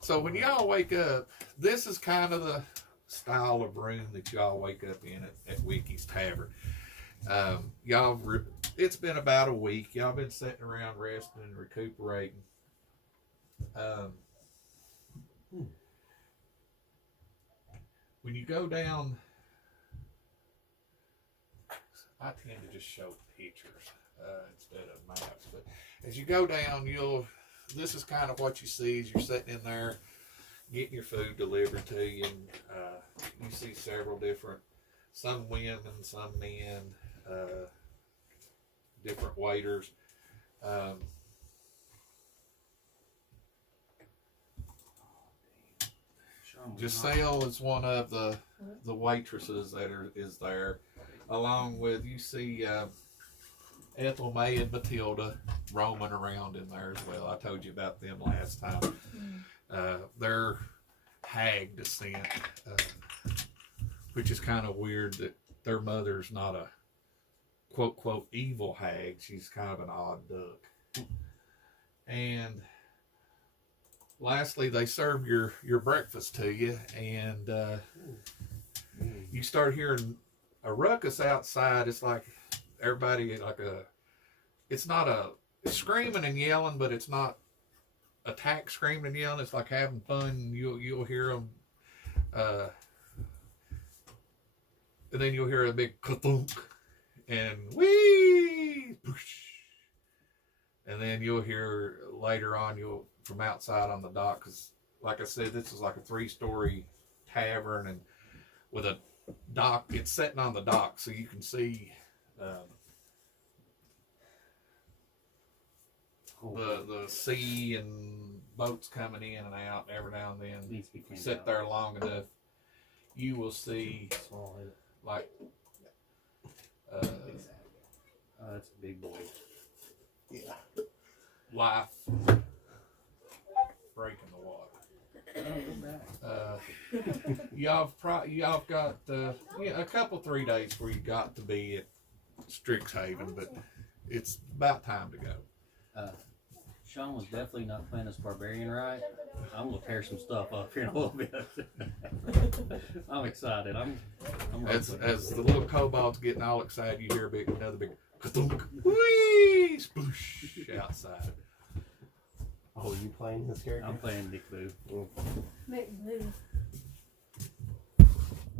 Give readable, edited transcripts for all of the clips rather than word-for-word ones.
So when y'all wake up, this is kind of the style of room that y'all wake up in at Wiki's Tavern. It's been about a week. Y'all been sitting around resting and recuperating. When you go down, I tend to just show pictures instead of maps. But as you go down, this is kind of what you see as you're sitting in there getting your food delivered to you, and you see several different, some women, some men, different waiters. Giselle is one of the waitresses that is there, along with, you see Ethel May and Matilda roaming around in there as well. I told you about them last time. They're hag descent, which is kind of weird that their mother's not a quote quote evil hag. She's kind of an odd duck. And lastly, they serve your breakfast to you, and you start hearing a ruckus outside. It's like everybody it's screaming and yelling, but it's not attack screaming and yelling. It's like having fun. You'll hear them, and then you'll hear a big ka-thunk and whee, poosh. And then you'll hear later on, from outside on the dock, because like I said, this is like a 3-story tavern, and with a dock, it's sitting on the dock, so you can see the sea and boats coming in and out every now and then. If you sit there long enough, you will see like that's a big boy. Yeah. Life breaking the water. Y'all got a couple 3 days where you got to be at Strixhaven, but it's about time to go. Sean was definitely not playing this barbarian right. I'm gonna tear some stuff up here in a little bit. I'm excited. I'm as the little kobolds getting all excited, you hear another big ka-thunk, whee, sploosh outside. Oh, you playing this character? I'm playing Nick Boo. McBoo.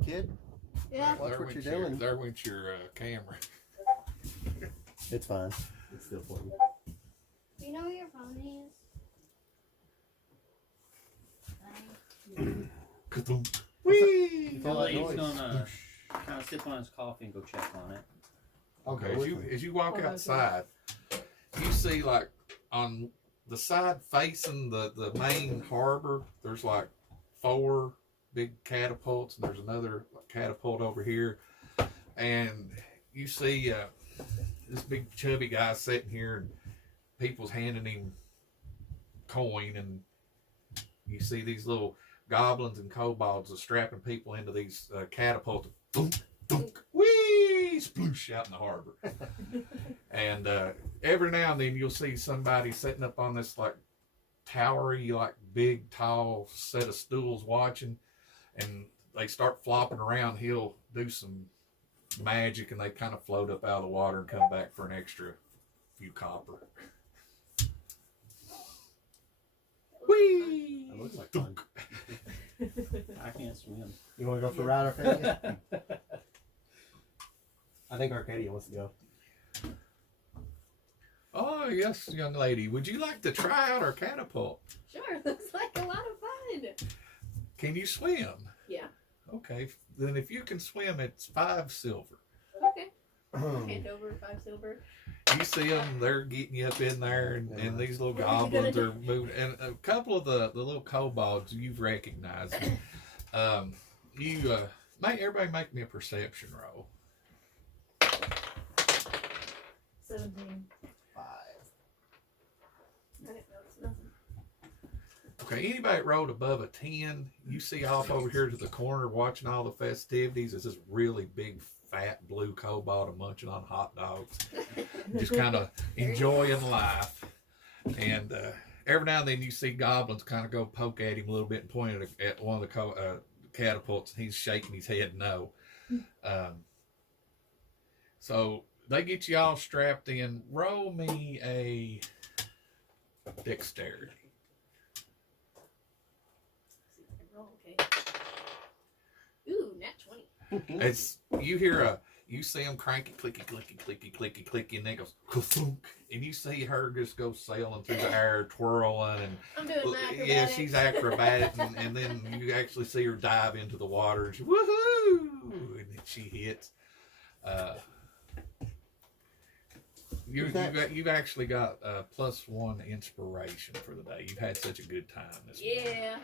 Kid? Yeah. Watch what you're doing. There went your camera. It's fine. It's still playing. You know where your phone is? Ka-thunk, Whee! Well, he's gonna kind of sip on his coffee and go check on it. Okay, as you walk outside, you see like on the side facing the main harbor, there's like 4 big catapults, and there's another catapult over here, and you see this big chubby guy sitting here, and people's handing him coin, and you see these little goblins and kobolds are strapping people into these catapults. Dunk, dunk, whee, sploosh out in the harbor. And every now and then you'll see somebody sitting up on this like towery, like big, tall set of stools watching, and they start flopping around. He'll do some magic, and they kind of float up out of the water and come back for an extra few copper. Whee! That looks like fun. I can't swim. You want to go for a ride, Arcadia? I think Arcadia wants to go. Oh, yes, young lady. Would you like to try out our catapult? Sure, looks like a lot of fun. Can you swim? Yeah. Okay, then if you can swim, it's 5 silver. Okay. Hand over 5 silver. You see them, they're getting you up in there, and these little goblins are moving. And a couple of the little kobolds you've recognized. Everybody make me a perception roll. 17. 5. I didn't notice nothing. Okay, anybody that rolled above a 10, you see off over here to the corner watching all the festivities is this really big, fat blue kobold munching on hot dogs. Just kind of enjoying life. And every now and then you see goblins kind of go poke at him a little bit and point at one of the catapults, and he's shaking his head no. So they get you all strapped in. Roll me a dexterity. Okay. Ooh, nat 20. It's you see them cranky, clicky, and they goes ka-thunk, and you see her just go sailing through the air, twirling, and I'm doing my acrobatics. yeah, she's acrobatic, and then you actually see her dive into the water, and she woohoo, and then she hits. You've actually got +1 inspiration for the day. You've had such a good time this morning. Yeah,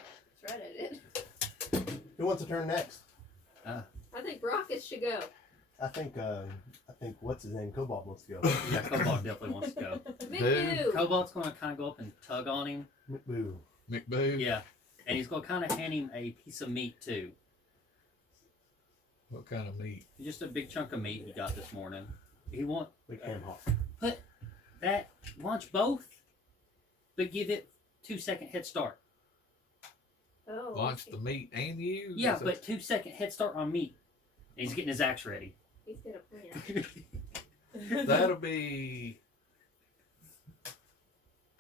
that's right, I did. Who wants to turn next? I think Rockets should go. I think what's his name? Cobalt wants to go. Yeah, Cobalt definitely wants to go. Big Boo. Boo. Cobalt's going to kind of go up and tug on him. Boo. McBoo. Yeah, and he's going to kind of hand him a piece of meat too. What kind of meat? Just a big chunk of meat he got this morning. He want Like ham hock. put that launch both, but give it 2-second head start. Oh. Launch the meat and you? Yeah, Is it- but 2-second head start on meat. And he's getting his axe ready. He's got a plan. That'll be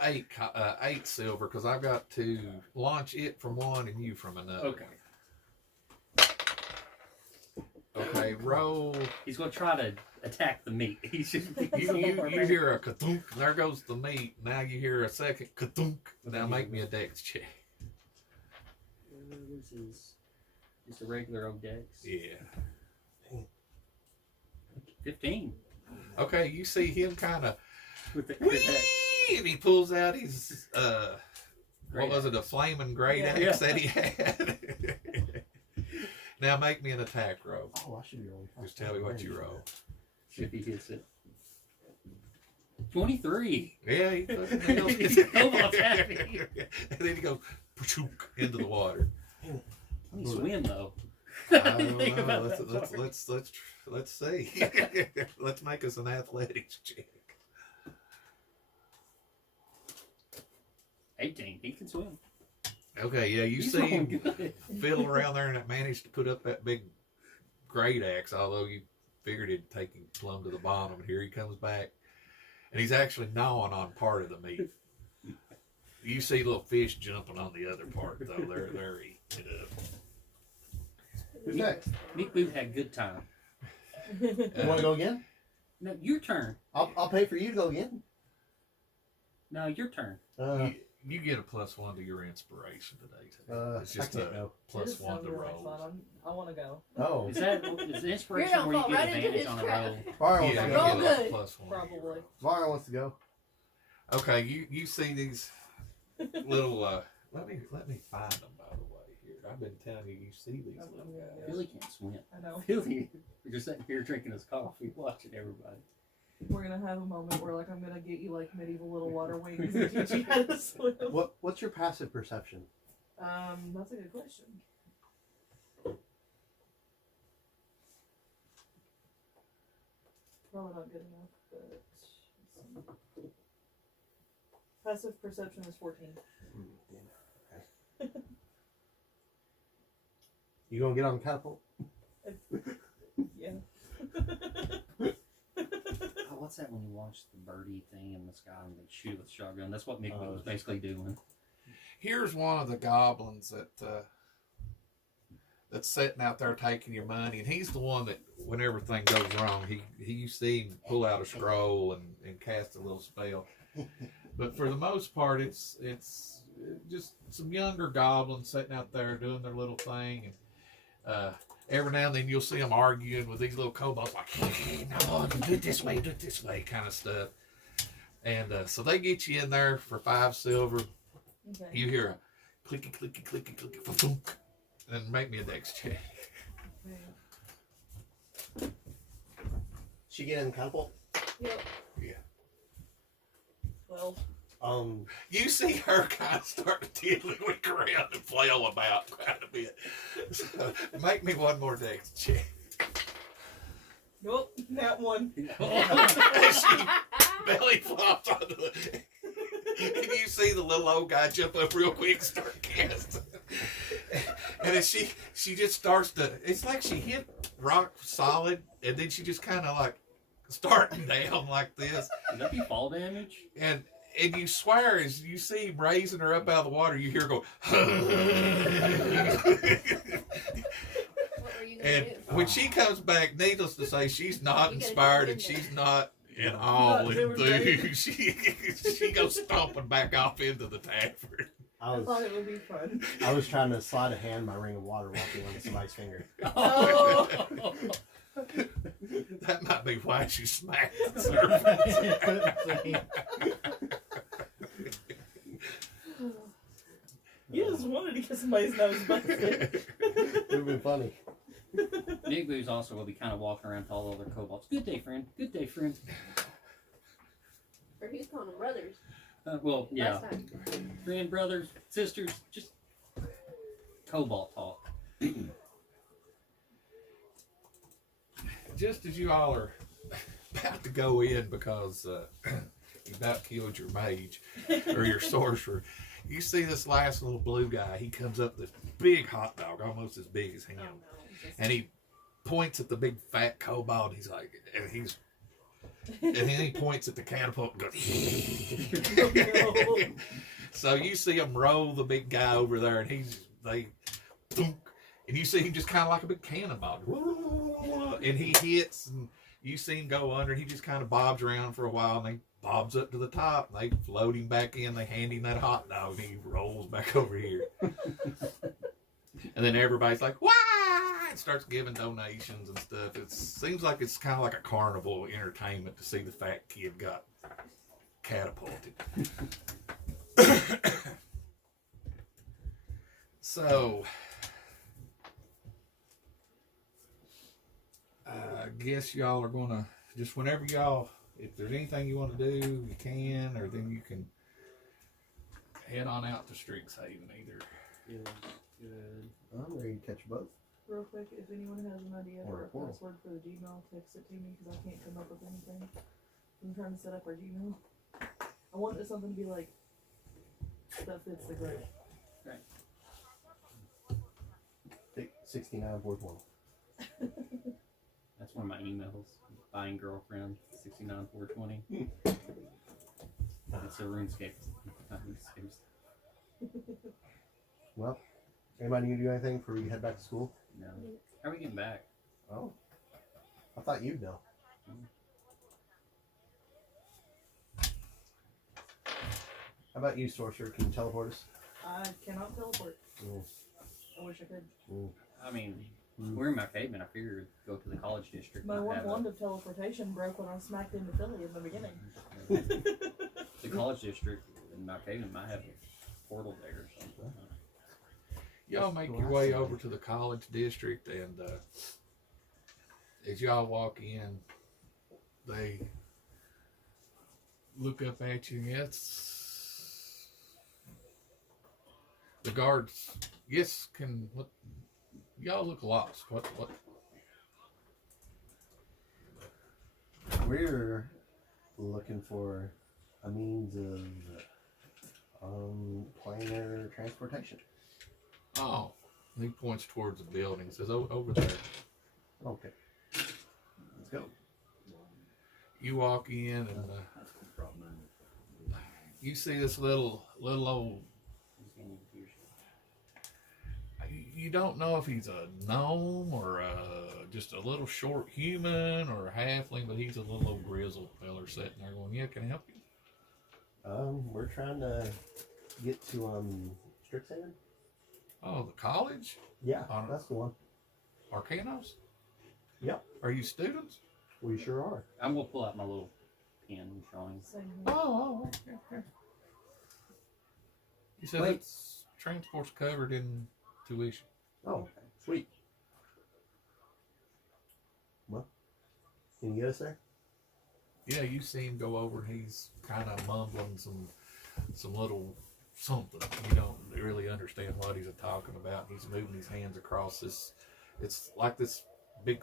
8 silver, because I've got to launch it from one and you from another. Okay. Okay, roll. He's going to try to attack the meat. He's just You hear a ka-thunk, there goes the meat. Now you hear a second ka-thunk. Now make me a dex check. This is just a regular old dex. Yeah. 15. Okay, you see him kind of, With the and he pulls out his, what Great was it, a flaming great Yeah. axe that he had. Now make me an attack roll. Oh, I should be rolling. Just tell me what you roll. if he hits it. 23. Yeah, he fucking nails it. Cobalt's happy. And then he goes into the water. Let me swim though. I don't Think know. about Let's, that let's, part. let's see. Let's make us an athletics check. 18. He can swim. Okay, yeah, you He's see going him good. fiddling around there and managed to put up that big great axe, although you figured it'd take him plumb to the bottom. And here he comes back, and he's actually gnawing on part of the meat. You see little fish jumping on the other part, though. They're eating it up. Who's next? Meat Boo had good time. You want to go again? No, your turn. I'll pay for you to go again. No, your turn. You get a +1 to your inspiration today, too. It's just I can't a know. +1 to roll. I want to go. Oh, Is the inspiration You're gonna where you fall get right into advantage his on a trap. roll? Vara wants Yeah, to you go. Roll get a good. +1 to your Probably. roll. Vara wants to go. Okay, you see these little let me find them, by the way, here. I've been telling you see these little guys. Billy can't swim. I know. Billy, we're just sitting here drinking his coffee, watching everybody. We're gonna have a moment where like I'm gonna get you like medieval little water wings and teach you how to swim. What's your passive perception? That's a good question. Probably not good enough, but let's see. Passive perception is 14. Okay. You gonna get on the catapult? Yeah. Oh, what's that when you watch the birdie thing in the sky and they shoot with a shotgun? That's what Mick was basically doing. Here's one of the goblins that's sitting out there taking your money, and he's the one that when everything goes wrong, you see him pull out a scroll and cast a little spell. But for the most part, it's just some younger goblins sitting out there doing their little thing, and every now and then you'll see them arguing with these little kobolds, like, no, do it this way, kind of stuff. And so they get you in there for 5 silver. Okay. You hear a clicky, fa-thunk, and make me a dex check. She get in the catapult? Yep. Yeah. 12. You see her kind of start to tiddlywink around and flail about quite a bit. So make me one more dex check. Nope, that one. As she belly flops onto the... And you see the little old guy jump up real quick and start casting. And then she just starts to, it's like she hit rock solid, and then she just kind of like starting down like this. Would that be fall damage? And you swear, as you see him raising her up out of the water, you hear her go, What were you gonna and do? when she comes back, needless to say, she's not You gotta inspired get and in there. she's not at all Not doing enthused. She goes stomping back off into the tavern. I I thought was it would be fun. I was trying to slide a hand in my ring of water walking on somebody's finger. Oh. That might be why she smacked the surface. You just wanted to get somebody's nose busted. It would have been funny. Big Boo's also will be kind of walking around to all the other kobolds. Good day, friend. Good day, friend. Or he's calling them brothers. Well, yeah. Last time. Friend, brothers, sisters, just cobalt talk. Just as you all are about to go in because you about killed your mage or your sorcerer, you see this last little blue guy. He comes up with this big hot dog, almost as big as him, Oh, no. and he points at the big fat kobold. He's like, and then he points at the catapult and goes. So you see him roll the big guy over there, and and you see him just kind of like a big cannonball, and he hits, and you see him go under, and he just kind of bobs around for a while, and he bobs up to the top, and they float him back in, they hand him that hot dog, and he rolls back over here. And then everybody's like, "Wah!" and starts giving donations and stuff. It seems like it's kind of like a carnival entertainment to see the fat kid got catapulted. So, I guess y'all are gonna just whenever y'all, if there's anything you want to do, you can, or then you can head on out to Strixhaven either. Good, good. I'm ready to catch a boat. Real quick, if anyone has an idea Or for a a portal. password for the Gmail, text it to me because I can't come up with anything. I'm trying to set up our Gmail. I want it something to be like that fits the group. 69 420. That's one of my emails. Buying girlfriend 69420. It's a RuneScape. Well, anybody need to do anything before we head back to school? No. How are we getting back? Oh, I thought you'd know. How about you, sorcerer? Can you teleport us? I cannot teleport. Mm. I wish I could. I mean, we're in my caveman. I figured go to the college district. My might one have a- wand of teleportation broke when I smacked into Philly in the beginning. The college district in my caveman might have a portal there or something. Y'all make your way over to the college district, and as y'all walk in, they look up at you. Yes, the guards. Yes, can what? Y'all look lost. What? We're looking for a means of planar transportation. Oh, he points towards the building. Says, over there. Okay. Let's go. You walk in, and you see this little old. You don't know if he's a gnome or just a little short human or a halfling, but he's a little old grizzled feller sitting there going, "Yeah, can I help you?" We're trying to get to Strixhaven. Oh, the college? Yeah, On- that's the one. Arcanos? Yep. Are you students? We sure are. I'm gonna pull out my little pen and drawing. Same here. Oh, okay. He says Wait. it's transport's covered in tuition. Oh, sweet. Well, can you get us there? Yeah, you see him go over, and he's kind of mumbling some little something. You don't really understand what he's talking about. He's moving his hands across this. It's like this big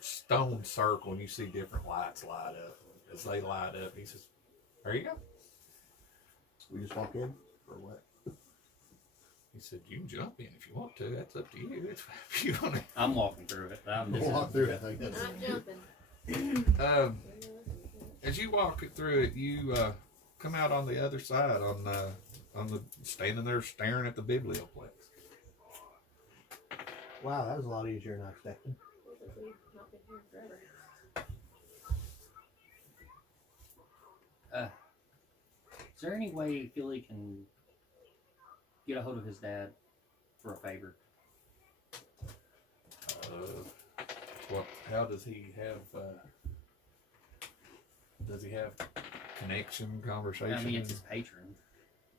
stone circle, and you see different lights light up. As they light up, he says, "There you go." We just walk in, or what? He said, "You can jump in if you want to. That's up to you. It's if you want I'm walking through it. We'll walk through it. I think Not that's jumping. to." As you walk it through it, you come out on the other side on the standing there staring at the biblioplex. wow. That was a lot easier than I expected. We've not been here forever. Is there any way you feel he can get a hold of his dad for a favor? What? How does he have? Does he have connection, conversation? I mean, it's his patron.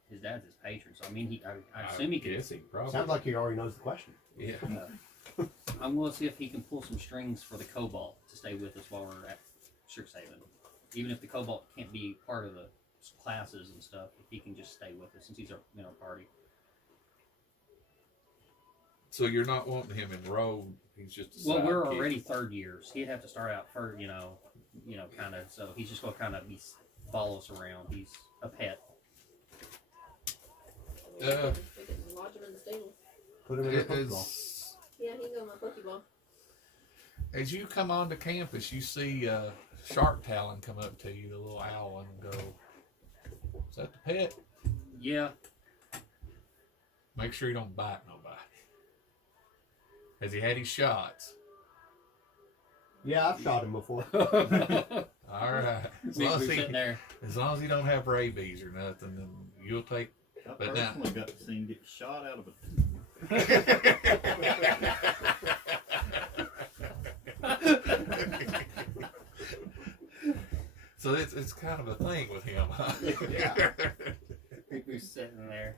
His dad's his patron, so I mean, I assume he could. Yes, he probably. Sounds like he already knows the question. Yeah. I'm going to see if he can pull some strings for the Cobalt to stay with us while we're at Strixhaven. Even if the Cobalt can't be part of the classes and stuff, if he can just stay with us since he's our party. So you're not wanting him enrolled? He's just a Well, we're sidekick. already third years. He'd have to start out first, kind of. So he's just going to kind of follow us around. He's a pet. We can lodge him in the stable. Put him in a football. Yeah, he can go in my Pokeball. As you come onto campus, you see Shark Talon come up to you, the little owl, and go, "Is that the pet? Yeah. Make sure you don't bite nobody." Has he had his shots? Yeah, I've shot him before. All right. As We're long sitting there. as he don't have rabies or nothing, then you'll take. I But now- personally got to see him get shot out of a So it's kind of a thing with him, huh? Yeah. We're sitting there.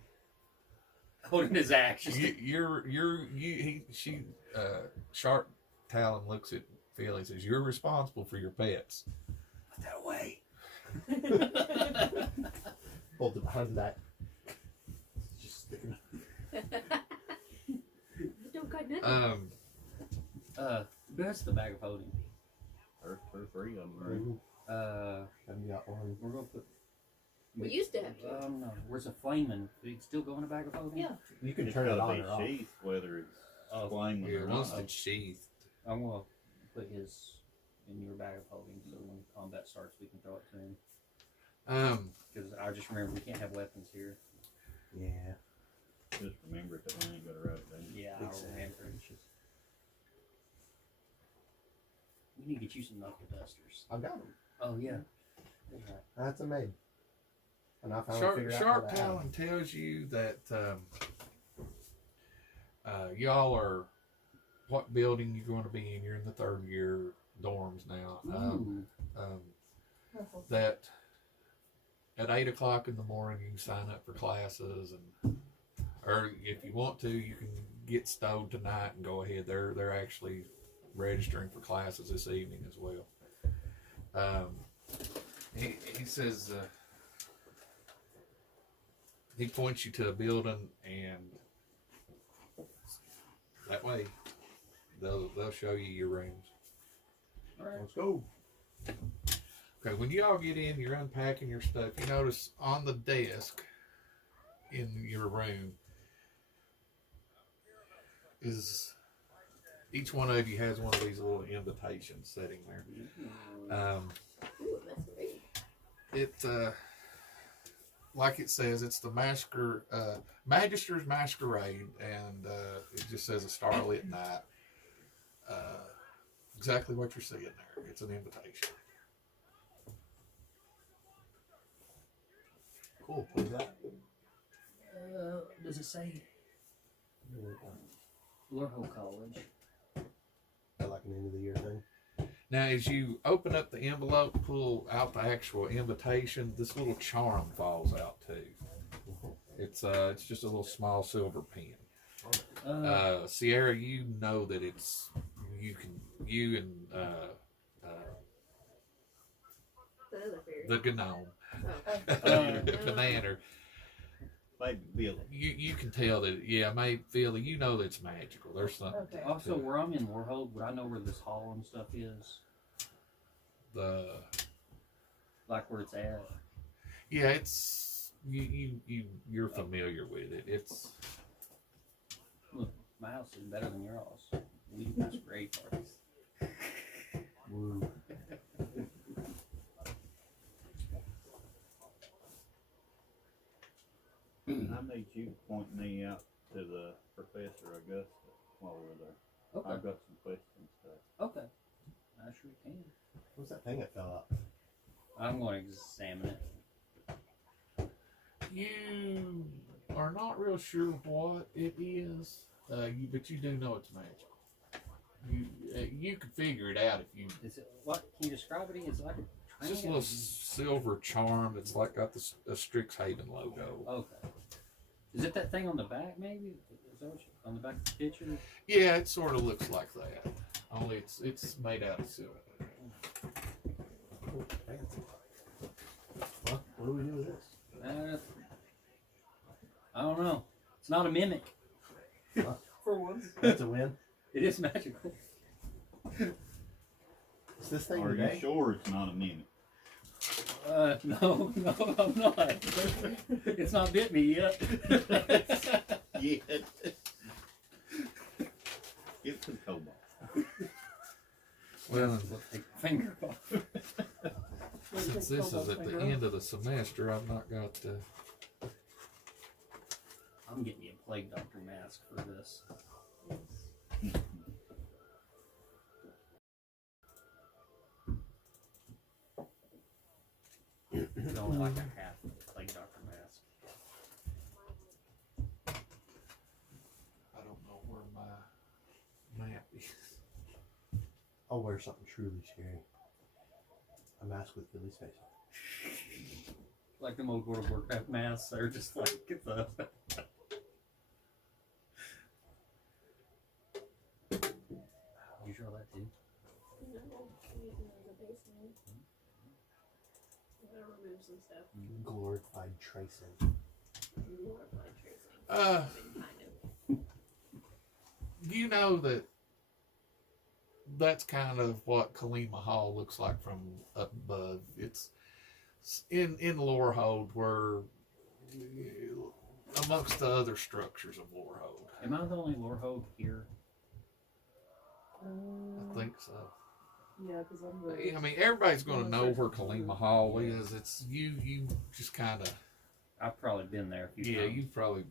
Holding his axe. Shark Talon looks at Phil. He says, "You're responsible for your pets." Put that away. Hold it behind the back. Just sticking. Don't got nothing. That's the bag of holding. or three of them. I've got one. We're gonna put. We used to have to. No. Where's a flaming? Do you still go in a bag of holding? Yeah. You can It's turn it gotta on be or off. sheathed, whether it's Oh, flaming Yeah, or once not. it's sheathed. I'm gonna put his in your bag of holding so when combat starts we can throw it to him. Because I just remember we can't have weapons here. Yeah. Just remember it, that we ain't got to write it down. Yeah, I Exactly. remember. It's just... We need to get you some knuckle dusters. I've got them. Oh yeah. That's right. That's a maid. And I finally figured out how Shark to add 'em. Talon tells you that y'all are what building you're going to be in. You're in the third year dorms now. Ooh. That at 8 o'clock in the morning you can sign up for classes, and or if you want to, you can get stowed tonight and go ahead. They're actually registering for classes this evening as well. He says he points you to a building, and that way they'll show you your rooms. All right. Let's go. Okay, when you all get in, you're unpacking your stuff. You notice on the desk in your room is each one of you has one of these little invitations sitting there. Ooh, a masquerade. It like it says, it's the Magister's Masquerade, and it just says a starlit night. Exactly what you're seeing there. It's an invitation. Cool. What is that? Does it say Lurho College? That like an end of the year thing. Now, as you open up the envelope, pull out the actual invitation, this little charm falls out too. It's just a little small silver pen. Sierra, you know that it's you and The other fairy. the gnome, Oh. Banana. Baby Billy. You can tell that, yeah, maybe Philly, you know that it's magical. There's something. Okay. Also, where I'm in Warhold, would I know where this hall and stuff is? The Like where it's at? yeah, it's you're familiar with it. It's Look, my house is better than your house. We do masquerade parties. Woo. I made you point me out to the Professor Augusta while we were there. Okay. I've got some questions to Okay. I sure can. What's that thing that fell out? I'm going to examine it. you are not real sure what it is, but you do know it's magic. You can figure it out if you. Is it what? Can you describe it? Is it like a It's just a little silver charm that's like got the strixhaven logo. Okay. Is it that thing on the back? Maybe is that what on the back of the picture? Yeah, it sort of looks like that. Only it's made out of silver. Oh, fancy. Well, what do we do with this? I don't know. It's not a mimic. For once. That's a win. It is magical. Is this thing Are you today? sure it's not a mimic? No, I'm not. It's not bit me yet. Yeah. It's a cobalt. Well, We'll take a finger off. since this is at the end of the semester, I've not got. I'm getting you a plague doctor mask for this. It's only like a half plague doctor mask. I don't know where my map is. I'll wear something truly scary. A mask with Billy's face on. Like them old World of Warcraft masks, they're just like the. You draw that too? No, the basement. Gotta remove some stuff. Glorified tracing. Glorified tracing. Kind of. You know that's kind of what Kalima Hall looks like from up above. It's in Lorehold, where amongst the other structures of Lorehold. Am I the only Lorehold here? I think so. Yeah, because I'm the. I mean, everybody's going to know where Kalima Hall is. It's you just kind of I've probably been there a few yeah. times. You've probably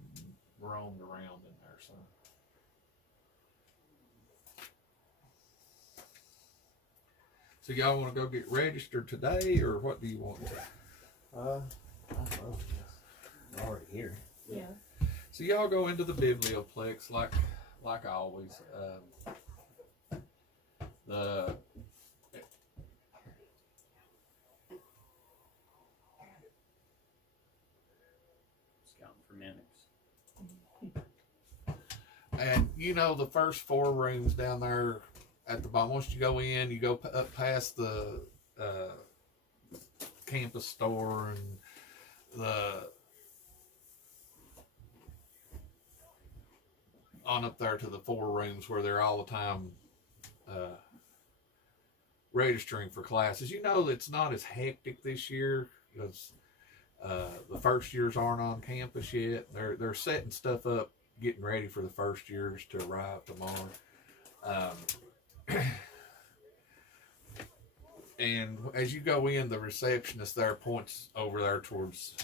roamed around in there, so. So y'all want to go get registered today, or what do you want to? I don't know. I'm already here. Yeah. So y'all go into the biblioplex like always. The Scouting for mimics. and you know the first 4 rooms down there at the bottom. Once you go in, you go up past the campus store and on up there to the 4 rooms where they're all the time registering for classes. You know it's not as hectic this year because the first years aren't on campus yet. They're setting stuff up, getting ready for the first years to arrive tomorrow. And as you go in, the receptionist there points over there towards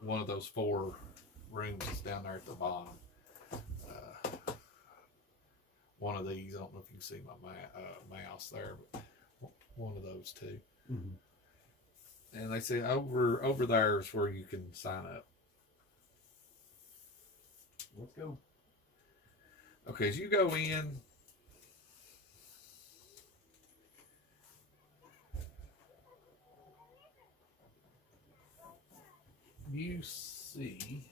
one of those 4 rooms that's down there at the bottom. One of these, I don't know if you can see my mouse there, but one of those 2. Mm-hmm. And they say over there is where you can sign up. Let's go. Okay, as you go in, you see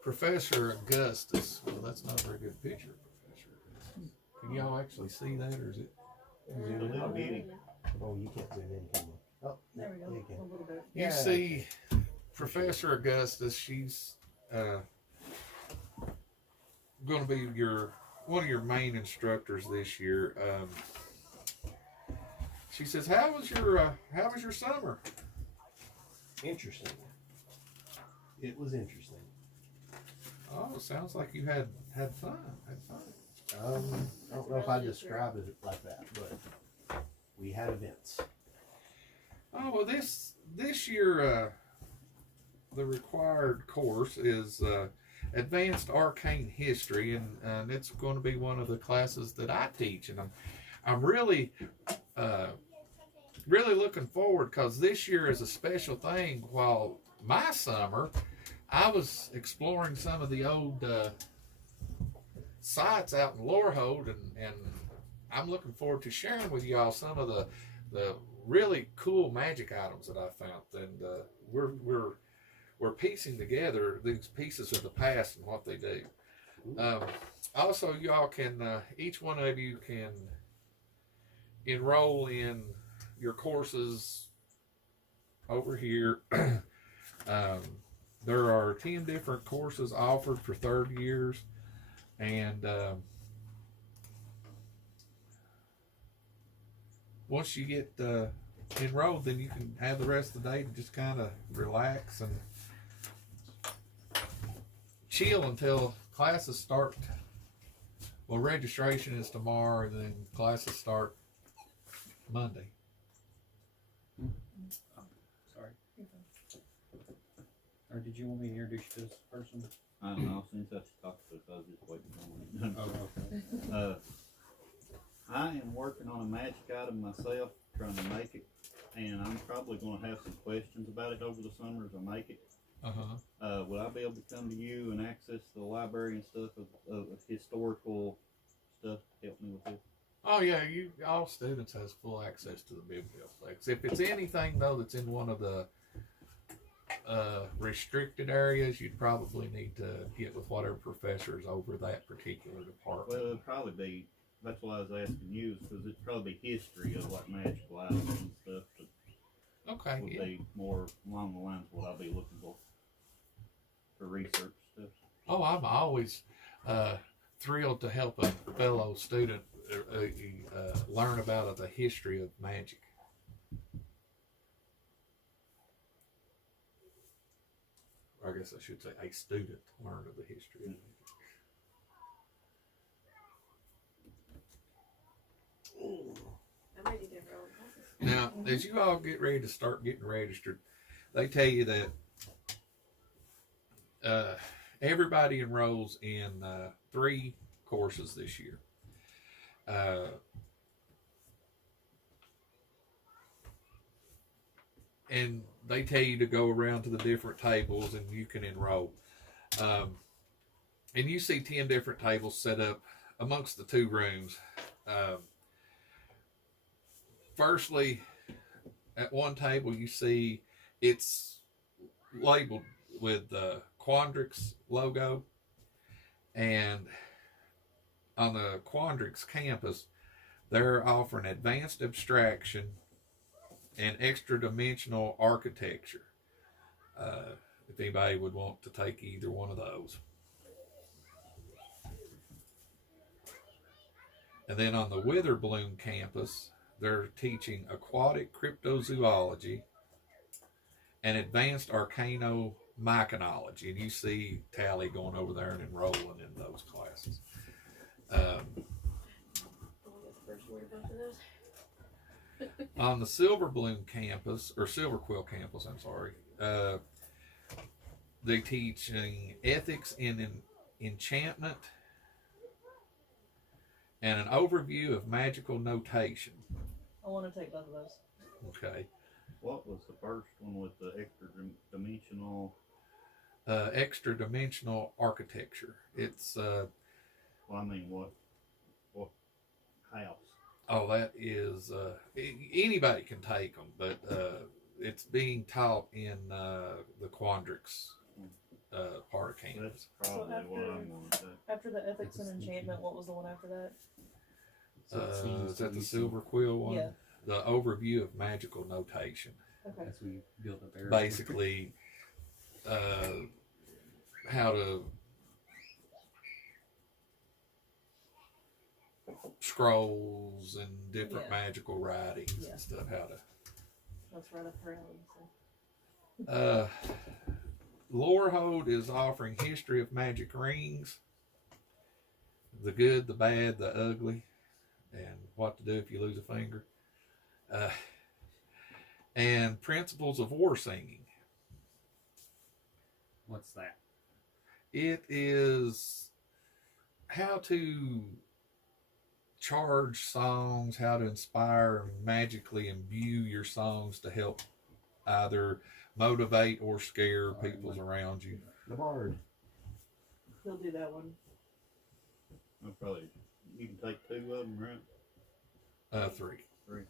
Professor Augustus. Well, that's not a very good picture of Professor Augustus. Can y'all actually see that, or is it? A little bitty. Oh, you can't zoom in, can you? Oh, There we go. yeah, you can. A little bit. You Yeah. see Professor Augustus, she's going to be one of your main instructors this year. She says, how was your summer? Interesting. It was interesting. Oh, sounds like you had fun. Had fun. I don't know if I describe it like that, but we had events. Oh well, this year the required course is Advanced Arcane History, and it's going to be one of the classes that I teach, and I'm really really looking forward because this year is a special thing. While my summer, I was exploring some of the old sites out in Lorehold, and I'm looking forward to sharing with y'all some of the really cool magic items that I found, and we're piecing together these pieces of the past and what they do. Also, y'all can each one of you can enroll in your courses over here. There are 10 different courses offered for third years, and once you get enrolled, then you can have the rest of the day to just kind of relax and chill until classes start. Well, registration is tomorrow, and then classes start Monday. Sorry. Or did you want me to introduce you to this person? I don't know, since I talked to us, I was just waiting for it. Oh, okay. I am working on a magic item myself, trying to make it, and I'm probably going to have some questions about it over the summer as I make it. Will I be able to come to you and access the library and stuff of historical stuff to help me with this? Oh yeah, all students has full access to the biblioplex. If it's anything though that's in one of the restricted areas, you'd probably need to get with whatever professors over that particular department. Well, it'd probably be, that's why I was asking you, because it'd probably be history of like magical items and stuff that Okay, would yeah. be more along the lines of what I'll be looking for research stuff. Oh, I'm always thrilled to help a fellow student learn about the history of magic. Or I guess I should say a student learn of the history of magic. I'm ready to enroll in classes. Now, as you all get ready to start getting registered, they tell you that everybody enrolls in 3 courses this year. And they tell you to go around to the different tables and you can enroll. And you see 10 different tables set up amongst the 2 rooms. Firstly, at one table you see it's labeled with the Quandrix logo, and on the Quandrix campus they're offering advanced abstraction and extra dimensional architecture, if anybody would want to take either one of those. And then on the Witherbloom campus they're teaching aquatic cryptozoology and advanced arcano-myconology. And you see Tally going over there and enrolling in those classes. I'll get the first word about those. On the Silverbloom campus, or Silverquill campus, I'm sorry, they teaching ethics in enchantment and an overview of magical notation. I want to take both of those. Okay. What was the first one with the extra Extra-dimensional architecture. It's, well, I mean, what house? oh, that is, anybody can take them, but it's being taught in the Quandrix part of campus. That's probably So what I'm going to do. After the ethics and enchantment, what was the one after that? Is that the Silver Quill one? Yeah. The overview of magical notation. Okay. As we build up area. Basically, how to scrolls and different Yeah. magical writings Yeah. and stuff. How That's right up her alley. So. to. Lorehold is offering history of magic rings, the good, the bad, the ugly, and what to do if you lose a finger, and principles of war singing. What's that? It is how to charge songs, how to inspire and magically imbue your songs to help either motivate or scare people around you. The bard. He'll do that one. I'll probably, you can take 2 of them, right? 3. 3.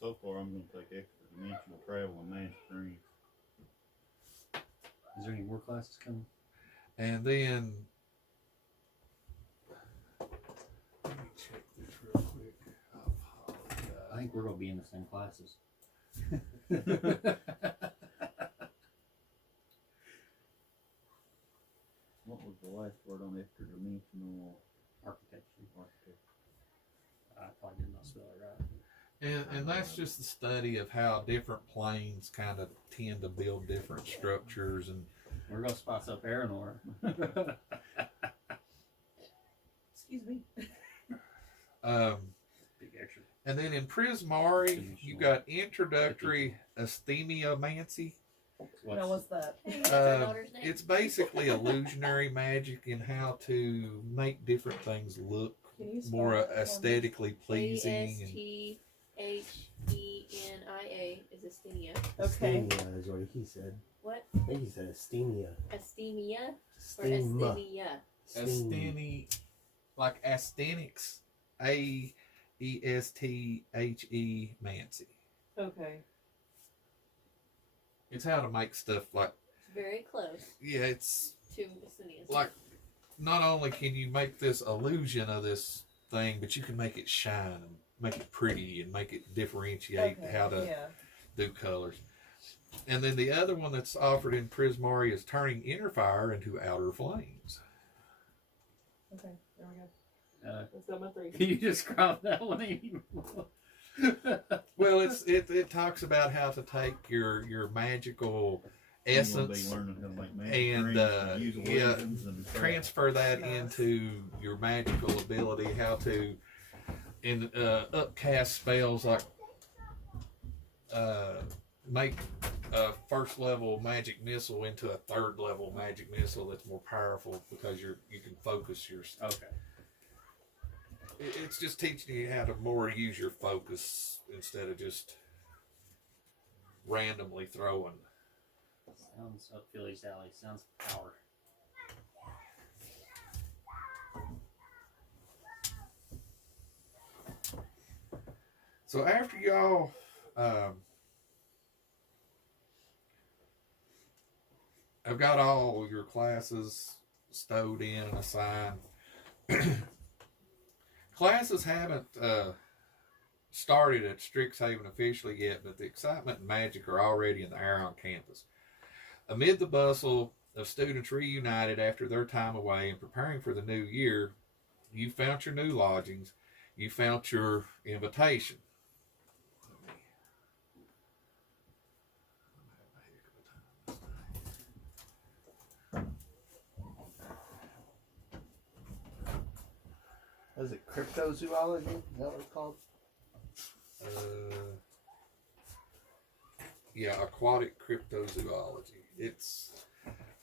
So far, I'm going to take extra dimensional travel and magic rings. Is there any more classes coming? And then, let me check this real quick. I apologize. I think we're gonna be in the same classes. What was the last word on extra dimensional Architecture. architecture? I probably did not spell it right. And that's just the study of how different planes kind of tend to build different structures. And We're gonna spice up Aranor. Excuse me. Big extra. And then in Prismari, you got introductory asthemiomancy. Now what's that? Hey, what's your daughter's name? It's basically illusionary magic in how to make different things look Can you spell more that for me? aesthetically pleasing. And ASTHEMIA is asthenia. Okay. Asthenia is what he said. What? I think he said asthenia. Asthemia or Asthema. asthenia? astheni, like asthenics, AESTHE Mancy. Okay. It's how to make stuff like, It's very close yeah, it's to asthenia. like, not only can you make this illusion of this thing, but you can make it shine and make it pretty and make it differentiate Okay. how to Yeah. do colors. And then the other one that's offered in Prismari is turning inner fire into outer flames. Okay. There we go. Can Let's go my 3. you describe that one anymore? Well, it talks about how to take your magical essence Be learning how to make magic and, rings use yeah, illusions and crap. transfer that Nice. into your magical ability, how to upcast spells like make a first level magic missile into a 3rd level magic missile that's more powerful because you can focus your. Okay. It's just teaching you how to more use your focus instead of just randomly throwing. Sounds up Philly's alley. Sounds power. So after y'all I've got all your classes stowed in and assigned. Classes haven't started at Strixhaven officially yet, but the excitement and magic are already in the air on campus. Amid the bustle of students reunited after their time away and preparing for the new year, you found your new lodgings, you found your invitation. What is it? Cryptozoology? Is that what it's called? Yeah, aquatic cryptozoology. It's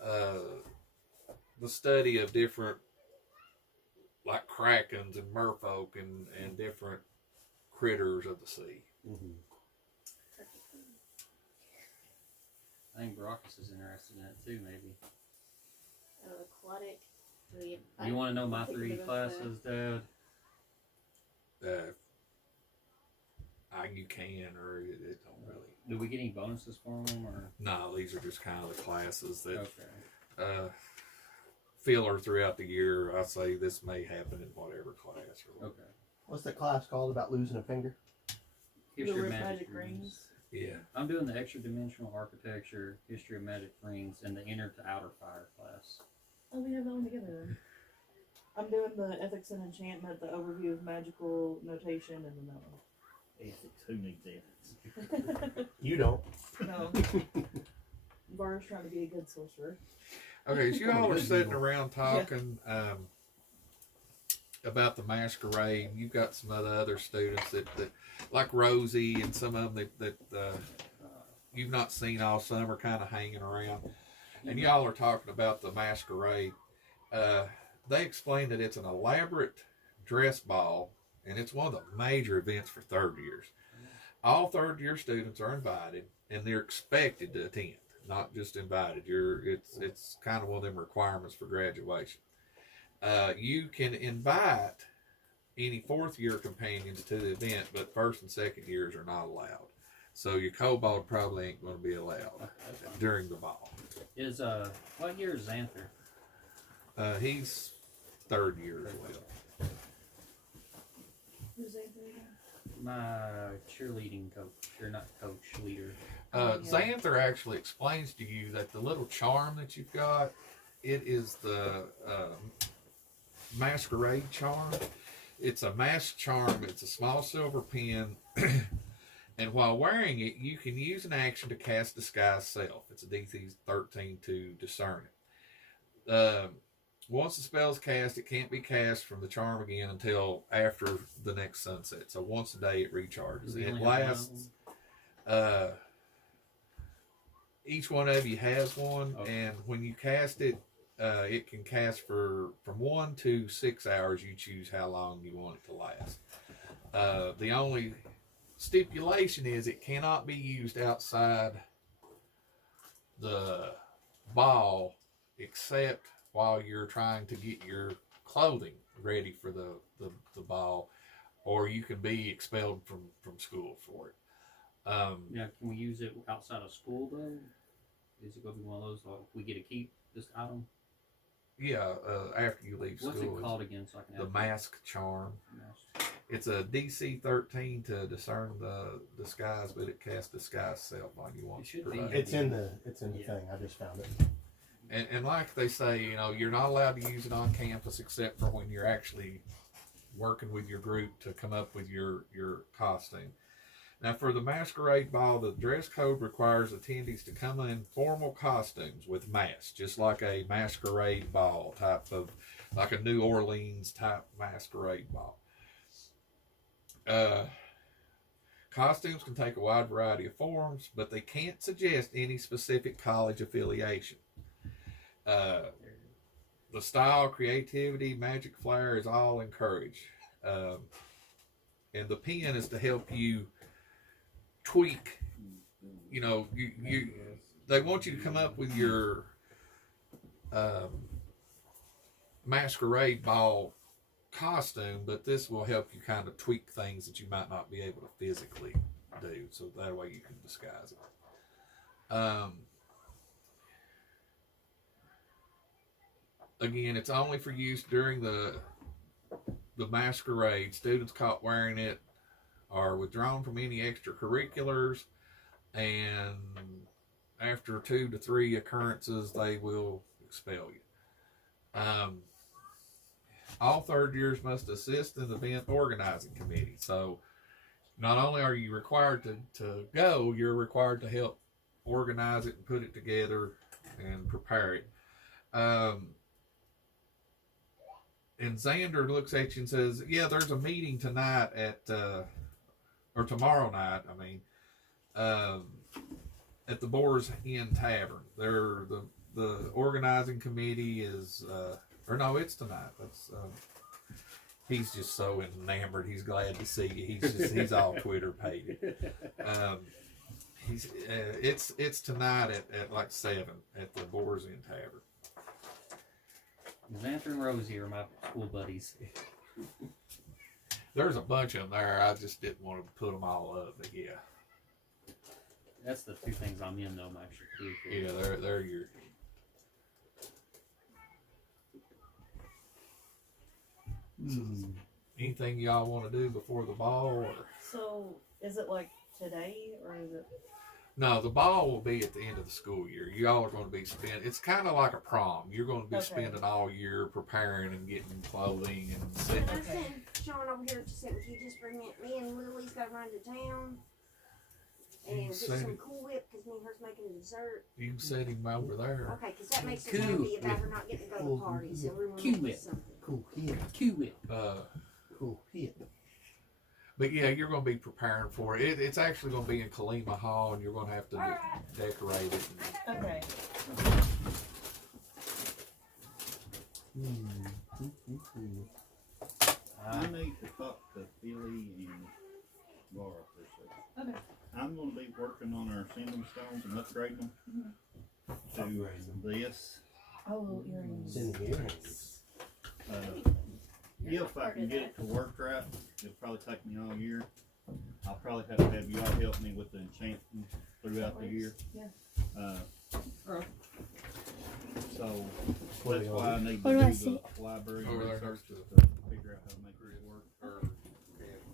the study of different, like krakens and merfolk and different critters of the sea. Mm-hmm. I think Baracus is interested in it too, maybe. Aquatic. You want to know my Take 3 the classes, Dad? You can, or it don't really. Do we get any bonuses for them, or? No, these are just kind of the classes that Okay. filler throughout the year. I say this may happen in whatever class. Or Okay. What's the class called about losing a finger? Here's The your rip magic magic rings. rings. Yeah. I'm doing the extra dimensional architecture, history of magic rings, and the inner to outer fire class. Oh, we have that one together then. I'm doing the ethics and enchantment, the overview of magical notation, and then that one. Ethics. Who needs ethics? You don't. No. Var's trying to be a good sorcerer. Okay, so you all are sitting around talking about the masquerade. You've got some other students that like Rosie and some of them that you've not seen all summer, kind of hanging around. And y'all are talking about the masquerade. They explained that it's an elaborate dress ball, and it's one of the major events for third years. All third year students are invited, and they're expected to attend, not just invited. It's kind of one of them requirements for graduation. You can invite any fourth year companions to the event, but first and second years are not allowed. So your kobold probably ain't going to be allowed during the ball. Is what year is Xanther? He's third year as well. Who's Anthony again? My cheerleading coach, or not coach, leader. Xanther actually explains to you that the little charm that you've got, it is the masquerade charm. It's a mask charm. It's a small silver pin. And while wearing it, you can use an action to cast Disguise Self. It's a DC 13 to discern it. Once the spell is cast, it can't be cast from the charm again until after the next sunset. So once a day it recharges. We It only have lasts. Each one of you has one, Okay. and when you cast it, it can cast for from 1 to 6 hours. You choose how long you want it to last. The only stipulation is it cannot be used outside the ball except while you're trying to get your clothing ready for the ball, or you can be expelled from school for it. Now, can we use it outside of school though? Is it going to be one of those? Like, we get to keep this item? Yeah, after you leave What's school. it called again? So I can The have mask charm. Mask. It's a DC 13 to discern the disguise, but it casts Disguise Self on you once. It should per be. day. It's in the Yeah. thing. I just found it. And like they say, you're not allowed to use it on campus except for when you're actually working with your group to come up with your costume. Now, for the masquerade ball, the dress code requires attendees to come in formal costumes with masks, just like a masquerade ball type of, like a New Orleans type masquerade ball. Costumes can take a wide variety of forms, but they can't suggest any specific college affiliation. The style, creativity, magic flair is all encouraged. And the pen is to help you tweak. They want you to come up with your masquerade ball costume, but this will help you kind of tweak things that you might not be able to physically do, so that way you can disguise it. Again, it's only for use during the masquerade. Students caught wearing it are withdrawn from any extracurriculars, and after 2 to 3 occurrences, they will expel you. All third years must assist in the event organizing committee. So not only are you required to go, you're required to help organize it and put it together and prepare it. And Xander looks at you and says, yeah, there's a meeting tonight or tomorrow night, at the Boar's Inn Tavern. The organizing committee is, or no, it's tonight. That's, he's just so enamored. He's glad to see you. He's all Twitter pated. It's tonight at like 7 at the Boar's Inn Tavern. Xanther and Rosie are my school buddies. There's a bunch of them there. I just didn't want to put them all up, but yeah. That's the 2 things I'm in though, I'm actually cool for. Yeah, they're your. Anything y'all want to do before the ball? Or? So, is it like today, or is it? No, the ball will be at the end of the school year. You all are going to be spending. It's kind of like a prom. You're going to be Okay. spending all year preparing and getting clothing and sitting. And I sent Sean over here to say, would you just bring me and Lily's got to run to town and You get said some it. Cool Whip because me and her's making a dessert. You can set him over there. Okay, because that makes it Cool happy about Whip. her not getting to go to Cool parties. So Whip. we were Cool making Whip. something. Cool hit. Cue it. Cool hit. But yeah, you're going to be preparing for it. It's actually going to be in Kalima Hall, and you're going to have to decorate it. Okay. I need to talk to Billy and Laura for a second. Okay. I'm gonna be working on our sending stones and upgrading them to Upgrading this. Oh, earrings. Sending earrings. If I can get it to work right, it'll probably take me all year. I'll probably have to have y'all help me with the enchanting throughout the year. Yeah. So What that's do why I y'all need What to do I do see? the library Over there research next to figure out how to make it work.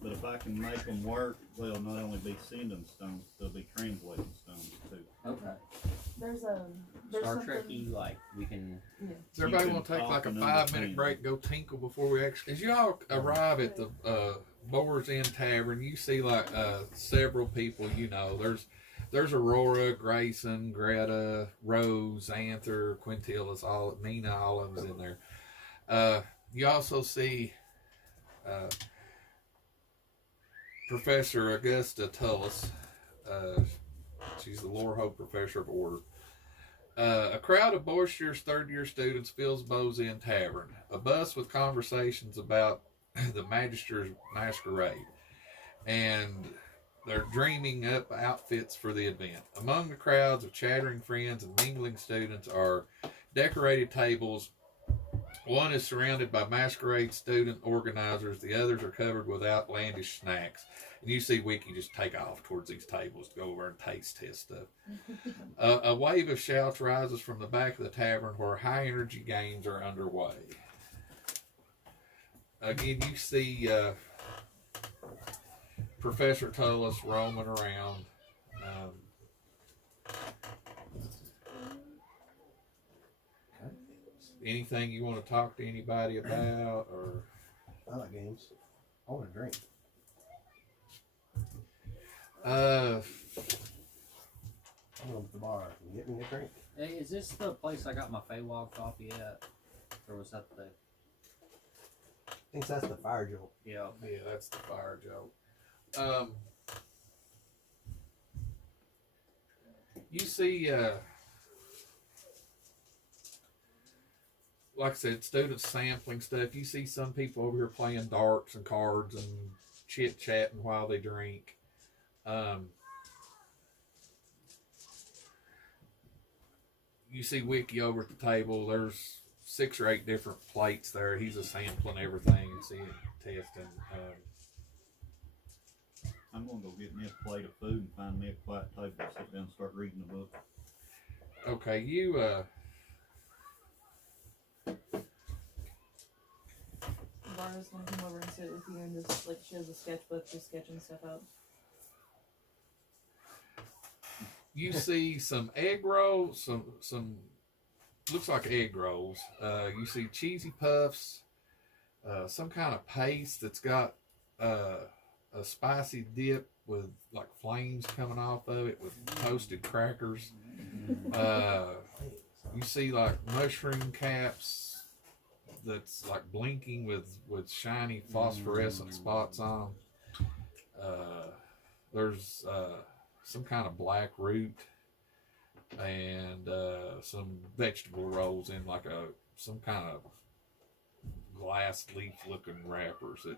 But if I can make them work, they'll not only be sending stones, they'll be translating stones too. Okay. There's Star something. Trekky, like we can. Does everybody You want to can take like a talk and 5-minute understand. break, go tinkle before we actually? As y'all arrive at the Boar's Inn Tavern, you see like several people. You know, there's Aurora, Grayson, Greta, Rose, Anther, Quintilla's, all Nina, all of them's in there. You also see Professor Augusta Tullis. She's the Lorehope Professor of Order. A crowd of boisterous third-year students fills Bo's Inn Tavern. A bus with conversations about the Magister's masquerade, and they're dreaming up outfits for the event. Among the crowds of chattering friends and mingling students are decorated tables. One is surrounded by masquerade student organizers. The others are covered with outlandish snacks. And you see Wiki just take off towards these tables to go over and taste test stuff. A wave of shouts rises from the back of the tavern where high energy games are underway. Again, you see Professor Tullis roaming around. Anything you want to talk to anybody about, or I like games. I want a drink. uh, I'm going to the bar and get me a drink. Hey, is this the place I got my Feywild coffee at, or was that the? I think that's the fire jolt. Yeah. yeah, that's the fire joke. You see, like I said, students sampling stuff. You see some people over here playing darts and cards and chit chatting while they drink. You see Wiki over at the table. There's 6 or 8 different plates there. He's just sampling everything and seeing, testing. I'm gonna go get me a plate of food and find me a quiet table to sit down and start reading a book. Okay, you Barbara's gonna come over and sit with you and just like she has a sketchbook, just sketching stuff out. you see some egg rolls, some looks like egg rolls. You see cheesy puffs, some kind of paste that's got a spicy dip with like flames coming off of it with toasted crackers. You see like mushroom caps that's like blinking with shiny phosphorescent spots on them. There's some kind of black root and some vegetable rolls in like some kind of glass leaf looking wrappers that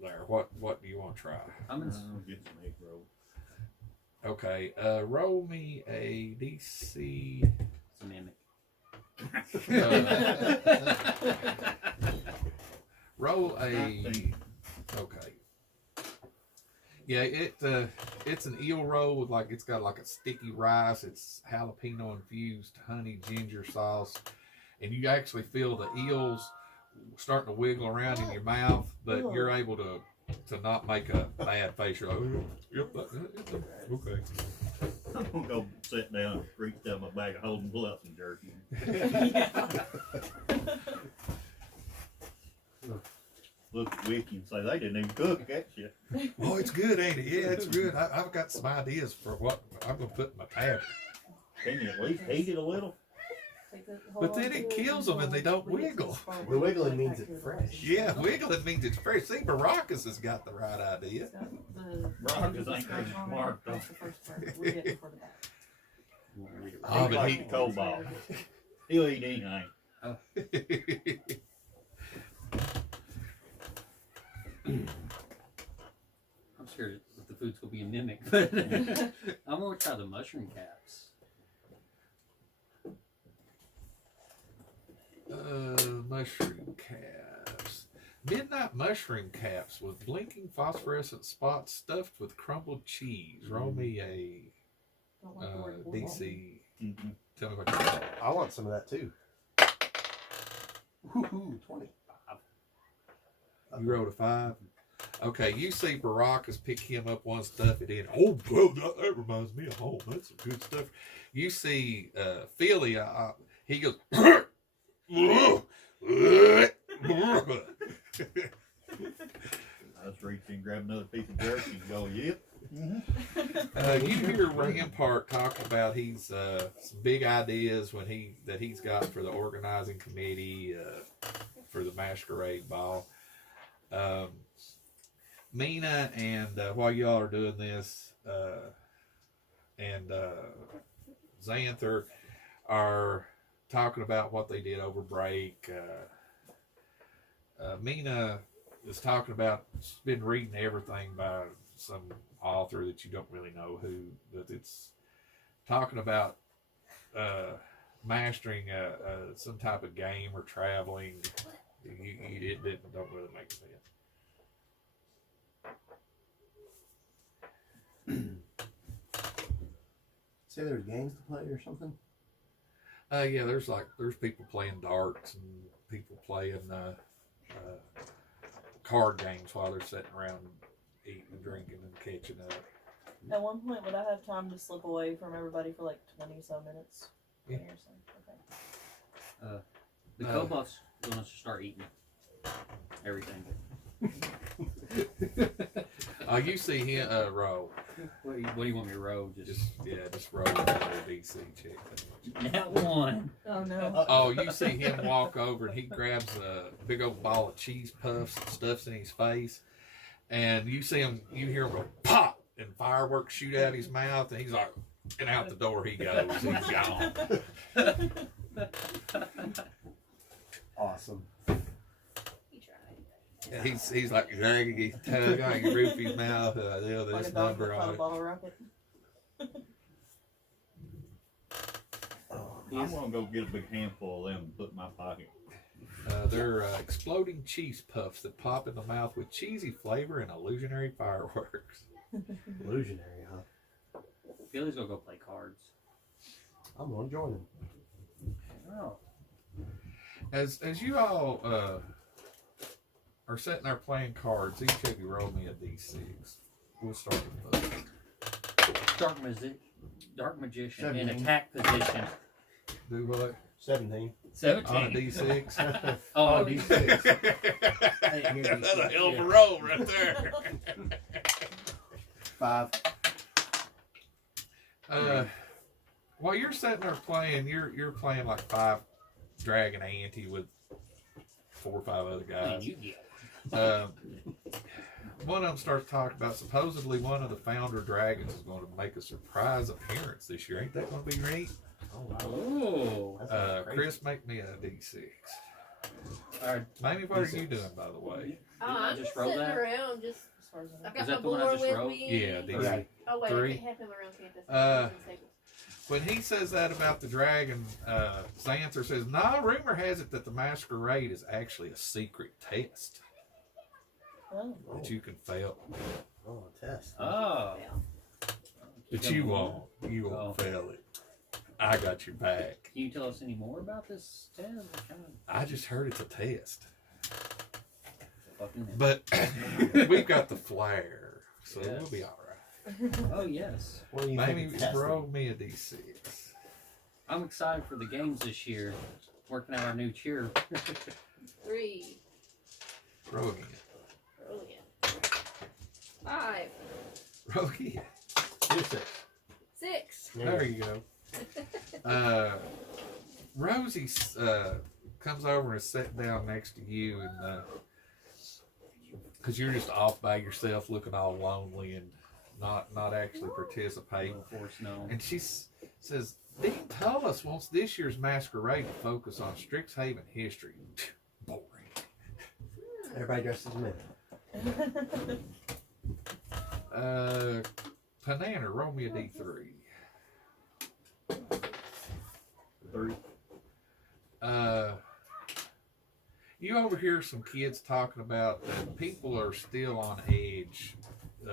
there. What do you want to try? I'm in. I'll get some egg roll. Okay, roll me a DC. It's a mimic. Roll a. 19. Okay. Yeah, it's an eel roll with like it's got like a sticky rice. It's jalapeno infused honey ginger sauce, and you actually feel the eels starting to wiggle around in your mouth, but Ew. you're able to to not make a bad face. You're like, yep, okay. I'm gonna go sit down and reach down my bag of holding pull out some jerky. Look at Wiki and say they didn't even cook that shit. Oh, it's good, ain't it? Yeah, it's good. I've got some ideas for what I'm gonna put in my tab. Can you at least heat it a little? But then it kills them and they don't wiggle. The wiggling means it's fresh. Yeah, wiggling means it's fresh. See, Baracus has got the right idea. Rockers ain't very smart though. That's the first part. Read it for the back. Oh, but like he- the cobalt. He'll eat anything. I'm scared that the food's gonna be a mimic, but I'm gonna try the mushroom caps. Mushroom caps. Midnight mushroom caps with blinking phosphorescent spots stuffed with crumbled cheese. Roll me a Don't like the word boil. DC. Mm-hmm. Tell me what you got. I want some of that too. Woohoo, 20. You rolled a 5. Okay, you see Baracus pick him up one, stuff it in. Oh, bro, that reminds me of home. That's some good stuff. You see Philly, he goes, I just reach in, grab another piece of jerky and go, yep. you hear Rampart talk about he's some big ideas that he's got for the organizing committee for the masquerade ball. Mina and while y'all are doing this, and Xanther are talking about what they did over break. Mina is talking about, she's been reading everything by some author that you don't really know who, but it's talking about mastering some type of game or traveling. It don't really make sense. Say there's games to play or something? Yeah, there's people playing darts and people playing card games while they're sitting around eating and drinking and catching up. At one point, would I have time to slip away from everybody for like 20 some minutes? Yeah. Or something? Okay. The kobolds want us to start eating everything. You see him roll. What do you want me to roll? Just Just roll another DC check. that one. Oh no. Oh, you see him walk over and he grabs a big old ball of cheese puffs and stuffs in his face, and you hear him go pop, and fireworks shoot out his mouth, and he's like, and out the door he goes. He's gone. Awesome. He tried. He's like dragging his tongue on his roof his mouth. Like This a dog number that caught on a it. bottle rocket. I'm gonna go get a big handful of them and put in my pocket. They're exploding cheese puffs that pop in the mouth with cheesy flavor and illusionary fireworks. Illusionary, huh? Billy's gonna go play cards. I'm gonna join him. Oh. As you all are sitting there playing cards, each of you roll me a d6. We'll start with Dark magician in 17. attack position. do what? 17. 17. On a d6. Oh, D6. That's a hell of a roll right there. 5. While you're sitting there playing, you're playing like 5 dragon ante with 4 or 5 other guys. you get. One of them starts talking about supposedly one of the founder dragons is going to make a surprise appearance this year. Ain't that going to be great? Oh, wow. Oh. That's crazy. Chris, make me a d6. Alright. Mamie, what are you doing, by the way? Oh, Didn't I I'm just just roll sitting that? around, just. As far as I know. I've got Is my that the one I board just with rolled? me. Yeah, Three. d6. Oh wait, Three. I can't have him around campus. When he says that about the dragon, Xanther says, "Nah, rumor has it that the masquerade is actually a secret test Oh. that you can fail, Oh, a test. Oh. but you won't. You won't fail it. I got your back. Can you tell us any more about this test? I just heard it's a test. fucking him. But we've got the flair, so Yes. we'll be all right. Oh yes. What do you Maybe think? of testing? throw me a D6. I'm excited for the games this year. Working out our new cheer. 3. Roll again. Roll again. 5. Roll again. You're 6. 6. There you go. Rosie comes over and sits down next to you, and because you're just off by yourself, looking all lonely and not actually participating. Force no. And she says, "Dean Tullis wants this year's masquerade to focus on Strixhaven history." Boring. Everybody dressed as men. Panana, roll me a D3. 3. You overhear some kids talking about that people are still on edge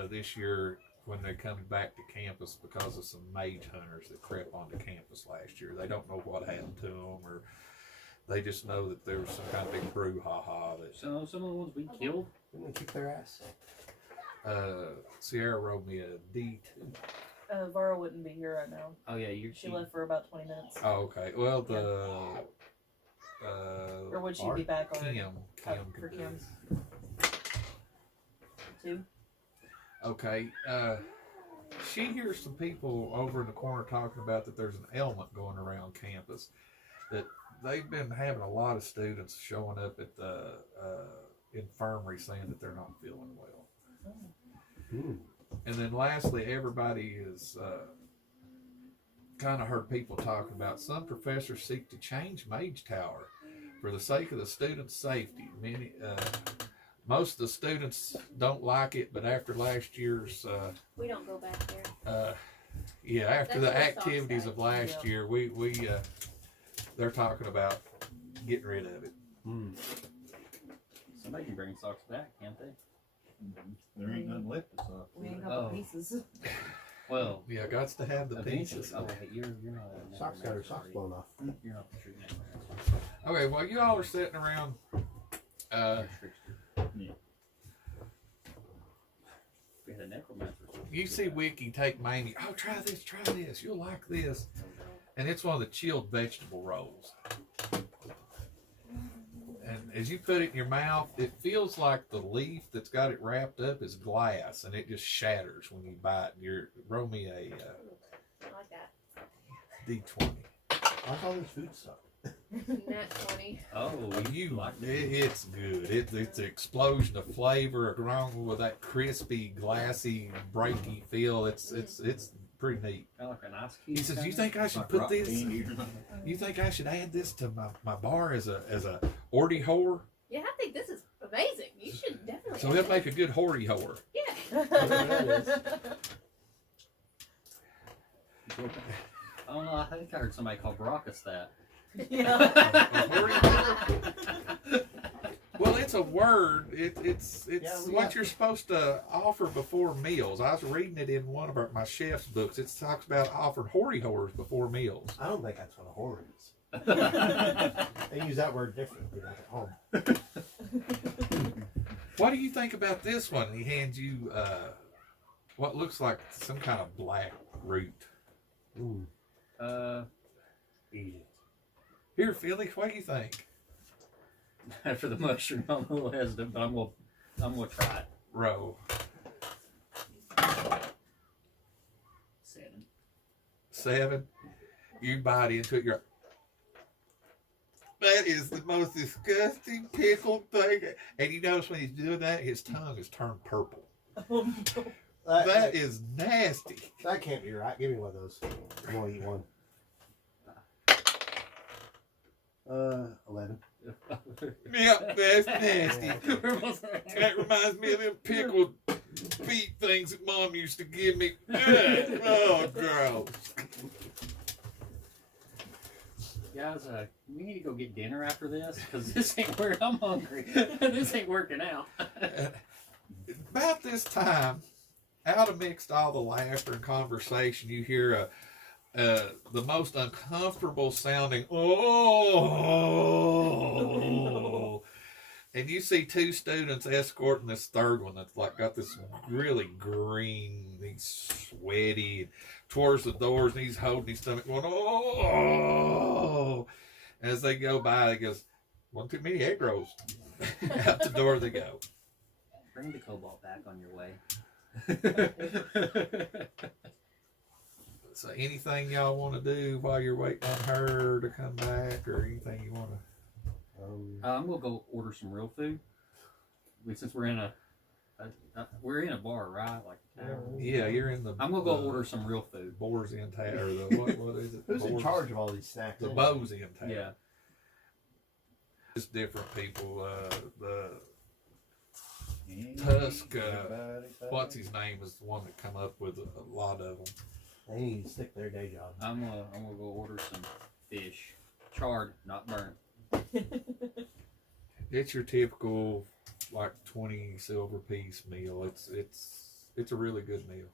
this year when they're coming back to campus because of some mage hunters that crept onto campus last year. They don't know what happened to them, or they just know that there was some kind of big brouhaha. That So some of the ones we killed. We're gonna kick their ass. Sierra rolled me a D2. Vara wouldn't be here right now. Oh yeah, She left for about 20 minutes. Oh, okay. Well, Or would she be back on Kim for could do Kim's? it. 2? Okay. She hears some people over in the corner talking about that there's an ailment going around campus. That they've been having a lot of students showing up at the infirmary saying that they're not feeling well. And then lastly, everybody is kind of heard people talking about some professors seek to change Mage Tower for the sake of the students' safety. Most of the students don't like it, but after last year's We don't go back there. after That's the what Sox activities say. of last year, we they're talking about getting rid of it. Somebody can bring socks back, can't they? There ain't nothing left to suck. We ain't got Oh. the pieces. Well, Yeah, got to have the eventually. pieces. Oh, wait, you're not. a Socks got her necromancer, socks are blown off. you? You're not the true necromancer. Okay, well, you all are sitting around. You're a trickster. Yeah. We had a necromancer. You see Wiki take Mamie. Oh, try this. You'll like this. And it's one of the chilled vegetable rolls. And as you put it in your mouth, it feels like the leaf that's got it wrapped up is glass, and it just shatters when you bite. Roll me a I like that. D20. Why's all these food suck? Nat 20. Oh, You like it's good. It's an explosion of flavor along with that crispy, glassy, breaky feel. It's pretty neat. kind of like an ice cube. He says, kinda? "You think I should Like put rock this? candy. You think I should add this to my bar as a Horty whore? Yeah, I think this is amazing. You should definitely. So add he'll that. make a good Horty whore." Yeah. I don't know. I think I heard somebody call Brockus that. Yeah. A Horty whore? Well, it's a word. It's Yeah, we what got- you're supposed to offer before meals. I was reading it in one of my chef's books. It talks about offering Horty whores before meals. I don't think that's what a whore is. They use that word differently back at home. What do you think about this one? He hands you what looks like some kind of black root. Easy. Here, Philly, what do you think? After the mushroom, I'm a little hesitant, but I'm gonna try it. Roll. 7. 7. You bite into it. You're. That is the most disgusting pickled thing. And you notice when he's doing that, his tongue is turned purple. That is nasty. That can't be right. Give me one of those. I'm gonna eat one. 11. Yep, that's nasty. Where was that? That reminds me of them pickled beet things that Mom used to give me. Ugh. Oh, gross. Guys, we need to go get dinner after this because this ain't where I'm hungry. This ain't working out. About this time, out amidst all the laughter and conversation, you hear the most uncomfortable sounding "oh," And you see two students escorting this third one that's like got this really green, he's sweaty, and towards the doors, and he's holding his stomach going, oh. As they go by, he goes, one too many egg rolls. Out the door they go. Bring the cobalt back on your way. So anything y'all want to do while you're waiting on her to come back, or anything you want to? I'm gonna go order some real food. Since we're in a bar, right? Like a tavern. Yeah, you're in the. I'm gonna go order some real food. Boars in town, or the what is it? Who's in Boars- charge of all these snacks? The bows in town. Yeah. Just different people. The Anybody Tusk, say? what's his name is the one that come up with a lot of them. They need to stick to their day job. I'm gonna go order some fish, charred, not burnt. It's your typical like 20 silver piece meal. It's a really good meal.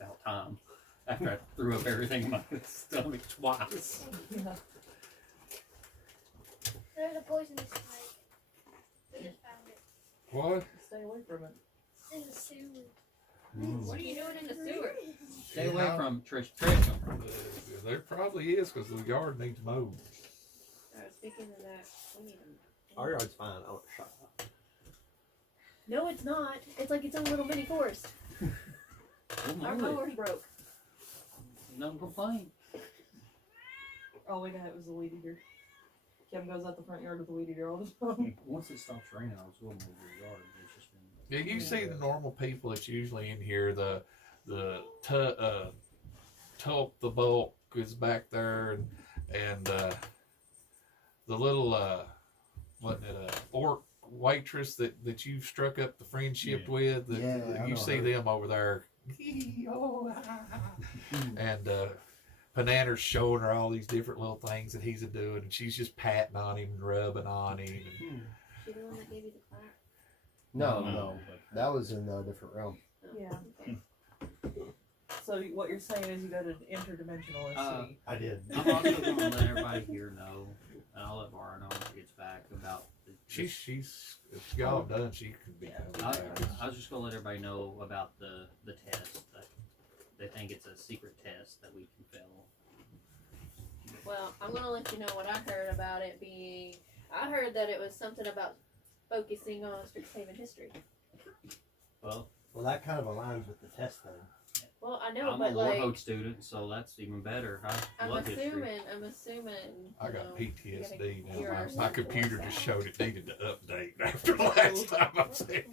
About time. After I threw up everything in my stomach twice. Yeah. There's a poisonous snake. We just found it What? Stay away from it. in the sewer. Mm. What are you doing in the sewer? Stay away Yeah. from Trish. There probably is because the yard needs mowed. Speaking of that, we need them. Our yard's fine. I want to shut up. No, it's not. It's like its own little mini forest. Our mower's broke. No complaint. All we got was a weed eater. Kevin goes out the front yard with a weed eater all the time. Once it stops raining, I was going over your yard. It's just been. Yeah, you see the normal people that's usually in here. The Tulp the bulk is back there, and the little wasn't it a orc waitress that you struck up the friendship Yeah. with? Yeah, I You know see her. them over there, and Panana's showing her all these different little things that he's a doing, and she's just patting on him and rubbing on him. And, She the one that gave you the clap? No. That was in a different realm. Yeah. Okay. So what you're saying is you go to interdimensional SC. I did. I'm also going to let everybody here know, and I'll let Vara know when she gets back about the. she's if y'all done, she can be. I was just going to let everybody know about the test. They think it's a secret test that we can fail. Well, I'm gonna let you know what I heard about it being. I heard that it was something about focusing on Strixhaven history. Well, That kind of aligns with the test thing. Well, I know, I'm but a like, Warhawk student, so that's even better. I I'm love history. assuming. I got PTSD you gotta hear now. our My computer voice just out. showed it needed to update after the last time I was here.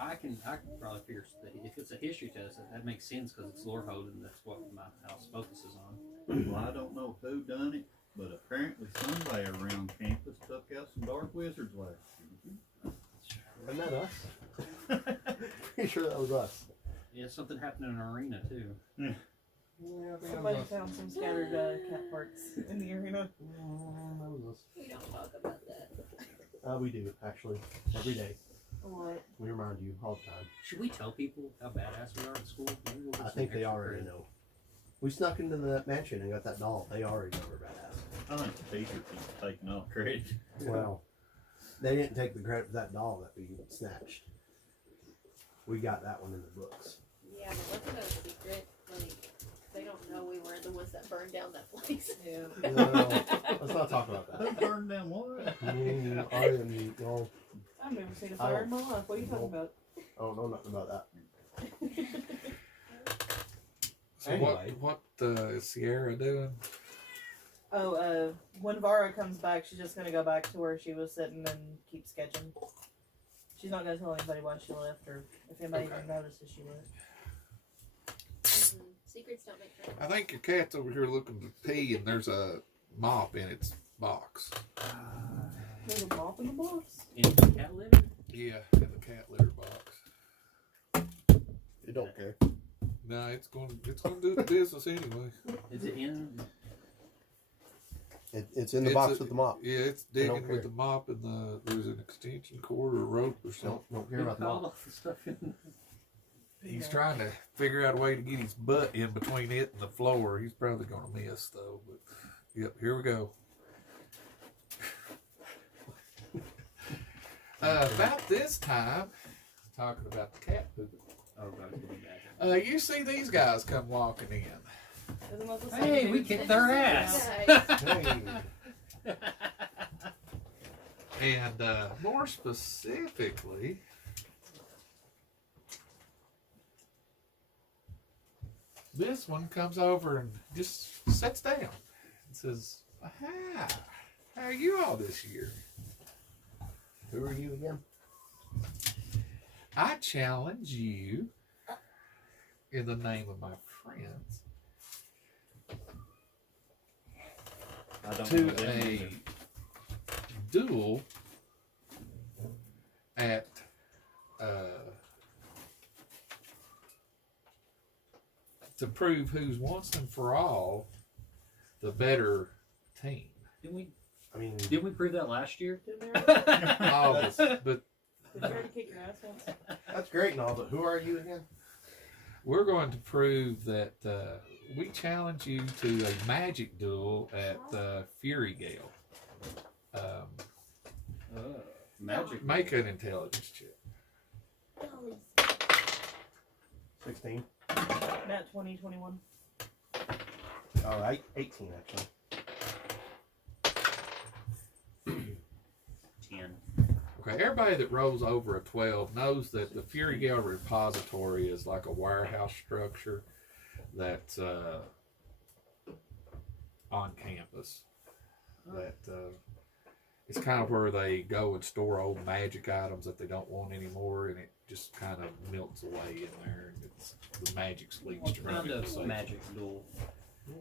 I can probably figure that if it's a history test, that makes sense because it's Lorehold and that's what my house focuses on. Well, I don't know who done it, but apparently somebody around campus took out some dark wizards last Wasn't that us? Pretty sure that was us. Yeah, something happened in an arena too. Somebody found some scattered cat parts in the arena. That was us. We don't talk about that. We do, actually. Every day. What? We remind you all the time. Should we tell people how badass we are at school? Maybe we'll get I some think they extra already credit. know. We snuck into that mansion and got that doll. They already know we're badass. I think the teacher keeps taking all credit. Well, they didn't take the credit for that doll that we snatched. We got that one in the books. Yeah, but wasn't it a secret? Like, they don't know we were the ones that burned down that place. Yeah. No, let's not talk about Who that. burned down what? I've never seen a fire in my life. What are you talking about? I don't know nothing about that. So Anyway. what is Sierra doing? When Vara comes back, she's just gonna go back to where she was sitting and keep sketching. She's not gonna tell anybody why she left or if anybody even notices she left. Secrets don't make friends. I think your cat's over here looking to pee, and there's a mop in its box. There's a mop in the box. In the cat litter? Yeah, in the cat litter box. You don't care. No, it's gonna do the business anyway. Is it in? It's in the box with the mop. Yeah, it's I don't digging with care. the mop, and there's an extension cord or a rope or something. Don't care about the All mop. the stuff in. He's trying to figure out a way to get his butt in between it and the floor. He's probably gonna miss though. But yep, here we go. About this time, talking about the cat poop. Oh, God. You see these guys come walking in. Isn't that the same Hey, thing? we kicked their ass. Hey, And more specifically, this one comes over and just sits down and says, "Hi, how are you all this year?" who are you again? I challenge you, in the name of my friends, I don't know to them a either. duel at to prove who's once and for all the better team. I mean, Didn't we prove that last year? All this, but Did you already kick your ass once? that's great and all, but who are you again? we're going to prove that we challenge you to a magic duel at Fury Gale. Magic. Make an intelligence check. 16. Nat 20, 21. All right, 18 actually. 10. Okay, everybody that rolls over a 12 knows that the Fury Gale repository is like a warehouse structure that's on campus. That it's kind of where they go and store old magic items that they don't want anymore, and it just kind of melts away in there, and it's the magic leaks What directly kind to of safety. magic duel? I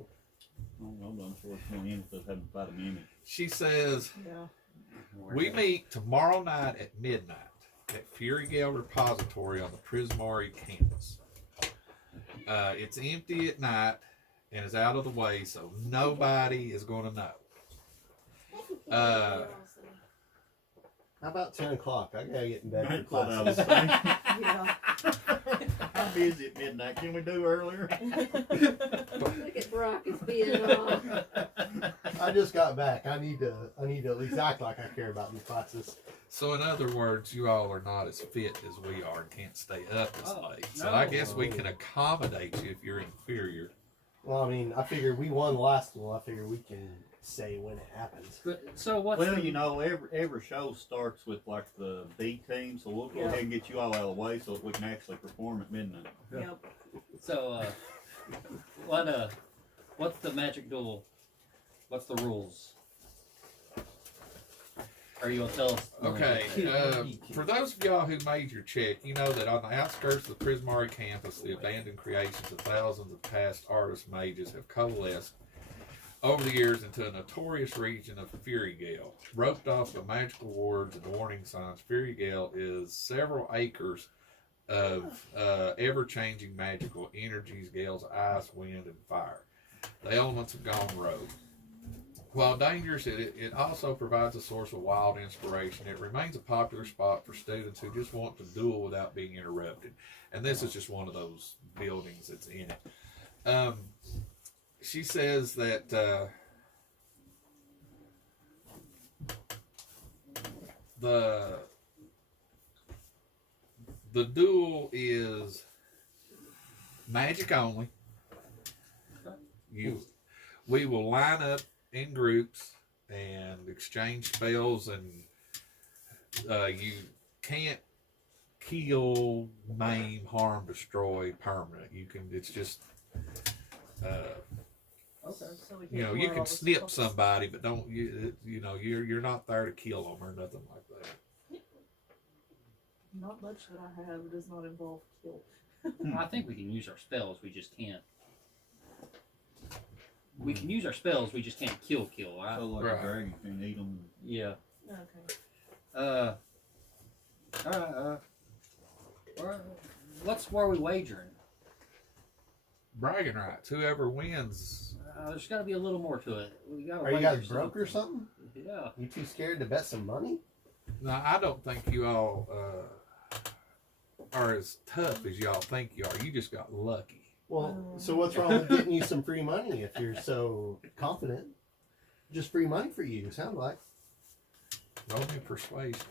don't know, I'm sure it's going in if they haven't fight a minute. She says, Yeah. "We meet tomorrow night at midnight at Fury Gale Repository on the Prismari campus. It's empty at night and is out of the way, so nobody is going to know. How about 10 o'clock? I gotta get in bed for That's what I was classes. thinking. Yeah. I'm busy at midnight. Can we do earlier? Look at Brock is being off. I just got back. I need to at least act like I care about these classes. So in other words, you all are not as fit as we are and can't stay up as Oh, late. So I no. guess we can accommodate you if you're inferior." Well, I mean, I figured we won the last one. I figure we can say when it happens. But, so what's Well, the, you know, every show starts with like the B team, so we'll go Yeah. ahead and get you all out of the way so that we can actually perform at midnight. Yep. So what's the magic duel? What's the rules? Are you gonna tell us? Okay, for those of y'all who made your check, you know that on the outskirts of the Prismari campus, the abandoned creations of thousands of past artist mages have coalesced over the years into a notorious region of Fury Gale. Roped off by magical wards and warning signs, Fury Gale is several acres of ever-changing magical energies, gales, ice, wind, and fire. The elements have gone rogue. While dangerous, it also provides a source of wild inspiration. It remains a popular spot for students who just want to duel without being interrupted. And this is just one of those buildings that's in it. She says that the duel is magic only. We will line up in groups and exchange spells, and you can't kill, maim, harm, destroy permanent. You can. It's just. Okay. So we You know, can't you blur can all this snip stuff. somebody, but don't you're not there to kill them or nothing like that. Not much that I have does not involve kill. I think we can use our spells. We just can't. We can use our spells. We just can't kill. Right? So like Right. a dragon can eat them. Yeah. Okay. All right. Where are we wagering? Bragging rights. Whoever wins. There's got to be a little more to it. We gotta Are you wager guys broke or something? Yeah. You too scared to bet some money? Now, I don't think you all are as tough as y'all think you are. You just got lucky. Well, so what's wrong with getting you some free money if you're so confident? Just free money for you, sound like. Roll me persuasion.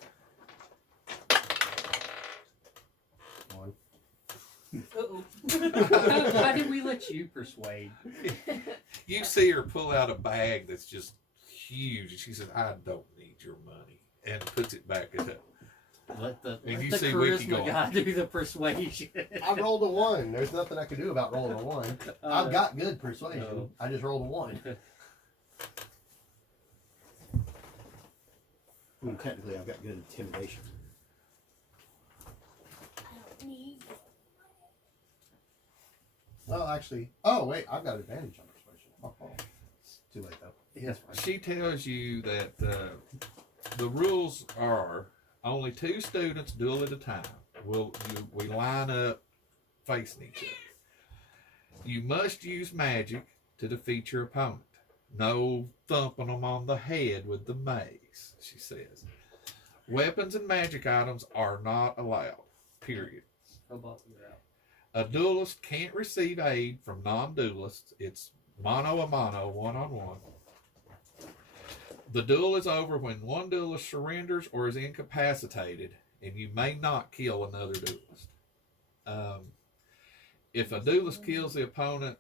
Uh-oh. Why did we let you persuade? You see her pull out a bag that's just huge, and she says, "I don't need your money," and puts it back up. Let the, And let you the see Wiki charisma going. guy do the persuasion. I rolled a 1. There's nothing I can do about rolling a 1. I've got good persuasion. no. I just rolled a 1. I mean, technically, I've got good intimidation. I don't need. Well, actually, oh wait, I've got advantage on persuasion. Oh, it's too late though. Yes, she tells you that the rules are only 2 students duel at a time. We line up facing each other. You must use magic to defeat your opponent. No thumping them on the head with the mace, she says. Weapons and magic items are not allowed, period. Cobalt, you're out. A duelist can't receive aid from non-duelists. It's mano a mano, one-on-one. The duel is over when one duelist surrenders or is incapacitated, and you may not kill another duelist. If a duelist kills the opponent,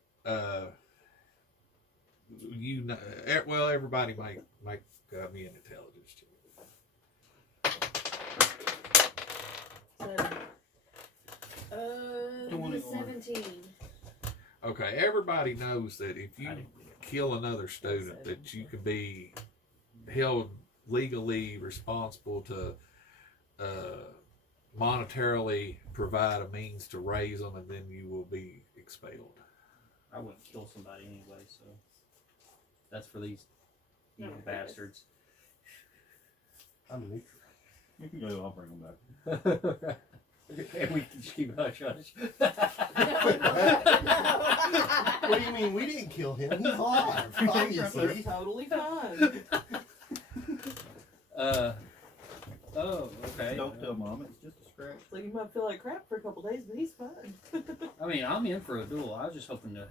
everybody make me an intelligence check. 17. Okay, everybody knows that if you kill another student, that you can be held legally responsible to monetarily provide a means to raise them, and then you will be expelled. I wouldn't kill somebody anyway, so that's for these evil No. bastards. I'm neutral. You can go, I'll bring them back. And we can just keep hush hush. What do you mean? We didn't kill him. He's alive, obviously. Totally fine. Oh, okay. Don't tell Mom, it's just a scratch. Like, you might feel like crap for a couple days, but he's fine. I mean, I'm in for a duel. I was just hoping to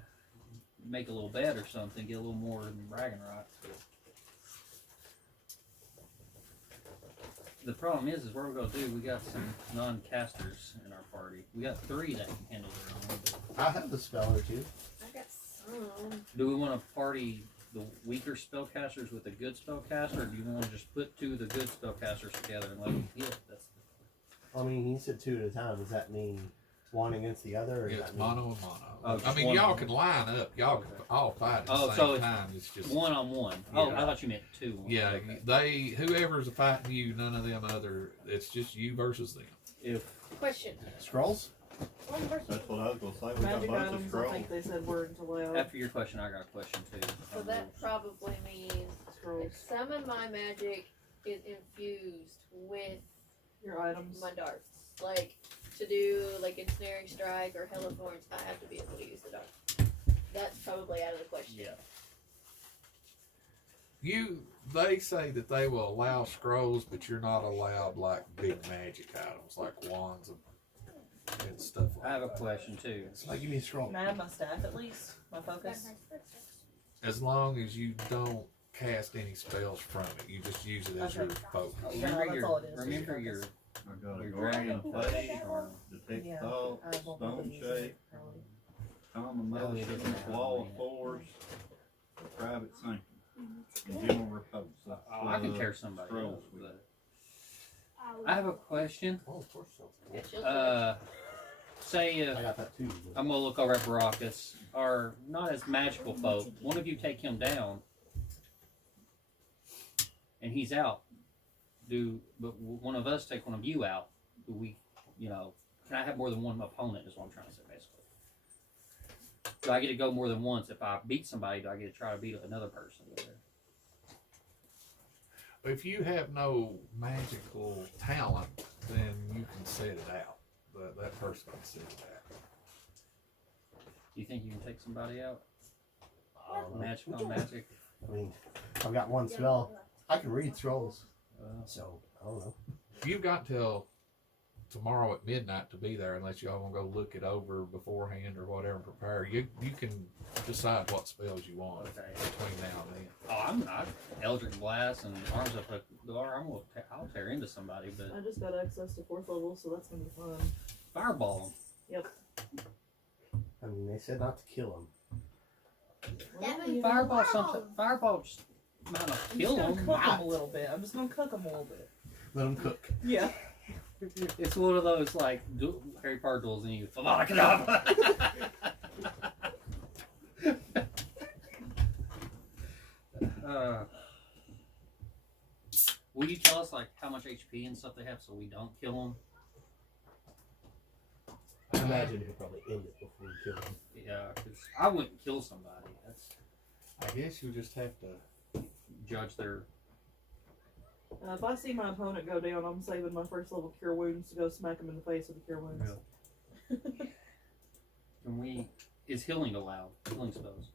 make a little bet or something, get a little more than bragging rights. The problem is what we're gonna do. We got some non-casters in our party. We got 3 that can handle their own. I have the spell or 2. I got some. Do we want to party the weaker spellcasters with the good spellcaster, or do you want to just put 2 of the good spellcasters together and let them hit? That's I mean, he said 2 at a time. Does that mean one against the other? Or does It's that mean... mono and mono. Oh, I just mean, one. y'all can line up. Y'all can all fight at the Oh, same so it's time. It's just 1-on-1. Oh, Yeah. I thought you meant 2. Yeah, Okay. whoever's fighting you, none of them other. It's just you versus them. If Question. Scrolls? One person. That's what I was gonna say. We got Magic a bunch of items, I scrolls. think they said weren't allowed. after your question, I got a question too. So that probably means Scrolls. if some of my magic is infused with Your items. my darts, like to do like ensnaring strike or hell of thorns, I have to be able to use the dart. That's probably out of the question. Yeah. They say that they will allow scrolls, but you're not allowed like big magic items like wands and stuff like that. I have a question too. Like, give me a scroll. Can I have my staff at least? My focus? As long as you don't cast any spells from it, you just use it as Okay. your focus. Remember that's your all it is, remember just your focus. I got a your guardian dragon of flesh faith, or detect Yeah, thoughts, I won't be able to stone use it. shape, common No, it motion, doesn't have wall one of in it. force, private sanctum, and general repose. That's, I can tear somebody scrolls up, we- but I have a question. Oh, of course so. Yeah, she'll Say I got that too. but- I'm gonna look over at Baracus. Are not as magical folk. One of you take him down, and he's out. But one of us take one of you out? Do we, can I have more than one opponent? Is what I'm trying to say, basically. Do I get to go more than once? If I beat somebody, do I get to try to beat another person? If you have no magical talent, then you can set it out. That person can set it out. Do you think you can take somebody out? Magic. Magic on magic. I mean, I've got one spell. I can read scrolls, so I don't know. You've got till tomorrow at midnight to be there, unless y'all want to go look it over beforehand or whatever and prepare. You can decide what spells you want Okay. between now and then. Oh, not Eldritch Blast and arms up a door. I'll tear into somebody, but I just got access to 4th level, so that's gonna be fun. fireball 'em. Yep. I mean, they said not to kill him. That Well, would- you know, Fireball something. Fireball just might not I'm kill just gonna them. cook them a little bit. I'm just gonna cook them a little bit. Let him cook. Yeah. It's one of those like Harry Potter duels, and you Avada Kedavra. Will you tell us like how much HP and stuff they have so we don't kill them? I imagine he'll probably end it before you kill him. Yeah, because I wouldn't kill somebody. That's I guess you just have to. judge their. If I see my opponent go down, I'm saving my first level cure wounds to go smack him in the face with the cure wounds. Can we? Is healing allowed? Healing spells.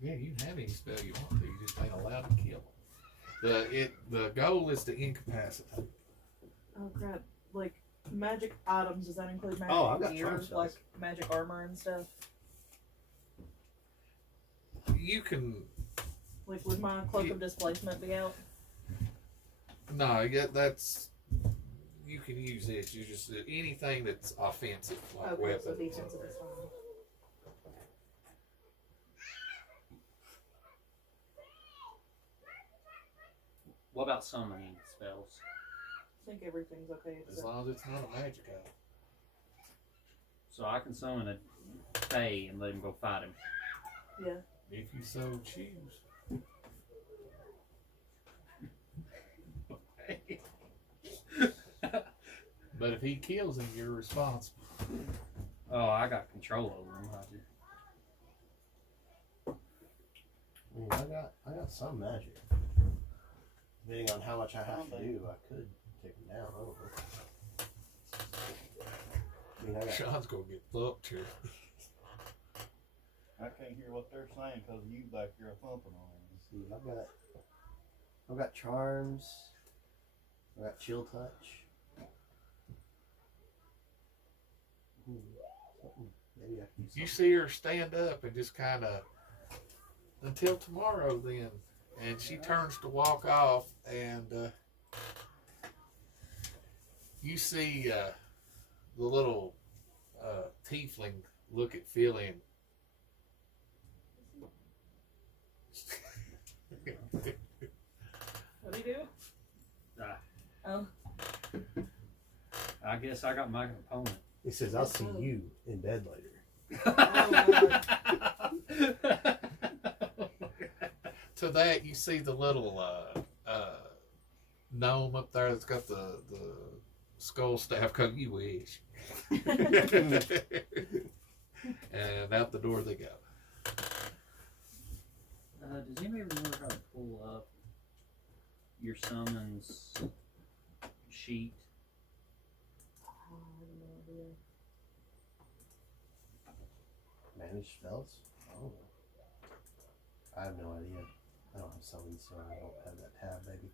Yeah, you can have any spell you want to. You just ain't allowed to kill them. The goal is to incapacitate. Oh crap! Like magic items, does that include magic Oh, I've got gear, charm spells. like magic armor and stuff? You can. Like would my cloak of displacement be out? No, yeah, that's. You can use this. You just anything that's offensive, like Okay, weapons. so defensive is fine. What about summoning spells? I think everything's okay. As Except long as it's not a magic item. So I can summon a Fae and let him go fight him. yeah. If you so choose. But if he kills him, you're responsible. Oh, I got control over him. I mean, I got some magic. Depending on how much I have to do, I could take him down. I don't know. I mean, I got Sean's gonna get fucked here. I can't hear what they're saying because you back here thumping on them. see, I've got charms. I got chill touch. Something maybe I can do You something. see her stand up and just kind of until tomorrow then, and she turns to walk off, and you see the little tiefling look at Philly What do you do? Ah. Oh. I guess I got my opponent. He says, "I'll see you in bed later." To that, you see the little gnome up there that's got the skull staff coat. You wish. And out the door they go. Does anybody remember how to pull up your summons sheet? Oh, I have no idea. Manage spells? Oh. I have no idea. I don't have summons, so I don't have that tab, baby.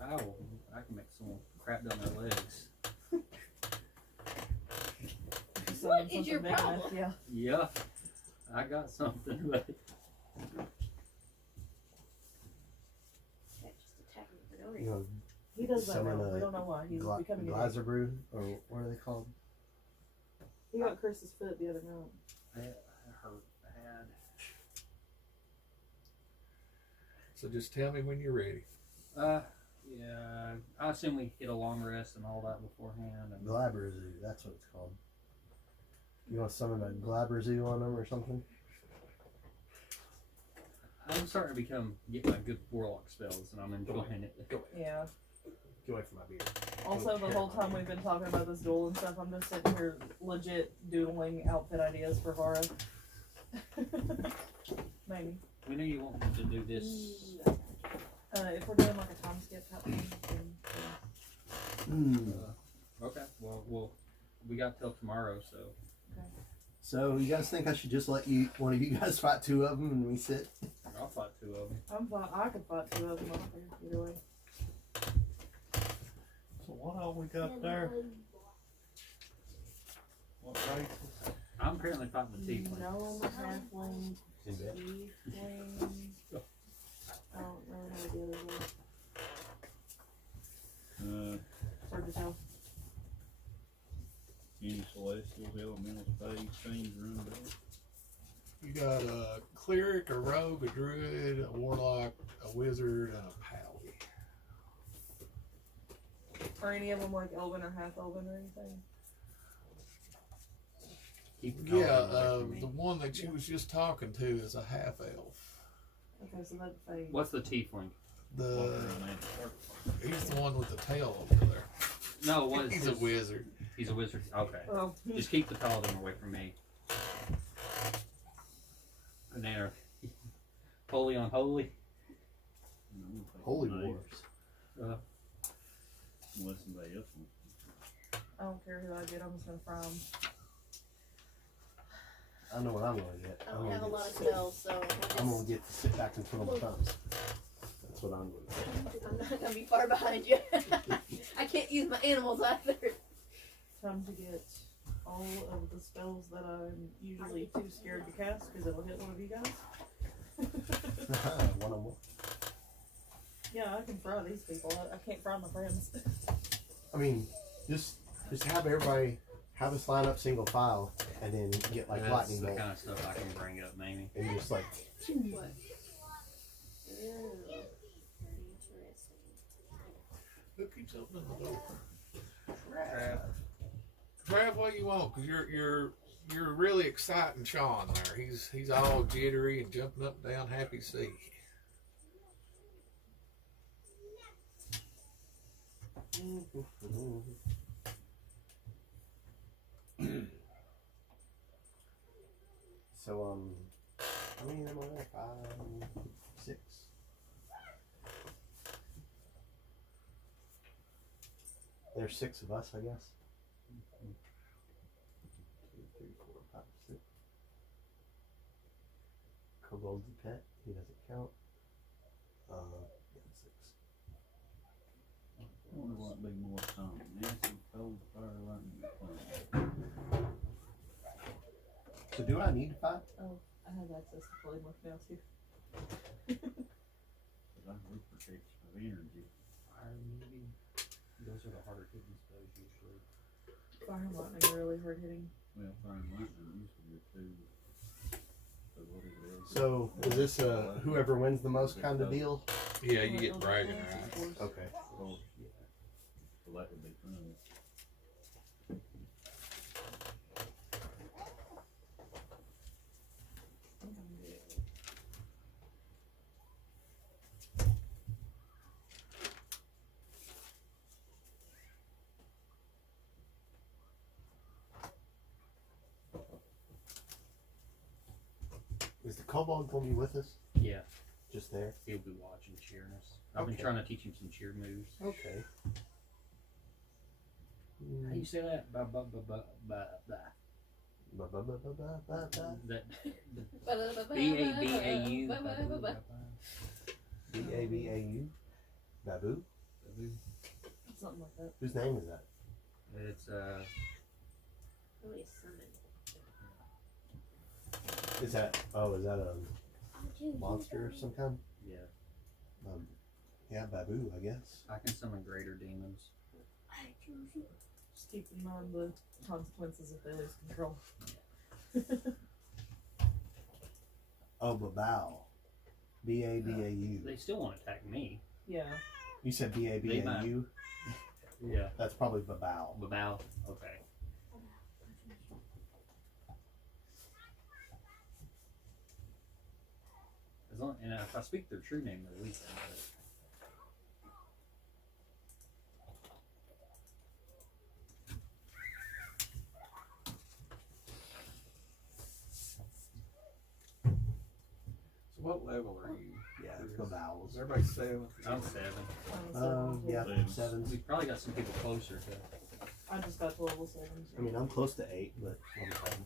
I can make someone crap down their legs. Summon What is your something big enough, problem? Yeah. Yeah, I got something, but Yeah, just attack me for no You reason. know, He does that Summon now. a We don't know why. He's becoming a Glazer brew, or what are they called? He got Chris's foot the other night. it hurt bad. So just tell me when you're ready. Yeah, I assume we hit a long rest and all that beforehand. And Glabber Zoo, that's what it's called. You want to summon a Glabber Zoo on them or something? I'm starting to get my good warlock spells, and I'm enjoying it. Yeah. Get away from my beard. Also, the whole time we've been talking about this duel and stuff, I'm just sitting here legit doodling outfit ideas for Vara. Maybe. We know you want me to do this. If we're doing like a time skip type thing, then Okay. Well, we got till tomorrow, so. So, you guys think I should just let one of you guys fight two of them and we sit? I'll fight two of them. I'm fine. I could fight two of them up there either way. So what all we got there? What races? I'm currently fighting the tiefling. Gnome, halfling, In bed. tiefling. I don't really know what the others were. Hard to tell. Any sort celestial, elemental, phase, change, run down. You got a cleric, a rogue, a druid, a warlock, a wizard, and a pally. Are any of them like elven or half elven or anything? Keep the Yeah, paladin away from me. the one that you was just talking to is a half elf. Okay, so that fades. What's the tiefling? He's the one with the tail over there. No, what is He's his? a wizard. He's a wizard. Okay. Oh, Just keep the paladin away from me. And they're holy on holy. Holy Nice. wars. Unless somebody else wants. I don't care who I get. I'm just gonna fry 'em. I know what I'm gonna get. I don't have a lot of sit- spells, so I'm gonna get to sit back and twiddle my thumbs. That's what I'm gonna do. I'm not gonna be far behind you. I can't use my animals either. Time to get all of the spells that I'm usually too scared to cast because it'll hit one of you guys. One on one. Yeah, I can fry these people. I can't fry my friends. I mean, just have everybody have us line up single file and then get like That's lightning the bolt kind of stuff I can bring up, maybe. and just like What? Ooh, interesting. Who keeps opening the door? Crap. Trav, what you want? Cause you're really exciting Sean there. He's all jittery and jumping up and down, happy to see you. so how many am I there? 5, 6. There's 6 of us, I guess. 2, 3, 4, 5, 6. Kobold's a pet. He doesn't count. Yeah, 6. I wonder what would be more common. Acid, cold, fire, lightning, flame. So do I need to fight? Oh, I have access to polymorph now too. Cause I look for protection of energy. Fire maybe. Those are the harder hitting spells usually. Fire and lightning are really hard hitting. Well, fire and lightning usually are two. So what is it? So is this a whoever wins the most kind of deal? Yeah, you get bragging rights. Okay. Oh, yeah. So that would be fun. Is the kobold gonna be with us? Yeah, Just there? he'll be watching, cheering us. I've been Okay. trying to teach him some cheer moves. Okay. How you say that? Ba ba ba ba ba ba. Ba-ba-ba-ba-ba-ba. That Ba-da-ba-ba-ba. B-A-B-A-U. Ba-ba-ba-ba. B-A-B-A-U? Babu? Something like that. Whose name is that? It's Really summon. Is that a monster of some kind? yeah. Yeah, Babu, I guess. I can summon greater demons. Just keep in mind the consequences if they lose control. Oh, Babao. B-A-B-A-U. They still won't attack me. Yeah. You said B-A-B-A-U? Yeah. That's probably Babao. Babao. Okay. As long, and if I speak their true name, they're weak. So what level are you? Yeah, it's Babaos. Is everybody 7? I'm 7. Yeah, Seven. 7s. We probably got some people closer to. I just got to level 7. So. I mean, I'm close to 8, but I'm 7.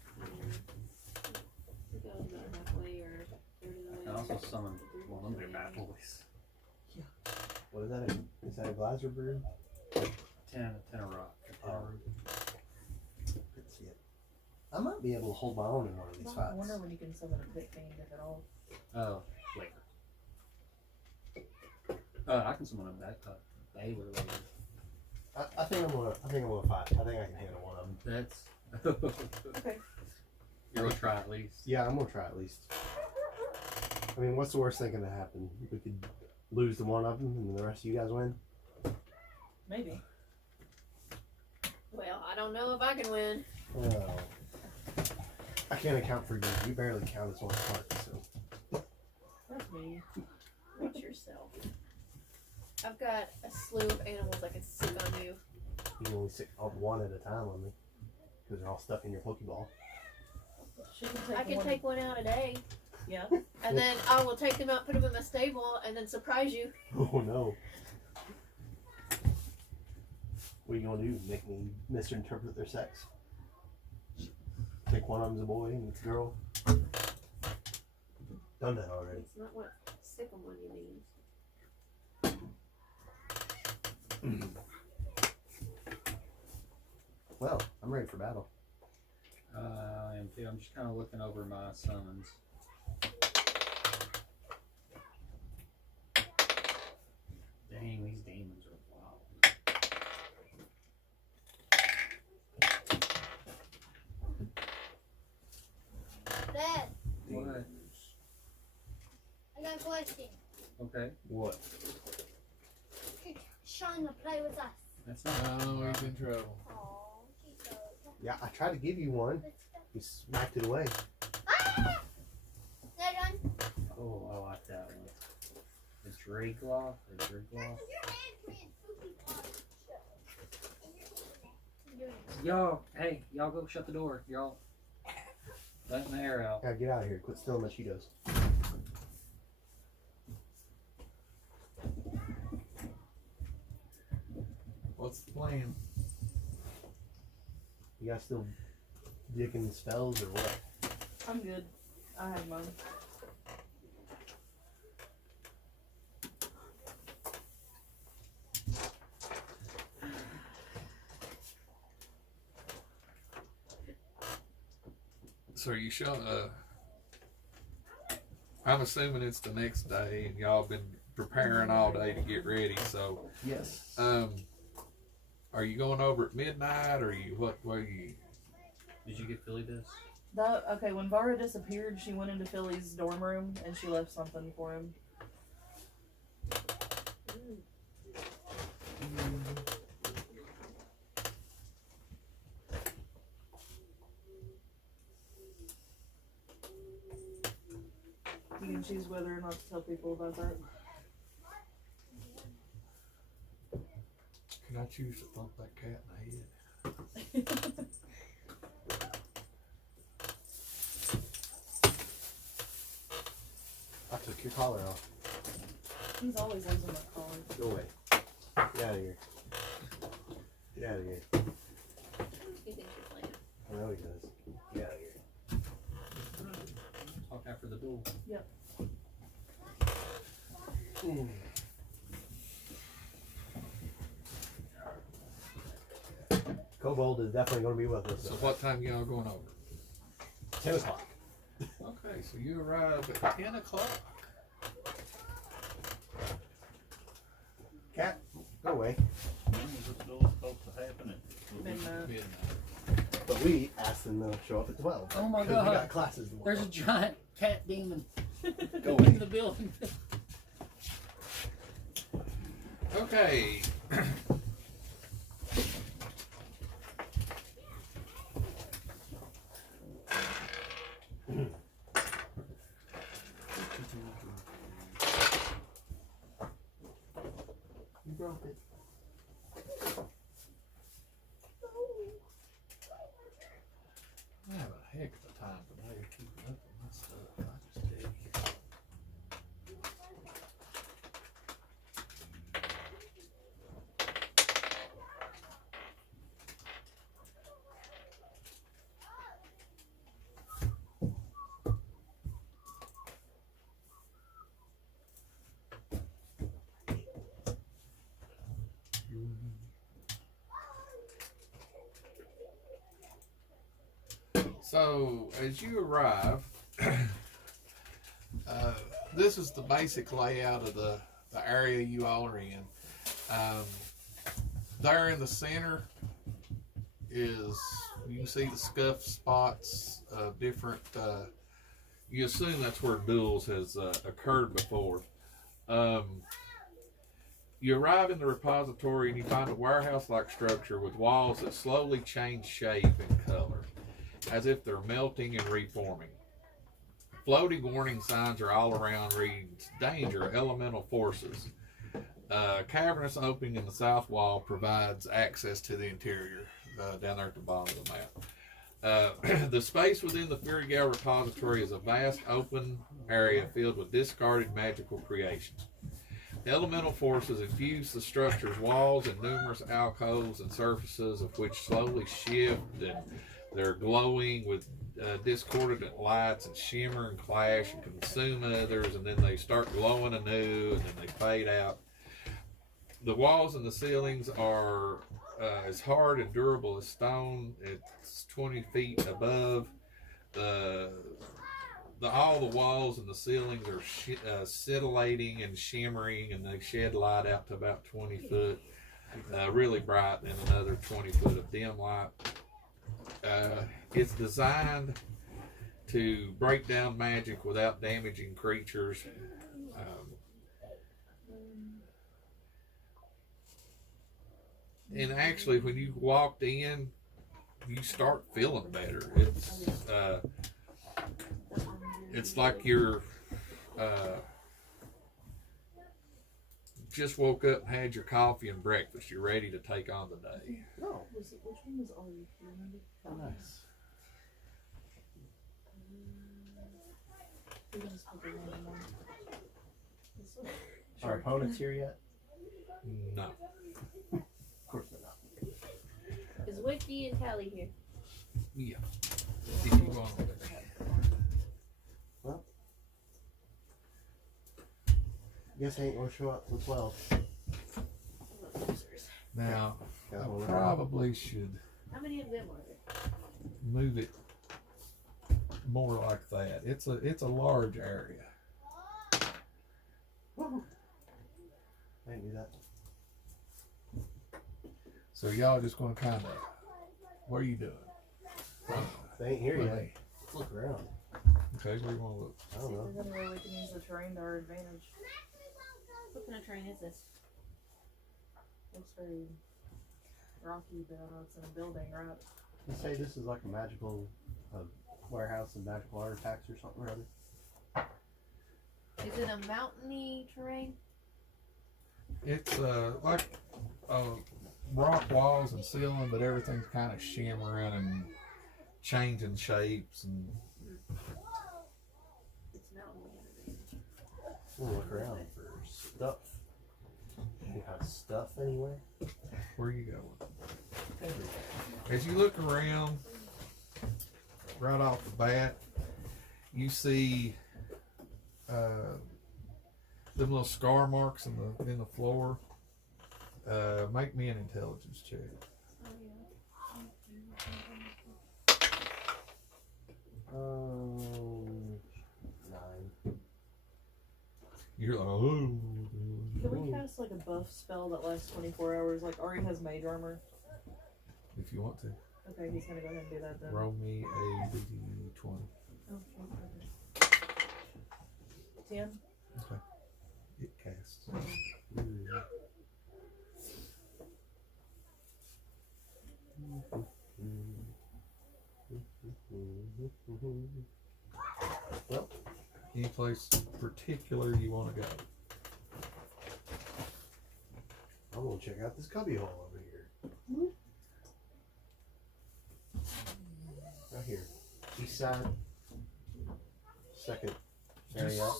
We got about halfway or 30 I also summoned one of their bad boys. What is that? Is that a Glazer bird? 10 a rock. Couldn't see it. I might be able to hold my own in one of these I fights. wonder when you can summon a pit fiend if at all. Oh, later. I can summon them back Baylor later. I think I'm gonna fight. I think I can handle one of them. That's Okay. You're gonna try at least. Yeah, I'm gonna try at least. I mean, what's the worst thing gonna happen? We could lose to one of them, and the rest of you guys win. Maybe. Well, I don't know if I can win. Well, I can't account for you. You barely count as one part, so. That's me. Watch yourself. I've got a slew of animals I can sick on you. You can only stick on one at a time on me. Because they're all stuck in your Pokeball. She can I can take one out a day. Yeah. And then I will take them out, put them in my stable, and then surprise you. Oh no. What are you gonna do? Make me misinterpret their sex? Think one of them's a boy and it's a girl? Done that already. It's not what sick 'em when you mean. Well, I'm ready for battle. I am too. I'm just kind of looking over my summons. Dang, these demons are wild. Dad, What? I got a question. Okay, What? Sean to play with us. that's not. No, he's in trouble. Aww, she's so. Yeah, I tried to give you one. You smacked it away. Ah! That done? Oh, I like that one. The Dragloff. The Dragloff. Your hand playing spooky party. Y'all, hey, y'all go shut the door. Y'all letting the air out. Gotta get out of here. Quit stealing my Cheetos. What's the plan? You guys still dicking spells or what? I'm good. I have mine. So you show, I'm assuming it's the next day and y'all been preparing all day to get ready, so, Yes. are you going over at midnight or what are you? Did you get Philly this? Okay, when Vara disappeared, she went into Philly's dorm room and she left something for him. You can choose whether or not to tell people about that. Can I choose to thump that cat in the head? I took your collar off. He's always losing my collar. Go away. Get out of here. Get out of here. He thinks you're playing. I know he does. Get out of here. Talk after the duel. Kobold is definitely going to be with us. So what time y'all going over? 10 o'clock. Okay, so you arrive at 10 o'clock. Cat, go away. When was this duel supposed to happen at? Midnight. Midnight. But we asked them to show up at 12. Oh my 'cause God. we got classes tomorrow. There's a giant cat demon Go in away. the building. Okay. You broke it. I have a heck of a time today keeping up with my stuff. I just tell you. So as you arrive, this is the basic layout of the area you all are in. There in the center is You can see the scuff spots, different. You assume that's where duels has occurred before. You arrive in the repository and you find a warehouse-like structure with walls that slowly change shape and color, as if they're melting and reforming. Floating warning signs are all around, reads danger, elemental forces. A cavernous opening in the south wall provides access to the interior, down there at the bottom of the map. The space within the Fury Gale repository is a vast open area filled with discarded magical creations. Elemental forces infuse the structure's walls and numerous alcoves and surfaces of which slowly shift, and they're glowing with discordant lights and shimmer and clash and consume others, and then they start glowing anew and then they fade out. The walls and the ceilings are as hard and durable as stone. It's 20 feet above. All the walls and the ceilings are scintillating and shimmering, and they shed light out to about 20 foot, really bright, and another 20 foot of dim light. It's designed to break down magic without damaging creatures. And actually, when you walked in, you start feeling better. It's like you're just woke up and had your coffee and breakfast. You're ready to take on the day. No, which one was Ari? Do you remember? Oh, nice. We can just pick a random one. This one? Our opponents here yet? No. Of course they're not. Is Wiki and Tally here? Yeah. If you want. Guess I ain't gonna show up till 12. Now, Got I one. probably should How many of them are there? move it more like that. It's a large area. Woo-hoo. I didn't do that. So y'all just gonna kind of, what are you doing? They ain't here yet. Hey, Let's look around. okay, where you want to look? I don't know. If there's any way we can use the terrain to our advantage. What kind of train is this? Looks very rocky, but I don't know it's in a building, right? You say this is like a magical warehouse of magical artifacts or something or other? Is it a mountainy terrain? It's like rock walls and ceiling, but everything's kind of shimmering and changing shapes and. It's mountainy. We'll look around for stuff. You have stuff anywhere? Where you going? As you look around, right off the bat, you see them little scar marks in the floor. Make me an intelligence check. Oh, yeah. 9. You're like, oh. Can we cast like a buff spell that lasts 24 hours? Like Ari has mage armor. If you want to, Okay, he's gonna go ahead and do that then. roll me a d20. Oh, okay. 10? Okay. It casts. Well, Any place particular you want to go? I'm gonna check out this cubby hole over here. Right here. East side. Second area up.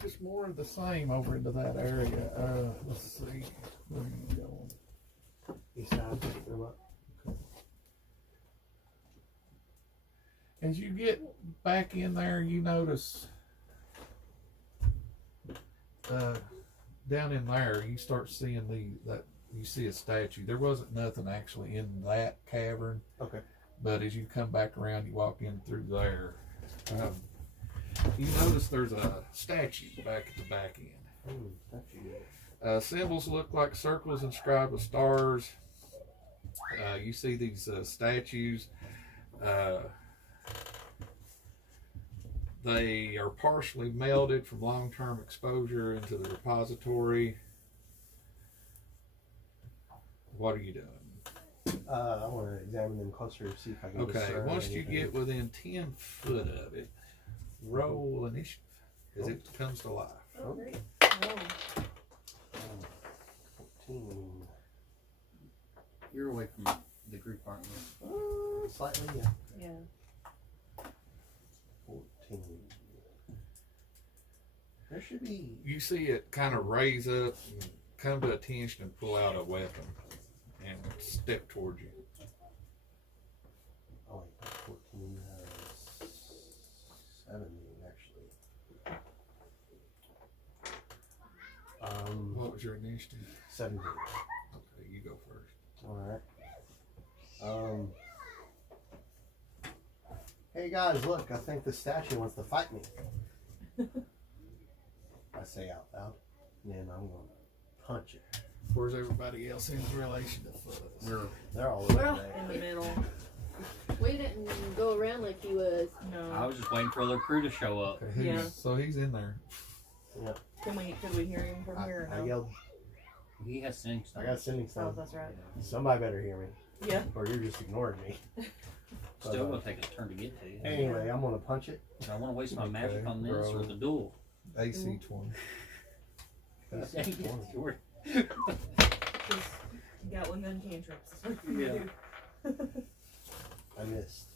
Just more of the same over into that area. Let's see. Where are you going? East side. Go up. As you get back in there, you notice down in there, you start seeing you see a statue. There wasn't nothing actually in that cavern. Okay. But as you come back around, you walk in through there. You notice there's a statue back at the back end. Statue. Symbols look like circles inscribed with stars. You see these statues. They are partially melted from long-term exposure into the repository. What are you doing? I want to examine them closer to see if I can Okay, discern once you anything. get within 10 foot of it, roll initiative as it comes to life. Oh, great. Oh. 14. You're away from the group, aren't you? Slightly, yeah. Yeah. 14. There should be. You see it kind of raise up and come to attention and pull out a weapon and step towards you. Oh, wait, 14 17 actually. What was your initiative? 17. Okay, you go first. Alright. Hey guys, look, I think the statue wants to fight me. I say out loud. And then I'm gonna punch it. Where's everybody else in relation to Fuzz? They're all over Well, there. In the middle. We didn't go around like he was. No. I was just waiting for other crew to show up. Okay, Yeah. So he's in there. Could we hear him from here or I no? yelled, He has sending I stuff. got sending Oh, stuff. that's right. Somebody better hear me. Yeah. Or you're just ignoring me. Still gonna take a turn to get to you. Anyway, I'm gonna punch it. Do I want to waste my Okay, magic on this or bro. the duel? AC 20. That's Dang it, 20. Stuart. Just Gatling gun cantrips. That's what you Yeah. do. I missed.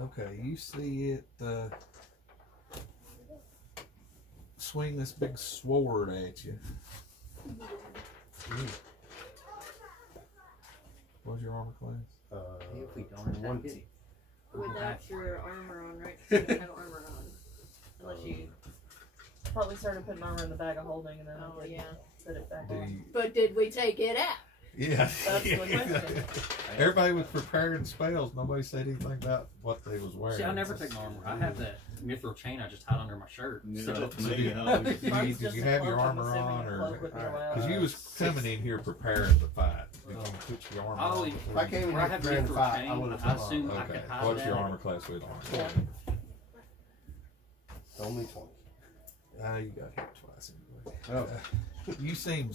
Okay, you see it swing this big sword at you. What's your armor class? If we don't attack 20. it. Without your armor on, right? You don't have armor on. Unless you. Thought we started putting armor in the bag of holding and then Oh, we yeah. put it back Do on. you, But did we take it out? yeah. That's the question. Everybody was preparing spells. Nobody said anything about what they was wearing. See, I never take my armor. I have that mithril chain I just hide under my shirt. Yeah, So- that's So me. you- I always- Did you, Mine's did just you a have your cloak, I'm armor assuming on, a or cloak would be Alright. allowed. because you was coming in here preparing to fight? You're gonna put your armor Oh, on. if If I came in Where I here have preparing to mithril fight, chain, I would have I assume I Okay. could hide What's that. your armor class with armor? Yeah. Only 20. You got hit twice anyway. Oh. You seem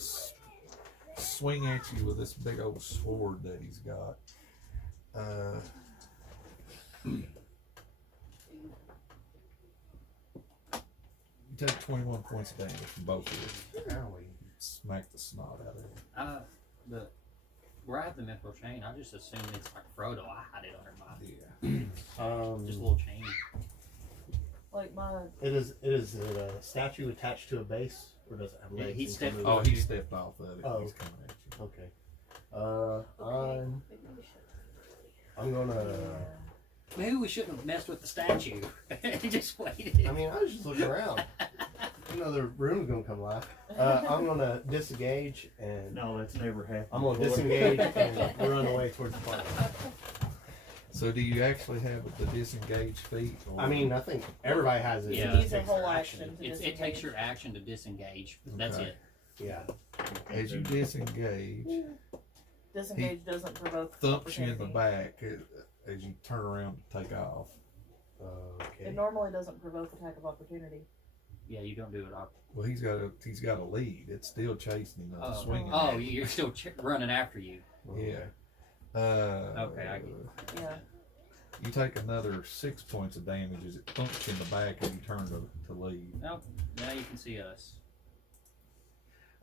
swing at you with this big old sword that he's got. You take 21 points of damage from both of you. Owie. Smack the snot out of it. Where I have the mithril chain, I just assume it's like Frodo. I hide it under my Yeah. just a little chain. Like my Is it a statue attached to a base, or does it have Yeah, legs? he and stepped- can Oh, move? he stepped off of it. Oh. He's coming at you. Okay. Okay. Maybe we should. I'm gonna. Maybe we shouldn't have messed with the statue and just waited. I mean, I was just looking around. You know, the room's gonna come alive. I'm gonna disengage and No, that's never happened. I'm gonna before. disengage and run away towards the fire. So, do you actually have the disengage feat? Or? I mean, I think everybody has it. Yeah. It use a takes whole their action to It takes disengage. your action to disengage. That's Okay. it. Yeah. as you disengage, Disengage doesn't provoke thumps you in the opportunity. back as you turn around to take off. Okay. It normally doesn't provoke attack of opportunity. Yeah, you don't do it. Well, he's got a lead. It's still chasing him, Oh, swinging. oh, at you. you're still running after you. Yeah. Okay, I get Yeah. You take another 6 points of damage as it thumps you in the back as you turn to leave. Now you can see us.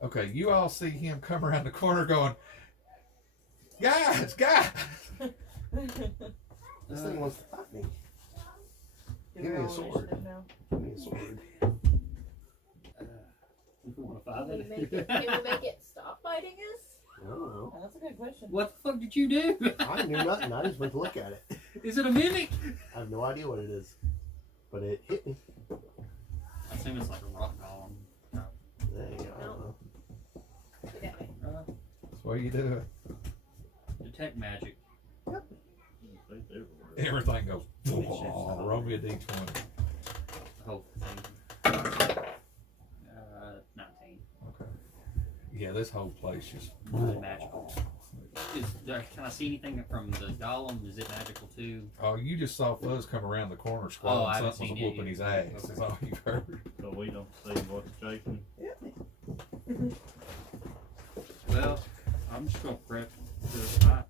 Okay, you all see him come around the corner going, guys! This thing wants to fight me. Do Give me a roll sword. initiative now? Give me a sword. You want to fight Can we it? can we make it stop fighting us? I don't know. Oh, that's a good question. What the fuck did you do? I knew nothing. I just went to look at it. Is it a mimic? I have no idea what it is, but it hit me. I assume it's like a rock golem. There you go. I don't know. Get at me. That's what you do. Detect magic. They do. Everything goes, roll me a d20. Hope thing. Yeah, this whole place just. Really magical. Can I see anything from the golem? Is it magical too? Oh, you just saw Fuzz come around the corner Oh, squad. I haven't Something was seen it whooping yet. his ass. Okay. That's all you've heard. So we don't see what's shaking. Well, I'm just gonna prep to the spot.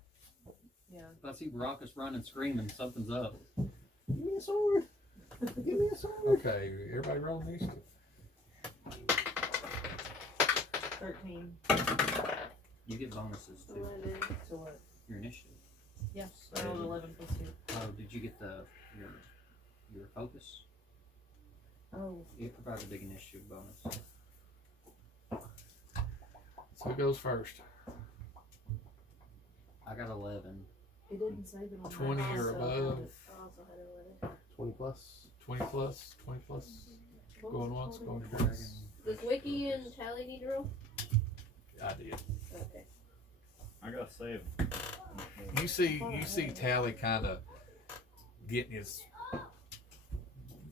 Yeah. If I see Baracus running, screaming, something's up. Give me a sword. Give me a sword. Okay, everybody roll initiative. 13 You get bonuses too. 11. to what? Your initiative. Yeah. I rolled 11 plus 2. Oh, did you get your focus? Oh. It provides a big initiative bonus. So who goes first? I got 11. It didn't save it on 20 mine, or so- above. I also had 11. 20 plus. 20 plus. 20 plus. What Going was once, it going called? twice. Does Wiki and Tally need to roll? I did. Okay. I got 7. You see Tally kind of getting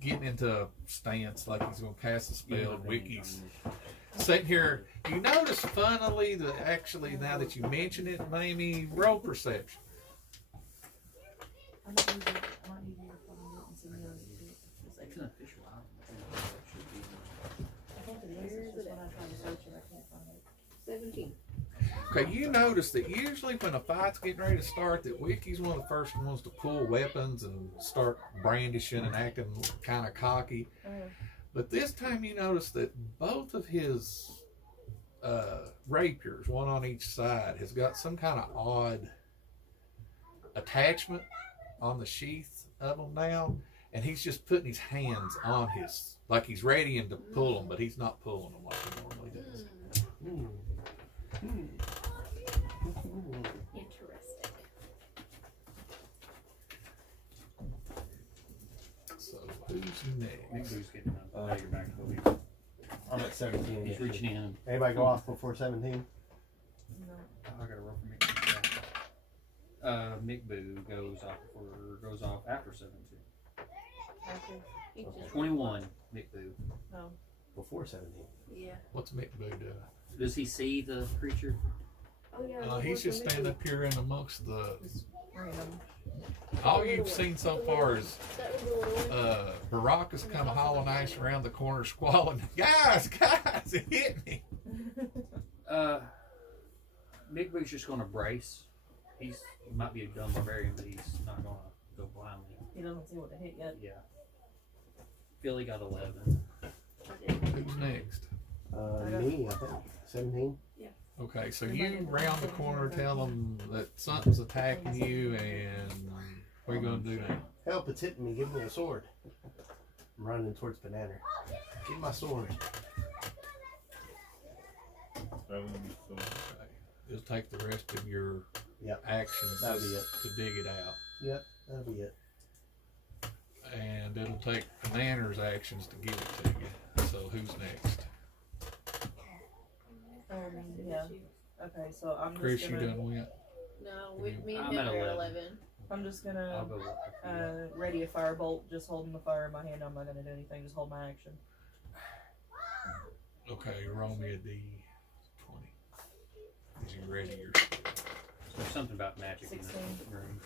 into a stance like he's gonna cast a spell. And Wiki's sitting here. You notice, funnily, that actually now that you mention it, Mamie, roll perception. I might need your phone and send me a It's an official item. I think it is. It's just when I try to search it, I can't find it. 17. Okay, you notice that usually when a fight's getting ready to start, that Wiki's one of the first ones to pull weapons and start brandishing and acting kind of cocky. Oh. But this time you notice that both of his rapiers, one on each side, has got some kind of odd attachment on the sheath of them now, and he's just putting his hands on his, like he's readying to pull them, but he's not pulling them like he normally does. Interesting. So who's next? Boo's getting up. Now you're back to the I'm at 17. He's reaching in. Anybody go off before 17? No. I gotta roll for Mick. Mick Boo goes off after 17. After. He just 21. Mick Boo. No. Before 17. Yeah. What's Mick Boo doing? Does he see the creature? Oh yeah. He's just standing up here in amongst the. Just random. All you've seen so far is That was the little one. Baracus kind of hauling ice around the corner, squalling. Guys, it hit me. Mick Boo's just gonna brace. He might be a dumb barbarian, but he's not gonna go blindly. He doesn't see what to hit yet. Yeah. Philly got 11. Who's next? Me, I think. 17. Okay, so you round the corner, tell them that something's attacking you, and what are you gonna do now? Help, it's hitting me. Give me a sword. I'm running towards Banana. Give my sword. 7. So Okay. It'll take the rest of your Yep. actions That'll be it. to dig it out, Yep, that'll be it. and it'll take Banana's actions to give it to you. So who's next? Yeah. Okay, so I'm Chris, just you gonna. done went. No, me and I'm him at are 11. 11. I'm just I'll gonna go with ready a firebolt, just holding the fire in my hand. I'm not gonna do anything. Just hold my action. Okay, roll me a d20. Is you ready? There's something about magic in this 16. room.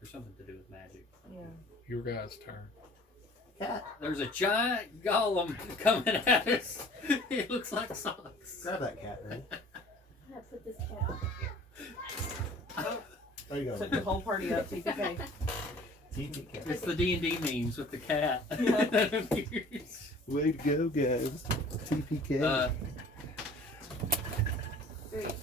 There's something to do with magic. Yeah. Your guys' turn. Cat. There's a giant golem coming at us. It looks like socks. Grab that cat, Ernie. I put this cat on. There you Took go. the whole party up. TPK. TP cat. It's the D&D memes with the cat. Way to go, guys. TPK. Great.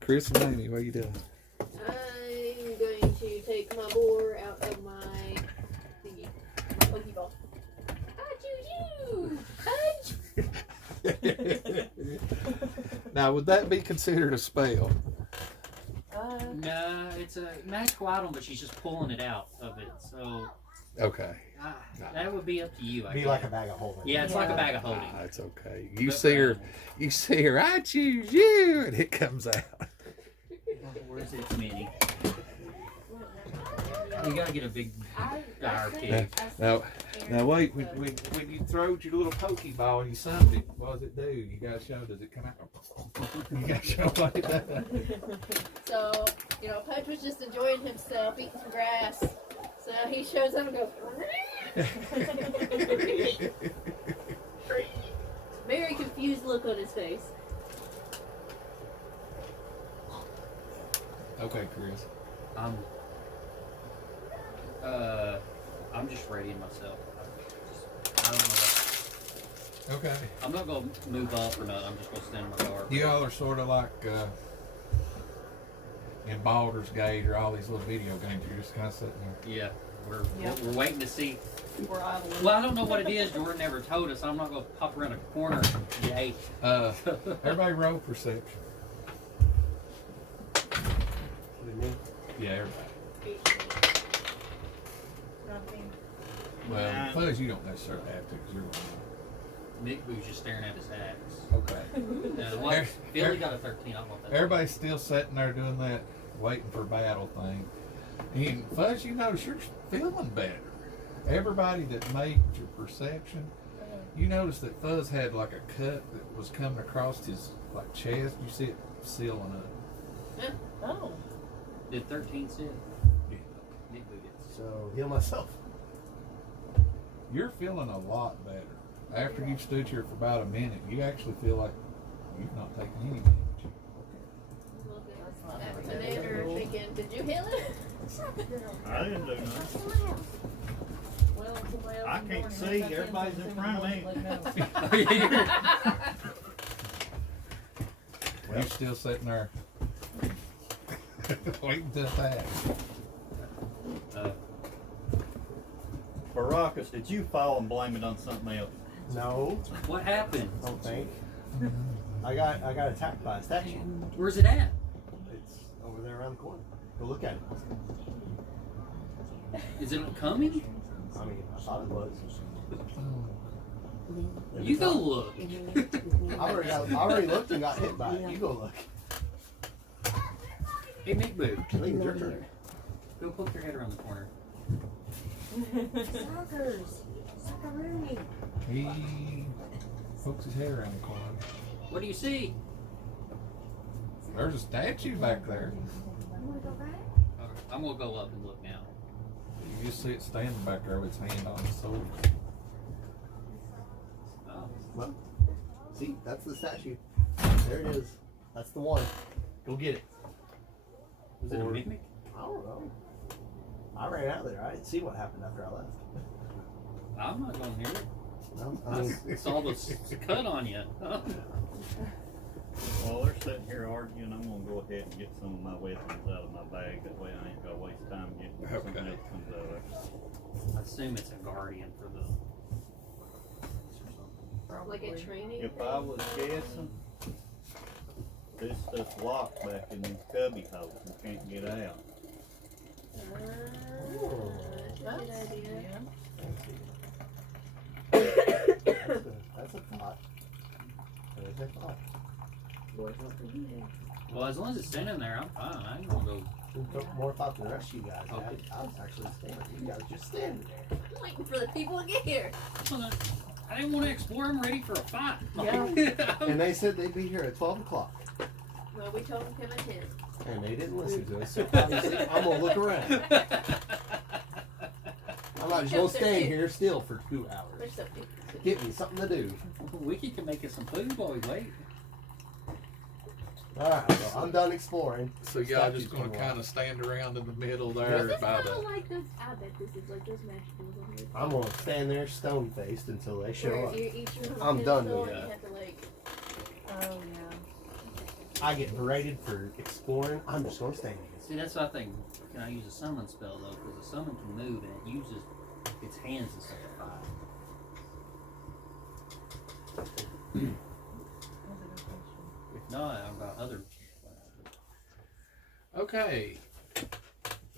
Chris and Amy, what are you doing? I'm going to take my boar out of my thingy, my Pokeball. Now, would that be considered a spell? No, it's a magical item, but she's just pulling it out of it. So Okay. that would be up to you. I Be guess. like a bag of holding. Yeah, it's like a bag of holding. It's okay. You see her, I choose you, and it comes out. Where's its mini? You gotta get a big I dire think- keg. I think Now, Aaron now wait, does. when you throwed your little Pokeball and you sunned it, what does it do? You gotta show, does it come out? You gotta show what it does. So, you know, Pudge was just enjoying himself, eating some grass. So he shows up and goes, very confused look on his face. Okay, Chris. I'm just readying myself. I don't know. Okay. I'm not gonna move up or nothing. I'm just gonna stand in my guard. You all are sort of like in Baldur's Gate or all these little video games. You're just kind of sitting there. Yeah, Yep. we're waiting to see. We're idling. Well, I don't know what it is. Jordan never told us. I'm not gonna pop around a corner. Yay. Everybody roll perception. What do you mean? Yeah, everybody. Nothing. Well, Nah. Fuzz, you don't necessarily have to because you're one. Nick was just staring at his axe. Okay. What? Billy got a 13. I want that. Everybody's still sitting there doing that, waiting for battle thing. And Fuzz, you notice you're feeling better. Everybody that made your perception, you notice that Fuzz had like a cut that was coming across his like chest. You see it sealing up. Oh. Did 13 sit? Yeah. Nick moved it. So heal myself. You're feeling a lot better. After you've stood here for about a minute, you actually feel like you've not taken any damage. At Commander thinking, did you heal it? I didn't do nothing. Well, somebody else I is can't doing it. see. If I Everybody's can, in front of me. let me know. You're still sitting there waiting to attack. Baracus, did you fall and blame it on something else? No, What happened? I don't think. I got attacked by a statue. Where's it at? It's over there around the corner. Go look at it. Is it coming? I mean, I thought it was. You go look. I already looked and got hit by it. You go look. Hey, Nick Boo. I think it's your turn. Go poke your head around the corner. Suckers. Suckaroony. He pokes his head around the corner. What do you see? There's a statue back there. You wanna go back? I'm gonna go up and look now. You just see it standing back there with its hand on the sword. Oh. Well, see, that's the statue. There it is. That's the one. Go get it. Was it a Or- mimic? I don't know. I ran out there. I didn't see what happened after I left. I'm not gonna hear it. No, I I mean, saw the cut on you. Well, they're sitting here arguing. I'm gonna go ahead and get some of my weapons out of my bag. That way I ain't gonna waste time getting something Okay. else comes out of it. I assume it's a guardian for the. Like a training If thing? I was guessing, this stuff's locked back in these cubby holes and can't get out. That's a good idea. that's a thought. There's a thought. Well, as long as it's standing there, I'm fine. I ain't gonna go. It took more thought than the rest of you guys. Okay. I was actually standing. You guys just standing there. I'm waiting for the people to get here. I didn't want to explore. I'm ready for a fight. And they said they'd be here at 12 o'clock. Well, we told them to come at 10. And they didn't listen to us. So obviously, I'm going to look around. I'm not just going to stand here still for 2 hours. There's something. Get me something to do. Wiki can make us some food while we wait. Alright, well, I'm done exploring. So y'all just gonna kind of stand around in the middle This there is by kind the. of like this. I bet this is like those magic tools over here. I'm going to stand there stone faced until they show Where up. you each room has a I'm done pencil with and that. You have to like. Oh, yeah. I get berated for exploring. I'm just going to stand here. See, that's what I think. Can I use a summon spell though? Because a summon can move and it uses its hands as such a fire. That's a good question. If not, I've got other. Okay.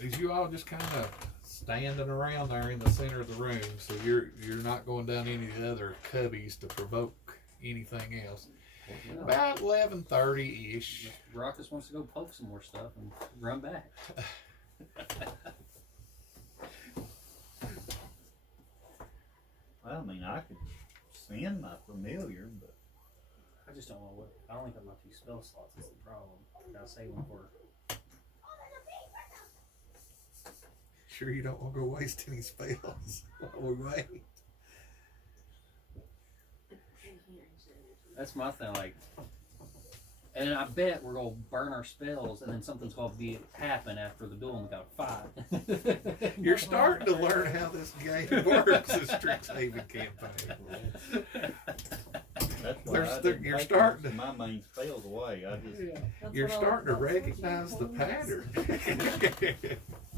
As you all just kind of standing around there in the center of the room, so you're not going down any of the other cubbies to provoke anything else. About 11:30 ish. Rockus wants to go poke some more stuff and run back. I mean, I could send my familiar, but I just don't know what. I don't think I've got 2 spell slots. That's the problem. I gotta save one for. Sure you don't want to go waste any spells while we wait. That's my thing. Like, and I bet we're gonna burn our spells, and then something's gonna happen after the duel, and we got a 5. You're starting to learn how this game works, this Strixhaven campaign. that's why There's I the- didn't you're take starting to- my main spells away. I just You're starting to recognize the pattern.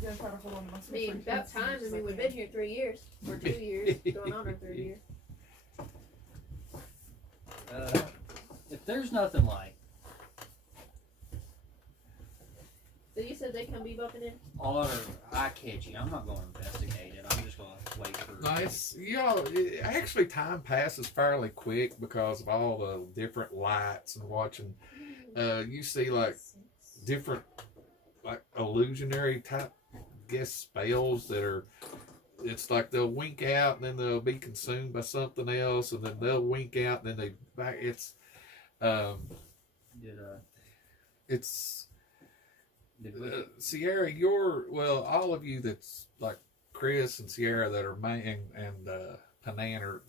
Yeah, try to hold on to my I mean, switch about as time. much I as mean, we've can. been here 3 years, or 2 years, going on our 3rd year. If there's nothing like, So you said they come bebopping in? or eye catching, I'm not going to investigate it. I'm just going to wait for. Nice. Actually, time passes fairly quick because of all the different lights and watching. You see, like, different, like, illusionary type, spells that are. It's like they'll wink out and then they'll be consumed by something else, and then they'll wink out and then they back. It's, Did it's. Wicked- Sierra, all of you that's like Chris and Sierra that are and Pananer,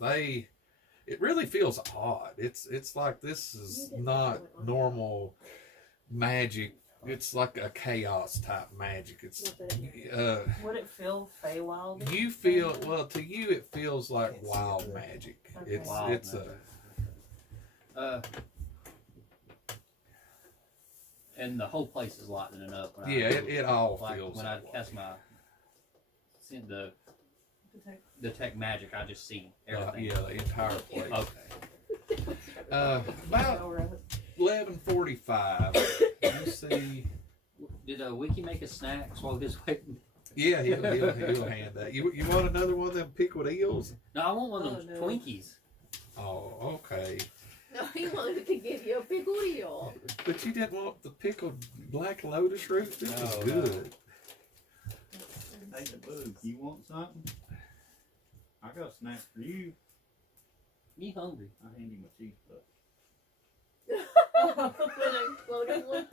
it really feels odd. It's like this is not normal magic. It's like a chaos type magic. It's Would it feel Feywild? you feel to you it feels like wild magic. Okay. It's Wild it's magic. And the whole place is lightening up. When it all like feels when that I way. cast my Detect. detect magic, I just see everything. the entire place. Okay. About Over it. 11:45. You see. Did Wiki make a snack while he's waiting? Yeah, he'll hand that. You want another one of them pickled eels? No, I want one of Oh, those no. Twinkies. Oh, okay. No, he wanted to give you a pickled eel. But you didn't want the pickled black lotus root? This is No, good. hey, the boo. You want something? I got a snack for you. Me hungry. I hand you my cheese puff. When I'm floating one.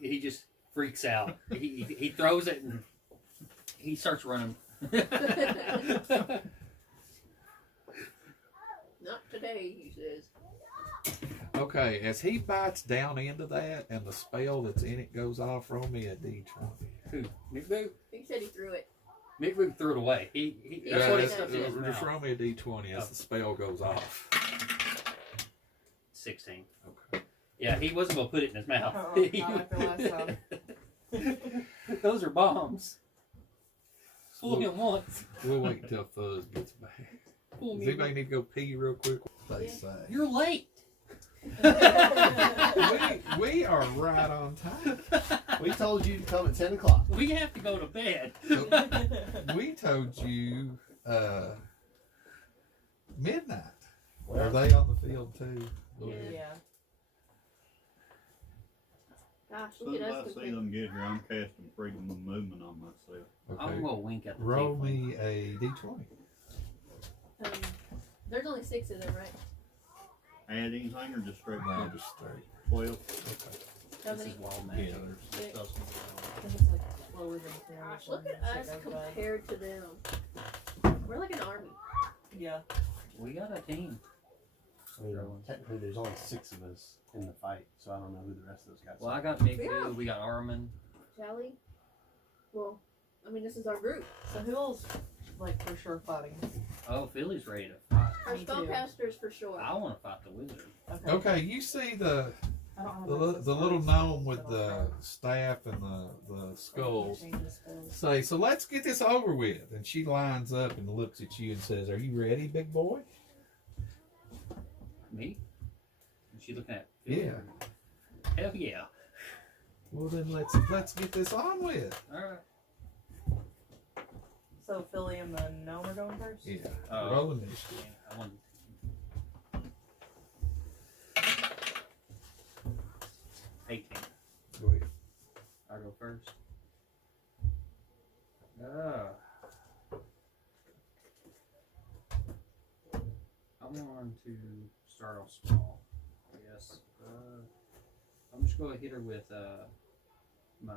He just freaks out. He throws it and he starts running. Not today, he says. Okay, as he bites down into that and the spell that's in it goes off, roll me a d20. Who? Mick Boo? He said he threw it. Mick Boo threw it away. That's Yeah, what he that's- stuck in his just mouth. roll me a d20 as the spell goes off. 16. Okay. Yeah, he wasn't going to put it in his mouth. Not after last time. Those are bombs. Fool him once. We'll wait until Fuzz gets back. Fool Does me anybody need to go pee real quick? They Yeah. say. You're late. we are right on time. We told you to come at 10 o'clock. We have to go to bed. We told you midnight. Are Well, they on the field too? Yeah. Gosh, As look soon at as us. I see compared- them get here, I'm casting freedom of movement on myself. I'm Okay. going to wink at the Roll table. me a d20. There's only 6 of them, right? Add anything or just straight No, put just straight. 12? Okay. How This many? is wild Yeah, magic. there's Six. I think it's like lower than Gosh, damage look when at shit us goes bad. compared to them. We're like an army. Yeah. We got a team. I mean, technically, there's only 6 of us in the fight, so I don't know who the rest of those guys Well, are. I got Mick Yeah. Boo. We got Armin. Jolly. Well, I mean, this is our group. So who else, like, for sure fighting? Oh, Philly's ready to fight. Our Me too. spellcasters for sure. I want to fight the wizard. Okay, you see the I don't have the, access the to little those, gnome with but the I'll staff and the try. skulls Change the spells. say, so let's get this over with. And she lines up and looks at you and says, are you ready, big boy? Me? And she looking at Philly. Yeah. Hell yeah. Well then let's get this on with. All right. So Philly and the gnome are going first? Yeah. Oh. Roll initiative. I want 18. Go ahead. I go first. Ah. going to start off small. Yes. I'm just going to hit her with my.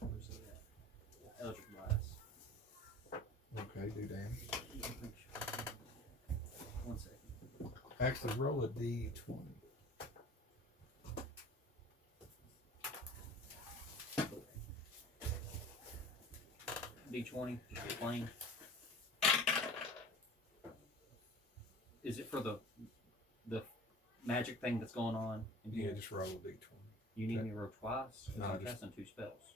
Where's it at? Eldritch Blast. Okay, do damage. 1 second. Actually, roll a d20. D20, just plain. Is it for the magic thing that's going on? Yeah, just roll a d20. You need Okay. me to roll twice? No, I'm just- casting 2 spells.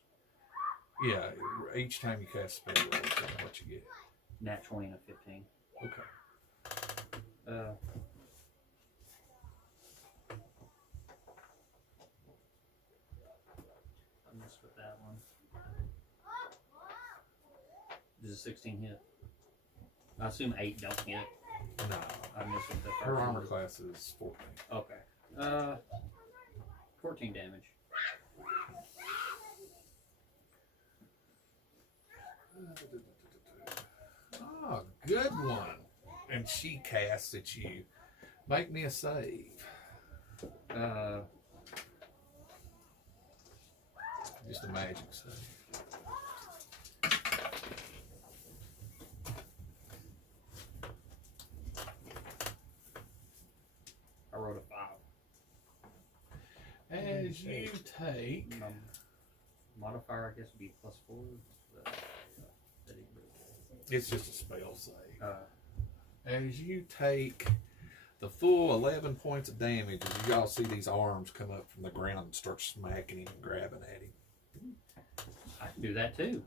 Yeah, each time you cast a spell, roll what you get. Nat 20 and a 15. Okay. I missed with that one. Does a 16 hit? I assume 8 don't hit. No. I missed with the first Her one. armor class is 14. Okay. 14 damage. Oh, good one. And she casts at you. Make me a save. Just a magic save. I rolled a 5. As you take. My modifier, I guess, would be +4. But, It's just a spell save. uh, As you take the full 11 points of damage, as y'all see these arms come up from the ground and start smacking him and grabbing at him. I can do that too.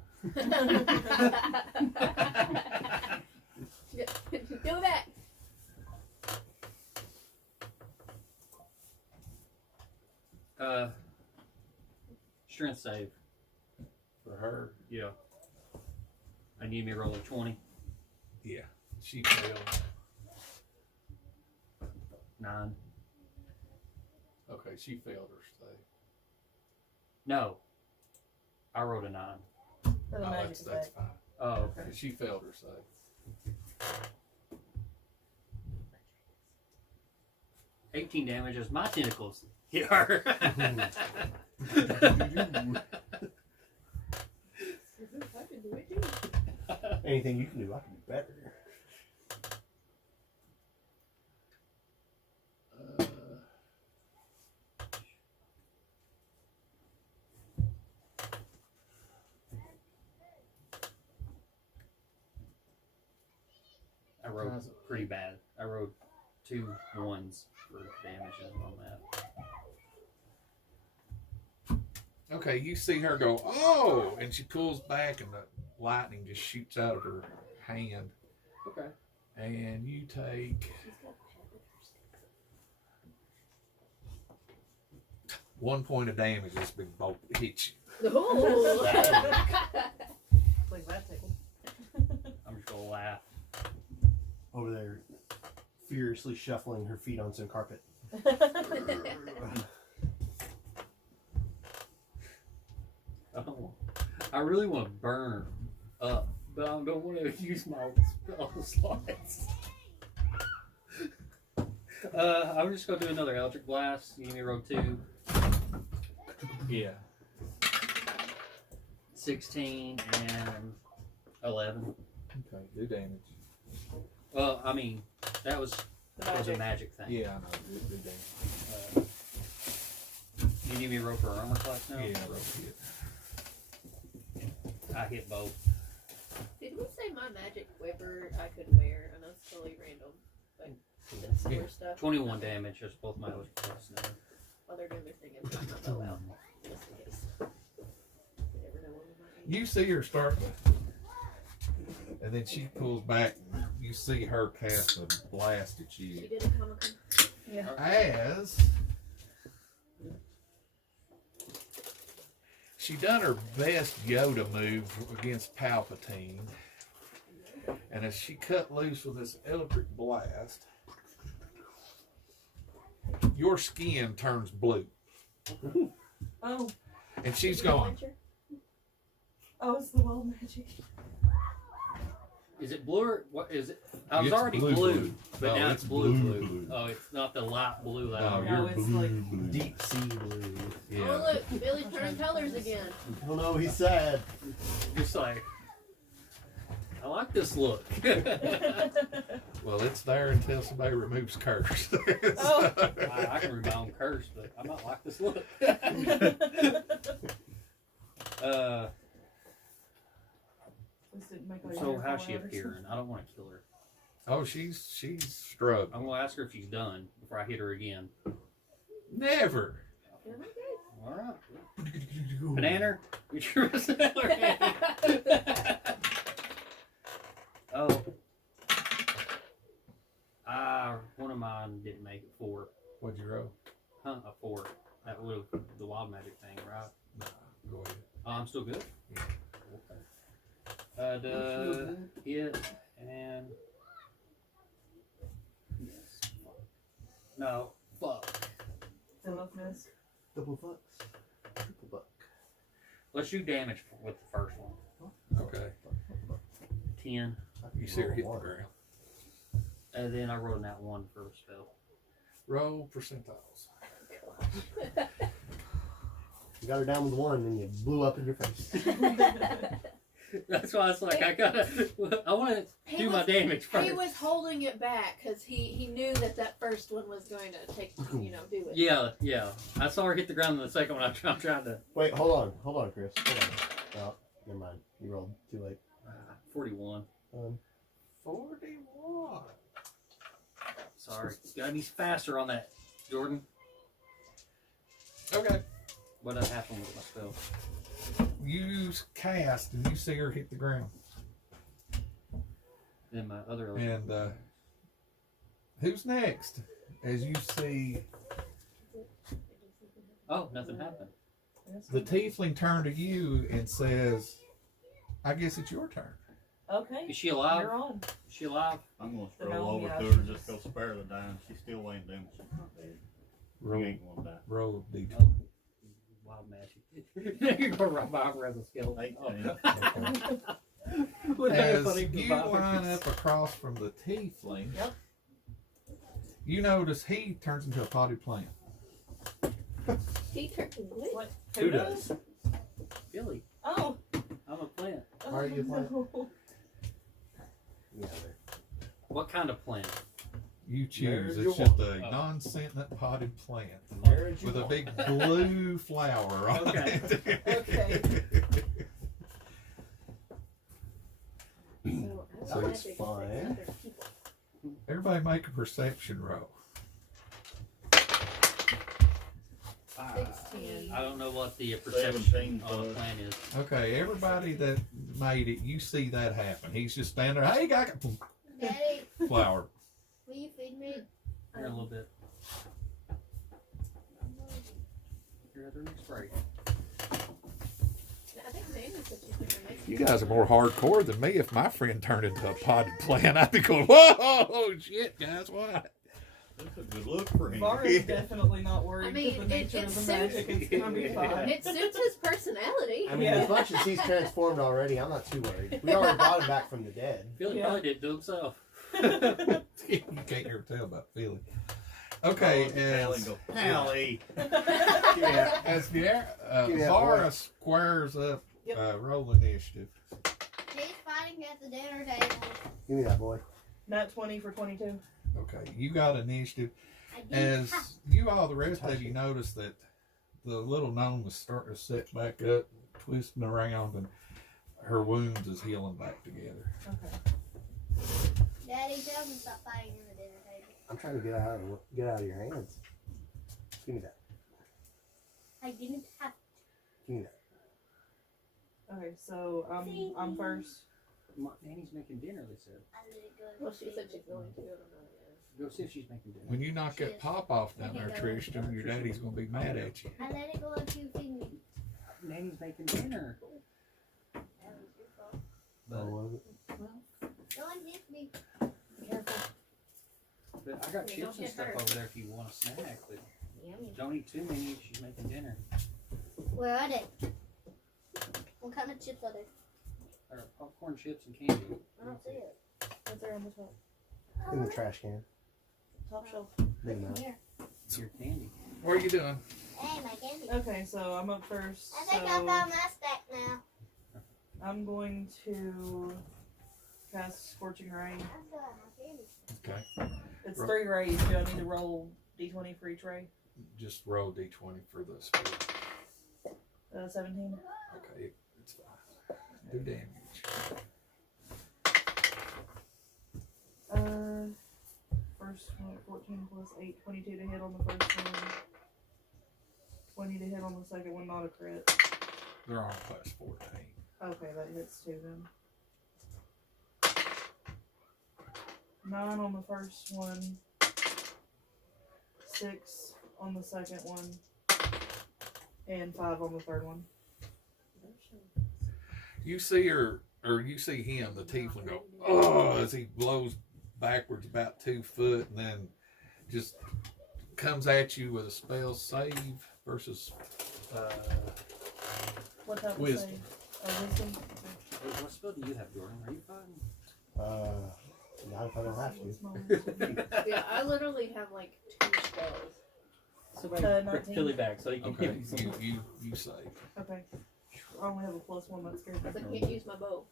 Go back. Strength save. For her, Yeah. I need me to roll a 20. yeah, she failed. 9. Okay, she failed her save. No. I rolled a 9. For the Oh, magic that's effect. fine. Oh, okay. She failed her save. 18 damage as my tentacles hit her. I can do it too. Anything you can do, I can do better. I rolled pretty bad. I rolled 2 1s for damages on that. Okay, you see her go, oh, and she pulls back and the lightning just shoots out of her hand. Okay. And you take She's got pep with her sticks. 1 point of damage. This big bolt hits you. Oh. Like that tickle. I'm just gonna laugh. Over there, furiously shuffling her feet on some carpet. I really want to burn her up, but I don't want to use my spell slots. I'm just gonna do another Eldritch Blast. You need me to roll 2. Yeah. 16 and 11. Okay, do damage. Well, I mean, that was The a magic. magic thing. Yeah, I know. Do damage. You need me to roll for armor class now? Yeah, roll hit. I hit both. Did we say my magic whipper I could wear? I know it's totally random, but that's silver Yeah. stuff. 21 damage, just both my Eldritch Blasts now. While they're doing their thing, I'm putting my bow out. Just in case. You never know when we might need You see her start, and then she pulls back. And you see her cast a blast at it. She you. did a Comic-Con. Yeah. As she done her best Yoda move against Palpatine, and as she cut loose with this electric blast, your skin turns blue, Oh, and she's Did you going. adventure? oh, it's the well magic. Is it blue or what is it? I was It's already blue, blue, blue. but No, now it's it's blue, blue, blue. blue. Oh, it's not the light blue that No, I No, you're it's blue, like blue. Deep sea blue. Oh Yeah. look, Billy turned colors again. I don't know, he's sad. just like. I like this look. Well, it's there until somebody removes curse. Oh. I can remove my own curse, but I might like this look. This didn't make my So hair how's fall she out or appearing? I don't want to kill her. Oh, she's struggling. I'm gonna ask her if she's done before I hit her again. Never. All right. Banana, get your Oh. One of mine didn't make it 4. What'd you roll? Huh? A 4. That would have the wild magic thing, right? Nah, go ahead. Oh, I'm still good. Yeah. Okay. Hit and yes. No. Fuck. They both missed. Double fucks. Triple buck. Let's do damage with the first one. Okay. 10. You see her hit the ground. And then I rolled that 1 for a spell. Roll percentiles. You got her down with 1 and you blew up in your face. That's why it's like I want to do my damage first. He was holding it back because he knew that first one was going to take, do it. Yeah. I saw her hit the ground in the second one. I'm trying to. Wait, hold on, Chris. Hold on. Oh, never mind. You rolled too late. 41. 41. Sorry. Gotta be faster on that, Jordan. Okay. What happened with my spell? You cast and you see her hit the ground. Then my other. And who's next? As you see Oh, nothing happened. the tiefling turn to you and says, I guess it's your turn. Okay. Is she alive? You're on. Is she alive? I'm gonna The stroll gnome, over yeah, to her and just go spare the dime. She's still laying down. She's not dead. Roll, You ain't gonna die. roll a d20. Oh, wild magic. You're going right by her as a skill. 18. As you line up across from the tiefling, Yep. you notice he turns into a potted plant. He turned what? What? Who does? Billy, Oh. I'm a plant. Are you playing? No. Yeah, What kind of plant? You choose. There's It's your just a one. non-sentient potted plant There's your with a one. big blue flower on Okay. it. Okay. So, So it's fine. Everybody make a perception roll. 16. I don't know what the perception 17 of the plus. plant is. Okay, everybody that made it, you see that happen. He's just standing there. Hey, guy, Daddy, flower. will you feed me? Here a little bit. Here at their next break. I think Sandy said she's going to make You guys are more hardcore than me. If my friend turned into a potted plant, I'd be going, whoa, shit, guys, what? That's a good look for him. Mara's definitely not worried I mean, because the nature it of the suits- magic is gonna be fine. It suits his personality. I mean, Yeah. as much as he's transformed already, I'm not too worried. We already brought him back from the dead. Billy Yeah. probably did it to himself. You can't ever tell about Philly. Okay, Pally as, go, Pally. yeah, as Give me that Zara boy. squares up, Yep. roll initiative. He's fighting at the dinner table. Give me that boy. Nat 20 for 22. Okay, you got initiative. I do As have- you all, the rest of you, notice that the little gnome was starting to sit back up, twisting around, and her wounds is healing back together. Okay. Daddy, tell him to stop fighting at the dinner table. I'm trying to get out of your hands. Give me that. I didn't have. Give me that. Okay, so I'm first. Nanny's making dinner, they said. I let it go. Well, she said she's going to. I don't know yet. Go see if she's making dinner. When you knock that pop off down there, Tristan, your daddy's gonna be mad at you. I let it go if you feed me. Nanny's making dinner. That was your fault. Oh, was it? Don't hit me. Careful. But I got Yeah, chips don't and get stuff hurt. over there if you want a snack. But Yummy. don't eat too many if she's making dinner. Where are they? What kind of chips are they? Or popcorn chips and candy. I don't see it. Right there on the top. In the trash can. Top shelf. Big mouth. Here. Your candy. What are you doing? Hey, my candy. Okay, so I'm up first. I think I So found my stack now. I'm going to cast Scorching Ray. I still have my candy. Okay. It's 3 rays. Do I need to roll d20 for each ray? Just roll d20 for the speed. 17. Okay, it's fine. Do damage. First one, 14 plus 8, 22 to hit on the first one. 20 to hit on the second one, not a crit. They're on plus 14. Okay, that hits 2 then. 9 on the first one. 6 on the second one. And 5 on the third one. You see her, or you see him, the tiefling, go, oh, as he blows backwards about 2 foot and then just comes at you with a spell save versus What type Wisdom. of save? Oh, wisdom? What spell do you have, Jordan? Are you fine? Not if I don't have to. What's my wisdom? Yeah, I literally have like 2 spells. Somebody 19. Philly back so you can okay, give me some. you save. Okay. I only have a +1, that scares me. Because I can't use my bow.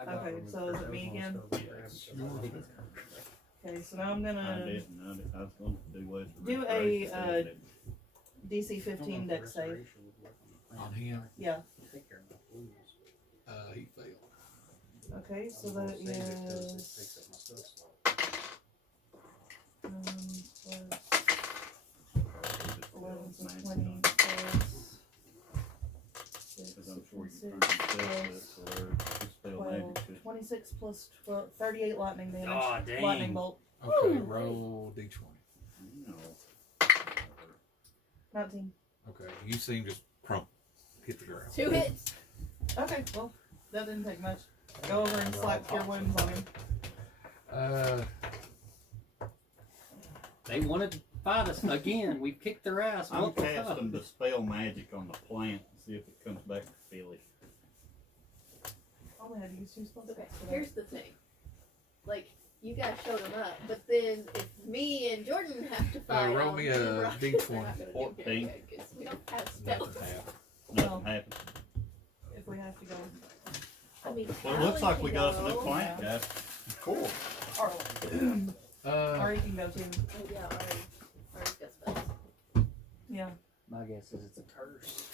I got Okay, them. so is it me again? Yes. Okay, so now I'm I gonna didn't. I was going to do less. do a DC 15 deck save. On him, Yeah. he failed. Okay, so that is plus 11, so 20 plus Because I'm sure you 6 turned yourself plus so their spell 12, magic should 26 plus 12, 38 lightning damage. Aw, dang. Lightning bolt. Okay, roll d20. you know. 19. Okay, you see him just crump, hit the ground. 2 hits. Okay, well, that didn't take much. Go over and slap cure wounds on him. They wanted to fight us again. We kicked their ass. I'm What the fuck? casting the spell magic on the plant and see if it comes back to Philly. I only had to use 2 spells. Okay, here's the thing. Like, you guys showed them up, but then if me and Jordan have to fight, roll I'll me be a right. D20. They're not gonna do 14. good, 'cause we don't have spells. Nothing happened. Nothing happened. If we have to go. I mean, Well, it looks like we got us a new Allie can plant, go. guys. Cool. Or you can go too. Oh, yeah, Ari's got spells. Yeah. My guess is it's a curse.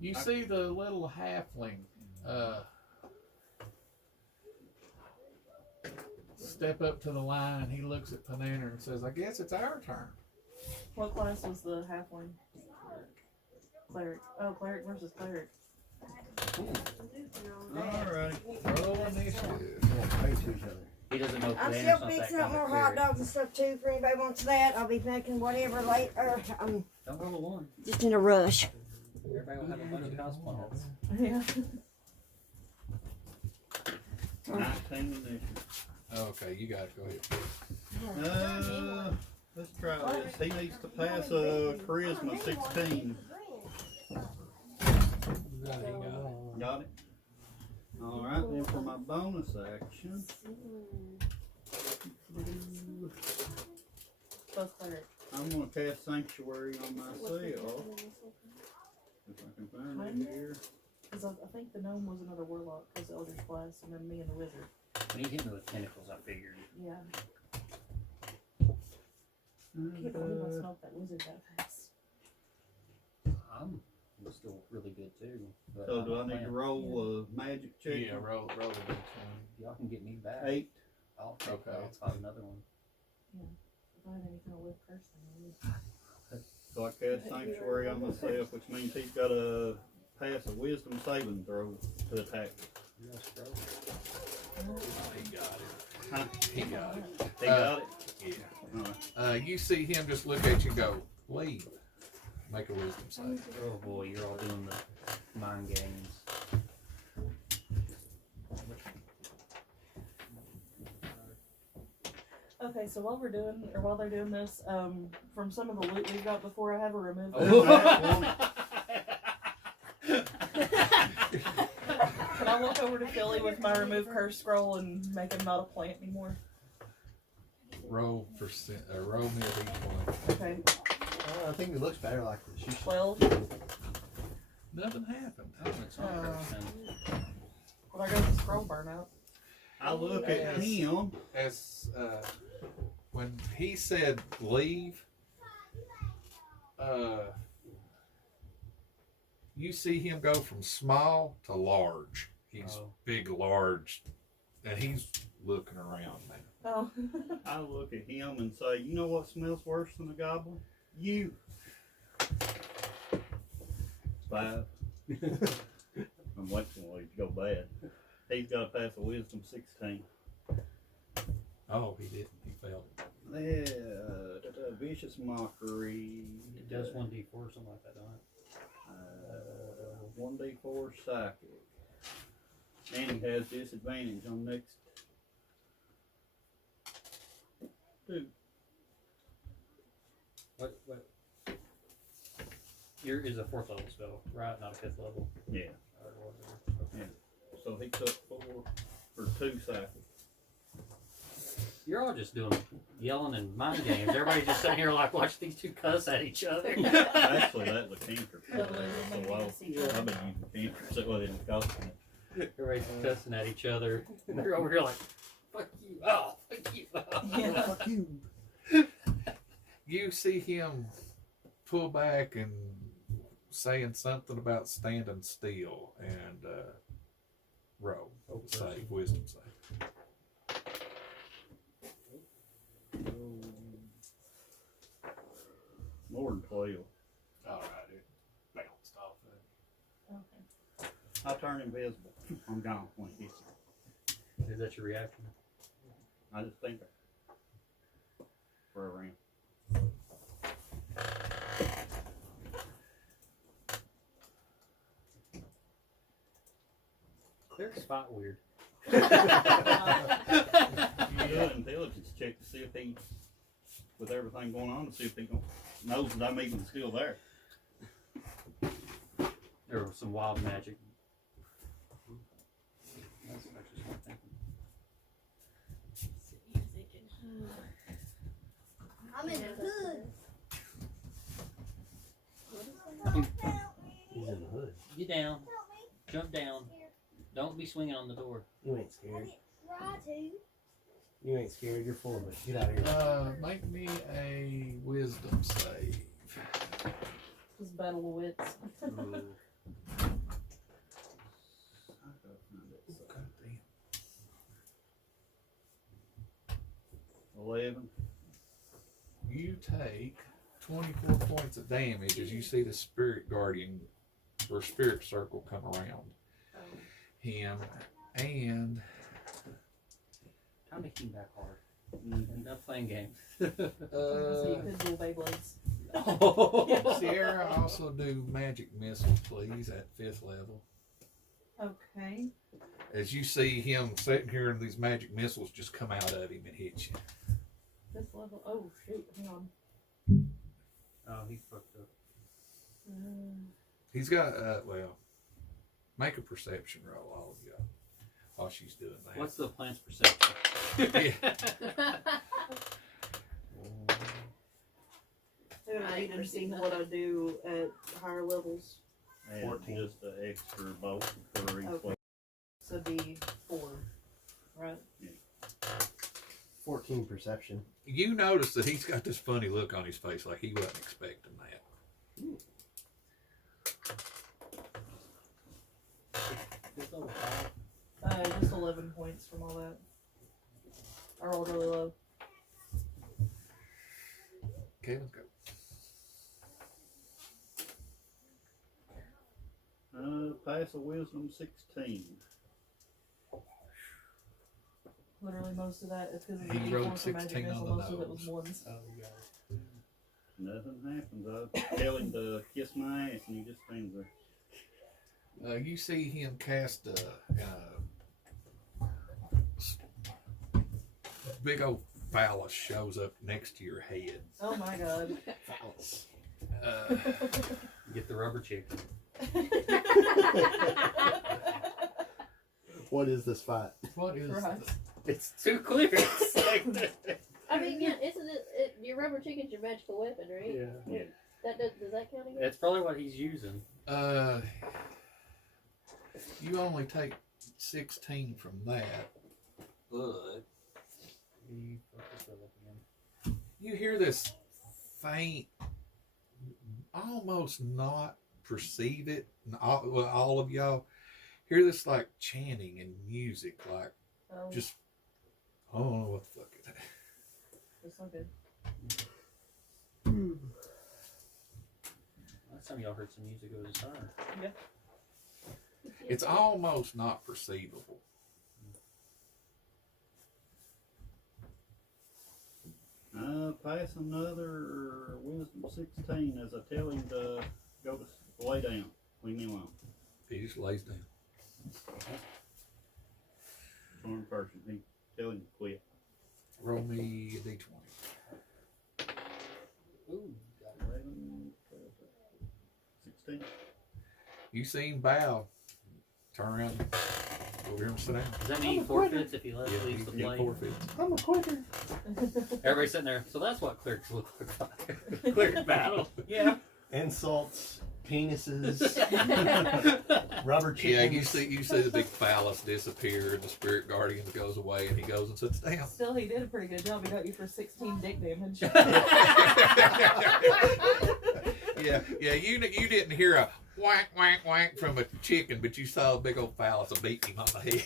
You see the little halfling step up to the line. He looks at Panana and says, I guess it's our turn. What class was the halfling? Cleric. Oh, cleric versus cleric. Alright. Roll initiative. Pay to each other. He doesn't know. I'm Panana's still not fixing that up kind more of hot cleric. dogs and stuff too for anybody wants that. I'll be making whatever later. I'm Don't roll a 1. just in a rush. Everybody will have a bunch of house plants. Yeah. 19 initiative. Okay, you got it. Go ahead. Let's try this. He needs to pass a charisma 16. Got it? Alright, then for my bonus action, Both cleric. I'm going to cast Sanctuary on myself. If I can find it here. Because I think the gnome was another warlock, because Eldritch Blast, and then me and the wizard. When he hit me with tentacles, I figured. Yeah. And, Can't believe I smoked that wizard that fast. I'm still really good too. But so do I I'm need to playing- roll a magic check? Yeah, roll the d20. Y'all can get me back. 8. I'll take Okay. I'll find another one. If I had any kind of live curse, then I would. So I cast Sanctuary on myself, which means he's got to pass a Wisdom saving throw to attack. Oh, he got it. Huh? He got it. He got it? Yeah. Alright. You see him just look at you and go, leave. Make a wisdom save. Oh boy, you're all doing the mind games. Okay, so while they're doing this, from some of the loot we've got before, I have a remove. Oh. I walk over to Philly with my remove curse scroll and make him not a plant anymore? Roll roll me a d20. Okay. I think it looks better like this. 12. Nothing happened. Oh, it's not person. Well, there goes the scroll burnout. I look at him. As when he said leave, you see him go from small to large. He's big, large, and he's looking around now. Oh. I look at him and say, you know what smells worse than a goblin? You. 5. I'm waiting for it to go bad. He's got to pass a wisdom 16. Oh, he didn't. He failed. Yeah, vicious mockery. It does 1d4 or something like that, don't it? 1d4 psychic. And he has disadvantage on next 2. What? Your is a 4th level spell, right? Not a 5th level. Yeah. Or whatever. Okay. So he took 4 for 2 psychic. You're all just doing yelling and mind games. Everybody's just sitting here like watch these two cuss at each other. Actually, that was a cantrip. So I've been using cantrips. So it didn't cost me. Everybody's cussing at each other. And they're over here like, fuck you. Oh, fuck you. Yeah. Fuck you. You see him pull back and saying something about standing still and roll. Save, wisdom save. More than 12. Alright, it bounced off of it. Okay. I turn invisible. I'm gone when it hits me. Is that your reaction? I just think for a round. Clear spot weird. You do an intelligence check to see if he, with everything going on, to see if he knows that I'm even still there. There was some wild magic. That's what I just was thinking. I'm in the hood. He's in the hood. Get down. Jump down. Don't be swinging on the door. You ain't scared. Try to. You ain't scared. You're full of it. Get out of here. Make me a wisdom save. Just battle of wits. God damn. 11. You take 24 points of damage as you see the spirit guardian or spirit circle come around him, and Time to keep back hard. Enough playing games. So you could dual Beyblades. Sierra, also do magic missiles, please, at 5th level. Okay. As you see him sitting here and these magic missiles just come out of him and hit you. This level. Oh, shoot. Hang on. Oh, he fucked up. He's got, well, make a perception roll, all of you, while she's doing that. What's the plant's perception? They're gonna read and see what I do at higher levels. And 14. just an extra bolt for each Okay. one. So it'd be 4, right? 14 perception. You notice that he's got this funny look on his face, like he wasn't expecting that. Just 11 points from all that. I rolled really low. Okay, let's go. Pass a wisdom 16. Literally most of that is because of He the rolled D4 for magic 16 on missile. the Most of it nose. was ones. Nothing happens. I tell him to kiss my ass and he just stands there. You see him cast a big old phallus shows up next to your head. Oh my god. Phallus. Get the rubber chicken. What is this fight? What is Right. It's Too clear. I mean, yeah, isn't it your rubber chicken's your magical weapon, right? yeah. That does that count again? That's probably what he's using. You only take 16 from that, but you hear this faint, almost not perceive it, and all of y'all hear this like chanting and music, like just, I don't know what the fuck is that. It's not good. Last time y'all heard some music, it was a siren. It's almost not perceivable. Pass another wisdom 16 as I tell him to go to lay down. Leave me alone. He just lays down. Charm person. He tell him to quit. Roll me a d20. Ooh. 11, 12, 16. You see him bow, turn around, over here and sit down. Does that mean he forfeits if he leaves the he plane? forfeits. I'm a quitter. Everybody's sitting there. So that's what clerics look like. Cleric battle. Yeah. Insults, penises, rubber chickens. Yeah, you see the big phallus disappear, and the spirit guardian goes away, and he goes and sits down. Still, he did a pretty good job. He got you for 16 dick damage. Yeah, you didn't hear a whack, whack, whack from a chicken, but you saw a big old phallus and beat him on the head.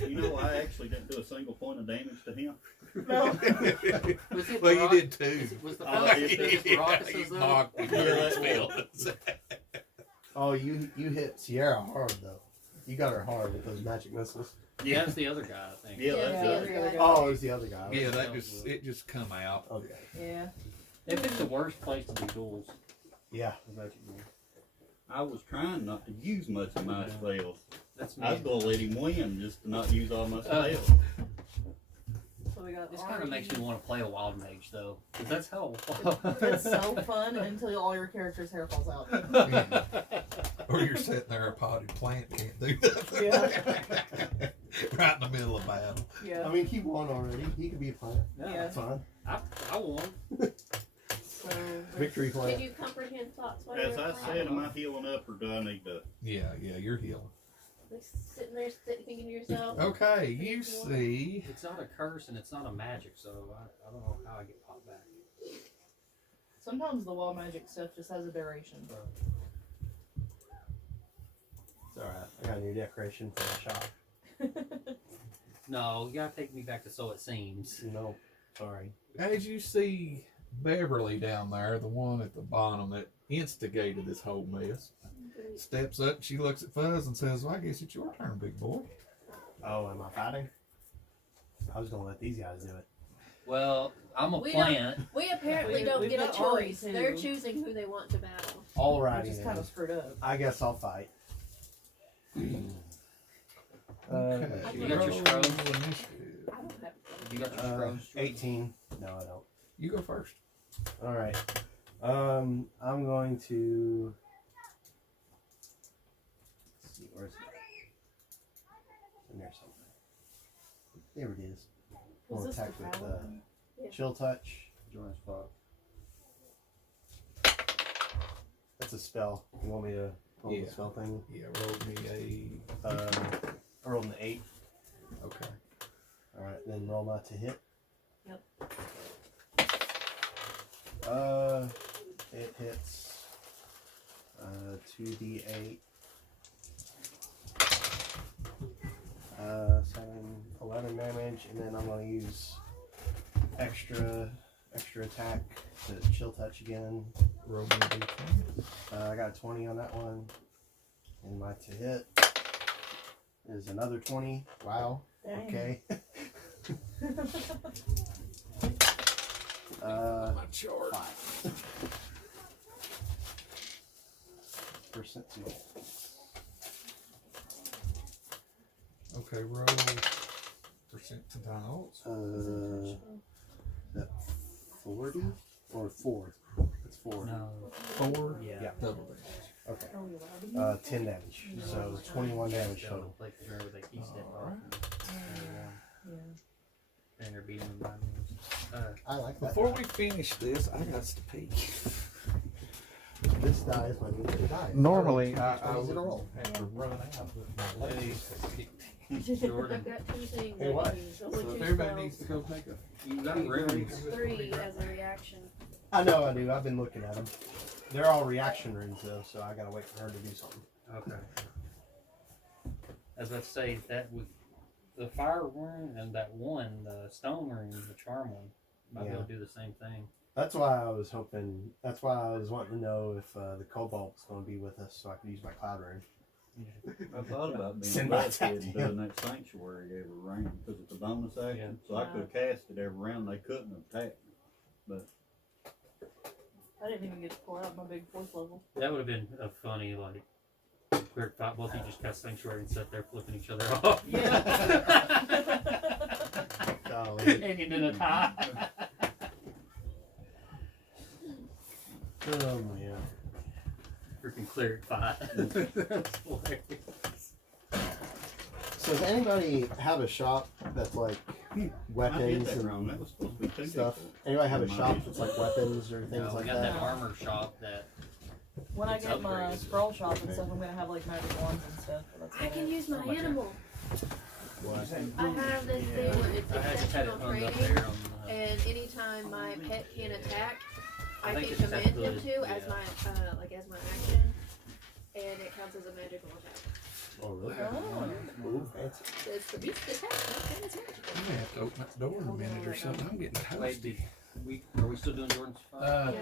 You know, I actually didn't do a single point of damage to him. No. Was it Well, you rock- did too. Was the Oh, phallus you just Yeah, raucous you as though? knocked him Yeah, where his that feelings. Oh, you hit Sierra hard though. You got her hard with those magic missiles. Yeah, that's the other guy, I think. Yeah, Yeah, that's the it. other guy. Oh, it was the other guy. Yeah, it just come out. Okay. Yeah. If it's the worst place to do duels. Yeah. Magic man. I was trying not to use much of my spells. That's me. I was gonna let him win just to not use all my spells. So we got This kind of makes me want to play a wild mage, though. 'Cause that's how. It's so fun until all your characters' hair falls out. Or you're sitting there, a potted plant can't do nothing. Yeah. Right in the middle of battle. I Yeah. mean, he won already. He could be a player. Yeah. That's fine. I won. So Victory Did plan. you comprehend thoughts while As you were I playing? said, am I healing up or do I need to? Yeah, you're healing. Like sitting there thinking to yourself. Okay, you see. It's not a curse and it's not a magic, so I don't know how I get popped back. sometimes the wild magic stuff just has a duration. It's alright. I got a new decoration for my shop. No, you gotta take me back to So It Seems. No, sorry. As you see Beverly down there, the one at the bottom that instigated this whole mess, steps up, she looks at Fuzz and says, well, I guess it's your turn, big boy. Oh, am I fighting? I was gonna let these guys do it. Well, I'm a We plant. We apparently don't We've get a got Ari, choice. too. They're choosing who they want to battle. Which Alrighty is then. kind of screwed up. I guess I'll fight. Okay. You got your scrolls? Initiative. I don't have. You got your scrolls? 18. No, I don't. You go first. Alright. I'm going to. Let's see, where's it? In there somewhere. There it is. Was I'll this attack the with paladin? Yeah. chill touch. Join spot. That's a spell. You want me to roll Yeah. the spell thing? Yeah, roll me I rolled an 8. a. Okay. Alright, then roll my to hit. Yep. It hits 2d8. 11 damage, and then I'm gonna use extra attack to chill touch again. Roll me a d20. I got a 20 on that one, and my to hit is another 20. Wow. Dang. Okay. My chart. 5. Percent to hit. Okay, roll percent to dials. Is that 40 or 4? It's 4. No. 4. Yeah. Yeah. Double damage. Okay. Are we allowed to use 10 damage. So 21 damage total. Like, remember they keep stepped off. Yeah. And they're beating them by I like that. Before we finish this, I got to pee. This die is my new favorite die. Normally, I Twenties in a would row. have to run out, but my legs have kicked. Jordan, I've got 2 things Hey, I what? can use. So Only if 2 everybody spells. needs to go take a you got runes. 3 as a reaction. I know I do. I've been looking at them. They're all reaction runes though, so I gotta wait for her to do something. Okay. I was about to say that with the fire rune and that one, the stone rune, the charm one, might be able to do the same thing. That's why I was hoping. That's why I was wanting to know if the Cobalt was going to be with us, so I could use my Cloud Rune. I thought about being Send a my redhead attack and to doing that sanctuary every round because it's a bonus action. So I could have cast it every round. They couldn't attack me. I didn't even get to pull out my big 4th level. That would have been a funny, like, clear fight. Both of you just cast sanctuary and sat there flipping each other off. Yeah. Golly. And you did a tie. Oh man. Freaking cleric fight. That's hilarious. So does anybody have a shop that's like I did weapons that wrong. and That was supposed to be 2 stuff? people. Anybody have a shop that's like weapons or things No, we like got that that? armor shop that When I It's get my upgraded. scroll shop and stuff, I'm gonna have like magic wands and stuff. But that's I about can it. use my Oh, okay. animal. What? I have this thing where it's I had it exceptional hung up training, there on and anytime my pet can attack, I think can it's command that him good, to as yeah. my as my action, and it counts as a magical attack. Oh really? Oh. Ooh, fancy. So it's the beast attack, and it's magical. I'm gonna have to open that door in a minute or something. I'm getting Wait, toasty. are we still doing Jordan's fight?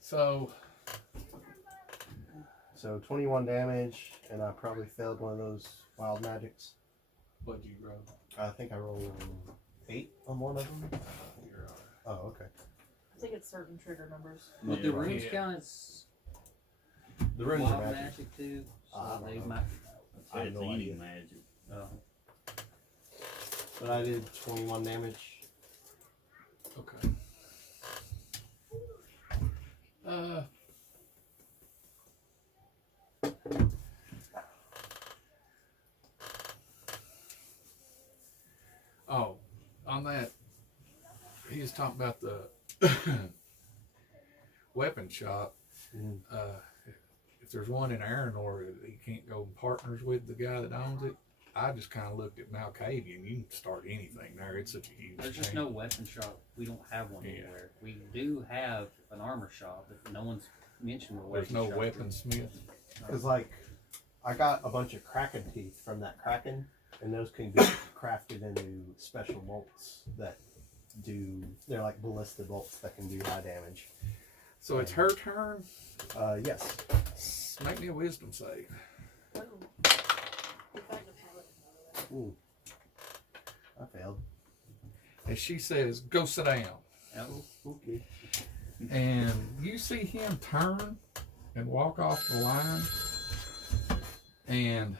So So 21 damage, and I probably failed one of those wild magics. what'd you roll? I think I rolled 8 on one of them. Oh, okay. I think it's certain trigger numbers. Well, Yeah, the right. runes count as The runes are wild magic. magic too. So I don't they know. might. I have It's no any idea. magic. But I did 21 damage. Okay. Oh, on that, he was talking about the weapon shop. Mhm. If there's one in Aranor that he can't go partners with the guy that owns it, I just kind of looked at Malkavian. You can start anything there. It's such a huge There's just thing. no weapon shop. We don't have one Yeah. anywhere. We do have an armor shop, but no one's mentioned a weapon There's no shop. weaponsmith. Because, like, I got a bunch of Kraken teeth from that Kraken, and those can be crafted into special bolts that they're like ballista bolts that can do high damage. So it's her turn. Yes. Make me a wisdom save. Oh. If I can have it. Ooh. I failed. And she says, "Go sit down." Oh, Okay. And you see him turn and walk off the line. And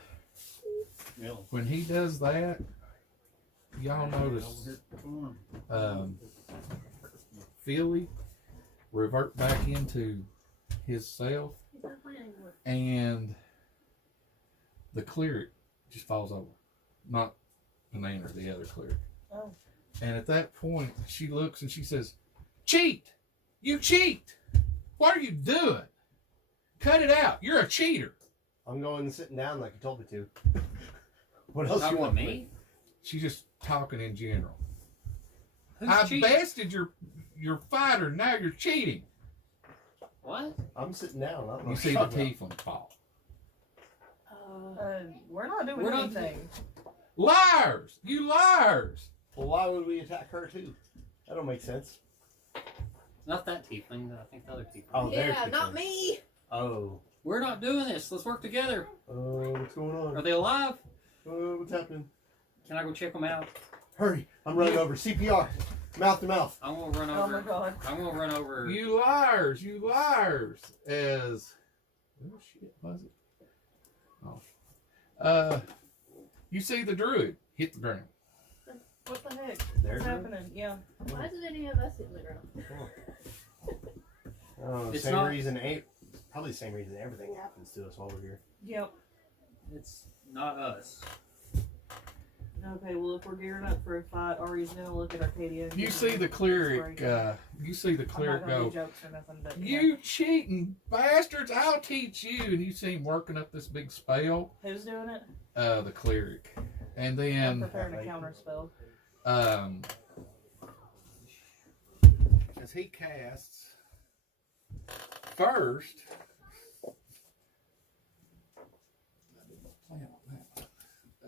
Yeah. when he does that, y'all notice Philly revert back into his self, He's not playing anymore. and the cleric just falls over. Not Banana, the other cleric. Oh. And at that point, she looks and she says, "Cheat! You cheat! What are you doing? Cut it out! You're a cheater!" I'm going and sitting down like you told me to. What else talking you want to from me? She's just talking in general. Who's I cheating? bested your fighter. Now you're cheating. What? I'm sitting down. I don't know You what see you're the talking about. tiefling fall. We're not doing We're not- anything. Liars! You liars! Well, why would we attack her too? That don't make sense. Not that tiefling. I think the other tiefling. Oh, there's Yeah, not tieflings. me. Oh. We're not doing this. Let's work together. What's going on? Are they alive? What's happening? Can I go check them out? Hurry! I'm running over. CPR. Mouth to mouth. I'm gonna run Oh over. my god. I'm gonna run over. You liars! You liars! As oh shit, was it? Oh. You see the druid hit the ground. What the heck? There's What's her. happening? Yeah. Why isn't any of us hitting the ground? Oh, It's same not- reason probably the same reason everything happens to us while we're here. Yep. It's not us. Okay, well, if we're gearing up for a fight, Ari's gonna look at Arcadia. And You give see her the a cleric, spray. you see the I'm not cleric gonna do go, jokes or nothing, but "You cheating bastards, I'll teach you." And you see him working up this big spell, who's doing it? the cleric. And I'm then, preparing a counter spell. as he casts, first,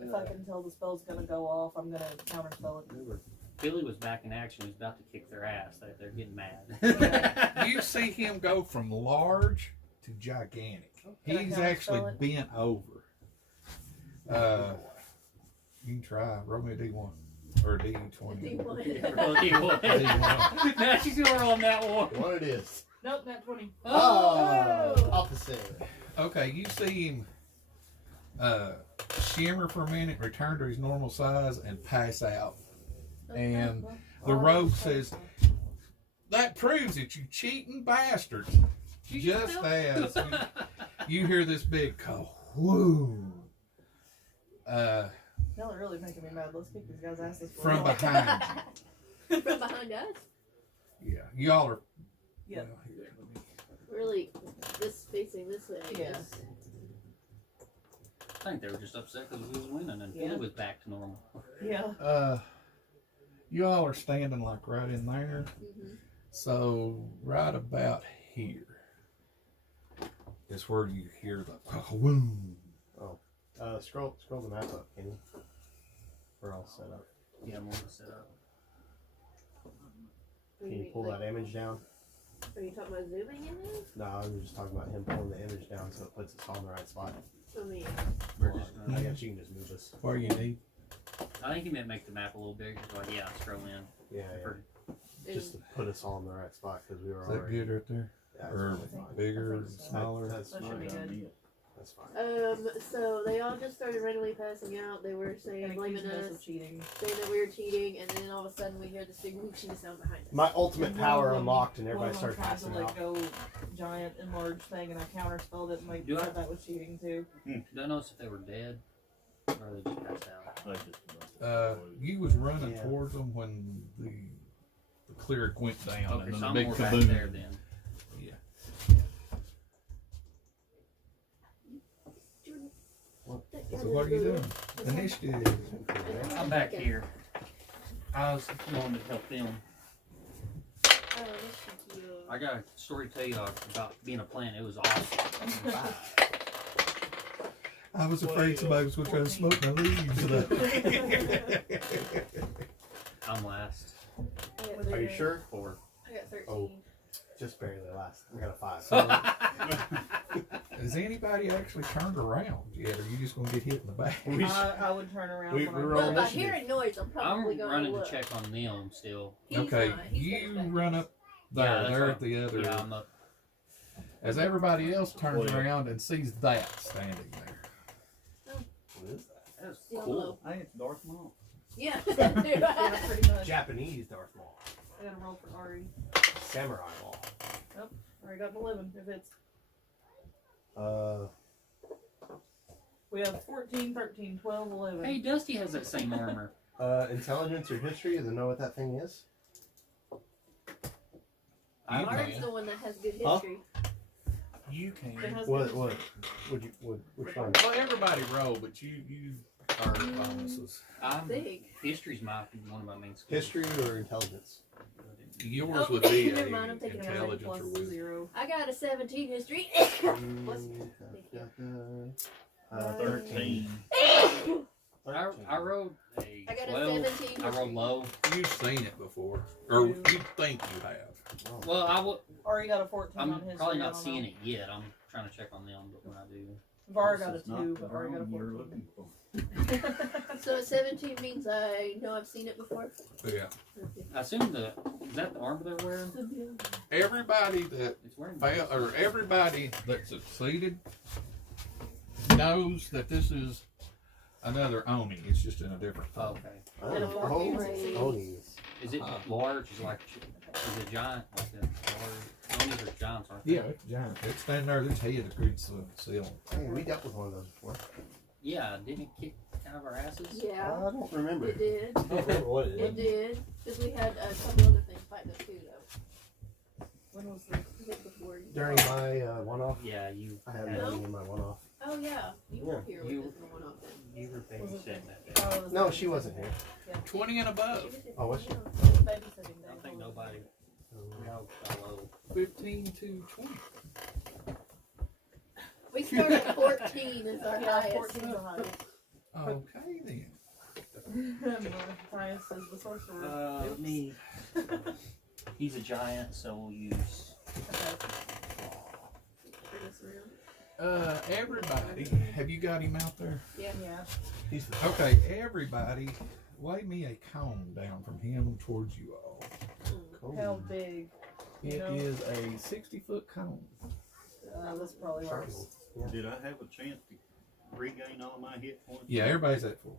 If I can tell the spell's gonna go off, I'm gonna counter spell it. Billy was back in action. He was about to kick their ass. They're getting mad. you see him go from large to gigantic. Can I He's counterspell actually it? bent over. You can try. Roll me a D1 or a D20. D1. Now she's gonna roll on that one. What it is? Nope, not 20. Oh, opposite. Okay, you see him shimmer for a minute, return to his normal size, and pass out. And the rogue says, "That proves it, you cheating bastards." Just as you hear this big call, whoo, Y'all are really making me mad. Let's kick these guys' asses for from a while. behind you. From behind us? Yeah, y'all are. Yeah. well, here, let me- Really, this facing this way, I Yeah. guess. I think they were just upset because we was winning and Yeah. Billy was back to normal. Yeah. Y'all are standing like right in there. Mm-hmm. So right about here is where you hear the boom. Scroll the map up, Kenny. We're all set up. Yeah, I'm gonna set up. Can you pull that image down? Are you talking about zooming in there? No, I was just talking about him pulling the image down so it puts us all in the right spot. I mean, We're just I gonna, guess you can just move us. Where you need. I think he meant make the map a little bigger. Like, yeah, scroll in. Yeah, For- just to put us all in the right spot because we were Is that already. good right there? Yeah, Or that's fine. bigger, I think so. smaller? That's That should fine. be good. That's fine. so they all just started randomly passing out. They were saying, And blaming accusing us us, of cheating. saying that we were cheating, and then all of a sudden we hear this big whooshing sound behind us. My ultimate And power one of them- unlocked and one everybody of them started tried passing to out. go giant enlarged thing, and I counter spelled it and like Do I- said that was cheating too. Did I notice if they were dead or they just passed out? You was running Yeah. towards them when the cleric went down Okay, and then so the I'm big more back kaboom. there then. Yeah. So what are you doing? Initiative. I'm back here. I was wanting to help them. Oh, this is you. I got a story to tell you about being a plant. It was awesome. I was afraid somebody was going to try to smoke my leaves. I'm last. I got Are 13. you sure? 4. I got 13. Oh. Just barely last. I got a 5. So, has anybody actually turned around yet? Or are you just going to get hit in the back? I would turn around. we when were I all Well, by initiative. hearing noise, I'm probably I'm going running to to look. check on them still. He's Okay, not. He's you coming back. run up there. Yeah, that's they're right. at the other. Yeah, I'm up. As everybody else turns Well, yeah. around and sees that standing there. What is that? That's Yeah, cool. Hey, it's Darth Maul. Yeah. Yeah, pretty much. Japanese Darth Maul. I gotta roll for Ari. Samurai Maul. Ari got an 11. If it's Uh, we have 14, 13, 12, 11. Hey, Dusty has that same armor. intelligence or history to know what that thing is? You Mark's can. the one that has good Huh? history. You It can. has What? good- What? Which one? Well, everybody roll, but you are bonuses. Big. History's one of my main skills. History or intelligence? Yours would be Never mind, I'm a taking it away. intelligence plus or wisdom. 0. I got a 17 history. Uh, 13. I rolled a I got a 12. 17 I rolled history. low. You've seen it before, or you think you have. Well, I will. Ari got a 14 on I'm history. probably I not don't seeing know. it yet. I'm trying to check on them, but when I do, Var This got a is not 2, the but Ari got a drone you're 14. looking for. So 17 means I know I've seen it before. Yeah. I assume is that the armor they're wearing? Everybody that It's wearing. fail, or everybody that succeeded knows that this is another Oni. It's just in a different Oh, form. okay. And a 14 Oni's. Is it large? Is it like? Is it giant? Like a large Those are giants, aren't they? Yeah, it's giant. It's standing there. Its head agrees to the ceiling. Hey, we dealt with one of those before. Yeah, didn't it kick kind of our asses? Yeah, I don't remember. it did. I don't remember what it It is. did. Because we had a couple other things fighting us too, though. When was this? I think before you. During my one-off, Yeah, you I had had- money in my one-off. Oh yeah, you were here with You- us in the one off then. you were babysitting that day. Oh, it was No, the- she wasn't here. 20 and above. Oh, was she? babysitting day. I think nobody. We all got low. 15 to 20. We started at 14 as our Yeah, highest. 14 is the highest. Okay, then. Matthias is the sorcerer. Oops. Me. He's a giant, so we'll use. Okay. Bring us around. Everybody, have you got him out there? Yeah. Yeah. He's the Okay, everybody, lay me a cone down from him towards you all. cool. How big? It know? is a 60-foot cone. That's probably worse. Yeah. Did I have a chance to regain all my hit points? Yeah, everybody's at full.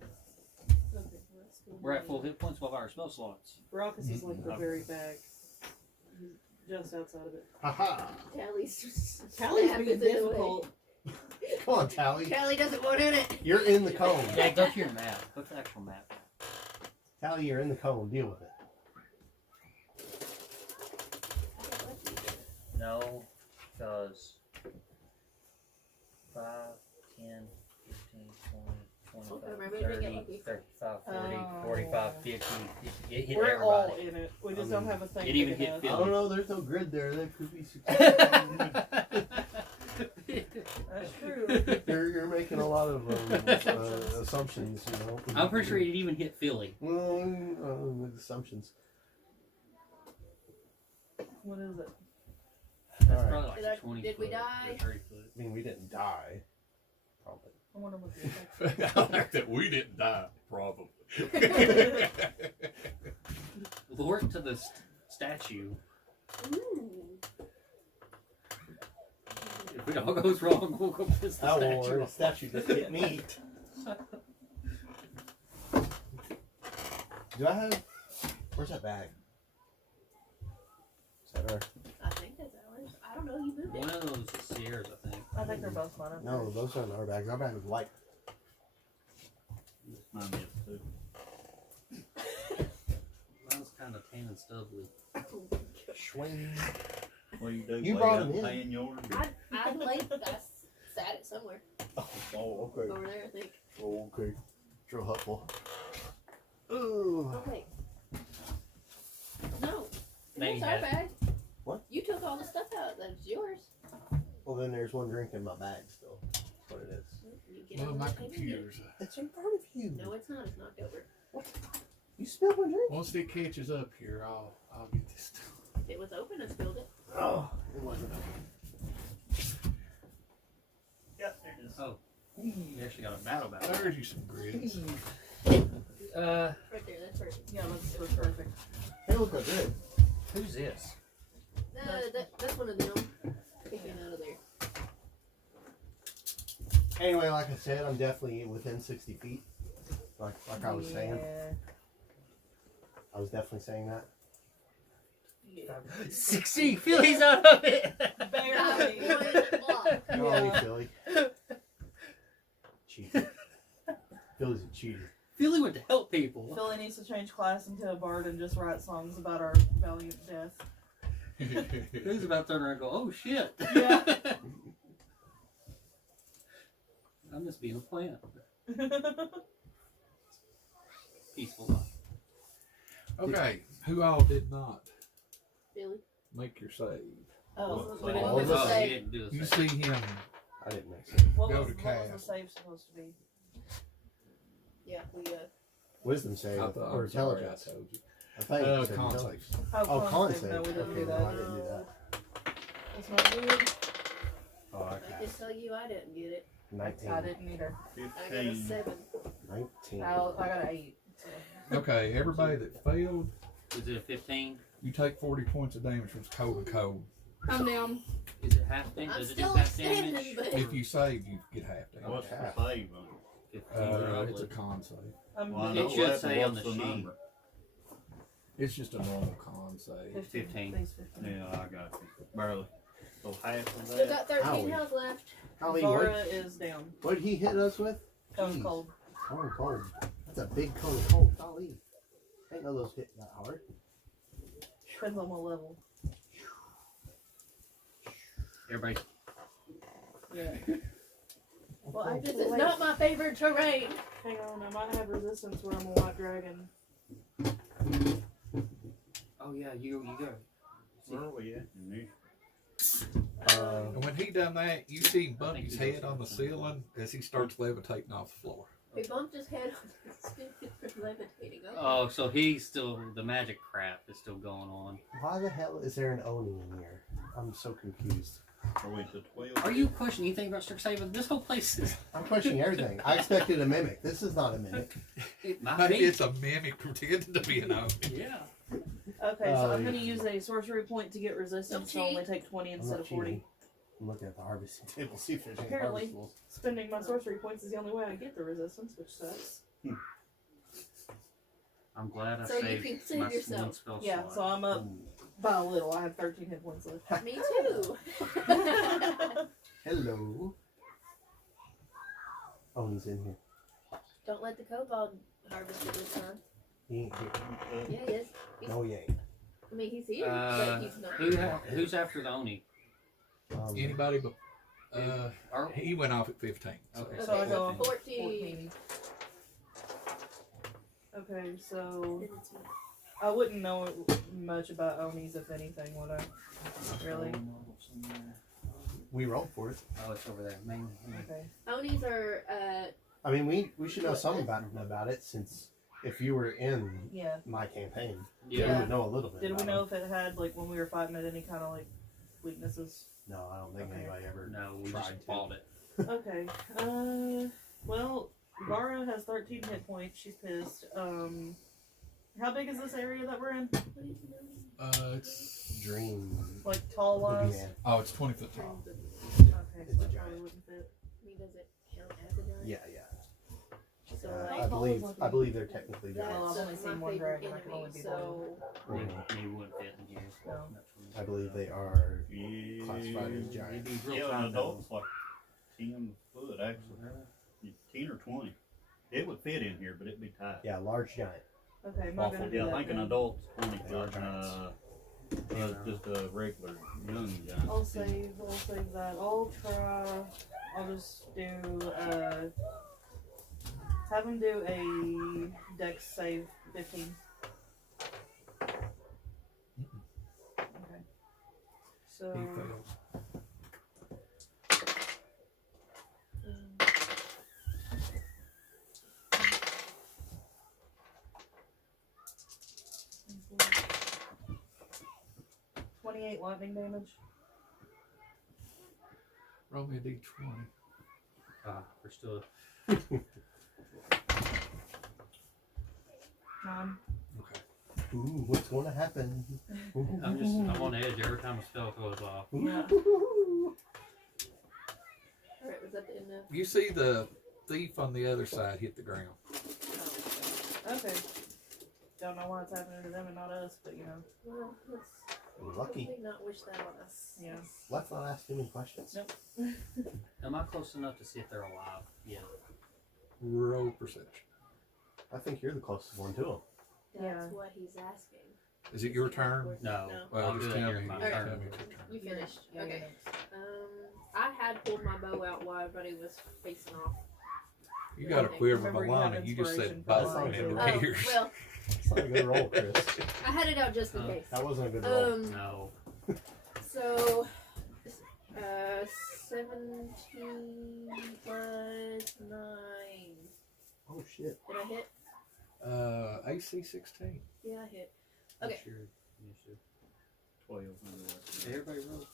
Okay, well, that's cool. We're at full hit points, 12 hour spell slots. Raucous is like the very back. He's just outside of it. Haha. Tally's Tally's snapping being it away. difficult. Come on, Tally. Tally doesn't want in it. You're in the cone. Yeah, go to your map. Go to the actual map. Tally, you're in the cone. Deal with it. No, because 5, 10, 15, 20, Okay, 25, maybe we didn't get 30, lucky. 35, 40, Oh. 45, 50. It hit We're all everybody. in it. We just don't have a thing. It big even hit enough. I Phil. don't know. There's no grid there. There could be. That's true. You're making a lot of assumptions. You know. I'm pretty sure it even hit Philly. With assumptions. What is it? That's All right. probably like Did I- 20 did we foot or die? 30 foot. I mean, we didn't die. Probably. I wonder what the effect. I like that we didn't die, probably. Lure it to the statue. Ooh. If it all goes wrong, we'll go piss the Oh, statue well, the off. statue just hit me. Do I have? Where's that bag? Is that her? I think that's ours. I don't know. You moved One it. of those is Sears, I think. I think they're both mine. No, those aren't our bags. Our bag was white. Mine is too. Mine's kind of tan and stubbly. Swing. What do you do? You lay brought up them in. paying yours? I like that. Sat it somewhere Oh, okay. over there. I think. Oh, okay. Real helpful. Ooh. Okay. No. Maybe That's our that- bag. What? You took all the stuff out. That's yours. Well, then there's one drink in my bag still. That's what it is. You get Well, on my the table and get it. computer's. It's in front of you. No, it's not. It's knocked over. You spilled my drink. Once it catches up here, I'll get this stuff. It was open. I spilled it. Oh, it wasn't. Yep, there it is. Oh, you actually got a battle battle. There's you some grits. Right there. That's perfect. Yeah, that's perfect. They look good. Who's this? That's one of them. Picking out of there. Anyway, like I said, I'm definitely within 60 feet. Like I was saying. Yeah. I was definitely saying that. Yeah. 60! Philly's out of it! Barely. Go on, you Yeah. Philly. Cheater. Philly's a cheater. Philly went to help people. Philly needs to change class into a bard and just write songs about our valiant death. Philly's about to turn around and go, oh shit! Yeah. I'm just being a plant. Peaceful life. Okay, who all did not Billy. make your save? Oh, Well, we didn't well, miss no. a Oh, he save. didn't do the You same. see him. I didn't mix it. What Go was to the cast. save supposed to be? Yeah, we Wisdom save I thought, or I'm sorry, I intelligence. told you. I think it said Con intelligence. save. Oh, con save. No, we didn't Okay, do no, I that. didn't do that. That's not good. Oh, I I just tell you I didn't get it. 19. I didn't either. I got a 15. 7. 19. I got an 8. Okay, everybody that failed, Is it a 15? you take 40 points of damage from cold to cold. I'm down. Is it half damage? I'm Does it do still half standing, damage? but- If you save, you get half damage. What's the half. save on it? 15 It's probably. a con save. I'm Well, I It know should that, say but on what's the sheet. number? It's just a normal con save. 15. Base 15. Yeah, I got you. Barely. So half of Still that. got 13 Owie. health left. Holly, Vara what is down. did he hit us with? Cone Jeez. cold. Cone cold. That's a big cone cold. Golly. I didn't know those hit that hard. Depends on what level. Everybody, Yeah. Well, this is not my favorite terrain. Hang on, I might have resistance where I'm a white dragon. oh yeah, you go. Where are we at in this? And when he done that, you see him bump his head on the ceiling as he starts levitating off the floor. He bumped his head on the stupid for levitating. Okay. Oh, so he's still, the magic crap is still going on. Why the hell is there an Oni in here? I'm so confused. Are we to 12? Are you questioning anything about Strixhaven? This whole place is. I'm questioning everything. I expected a mimic. This is not a mimic. It might Maybe be. it's a mimic pretending to be an Oni. Yeah. Okay, so I'm yeah. gonna use a sorcery point to get resistance, so Don't only cheat. take 20 I'm instead not of 40. cheating. I'm looking at the harvesting table, see if there's any Apparently. harvestables. Spending my sorcery points is the only way I get the resistance, which sucks. I'm glad I So you saved can save my yourself. one spell Yeah, slot. so I'm up by a little. I have 13 hit points left. Me too. Hello. Oni's in here. Don't let the kobold harvest it this time. He ain't here. Yeah, he is. No, he ain't. I mean, he's here, but he's not. Who's after the Oni? Anybody but Are, he went off at 15. So. Okay. So I go on 14. 14. Okay, so I wouldn't know much about Onis, if anything, would I? Really? We rolled for it. Oh, it's over there. Main. Okay. Onis are, I mean, we should know something about it since if you were in Yeah. my campaign, we Yeah. would know a little bit. Did we about know them. if it had, like, when we were fighting it, any kind of, like, weaknesses? No, I don't think Okay. anybody ever No, we tried just to. bought it. Okay. Well, Vara has 13 hit points. She's pissed. How big is this area that we're in? It's Dream. Like, tall wise? Yeah. oh, it's 20 foot tall. Okay, It's so a that probably giant. wouldn't fit. I mean, does it count as a giant? Yeah. So, How I tall believe is like I a- believe they're technically Well, giants. I've only that's seen my one favorite dragon, I can only enemy, be so They wouldn't fit in here. No. I believe they are Yeah. classified as giants. It'd be real Yeah, fun, an adult's like 10 foot actually. 10 or 20. It would fit in here, but it'd be tight. Yeah, large giant. Okay, I'm not Awful. gonna do Yeah, that. I think an then. adult's 20 They are foot. giants. Just a regular young giant. I'll save that. I'll try, I'll just do, have him do a dex save 15. Okay. So, He failed. um, 28 lightning damage. Roll me a d20. We're still. 9. Okay. Ooh, what's going to happen? I'm on edge every time a spell goes off. Yeah. Alright, was that the end of? You see the thief on the other side hit the ground. Okay. Don't know why it's happening to them and not us, but you know. Well, let's Lucky. hopefully not wish that on us. Yeah. Let's not ask too many questions. Nope. Am I close enough to see if they're alive? Yeah. Roll perception. I think you're the closest one to them. That's Yeah. what he's asking. Is it your turn? No. No. Well, I'll just do tell it me. during my Tell turn. me it's your turn. You finished. Yeah, Okay. you're next. I had pulled my bow out while everybody was facing off. You got a quiver, Remember, you Milana. have You just said inspiration bow from and it the Oh, appears. well, It's not a good roll, Chris. I had it out just in case. That wasn't a good roll. No. So, 17 plus 9. Oh shit. Did I hit? AC 16. Yeah, I hit. Okay. What's your initiative? 12. Everybody rolls.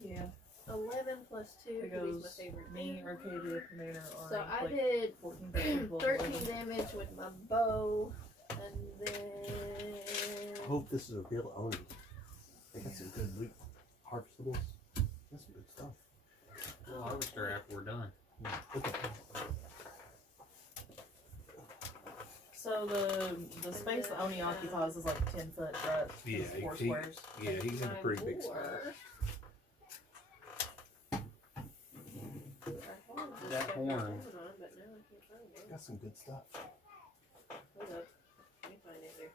Yeah. 11 plus 2. It because he's my goes favorite. me, Arcadia, Commander, or So I like did 14 damage. 13 damage with my bow. And then. I hope this is a real Oni. They got some good loot. Harvestables. That's some good stuff. We'll harvest her after we're done. Look at that. So So the space that Oni occupies is like 10 foot, right? Yeah, It's 4 he- squares. Yeah, he's in a pretty big spot. That horn. Got some good stuff. Hold up. Let me find it here.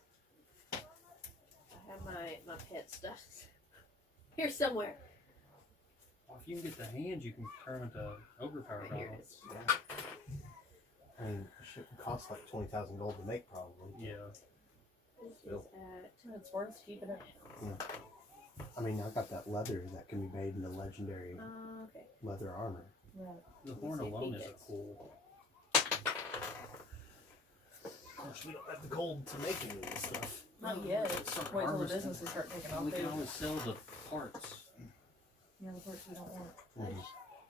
I have my pet stuff here somewhere. Well, if you can get the hands, you can turn it to overpower Right here rifle. it is. I mean, shit would cost like 20,000 gold to make, probably. Yeah. This is Still. at It's worth keeping it. I mean, I got that leather that can be made into legendary okay. leather armor. Right. The Let me horn see if he alone is a gets- cool. Of course, we don't have the gold to make any of this stuff. Not yet. Start Wait till the harvesting. businesses start taking off. We can too. always sell the parts. Yeah, the parts we don't want.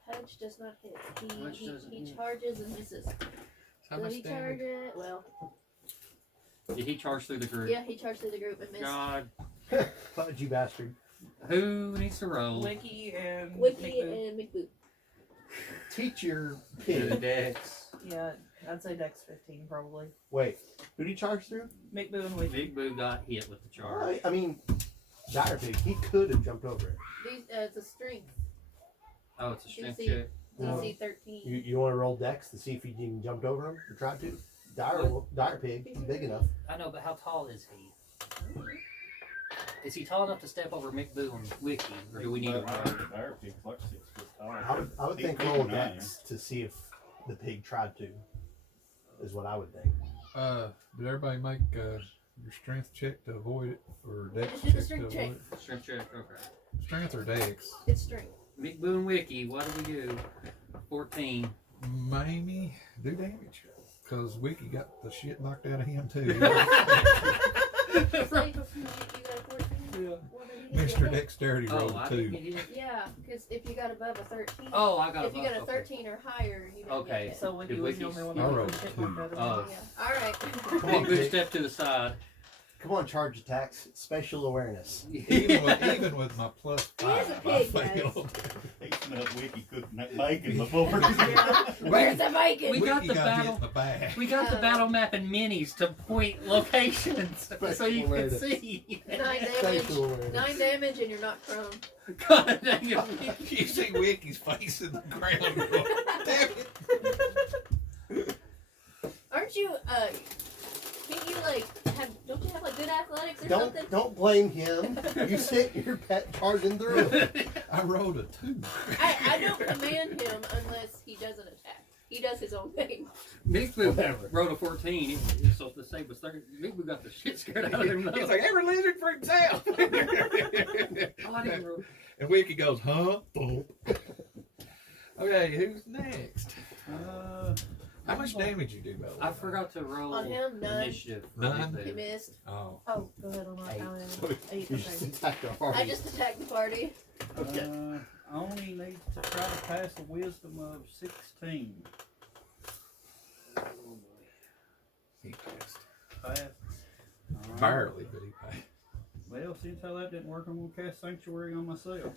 Hudge does not hit. Hudge He doesn't hit. charges and misses. How Will much he damage? charge it? Well, Did he charge through the group? yeah, he charged through the group and missed. God, Fudge, you bastard. who needs to roll? Wiki and Wiki McBoo. and McBoo. Teach your The pig. Dex. Yeah, I'd say Dex 15 probably. Wait, who did he charge through? McBoo and Wiki. Big Boo got hit with the charge. I mean, Dire Pig, he could have jumped over it. These, it's a strength. Oh, it's a strength DC. check. DC 13. You want to roll Dex to see if you even jumped over him or tried to? Dire Pig, he's big enough. I know, but how tall is he? Is he tall enough to step over McBoo and Wiki, or do we need a run? Dire pig's like 6 foot tall. I would He's think big roll and nine. Dex to see if the pig tried to, is what I would think. Did everybody make your strength check to avoid it, or dex Just do the check to strength avoid check. it? Strength check, okay. Strength or dex? It's strength. McBoo and Wiki, what do we do? 14. Maybe do damage, cause Wiki got the shit knocked out of him too. Say, you got a 14? Yeah. What did he Mr. get? Dexterity rolled Oh, a I 2. didn't get hit. Yeah, because if you got above a 13, Oh, I got if you got a okay. 13 or higher, you don't Okay. get hit. So Wiki Did was the Wiki's- only one I that rolled was hit two. with better than Oh. me. Yeah. All right. Come Big on, Boo pig. stepped to the side. Come on, charge attacks, spatial awareness. even with my plus He is 5, a I pig, guys. failed. He smelled Wiki cooking that bacon before. Where's the bacon? We got Wiki the got battle. hit in the back. We got the battle map and minis to point locations so you can awareness. see. 9 damage. Spatial awareness. 9 damage and you're not prone. God dang it. You see Wiki's face in the ground. Going, damn it. Aren't you, can't you, like, don't you have, like, good athletics or something? Don't blame him. You sent your pet charging through. I rolled a 2. I don't command him unless he doesn't attack. He does his own thing. Big Boo Whatever. rolled a 14, so the save was 30. Big Boo got the shit scared out of him. He's like, every lizard for himself. Oh, I didn't roll. And Wiki goes, huh? Boom. Okay, who's next? How much damage you do, by the way? I forgot to roll On him, none. initiative. for None? Big He Boo. missed. Oh. Oh, go ahead on that. So 8, you just okay. attacked our I party. just attacked the party. I only need to try to pass a wisdom of 16. He passed. Pass. Alright. Barely, but he passed. Well, since how that didn't work, I'm going to cast Sanctuary on myself.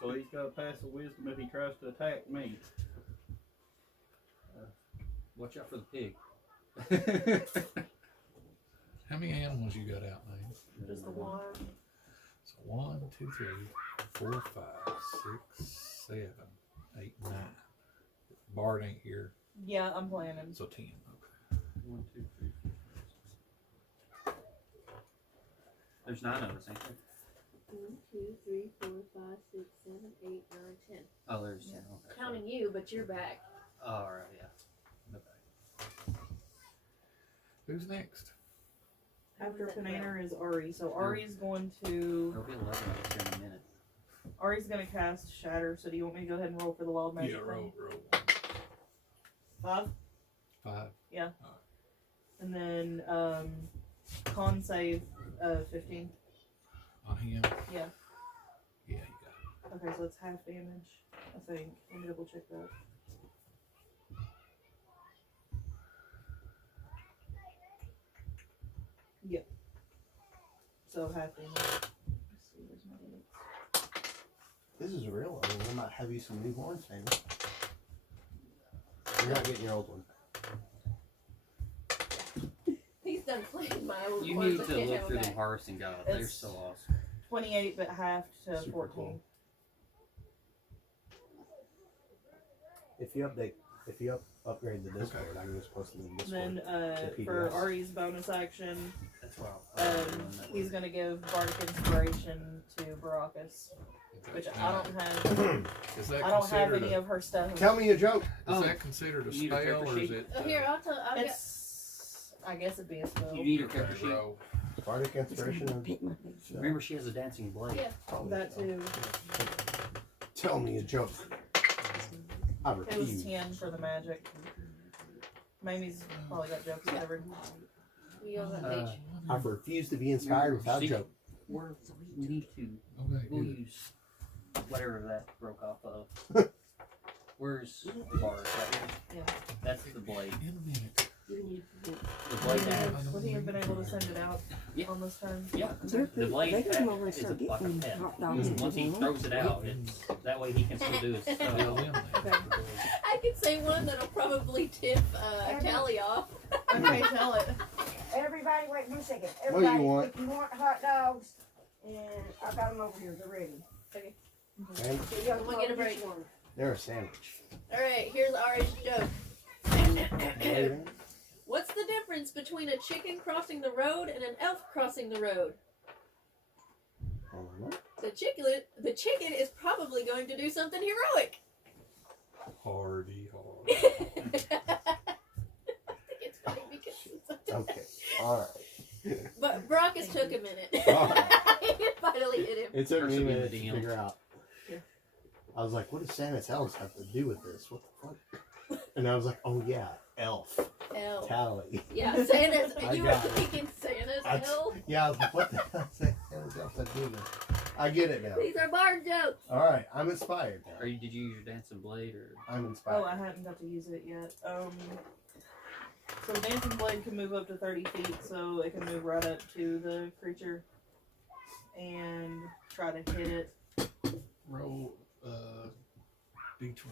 So he's got to pass a wisdom if he tries to attack me. Watch out for the pig. How many animals you got out, man? Just the one. So 1, 2, 3, 4, 5, 6, 7, 8, 9. Bard ain't here, Yeah, I'm playing him. so 10. 1, 2, 3, 4. There's 9 of us, ain't there? 1, 2, 3, 4, 5, 6, 7, 8, 9, 10. Oh, there's 10. Okay. Counting you, but you're back. Alright, yeah. Okay. Who's next? After Pananer is Ari. So Ari's going to There'll be 11 of us here in a minute. Ari's gonna cast Shatter. So do you want me to go ahead and roll for the wild magic? Yeah, roll. thing? 5. 5. And then con save 15. On him? Yeah. Yeah, you got Okay, so it's half damage. I think. Let me double check that. Yep. So half damage. Let's see, where's my damage? This is real. I mean, I might have you some new horns, maybe. You're not getting your old one. done playing my old You ones. need I to can't look have through them them back. harvesting guides. They're It's- so awesome. 28 but half to Super 14. cool. If you upgrade the Discord, I can just post it in the And Discord. then The for PDFs. Ari's bonus action, That's why he's gonna give Bardic Inspiration to Baracus, which I Now, don't have. Is that I don't have considered any a, of her stuff. Tell me a joke. is Oh, that considered a you need a spell character or is sheet? it? Oh, here, I'll tell. I've got. It's. I guess it'd be a spell. You need a character sheet. roll. Bardic inspiration. Remember, she has a dancing blade. Yeah. Probably That so. too. Tell me a joke. I It was refuse. 10 for the magic. Mamie's probably got jokes covered. We on that Uh, page. I refuse to be inspired without a See, joke. We need to. Okay, We'll good. use whatever that broke off of. Where's the bar? Right here? Yeah. That's the blade. In a minute. The blade has. Would he have been able to send it out Yeah. on this turn? Yeah, the blade They has, come over and is start like a getting pet. hot dogs. Once he throws it out, it's that way he can still do his Well, stuff. then, Okay. I could say one that'll probably tip Callie off. Okay, tell it. Everybody, wait 1 second. What do Everybody, you want? if you want hot dogs, and I got them over here, they're ready. And So y'all We'll get a which break. one. they're a sandwich. Alright, here's Ari's joke. Later. What's the difference between a chicken crossing the road and an elf crossing the road? I don't know. The chicken is probably going to do something heroic. hardy, hard. I think it's funny because Okay. All right. But Brockus took a minute. Alright. It finally hit him. It took me a First minute to we figure out. Yeah. I was like, what does Santa's elves have to do with this? What the fuck? And I was like, oh yeah, elf. Elf. Tally. Yeah, Santa's. I You were got it. thinking Santa's I- elf? Yeah, I was like, what the hell is Santa's elves have to do with this? I get it now. These are bard jokes. All right, I'm inspired now. Did you use your dancing blade or? I'm Oh, inspired. I hadn't got to use it yet. So Dancing Blade can move up to 30 feet, so it can move right up to the creature and try to hit it. Roll d20.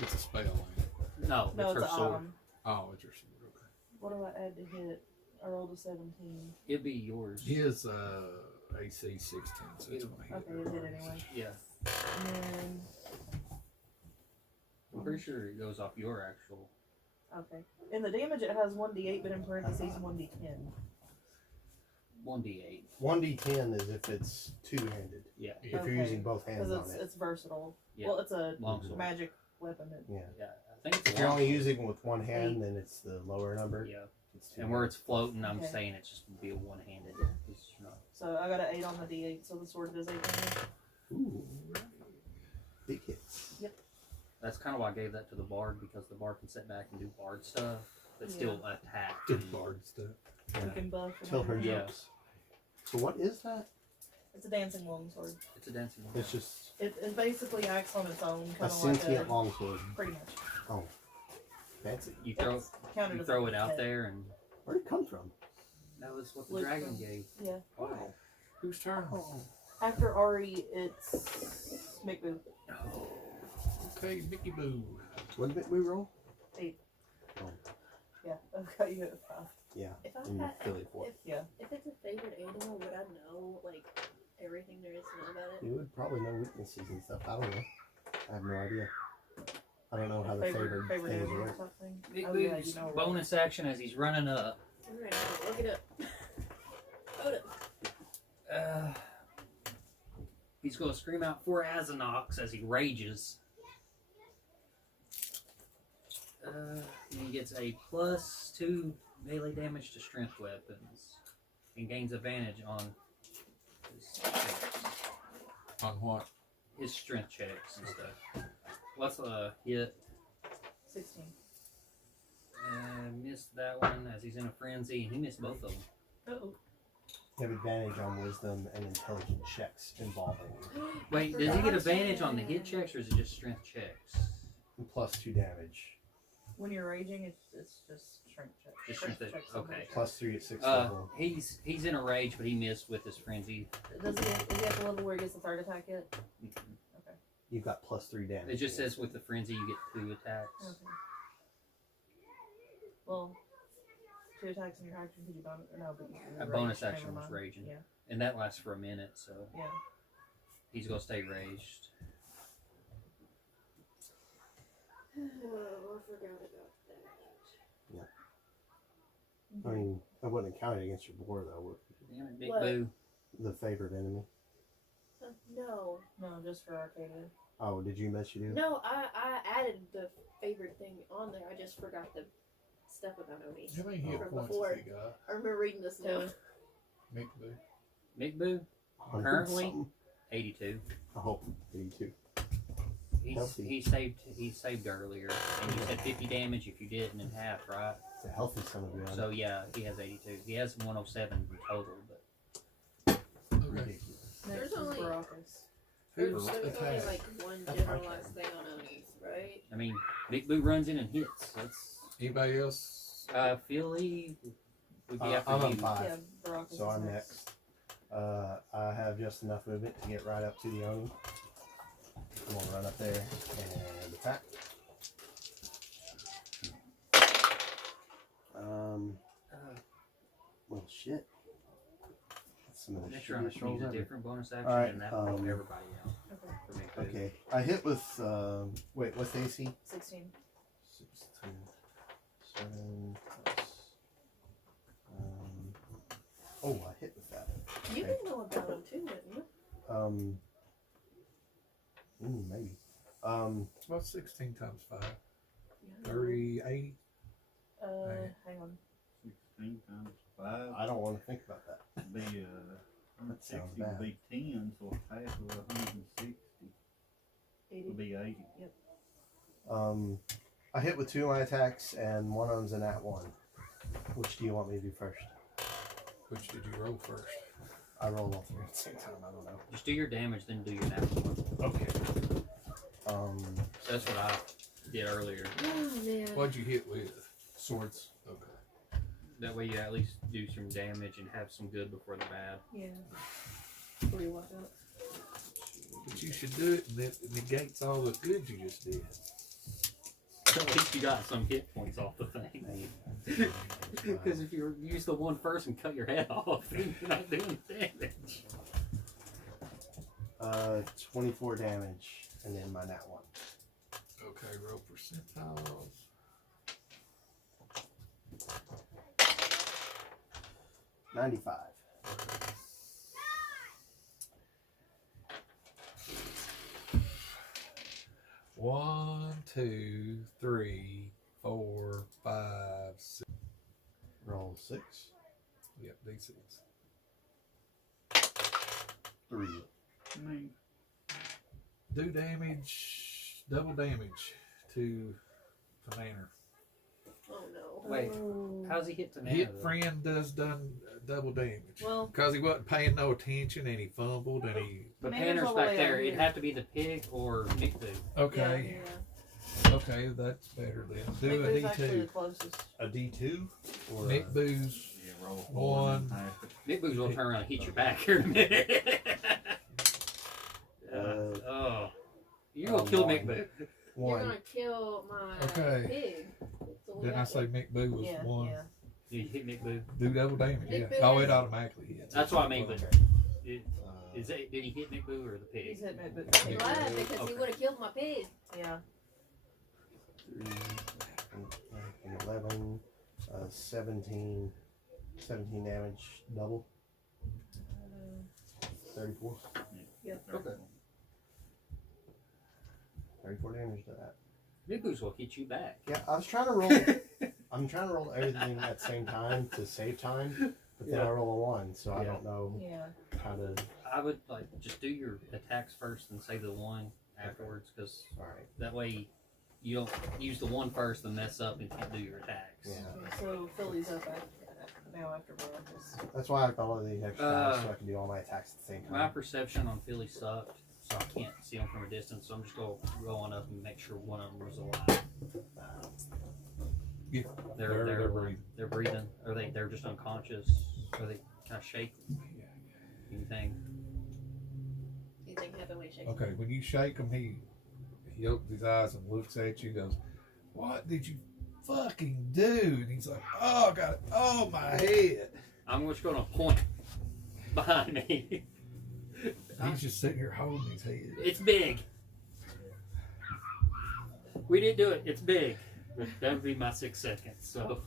It's a spell, ain't it? No, No, it's it's her an sword. item. Oh, it's your sword. Okay. What do I add to hit? I rolled a 17. It'd be yours. His AC 16, so it's gonna hit. Okay, it hit anyway. Yeah, And then, I'm pretty sure it goes off your actual. okay. In the damage, it has 1d8, but in parentheses, 1d10. 1d8. 1d10 is if it's two-handed. Yeah, If you're Okay. using both hands Because on it. it's versatile. Yeah. Well, it's a Longsword. magic weapon. Yeah. Yeah, I think it's. If you're only longsword. using with one hand, then it's the lower number. Yeah, It's two and where it's floating, I'm Okay. saying it's just gonna be a one-handed. It's not. So I got an 8 on the d8, so the sword does 8 damage. Ooh. Big hits. That's kind of why I gave that to the bard, because the bard can sit back and do bard stuff, but still attack. Good bard stuff. You can buff. and Tell her everything. Yeah. jokes. So what is that? It's a dancing longsword. It's a dancing one. It's just It basically acts on its own, a kind of like sentient a, longsword. pretty much. Fancy. You throw It's counted you as throw a it out pet. there, and Where'd it come from? that was what the Look, dragon gave. Yeah. Wow. Whose turn? After Ari, it's McBoo. Okay, Mickey Boo. What did we roll? Yeah, I've got you at 5. Yeah, If I in had, Philly 4. if it's a favorite animal, would I know like everything there is to know about it? You would probably know weaknesses and stuff. I don't know. I have no idea. I don't know how the favorite favorite things animal work. type thing. Big Oh, yeah, Boo's you know what. bonus action as he's running up. Alright, look it up. Hold up. He's going to scream out 4 Azanox as he rages. He gets a +2 melee damage to strength weapons and gains advantage on his checks. On what? His strength checks and stuff. What's a hit? 16. Missed that one as he's in a frenzy, and he missed both of them. Uh-oh. You have advantage on wisdom and intelligence checks involving Wait, does he get advantage on the hit checks, or is it just strength checks? and +2 damage. When you're raging, it's just strength check. Just strength check, checks okay. +3 at 6th level. He's in a rage, but he missed with his frenzy. Does he have the level where he gets the third attack yet? You've got +3 damage. It just says with the frenzy you get 2 attacks. Okay. Well, 2 attacks in your action. Could you bonus? No, but A bonus raged, action never was mind. raging. Yeah. And that lasts for a minute, so Yeah. he's gonna stay raged. Oh, I forgot about that. I mean, I wouldn't count it against your boar though. Would Damn it, Big What? Boo. the favored enemy? No, No, just for Arcadia. Oh, did you miss you do? no, I added the favorite thing on there. I just forgot the stuff about Oni. How many hit From points before. has he got? I remember reading this note. Mick Boo. Big Boo, 100 Currently? something. 82. Oh, 82. He's, Healthy. he saved earlier, and you said 50 damage if you did it in half, right? It's a healthy son of a gun. So yeah, he has 82. He has 107 in total, but Okay. Next There's is only- Baracus. Who's There's only attack? like one That's my generalized turn. thing on Onis, right? I mean, Big Boo runs in and hits. That's Anybody else? Philly would be I'm after on you. 5, Yeah, Baracus so is I'm next. I have just enough movement to get right up to the Oni. I'm gonna run up there and attack. Well, shit. That's some of the Next round, I shittiest should rolls use a ever. different bonus action, Alright, and that'll help um, everybody out. Okay. For Big Boo. Okay, I hit with, wait, what's the AC? 16. 16. 7 plus, oh, I hit with that. You Okay. didn't know about him too, didn't you? Maybe. What's 16 times 5? Yeah. 30, 80? Right. Hang on. 16 times 5 I don't want to think about that. would be That sounds 160 would bad. be 10, so half of 160 would 80. be 80. I hit with 2 of my attacks, and one of them's a nat 1. Which do you want me to do first? Which did you roll first? I rolled all 3 at the same time. I don't know. Just do your damage, then do your natural one. Okay. That's what I did earlier. Oh man. What'd you hit with? Swords. Okay. That way you at least do some damage and have some good before the bad. Yeah. Before you walk out. But you should do it, and it negates all the good you just did. At least you got some hit points off the thing. Because if you use the one first and cut your head off, then you're not doing damage. 24 damage, and then my nat 1. Okay, roll percentiles. 95. One, 2, 3, 4, 5, 6. Roll 6. Yep, D6. 3. I mean, Do damage, double damage to Commander. Oh no. Wait, Oh. how's he hit the Hit mana? friend does done double damage. Well, Because he wasn't paying no attention and he fumbled and he. But Commander's Panner's all the back way there. over It'd here. have to be the pig or Nick Boo. Okay, Yeah. okay, that's better then. Nick Do a Boo's actually the D2. closest. A D2? Or Nick Boo's. yeah, roll 1. and half it. Nick Boo's gonna turn around and hit your back here in a minute. Oh. You're gonna kill Nick Boo. You're 1. gonna kill my Okay. pig. So we Didn't I got say Mick Boo was Yeah. 1? Yeah. You hit Nick Boo. Do double damage, Nick yeah. Boo Oh, is- it automatically hits. That's what I mean, but Uh, is that, did he hit Nick Boo or the He's pig? hit me, but I'm glad because Okay. he would have killed my pig. yeah. 3 and 11. 17. 17 damage. Double. 34. Okay. 34 damage to that. Nick Boo's gonna hit you back. Yeah, I was trying to roll. I'm trying to roll everything at the same time to save time, but then I roll a 1, so I Yeah. don't know Yeah. how to. I would like just do your attacks first and save the one afterwards, because Alright. that way you don't use the one first and mess up and can't do your attacks. Yeah. So Philly's up now after Baracus. That's why I got all of these extra dice so I can do all my attacks at the same My time. perception on Philly sucked, so I can't see them from a distance. So I'm just gonna go on up and make sure one of them was alive. Yeah, They're breathing. They're breathing. Are they? They're just unconscious. Are they kind of shake? Anything? Anything happen when you shake? Okay, when you shake him, he opens his eyes and looks at you and goes, "What did you fucking do? And he's like, oh, I got it. Oh, my head. I'm just gonna point behind me. He's just sitting here holding his head. It's big. We didn't do it. It's big. That would be my 6 seconds. So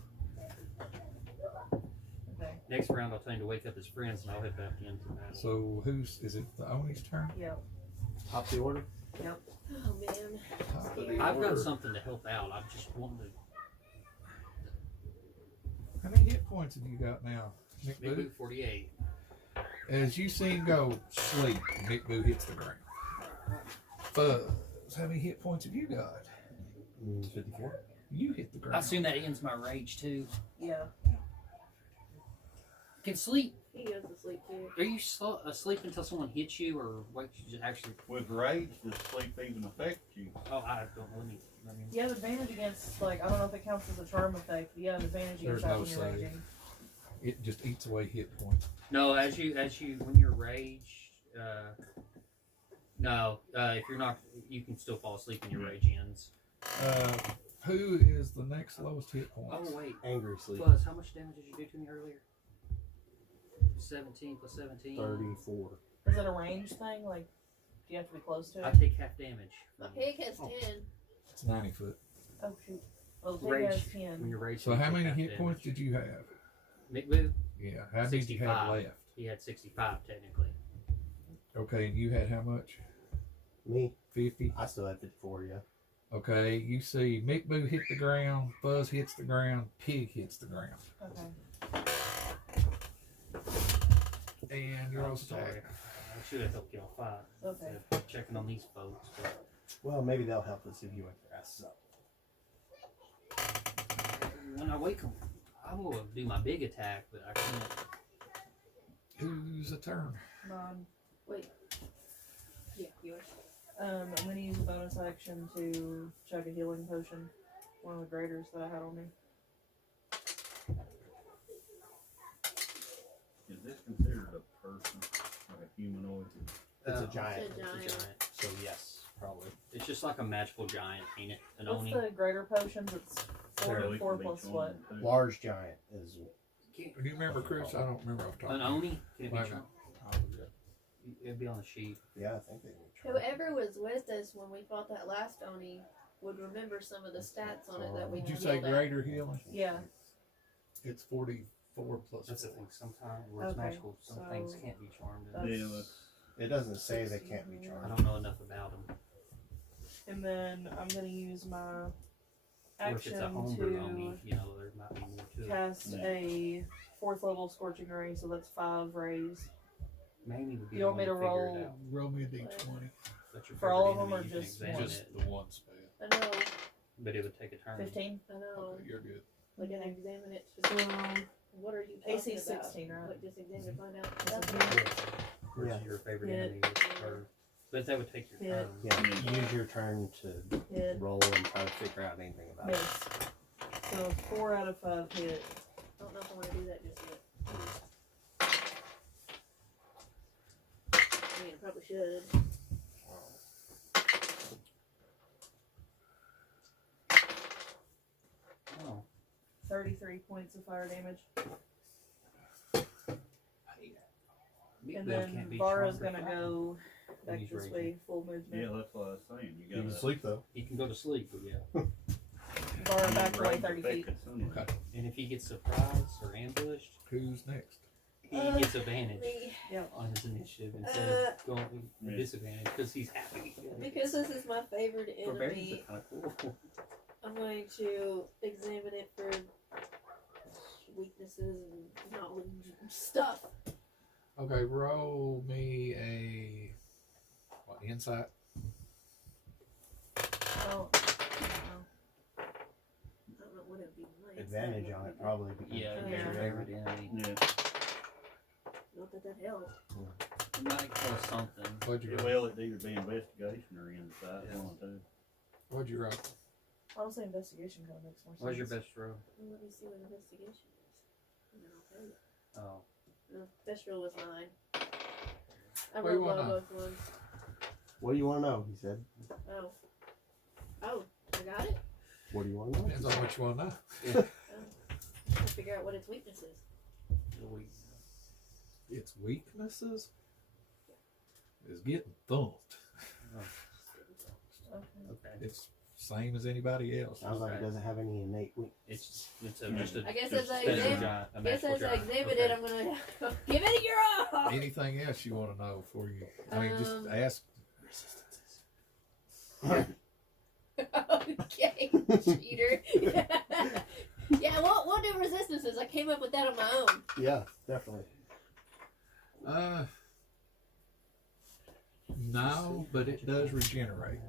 Okay. next round, I'll tell him to wake up his friends, and I'll head back into that. So is it the Oni's turn? Yep. Top of the order. Yep. Oh man. Top of the I've got order. something to help out. I just wanted to. How many hit points have you got now, Nick Big Boo? Boot 48. As you see him go, sleep, Nick Boo hits the ground. Fuzz, how many hit points have you got? 54. You hit the I ground. assume that ends my rage too. Yeah. Can sleep. He goes to sleep too. Are you asleep until someone hits you, or wait, you just actually? With rage, does sleep even affect you? Oh, I don't know. Let me. You have advantage against, like, I don't know if it counts as a charm effect, but you have advantage There's against that no when you're save. raging. It just eats away hit points. No, as you when you're rage, no, if you're not, you can still fall asleep when your rage ends. Who is the next lowest hit Oh points? wait, Angry sleep. Buzz, how much damage did you do to me earlier? 17 plus 17. 34. Is it a range thing? Like, do you have to be close to I it? take half damage. My pig has 10. It's 90 foot. Oh, shoot. Well, the pig Rage has when 10. you're raging. So you how take many half hit damage. points did you have? Nick Boo? Yeah. How many did you have 65. left? He had 65 technically. Okay, and you had how much? Me, 50? I still had 54, yeah. Okay, you see Mick Boo hit the ground, Fuzz hits the ground, Pig hits the ground. Okay. And you're I'm all sorry. sorry. I should have helped you all 5. Okay. Instead of checking on these folks. But Well, maybe they'll help us if you wake their asses up. when I wake up, I will do my big attack, but I can't. Who's a turn? Mine. Wait. Yeah, yours. I'm gonna use a bonus action to chug a healing potion. One of the graders that I had on me. Is this considered a person, like a humanoid? It's a Uh, giant. It's a giant. It's a giant. So yes, probably. It's just like a magical giant, ain't it? An What's Oni. the greater potions? It's four, So it four can be plus charmed, what? too. Large giant is. Do you remember, Chris? I don't remember off the top. An Oni? Can it be Wait a charmed? minute. It'd be on the sheet. Yeah, I think they would. Whoever was with us when we fought that last Oni would remember some of the stats on it that we Did you say healed at. greater healing? Yeah. It's 44 plus. That's the thing. Sometimes where it's Okay, magical, some so things can't be charmed. that's- Yeah, that's, It doesn't say they can't be I charmed. don't know enough about them. And then I'm gonna use my Or if it's action a homebrew to Oni, you know, there might be more to it. cast Yeah. a 4th level scorching ray, so that's 5 rays. Maybe would be You want me the to one figure it roll? out. Roll me a d20. That's your For all favorite of them or enemy, you can just examine one? Just it, the one spell. I know. but it would take a turn. 15. I know. Okay, you're good. We can examine it. So What are you talking AC about? 16, right? Like, just examine to find out. That's That's a hit. Which Yeah. is your favorite Yeah. enemy, or but that would take your Yeah. turn. Yeah, use your turn to Hit. roll and try to figure out anything about it. Miss. So 4 out of 5 hit. I don't know if I want to do that just yet. I mean, I probably should. Oh, 33 points of fire damage. Meat And Bill then can't be Vara's charmed or gonna frightened. go back He's this raging. way, full yeah, movement. that's what I was saying. You You gotta. can sleep though. He can go to sleep, but yeah. Vara back away Rage 30 feet. affected someone. Okay. And if he gets surprised or ambushed, Who's next? he gets advantage Me. on his initiative instead of going Yeah. disadvantage because he's happy. Because this is my favorite Barbarians enemy, are kind of cool. I'm going to examine it for weaknesses and knowledge and stuff. Okay, roll me a insight. Oh, I don't know what it would be. My Advantage insight on would it be. probably because Yeah, it's it's Yeah. your your favorite enemy. Yeah, Not that that helps. It might cause something. What'd you roll? well, it'd either be investigation or insight, Yeah. one or two. What'd you roll? honestly, investigation kind of makes more sense. What's your best roll? Well, let me see what investigation is. And then I'll tell you. Oh, The best roll was mine. I What do you rolled want low now? both ones. What do you want to know? He said. Oh. Oh, I got it? What do you want to know? Depends on what you want to know. To figure out what its weakness is. Its weaknesses is getting thumped. Okay. It's same as anybody else. Sounds like it doesn't have any innate weak. It's just a. I guess just as I special examine- giant, a I guess magical as I giant. exhibit Okay. it, I'm gonna give it a year off. Anything else you want to know before you? I mean, just ask. Okay, cheater. Yeah, we'll do resistances. I came up with that on my own. Yeah, definitely. No, but it does regenerate.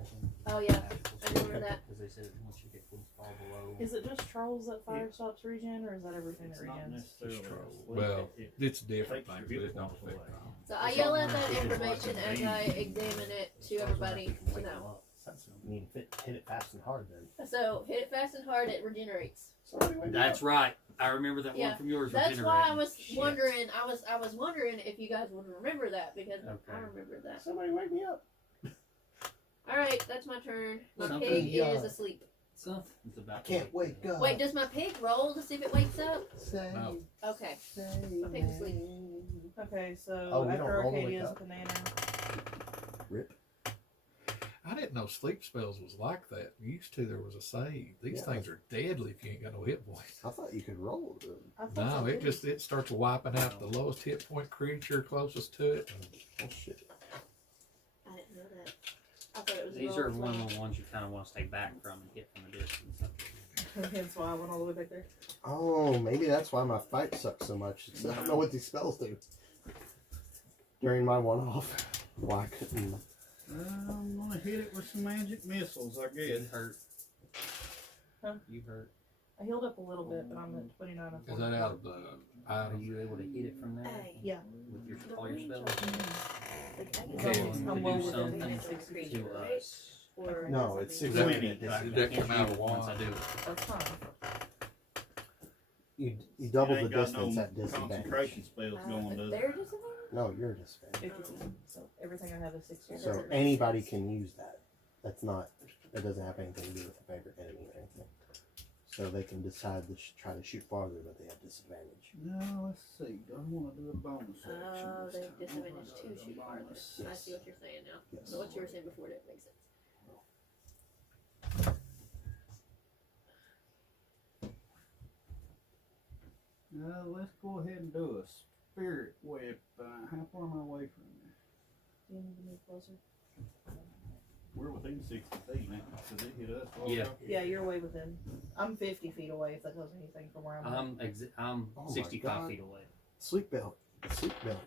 Oh yeah, I remember that. Because they said once you get fall below. Is it just trolls that fire stops regen, or is that everything It's that not regens? necessarily. Just troll. a sleep. Well, It- it's different takes things, your but hit it don't points affect away. all. So I yell out that information as I examine it to everybody to know. You need to hit it fast and hard then. So hit it fast and hard, it regenerates. That's right. I remember that Yeah, one from yours. That's why I was Shit. wondering. I was wondering if you guys would remember that because Okay. I remember that. Somebody wake me up. All right, that's my turn. My Something pig young. is asleep. Something's about. I can't wake up. Wait, does my pig roll to see if it wakes up? Say, No. Okay. say My pig's asleep. name. Okay, so Oh, we don't after roll to wake Arcadia's up. banana. Rip. I didn't know sleep spells was like that. Used to there was a save. These Yeah. things are deadly if you ain't got no hit points. I thought you could roll them. I thought No, so it too. just it starts wiping out the lowest hit point creature closest to it. Oh shit. I didn't know that. I thought it was. These roll are as one well. of the ones you kind of want to stay back from and hit from a distance. Hence why I went all the way back there. Oh, maybe that's why my fight sucks so much. I don't know what these spells do. During my one-off, why couldn't? I'm gonna hit it with some magic missiles, I You guess. hurt. Huh? You hurt. I healed up a little bit, but I'm at 29 of Is that out of the Are item? you able to hit it from there Hey. Yeah. with your all your spells? Like, I can Okay, go well, and to I'm do well within something the next next creature, to right? us. Or No, that's it's something- six- Maybe. That I that can't come out shoot of once I wand. do it. That's fine. You double It the ain't got distance no at disadvantage. concentration spells going, does They're it? disadvantage? No, you're a disadvantage. 50. So everything I have is 60. It So doesn't make anybody sense. can use that. That's not. It doesn't have anything to do with a favorite enemy or anything. So they can decide to try to shoot farther, but they have disadvantage. No, let's see. Do I want to do a bonus action? Oh, this they time? disadvantage I'm to gonna do shoot a farther. bonus. I see what you're saying now. Yes. So what you were saying before didn't make sense. Let's go ahead and do a spirit whip. How far am I away from you? Do you need to move closer? We're within 60 feet now. Does it hit us? Yeah. Yeah, you're way within. I'm 50 feet away if that tells you anything from where I'm at. I'm Oh my 65 God. feet away. Sleep belt. Sleep belt.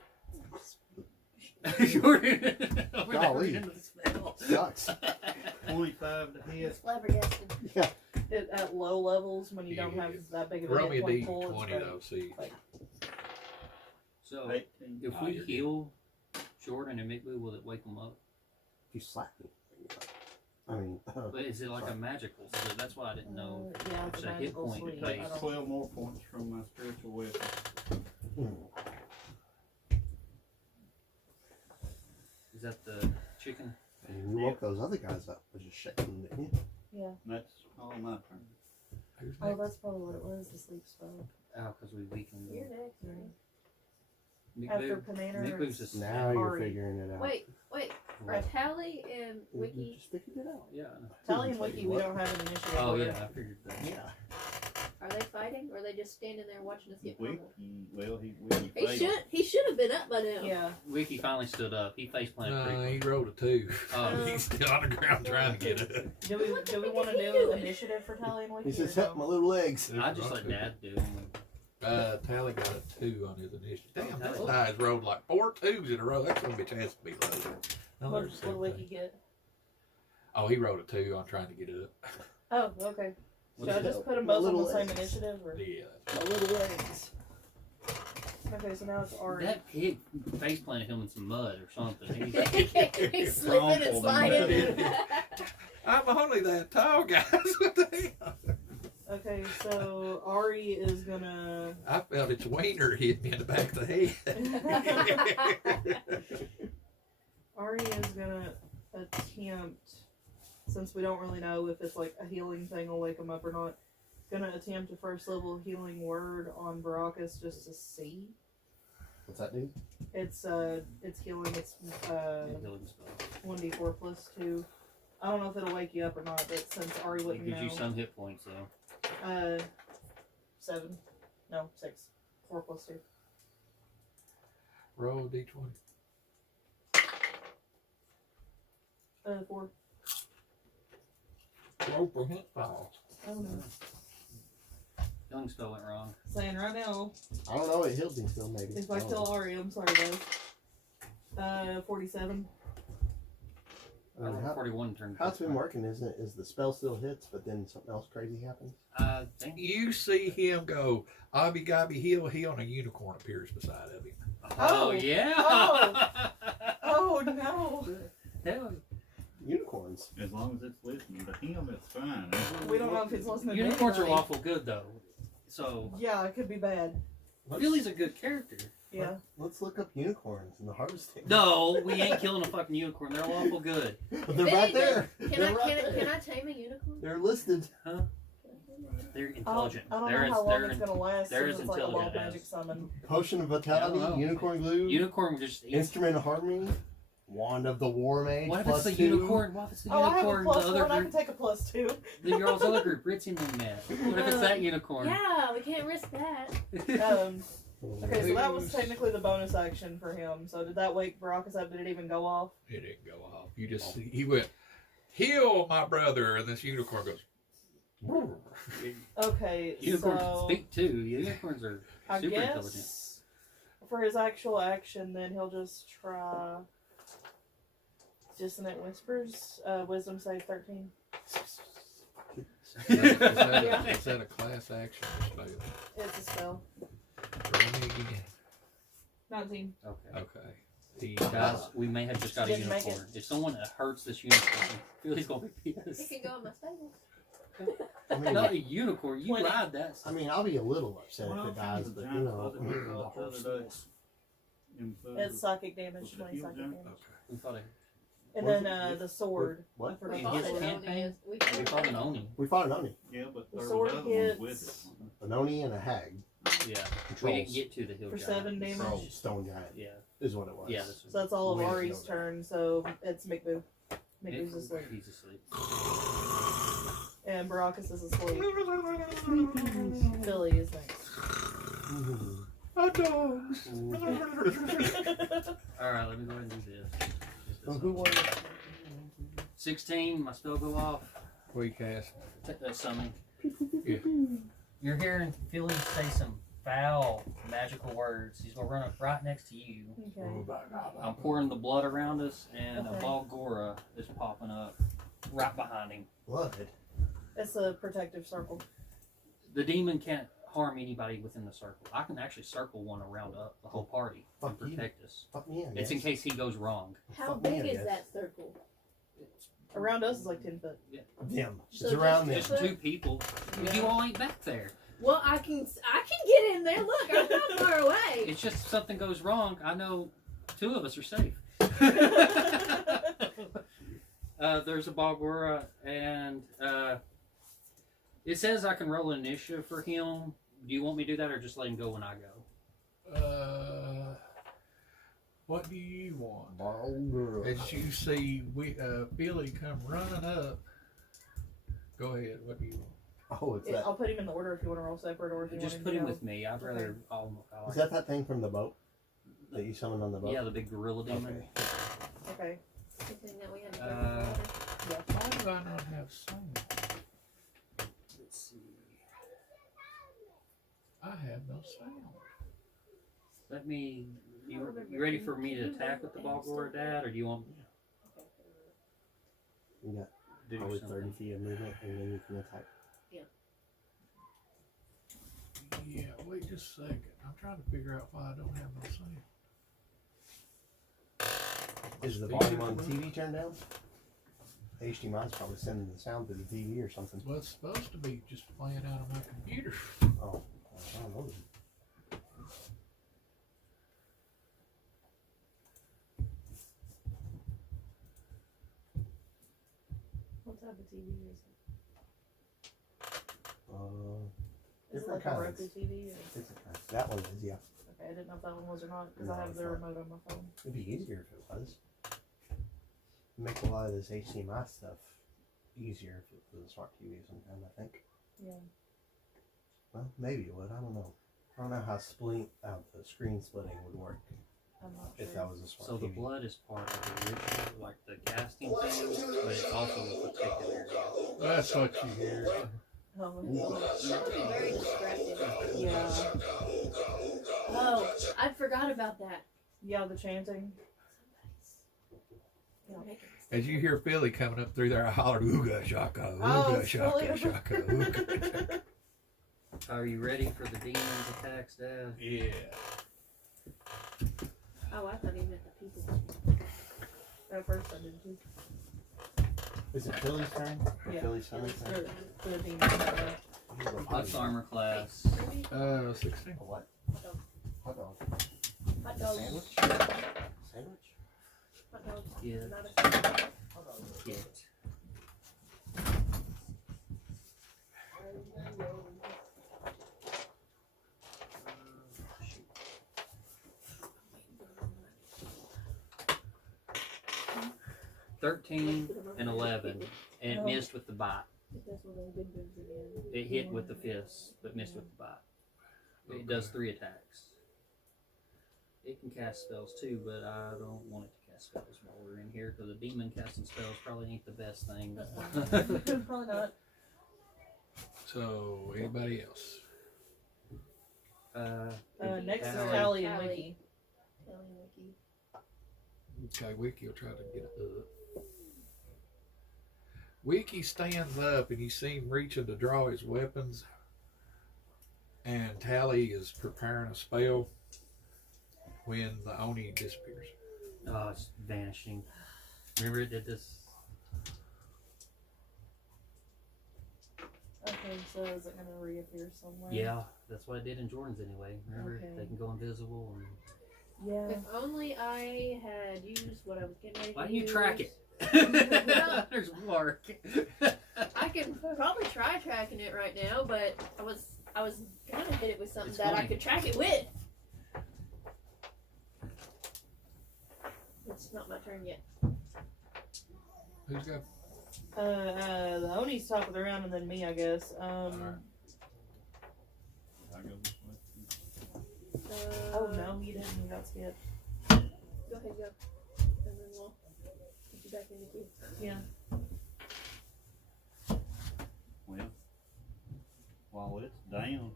Jordan, we're never Golly. into the spell. Sucks. 25 to hit. It's flabbergasted. Yeah. At low levels, when you don't have that big of a Roll me hit a point pool, it's D20 great. though. See. So 18. if Oh, we you're heal Jordan and Miku, will it wake them up? If you slap me. I mean, But is it like Sorry. a magical? So that's why I didn't know. Yeah, It's it's a a hit magical point sleep. to I base. don't- 12 more points from my spiritual weapon. Is that the chicken? and you woke those other guys up with just shaking them, didn't you? Yeah. And that's all my turn. Who's Oh, next? that's probably what it was, the sleep spell. Oh, because we weakened You're the next, right? After Miku. Panana, Miku's it's just Now you're Ari. figuring it out. Wait, are Tally and You Wiki, just figured it out. yeah. Tally and Wiki, we don't have an initiative. Oh order. yeah, I figured that. Yeah. are they fighting or are they just standing there watching us get Wiki, pummeled? well, Wiki He failed. should have been up by now. Yeah. Wiki finally stood up. He face planted No, pretty he quick. rolled a 2. Oh, He's still on the ground trying to get it. Do What the we fuck want to is he do doing? initiative for Tally and Wiki? He says, or help no? my little legs. I just let Dad do it. Tally got a 2 on his initiative. Damn, this Tally. guy's rolled like 4 2s in a row. That's gonna be a chance to be low. No, What there's did 17. Wiki get? Oh, he rolled a 2 on trying to get it up. Oh, okay. Should I What's just it? put them My both on the little same legs. initiative? Or? Yeah. My little legs. Okay, so now it's Ari. That pig face planted him in some mud or something. He's slipping and sliding. I'm only that tall, guys. What the hell? Okay, so Ari is gonna. I felt its wiener hit me in the back of the head. Ari is gonna attempt since we don't really know if it's like a healing thing will wake him up or not, gonna attempt a first level healing word on Baracus just to see. What's that do? It's healing. It's Healing spell. 1d4 plus 2. I don't know if it'll wake you up or not, but since Ari It wouldn't gives know. you some hit points though. 7. No, 6. 4 plus 2. Roll a d20. 4. Roll for hit files. I don't know. Healing spell went wrong. Saying right now, I don't know. It healed me still, maybe. if I don't tell know. Ari, I'm sorry guys. 47. I rolled 41 turn. How it's been working, isn't it? Is the spell still hits, but then something else crazy happens? Think. You see him go, Obby Gobby Heal, and a unicorn appears beside of him. Oh, Oh. yeah. Oh. Oh no! Hell, Unicorns. As long as it's listening to him, it's fine. We don't know if it's listening to unicorns are anybody. awful good though. So Yeah, it could be bad. Billy's a good character. Yeah. Let's look up unicorns in the harvesting. No, we ain't killing a fucking unicorn. They're awful good. But they're right there. Can They're I right can, there. can I tame a unicorn? They're listed. They're I don't, intelligent. I don't they're know how long they're it's gonna last. they're Since as it's like a wild intelligent magic as- summon. Potion of vitality, I don't know. unicorn glue, unicorn just eats. instrument of harmony, wand of the war mage. What if it's plus the 2. unicorn? What if it's the Oh, I have a unicorn? plus The other 1. I can group, take a plus 2. the girl's other group, Ritzy and Matt. What if it's that unicorn? Yeah, we can't risk that. Okay, so that was technically the bonus action for him. So did that wake Baracus up? Did it even go off? It didn't go off. You just see, he went, heal my brother, and this unicorn goes, "Brr." Okay, Unicorns so speak too. Unicorns are I super guess intelligent. for his actual action, then he'll just try Dissonant Whispers. Wisdom save 13. Is Yeah. that a class action or spell? It's a spell. Roll me again. 19. Okay. Okay. He Guys, we may have just got a Didn't make unicorn. If someone hurts this unicorn, Billy's gonna be It pissed. can go in my stable. I mean, Not a unicorn. You 20. ride that. I mean, I'll be a little upset Well, if it dies, the but giant you know. bug that we fought the other day. It's psychic damage, Was it 20 heal psychic gem? damage. Okay. We fought a And Was then it- the sword. What? I forgot It the hits sword. campaign? We we fought an Oni. We fought an Oni. Yeah, but The there sword was other ones with hits- it. An Oni and a hag. Yeah. We Controls. didn't get to the hill For giant. 7 damage. Control. Stone giant Yeah. is what it was. Yeah. This So that's all of We didn't Ari's know that. turn, so it's McBoo. McBoo's asleep. He's asleep. And Baracus is asleep. Billy is next. Mhm. A dog. Alright, let me go ahead and do this. Just So this who one. won? 16, my spell go off. We cast. Take that summon. Yeah. You're hearing Philly say some foul magical words. He's gonna run up right next to you. Okay. I'm pouring the blood around us, and Okay. a Balgora is popping up right behind him. Blood. It's a protective circle. The demon can't harm anybody within the circle. I can actually circle one around up the whole party and Fuck you. protect us. Fuck me in. It's in case he goes wrong. How Fuck me, I big is guess. that circle? Around us is like 10 foot. Them. So It's around just- them. Just two people. You all ain't back there. Well, I can get in there. Look, I'm not far away. It's just if something goes wrong, I know 2 of us are safe. There's a Balgora, and it says I can roll an initiative for him. Do you want me to do that, or just let him go when I go? What do you want? Balgura. As you see, Billy come running up. Go ahead. What do you want? Oh, it's that. I'll put him in the order if you want to roll separate, or if you Just want put to him go. with me. I'd rather. Is that thing from the boat that you summoned on the boat? Yeah, the big gorilla demon. Okay. Okay. Good thing that we had to go Uh, Why do I not have sound? Let's see. I have no sound. Let me. You ready for me to attack with the Balgora, Dad, or do you want You got to do probably 30 something? feet of movement, and then you can attack. Yeah, wait just a second. I'm trying to figure out why I don't have no sound. Is the volume on the TV turned down? HDMI's probably sending the sound to the TV or something. Well, it's supposed to be just playing out of my computer. Oh, I don't know. What type of TV is it? Is it Different like a kinds. Roku TV? Or? Different kinds. That one is, yeah. Okay, I didn't know if that one was or not because No, I have it's the not. remote on my phone. It'd be easier if it was. Make a lot of this HDMI stuff easier if it was a smart TV sometime, I think. Yeah. Well, maybe it would. I don't know. I don't know how the screen splitting would work I'm not if sure. that was a smart So the TV. blood is part of the ritual, like the casting thing, but it's also a protective area. That's what you hear. Oh, That would be very distracting. yeah. Oh, I forgot about that. Yeah, the chanting. As you hear Philly coming up through there, I hollered, "Ooga shaka, Oh, ooga shaka, shaka, ooga shaka." Are you ready for the demon's attacks, Dad? Yeah. Oh, I thought he meant the people. At first I did too. Is it Philly's turn? Or Yeah. Philly's son's turn? For the demon. What's armor class? 16. A what? Hot dog. Hot dog. Hot dog. Sandwich? Sandwich? Hot dog. Yeah. Not a sandwich. Hot dog. Get. Shoot. 13 and 11, and it missed with the bite. That's one of those good moves again. It hit with the fist, but missed with the bite. It does 3 attacks. It can cast spells too, but I don't want it to cast spells while we're in here, because a demon casting spells probably ain't the best thing. Probably not. So, anybody else? Next is Tally. Tally and Tally. Wiki. Telling Wiki. Okay, Wiki will try to get up. Wiki stands up and you see him reaching to draw his weapons. And Tally is preparing a spell when the Oni disappears. Oh, it's vanishing. Remember it did this? Okay, so is it gonna reappear somewhere? Yeah, that's what it did in Jordan's anyway. Remember, Okay. they can go invisible. And... Yeah. If only I had used what I was getting ready to Why don't you use. track it? There's Mark. I can probably try tracking it right now, but I was gonna hit it with something It's that I funny. could track it with. It's not my turn yet. Who's got? The Oni's top of the round and then me, I guess. Alright. I go this way. Oh no, you didn't. You got skipped. Go ahead, go. And then we'll put you back in the queue. Yeah. Well, while it's down,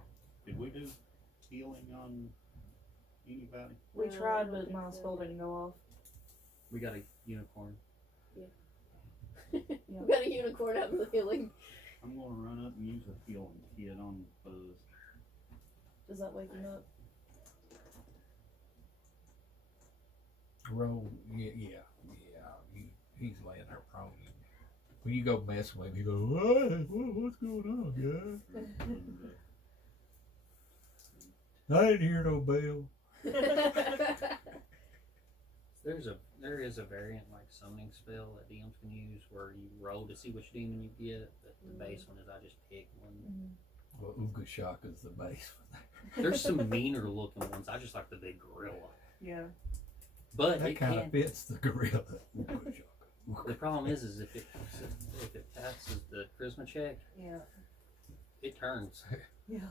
did we do healing on anybody? We No, I tried, don't but think my so. spell didn't go off. We got a unicorn. We got a unicorn out in the healing. I'm gonna run up and use a healing kit on Buzz. Does that wake him up? Roll. Yeah. He's laying there prone. When you go mess with him, he goes, what's going on, guys? I didn't hear no bell. There is a variant like summoning spell that DMs can use where you roll to see which demon you get, but the base one is I just pick one. Well, Ooga Shaka's the base. There's some meaner looking ones. I just like the big gorilla. Yeah. But That it kind can. of fits the gorilla. Ooga Shaka. The problem is if it passes the charisma check, Yeah. it turns. Yeah.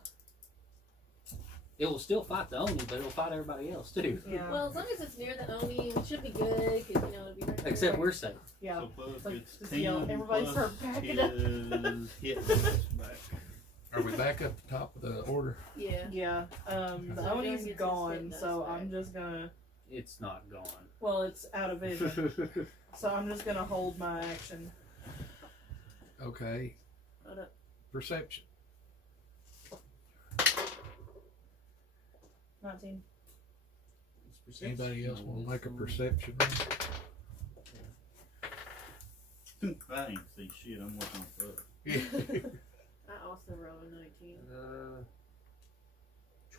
It will still fight the Oni, but it'll fight everybody else too. Yeah. Well, as long as it's near the Oni, it should be good, because, it'll be right there. Except we're safe. Yeah. So Buzz Like, gets just 10 yell, everybody plus start backing his up. hit dice back. Are we back at the top of the order? Yeah. Yeah. The So Oni's Jordan gets gone, his so hit dice I'm just gonna. It's not gone. Well, it's out of vision, so I'm just gonna hold my action. Okay. Hold up. Perception. 19. It's perception. Anybody else want to make a Wisdom. perception? I ain't see shit. I'm looking up. roll? I also rolled a 19.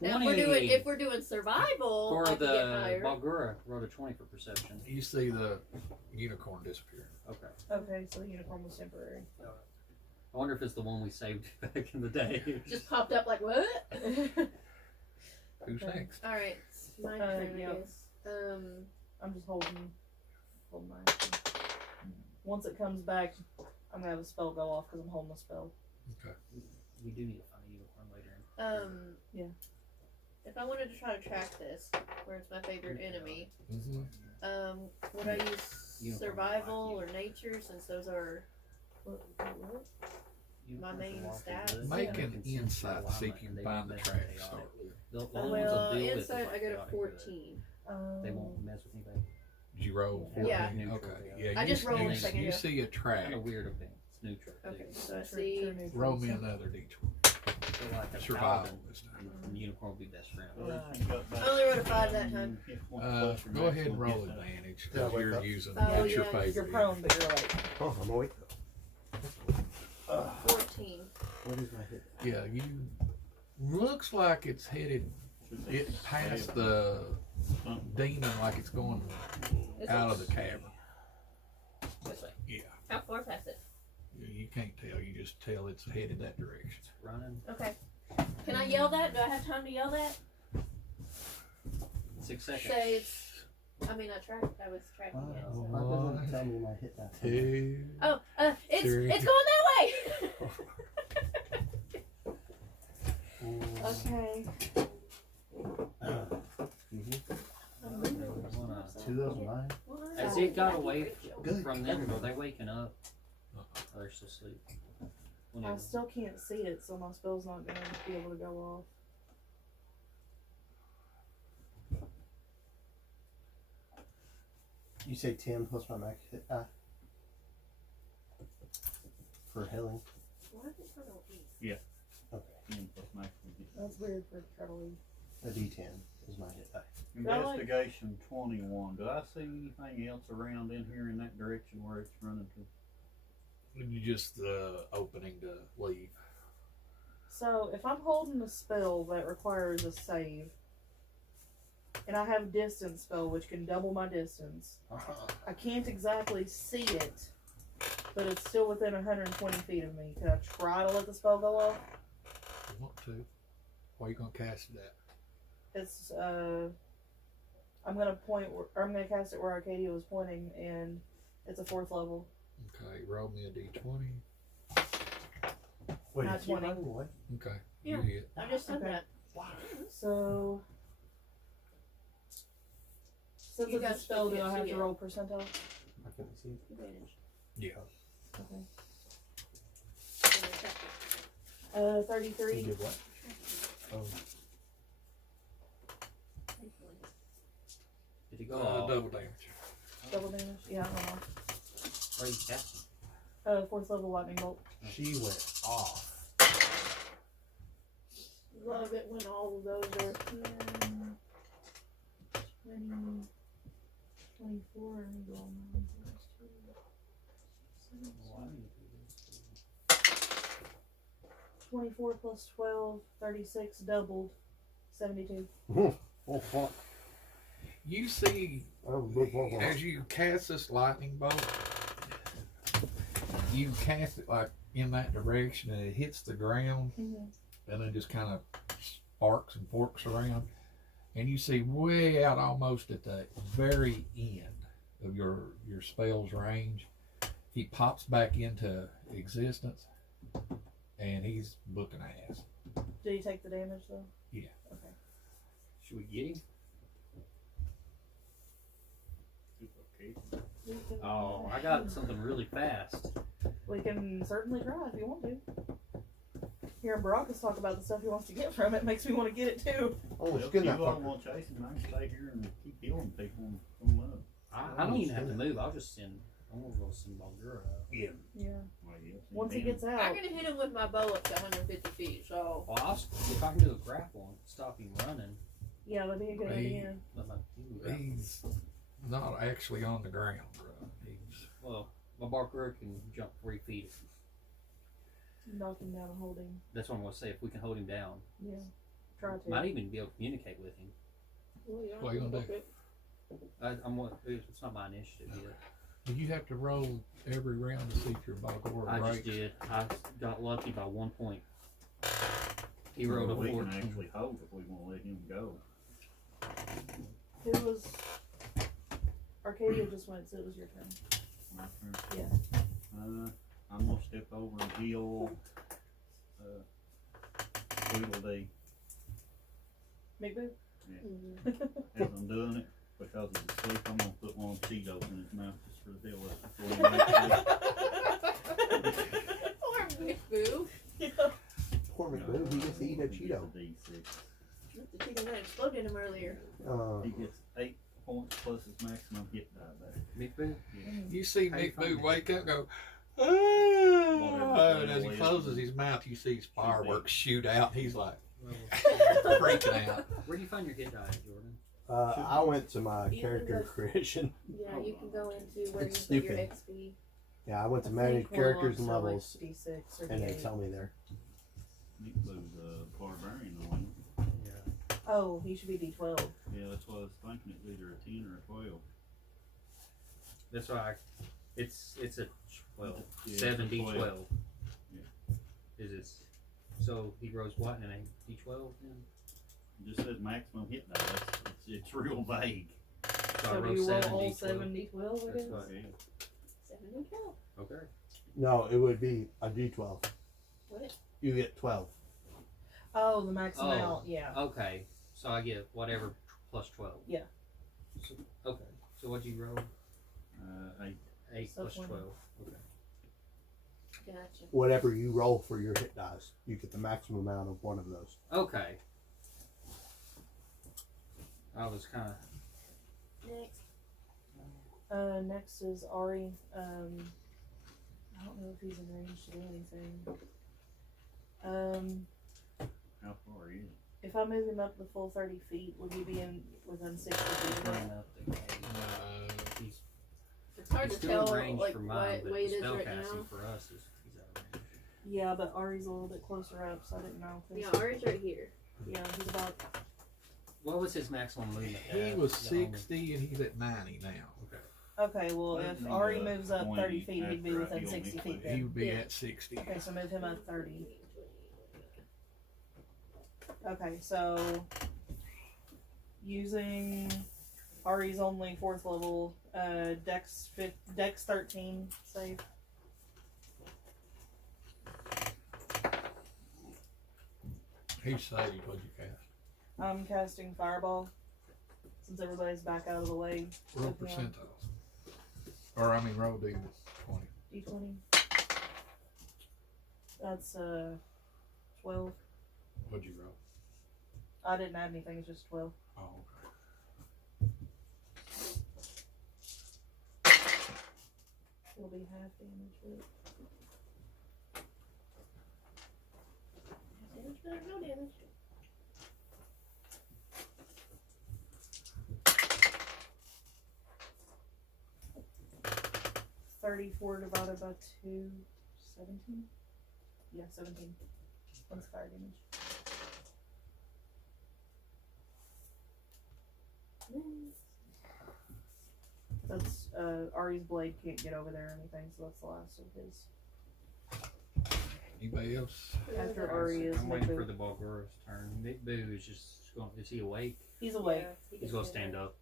Now, 20 if we're doing survival, for I could get the higher. Balgura, wrote a 20 for perception. You see the unicorn disappear. Okay. Okay, so the unicorn was temporary. I wonder if it's the one we saved back in the day. Just popped up like what? Who's Okay. next? All right, it's my turn, I yeah. guess. I'm just holding my action. Once it comes back, I'm gonna have a spell go off because I'm holding a spell. Okay. We do need to find a unicorn later. Yeah. If I wanted to try to track this, where it's my favorite enemy, Mm-hmm. would I use Unicorn survival like or nature since those are my main stats? Make an insight to see if you can find the track. So, Well, insight I got a 14. They won't mess with anybody. did you roll? Yeah. 14? Okay. Yeah. I you just s- rolled you, a s- second You ago. see a track. Kind of weird of thing. It's neutral. too. Okay, so I True see. neutral. Roll me another d20. So like a Survival paladin, this time. and unicorn will be best friend. I only rolled a 5 that time. Go ahead and roll advantage Yeah, because wake you're up. using Oh, that's your yeah, favorite. You're prone, but you're like. Oh, I'm awake. 14. What is my hit? Yeah, you looks like it's headed it past the demon, like it's going Is out it? of the cavern. This way. Yeah, How far past it? you can't tell. You just tell it's headed that direction. Running. Okay. Can I yell that? Do I have time to yell that? 6 seconds. Say it's. I mean, I was tracking it. So. Why doesn't it tell me my hit that time? 2. Oh, Three. it's going that way. Okay. Two of those mine. As it got away Good. from them, are they waking up? Or they're still asleep? I Whenever. still can't see it, so my spell's not gonna be able to go off. You say 10 plus my max hit die? For healing? Why is it so easy? Okay. That's weird for Charlie. A D10 is my hit die. Investigation 21. Do I see anything else around in here in that direction where it's running to? You just opening to leave. So if I'm holding a spell that requires a save, and I have distance spell which can double my distance, I can't exactly see it, but it's still within 120 feet of me. Can I try to let the spell go off? You want to? Where you gonna cast it at? It's I'm gonna cast it where Arcadia was pointing, and it's a 4th level. Okay, roll me a d20. Wait, Not it's you 20. running away? Okay, Yeah. you hit. I just said Okay. that. So since You it's a guys spell, do can't I have see to it. roll percentile? I couldn't see it. Advantage. Yeah. Okay. So it's after. 33. You did what? Oh, Did it go off? Double damage. Double damage. Yeah, I don't know. Where are you casting? 4th level lightning bolt. she went off. Love it when all of those are 10, 20, 24, and go on 9 plus 2, 7, Well, I need to do this. 24 plus 12, 36 doubled, 72. Oh, fuck. You see, as you cast this lightning bolt, you cast it like in that direction, and it hits the ground, Mm-hmm. and then just kind of sparks and forks around, and you see way out almost at the very end of your spell's range, he pops back into existence, and he's booking ass. Did he take the damage though? Yeah. Okay. Should we get him? Oh, I got something really fast. We can certainly try if you want to. Hearing Baracus talk about the stuff he wants to get from it makes me want to get it too. Oh, Well, it's if good you that don't fucker. want chasing, I can stay here and keep healing people and come up. I don't even have to move. I'll just send. I'm gonna go send Balgura out. Yeah. Well, yes, Once he then- gets I'm out, gonna hit him with my bow up to 150 feet, so. Well, if I can do a grapple and stop him running, yeah, that'd be a good Hey. idea. let my team grapple. He's not actually on the ground, bro. He's Well, my Balgura can jump 3 feet. Knock him down and hold him. That's what I'm gonna say. If we can hold him down, Yeah. Try to. Might even be able to communicate with him. Well, you don't What you have to gonna do? book it. It's not my initiative yet. You have to roll every round to see if your Balgor I breaks. just did. I got lucky by 1 point. He rolled a We can 14. actually hold if we want to let him go. Who was? Arcadia just went, so it was your turn. My turn. Yeah. I'm gonna step over and heal. Tweedledee McBoo? Mhm. as I'm doing it because he's asleep. I'm gonna put one Cheetos in his mouth just for the hell of it. before he makes it. Poor Boo. Poor McBoo, he gets to eat a He Cheeto. gets a D6. The chicken that exploded him earlier. He gets 8 points plus his maximum hit die back. McBoo? You see How you Mick Boo find wake up and go, Whatever and as he the closes is. his mouth, you see his fireworks shoot out. He's like Well, freaking out. where do you find your hit die, Jordan? I went to my You character can creation. Yeah, you can go into where It's you put your stupid. XP. Yeah, I went to I manage think one characters and lumps are like levels, D6 or and they D8. tell me there. Nick Blue's a barbarian on. Yeah. Oh, he should be D12. Yeah, that's what I was thinking. It's either a 10 or a 12. That's why it's a 12. Yeah, it's 7d12. 12. Is it? So he rolls what in a d12 then? It just says maximum hit die. It's real vague. So I So do roll you roll 7d12. all 7 D12 I That's guess? what. Yeah. 7 and 12. Okay. No, it would be a D12. What? You get 12. Oh, the max Oh. amount, yeah. Okay. So I get whatever plus 12. Yeah. So, okay. So what'd you roll? 8. 8 So plus 20. 12. Okay. Gotcha. Whatever you roll for your hit dice, you get the maximum amount of one of those. Okay. I was kind of. Next. Next is Ari. I don't know if he's in range to do anything. How far is it? If I move him up the full 30 feet, would he be in within 60 feet? of Bring that? up the game. He's It's hard he's to still tell in range like for mine, what but weight the is spell right casting now. for us is he's out of range. Yeah, but Ari's a little bit closer up, so I didn't know. Yeah, ours right here. Yeah, he's about. What was his maximum movement? He was The only- 60 and he's at 90 now. Okay. Okay, well, Let if me, Ari moves up 20 30 feet, he'd be after I within heal 60 me, feet please. He then. would be Yeah. at 60. Okay, so move him up 30. Okay, so using Ari's only 4th level, Dex 13 save. He saved. What'd you cast? I'm casting Fireball since everybody's back out of the way. Roll With me on percentiles. Or, I mean, roll D20. D20. That's 12. What'd you roll? I didn't add anything, it's just 12. Oh, okay. It'll be half damage, but Damage better, no damage. $34 divided by 2, 17? Yeah, 17. That's fire damage. That's, Ari's blade can't get over there or anything, so that's the last of his. Anybody else? After Ari is I'm waiting for McBoo. the Balgor's turn. McBoo is just going. Is he awake? He's awake. Yeah, he He's can gonna stand up.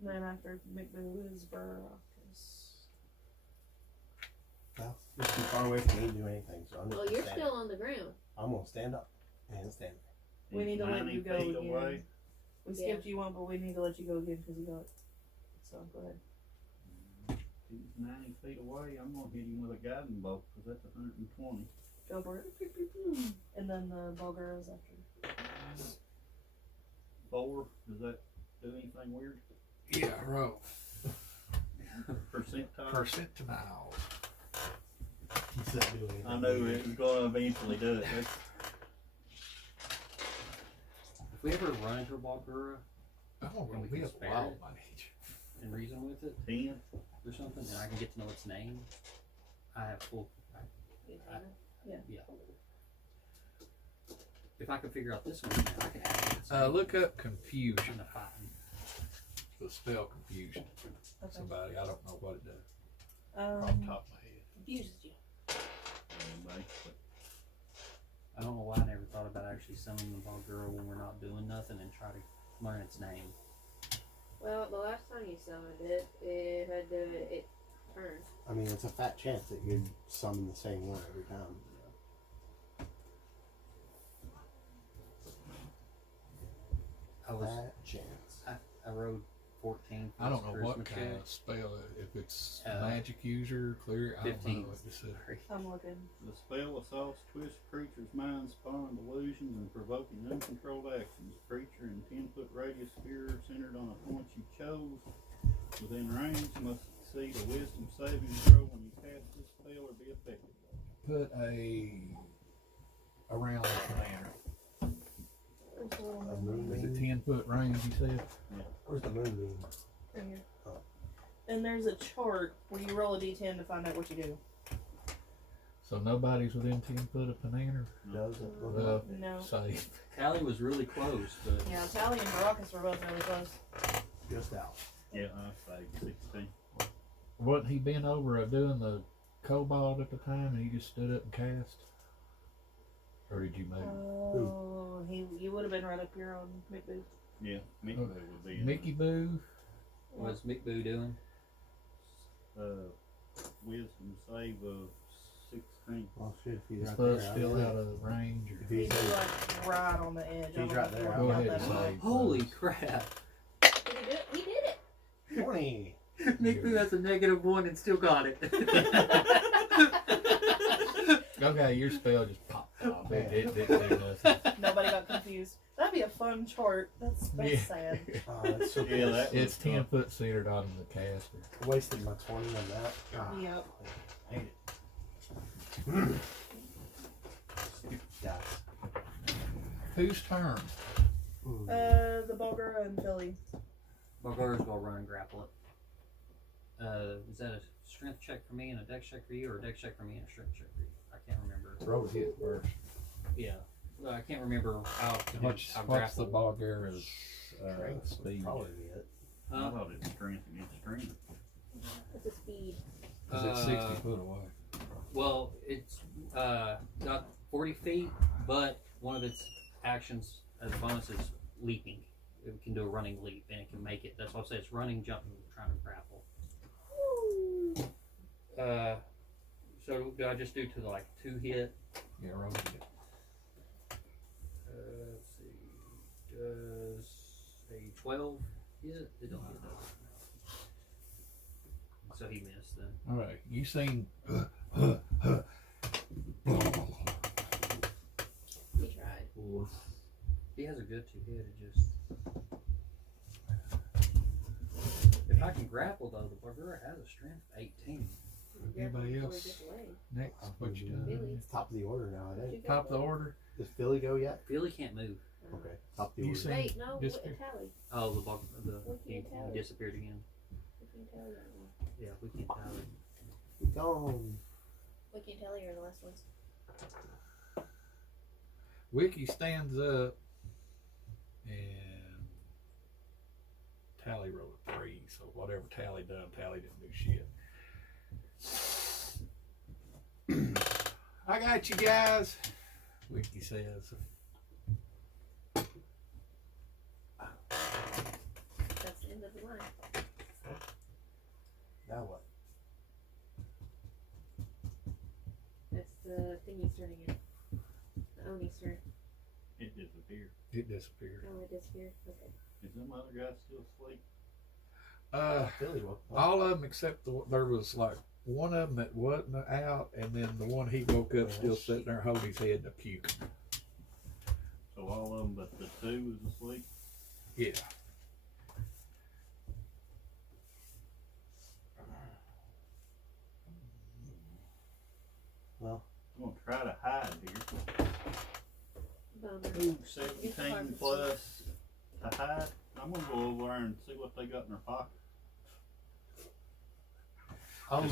And then after McBoo is Baracus. Well, you're too far away from me to do anything, so I'm just Well, gonna you're stand. still on the ground. I'm gonna stand up and stand there. We need to let 90 you go feet again. away. We skipped you one, but we need to let you go again because you got it. So go ahead. He's 90 feet away. I'm gonna hit him with a guiding bolt because that's 120. Go for it. And then the Bulgar is after. 4. Does that do anything weird? Yeah, roll. Percentile. Percentile. He's not doing anything. I knew it was gonna eventually do it. If we ever run into a Balgura I'm gonna We be can a spare wild it. mage. and reason with it 10. or something, and I can get to know its name, I have full. You I- know? Yeah. if I could figure out this one, I could have it. Look up confusion. Kind of fighting. The spell confusion. Okay. Somebody, I don't know what it does. Off the top of my head. Confuses you. Basically. I don't know why I never thought about actually summoning the ball girl when we're not doing nothing and try to learn its name. Well, the last time you summoned it, it turned. I mean, it's a fat chance that you'd summon the same one every time. I was Fat chance. I rode 14. I don't know what charisma kind check. of spell. If it's Uh, magic user, clear. I don't 15. know what this is. I'm looking. The spell assaults twist creature's mind, spawn delusions, and provoking uncontrolled actions. Creature in 10-foot radius sphere centered on a point you chose within range must succeed a wisdom saving throw when you cast this spell or be affected. Put around the commander. There's a little A moon moon Is it beam. 10-foot range? You said. Where's the moon beam? right here. Oh. And there's a chart where you roll a d10 to find out what you do. So nobody's within 10 foot of commander. Does it look Well, like No. safe. Callie was really close, but Yeah, Tally and Baracus were both really close. just out? Yeah, I say 16. Wasn't he been over doing the cobalt at the time, and he just stood up and cast? Or did you move? Oh, you would have been right up here on McBooth. Yeah, Mickey Oh, would be in Mickey Boo? what's Mick Boo doing? wisdom save of 16. Well, shit, if he's He's right there, still I out of range. If Or... he's He's like right on the edge. I He's don't know right if there. you Go want ahead that and or not. save. Holy crap! Did he do it? He did it. 20. Mick Boo has a -1 and still got it. Okay, your spell just popped off. It didn't do nothing. Nobody got confused. That'd be a fun chart. That's Yeah. sad. Oh, that's so Yeah, that was It's 10 foot centered on the caster. wasted my 20 on that. Ah, Yep. hate it. Stupid dice. Whose turn? Ooh. The Bulgara and Philly. Bulgara's gonna run and grapple it. Is that a strength check for me and a dex check for you, or a dex check for me and a strength check for you? I can't remember. Roll hit first. Yeah, I can't remember how What's how the grapple. Bulgara's Strength would speed? probably be it. I Huh? thought it was strength against strength. It's a speed. Is it 60 foot away? Well, it's got 40 feet, but one of its actions as a bonus is leaping. It can do a running leap, and it can make it. That's why I say it's running, jumping, trying to grapple. So do I just do to like 2 hit? Yeah, roll hit. Let's see. Does a 12 hit? It don't hit those. So he missed then. All right, you seen. He tried. He has a good 2 hit. It just. If I can grapple though, the Bulgara has a strength of 18. Anybody Before he else? gets away. Next, what you Billy. doing? It's top of the order now, I You think. go Top of the away. order. Does Philly go yet? Billy can't move. Okay, top of the You order. see- Wait, no, Just- tally. Oh, We he can't tell. disappeared again. We can tell you. Yeah, we can't tally. Gone. We can tell you the last ones. Wiki stands up and Tally rolled a 3, so whatever Tally done, Tally didn't do shit. I got you guys, Wiki says. That's the end of the line. Now what? That's the thingy's turn again. The Oni's turn. It disappeared. It disappeared. Oh, it disappeared. Okay. Is them other guys still asleep? Philly woke up. All of them except there was like one of them that wasn't out, and then the one he woke up still sitting there holding his head and puke. So all of them but the 2 is asleep? Yeah. Well, I'm going to try to hide here. Bummer. Ooh, 17 plus to hide. I'm going to go over there and see what they got in their pocket. I'm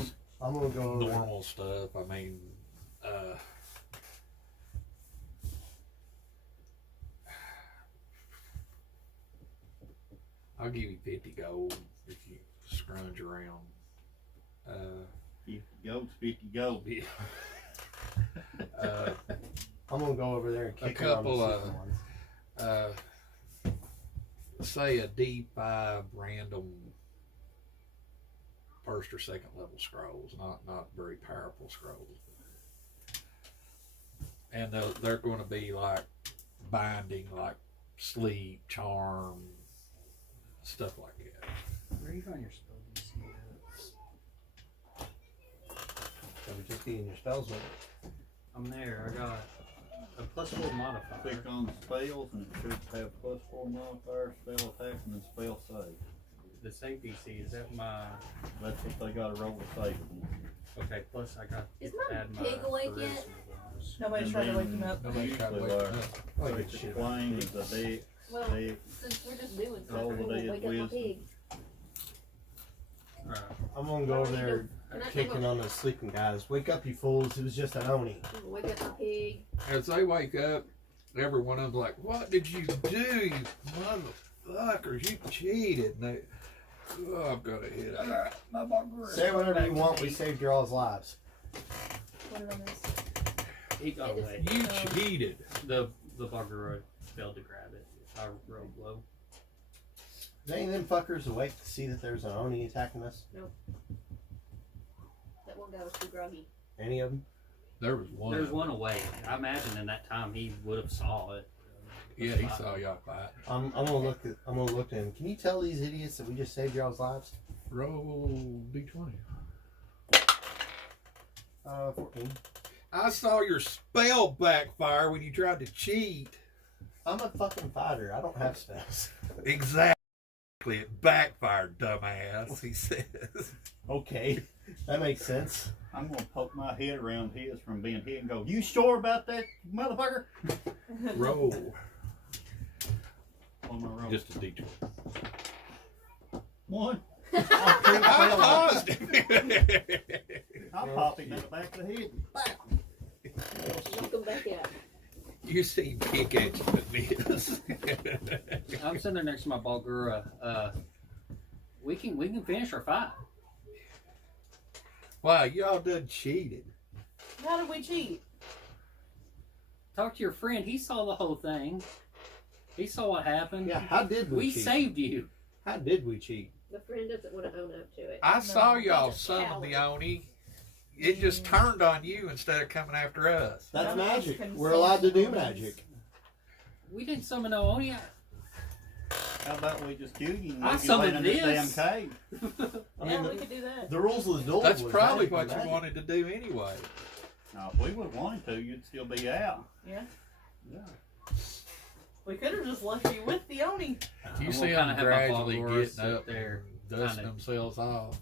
gonna go over there. Normal stuff. I mean, I'll give you 50 gold if you scrunch around. 50 goats, 50 gold. Yeah. uh, I'm gonna go over there and kick couple, on the sleeping ones. say a D5 random first or second level scrolls, not very powerful scrolls. And they're going to be like binding, like sleep, charm, stuff like that. Where are you on your spell? So we just getting your spells with it. I'm there. I got a +4 modifier. Click on spells and it should have +4 modifier, spell attack, and then spell save. The save DC, is that my... That's what they gotta roll to save them. Okay, plus I got Is to my add my pig awake charisma yet? bonus. Nobody's trying to wake him up. Nobody tried to Usually wake are. me up. Oh, So good it's a shit. flame, it's a deck, Well, deck. since we're just doing Roll something, the we'll dead wake up my wisdom. pig. Alright. I'm gonna go over there Can I take kicking a- on those sleeping guys. Wake up, you fools! It was just an Oni. Wake up my pig. As they wake up, every one of them's like, "What did you do, you motherfuckers? You cheated!" And they, oh, I've got to hit it. Say whatever you want. We saved your all's lives. What did I miss? He got away. You cheated. The bugger failed to grab it. I rolled low. Is any of them fuckers awake to see that there's an Oni attacking us? That one guy was too groggy. Any of them? There was one. There's one away. I imagine in that time he would have saw it. Yeah, he saw y'all fight. I'm gonna look at him. Can you tell these idiots that we just saved y'all's lives? Roll D20. 14. I saw your spell backfire when you tried to cheat. I'm a fucking fighter. I don't have spells. Exactly. It backfired, dumbass, he says. Okay, that makes sense. I'm gonna poke my head around his from being hit and go, "You sure about that, motherfucker?" Roll. On my roll. Just a D20. 1. I paused him. I'll pop him in the back of the head. Knock him back out. You see kick at you with this. I'm sitting there next to my Balgura. We can finish our fight. Wow, y'all done cheated. How did we cheat? Talk to your friend. He saw the whole thing. He saw what happened. Yeah, how did we We cheat? saved you. How did we cheat? The friend doesn't want to own up to it. I saw y'all he's a summon the coward. Oni. It just turned on you instead of coming after us. That's None of us magic. can We're allowed to do summon magic. We didn't summon no Oni. How about we just kill you and I leave you laying in summoned this damn this. cave? I Yeah, mean, we could do that. the rules of the duel. That's was probably magic what and you magic. wanted to do anyway. Now, if we would have wanted to, you'd still be out. Yeah. Yeah. We could have just left you with the Oni. You I'm see gonna them kinda have my gradually Balgura getting sit up there, and dusting kinda- themselves off.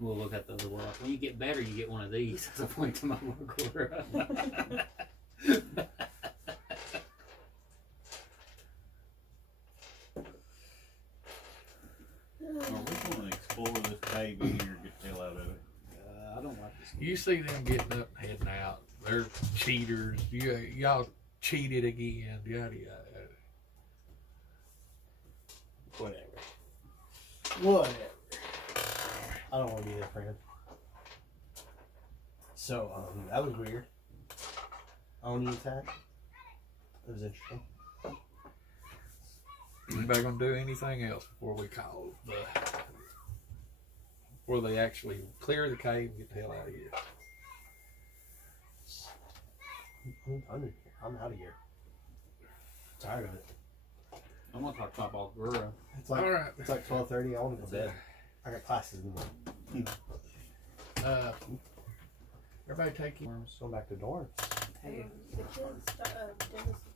We'll look at the other world. When you get better, you get one of these. As a point to my Balgura. Are we going to explore this cave in here and get the hell out of it? I don't like this. You see them getting up and heading out. They're cheaters. Y'all cheated again. Yada yada. Whatever. I don't want to be their friend. So, that was weird. Oni attack. That was interesting. Anybody gonna do anything else before we call before they actually clear the cave and get the hell out of here? I'm out of here. Tired of it. I'm gonna talk to my Balgura. It's like All right. it's like 12:30. I want to go to bed. I got classes in the morning. Everybody take you. Going back to dorms. Hey, The kids' dentist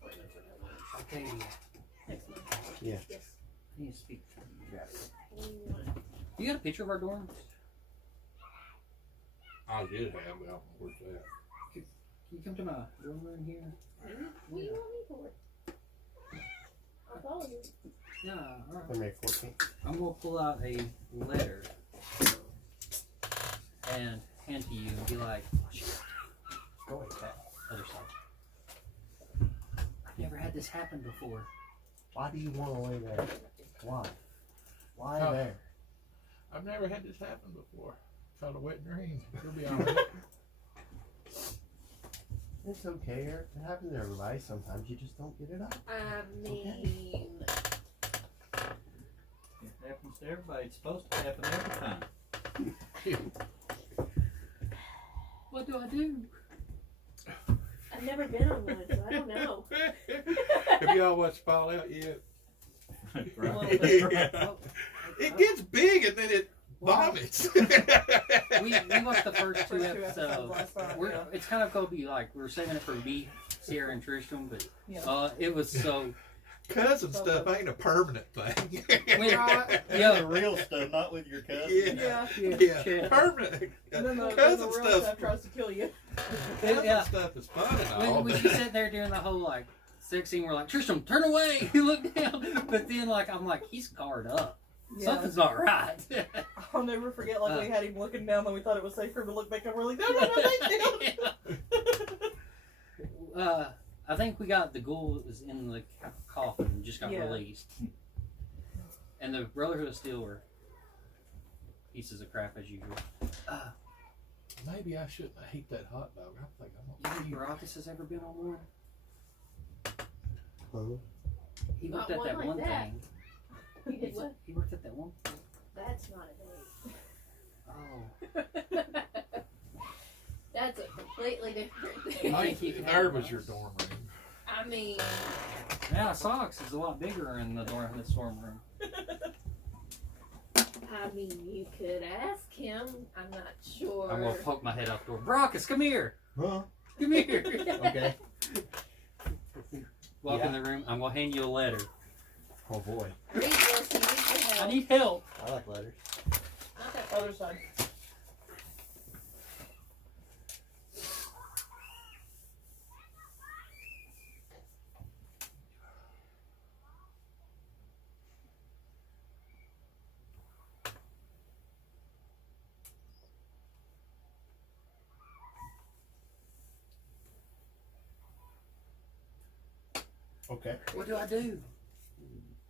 appointments are okay. next month. Yeah. Yes. Can you speak? Mm, You got a picture of our dorms? I did have, but I don't know where's that. Can you come to my dorm room here? what do you want me for? I'll follow you. Yeah, alright. February 14th. I'm gonna pull out a letter and hand to you and be like, Go ahead, Cat. other side. this happened before. Why do you want to lay there? Why? Why Oh. there? I've never had this happen before. Called a wet dream. You'll be alright. It's okay, Eric. It happens to everybody. Sometimes you just don't get it up. I mean, It happens to everybody. It's supposed to happen every time. What do I do? I've never been on one, so I don't know. Have y'all watched Fallout yet? Right. It gets big and then it vomits. We watched the first two First two episodes episodes. last night, It's kind of going to be like we're saving it for me, Sierra, and Tristram, but Yeah. it was so. Cousin stuff ain't a permanent thing. The real stuff, not with your cousin. Yeah. Permanent. And then the Cousin real stuff. stuff tries to kill you. Cousin Yeah. stuff is fun and all. When you sit there during the whole like sex scene, we're like, Tristram, turn away, look down. But then I'm like, he's guard up. Yeah. Something's not right. I'll never forget, we had him looking down, and we thought it was safe for him to look back up. We're like, no, thank you. I think we got the ghoul is in the coffin and just got released. And the Brotherhood of Steel were pieces of crap as usual. Maybe I shouldn't hate that hot dog. I think I'm You gonna think Baracus has ever been on one? Huh? He Not worked at one that like one that. thing. You did what? He worked at that one thing. That's not a date. Oh. That's a completely different thing. I think he think had there one. was your dorm room. I mean, Yeah, Socks is a lot bigger in the storm room. you could ask him. I'm not sure. I'm gonna poke my head out the door. Baracus, come here! Huh? Come here! Okay. Walk in the room. I'm gonna hand you a letter. Oh boy. Read this and you can I help. need help. I like letters. Okay. Other side. Okay. What do I do?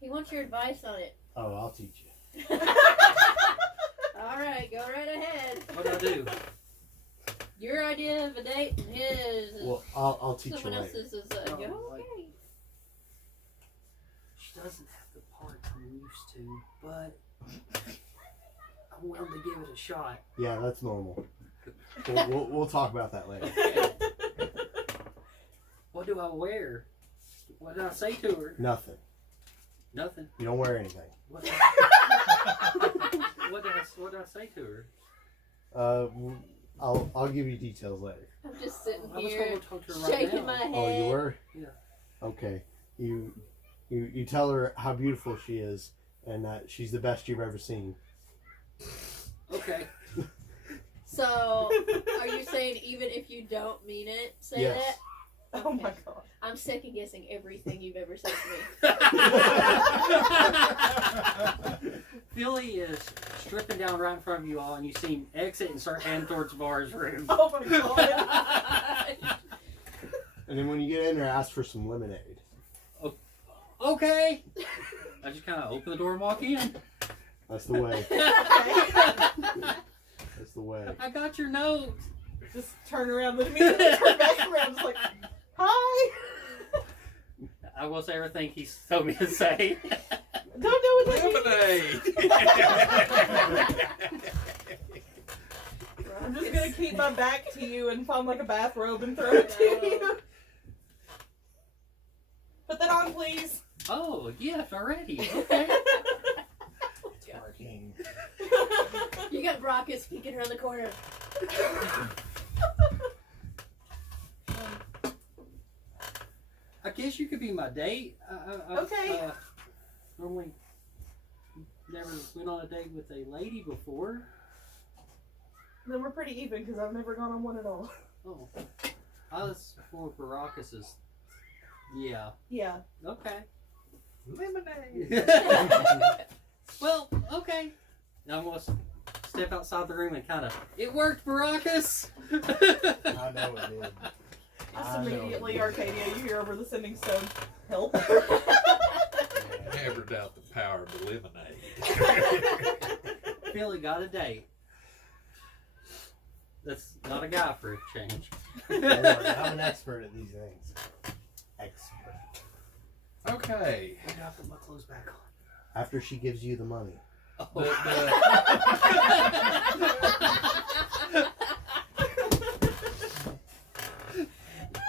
He wants your advice on it. Oh, I'll teach you. All right, go right ahead. What do I do? Your idea of a date and his is Well, I'll teach you someone later. else's is Oh, okay. like- She doesn't have the part I'm used to, but I'm willing to give it a shot. Yeah, that's normal. We'll talk about that later. What do I wear? What did I say to her? Nothing. Nothing. You don't wear anything. What did I say to her? I'll give you details later. I'm just sitting I was here going to talk to her right shaking now. my head. Oh, you were? Yeah. Okay. You tell her how beautiful she is and that she's the best you've ever seen. Okay. So, are you saying even if you don't mean it, say Yes. that? Oh my god. I'm second guessing everything you've ever said to me. Philly is stripping down right in front of you all, and you see him exit and start heading towards Bar's room. Oh my god. And then when you get in there, ask for some lemonade. Okay. I just kind of open the door and walk in. That's the way. That's the way. I got your note. Just turn around and immediately turn back around. Just like, hi. I will say everything he's told me to say. Don't know what that Lemonade. I'm just gonna keep my back to you and find like a bathrobe and throw it to you. Put that on, please. Oh, a gift already. Okay. Parking. You got Brockus peeking around the corner. I guess you could be my date. Okay. Normally, never went on a date with a lady before. Then we're pretty even because I've never gone on one at all. Oh, I was for Baracus's. Yeah. Yeah. Okay. Lemonade. Well, okay. Now I'm gonna step outside the room and kind of. It worked, Baracus. I know it did. Just I know. immediately, Arcadia, you hear over the sending stone, help. Never doubt the power of the lemonade. Billy got a date. That's not a guy for a change. Don't worry, I'm an expert at these things. Expert. Okay. I gotta put my clothes back on. After she gives you the money. The,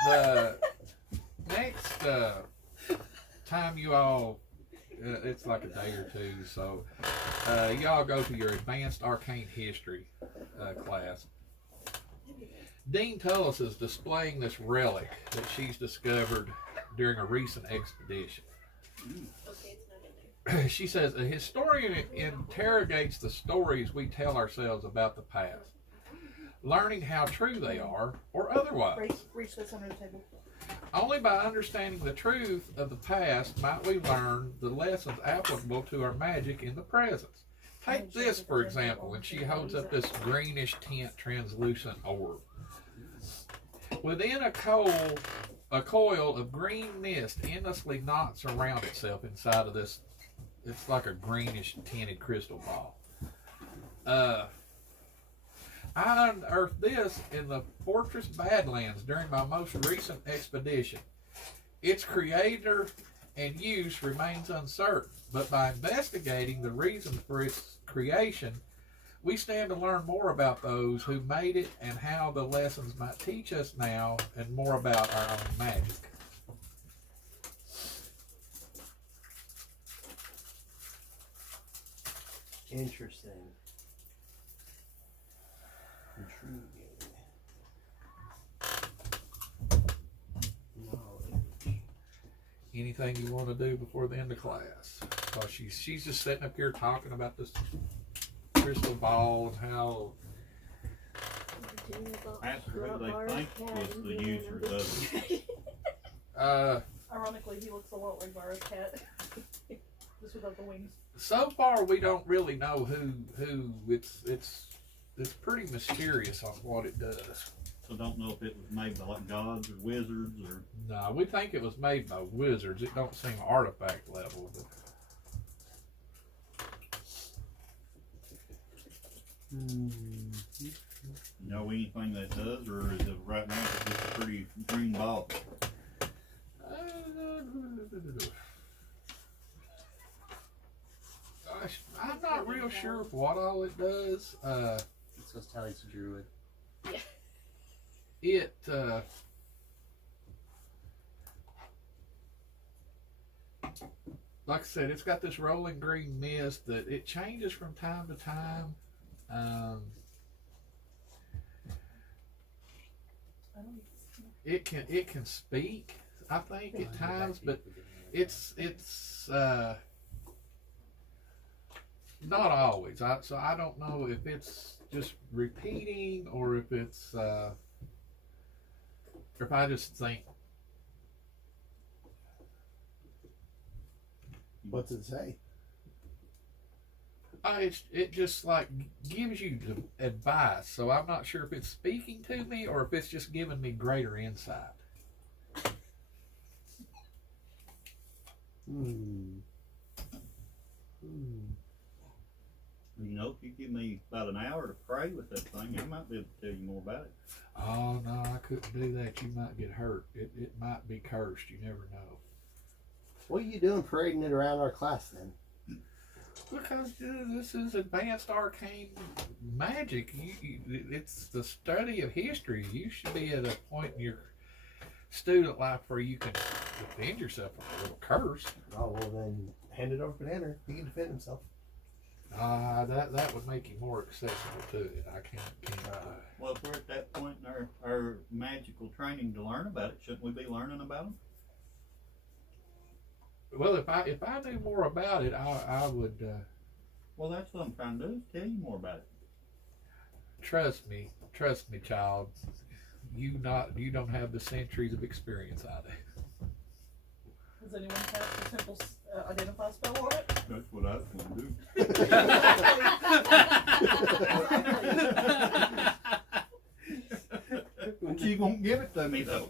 the next time you all, it's like a day or two, so y'all go to your advanced arcane history class. Dean Tullis is displaying this relic that she's discovered during a recent expedition. Okay, it's not in there. She says a historian interrogates the stories we tell ourselves about the past, learning how true they are or otherwise. Reach this under the table. Only by understanding the truth of the past might we learn the lessons applicable to our magic in the present. Take this, for example, when she holds up this greenish tint translucent orb. Within a coil of green mist endlessly knots around itself inside of this. It's like a greenish tinted crystal ball. I unearthed this in the Fortress Badlands during my most recent expedition. Its creator and use remains uncertain, but by investigating the reason for its creation, we stand to learn more about those who made it and how the lessons might teach us now and more about our own magic. Interesting. Intriguing. Knowledge. Anything you want to do before the end of class? Because she's just sitting up here talking about this crystal ball and how. Ask her who they think was the user of it. Ironically, he looks a lot like Vara's cat. Just without the wings. So far, we don't really know who. It's pretty mysterious on what it does. So don't know if it was made by like gods or wizards or. No, we think it was made by wizards. It don't seem artifact level, but. Know anything that does, or is it right now just a pretty green ball? Gosh, I'm not real sure what all it does. It's supposed to tell it's a druid. It like I said, it's got this rolling green mist that it changes from time to time. It can speak, I think, at times, but it's not always. So I don't know if it's just repeating or if it's or if I just think. What's it say? It just like gives you the advice, so I'm not sure if it's speaking to me or if it's just giving me greater insight. You know, if you give me about an hour to pray with that thing, I might be able to tell you more about it. Oh no, I couldn't do that. You might get hurt. It might be cursed. You never know. What are you doing parading it around our class then? Because this is advanced arcane magic. It's the study of history. You should be at a point in your student life where you can defend yourself from a little curse. Oh, well then, hand it over to Tanner. He can defend himself. That would make you more accessible to it. I can't. Well, if we're at that point in our magical training to learn about it, shouldn't we be learning about them? Well, if I knew more about it, I would. Well, that's what I'm trying to do, is tell you more about it. Trust me, child. You don't have the centuries of experience I do. Does anyone cast a simple identify spell on it? That's what I was going to do. She won't give it to me, though.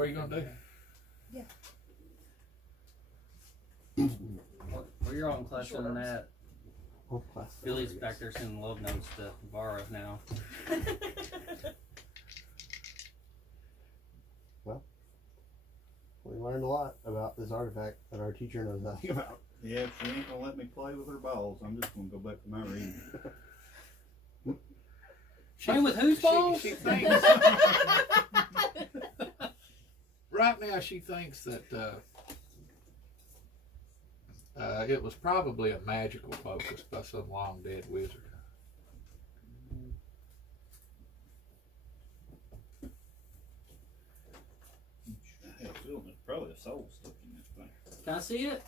What are you gonna do? Well, you're all in class doing that. Well, class Billy's three, back there sending love notes to Vara now. We learned a lot about this artifact that our teacher knows nothing about. Yeah, if she ain't gonna let me play with her balls, I'm just gonna go back to my reading. Playing with whose balls? She thinks right now. She thinks that it was probably a magical focus by some long dead wizard. I have a feeling there's probably a soul stuck in this thing. Can I see it?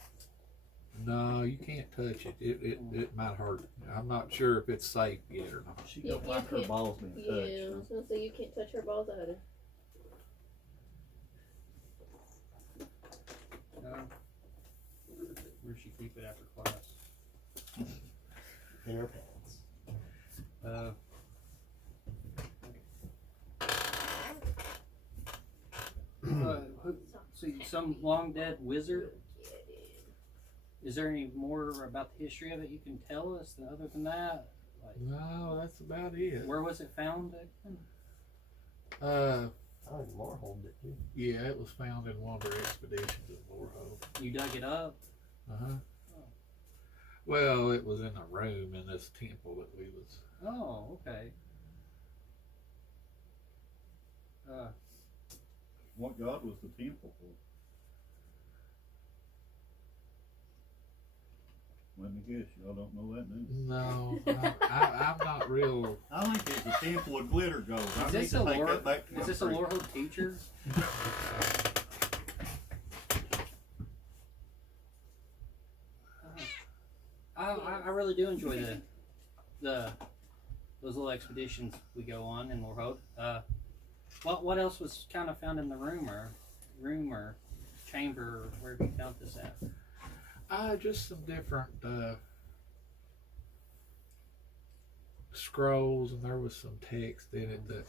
No, you can't touch it. It might hurt. I'm not sure if it's safe yet or not. She Yeah, don't like her can't- balls being Yeah, I touched. was gonna say you can't touch her balls either. No. Where'd she keep it after class? In her pants. So some long dead wizard? Is there any more about the history of it you can tell us other than that? Like, No, that's about it. where was it found again? I think Lorehold did too. Yeah, it was found in one of their expeditions in Lorehold. You dug it up? Uh-huh. Well, it was in a room in this temple that we was. Oh, okay. What god was the temple for? Let me guess, y'all don't know that, do you? No, I'm not real. I think it's the temple of glitter gold. I Is need this to a take lore? that back to my Is this a priest. Lorehold teacher? I really do enjoy the those little expeditions we go on in Lorehold. What else was kind of found in the room or chamber or wherever you found this at? Just some different scrolls, and there was some text in it that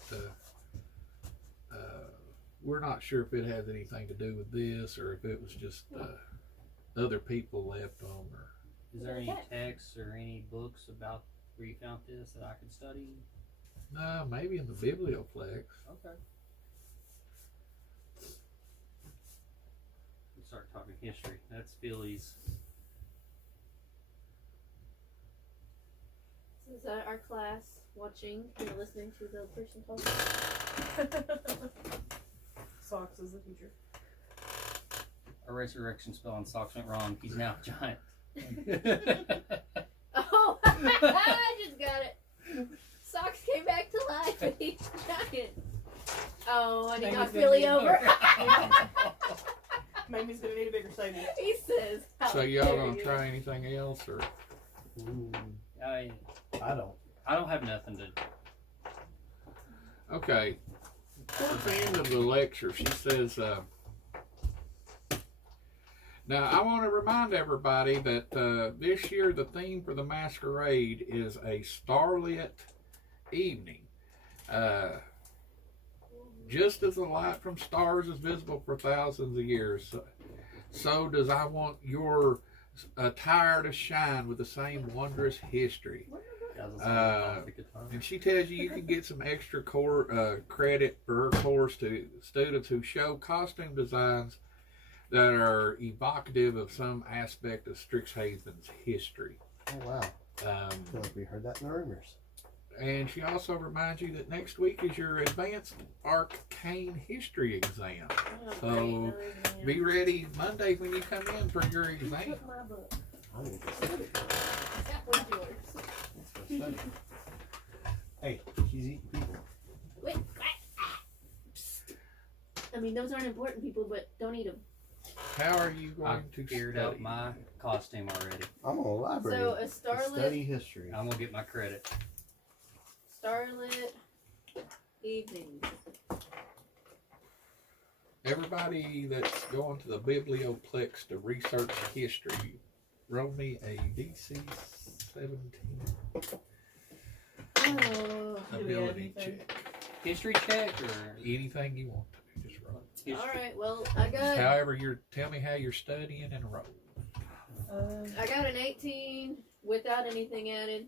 we're not sure if it has anything to do with this or if it was just other people left them. Or Is there any texts or any books about where you found this that I could study? no, maybe in the biblioplex. Okay. We start talking history. That's Billy's. Is that our class watching and listening to the person talking? Socks is the teacher. A resurrection spell on Socks went wrong. He's now a giant. Oh, I just got it. Socks came back to life and he's giant. Oh, and he Maybe got he's gonna Billy be- over. Mamie's gonna need a bigger savings. He says. "How So y'all dare gonna you." try anything else or? I I don't. have nothing to. Okay. Towards the end of the lecture, she says, now I want to remind everybody that this year the theme for the masquerade is a starlit evening. Just as the light from stars is visible for thousands of years, so does I want your attire to shine with the same wondrous history. And she tells you can get some extra credit for her course to students who show costume designs that are evocative of some aspect of Strixhaven's history. Oh wow. I feel like we heard that in the rumors. And she also reminds you that next week is your advanced arcane history exam. Oh, So, great, another exam. Be ready Monday when you come in for your exam. Took my book. I need to study. That was yours. Let's go study. Hey, she's eating people. Wait, Psst. I mean, those aren't important people, but don't eat them. How are you I going to figured study? out my costume already. I'm on a library. So a to starlit, study history. I'm gonna get my credit. starlit evening. Everybody that's going to the biblioplex to research history, roll me a DC 17 Oh, Do we have ability anything? check. History check or Anything you want to, just roll. History. All right. Well, I got However, tell me how you're studying and roll. I got an 18 without anything added.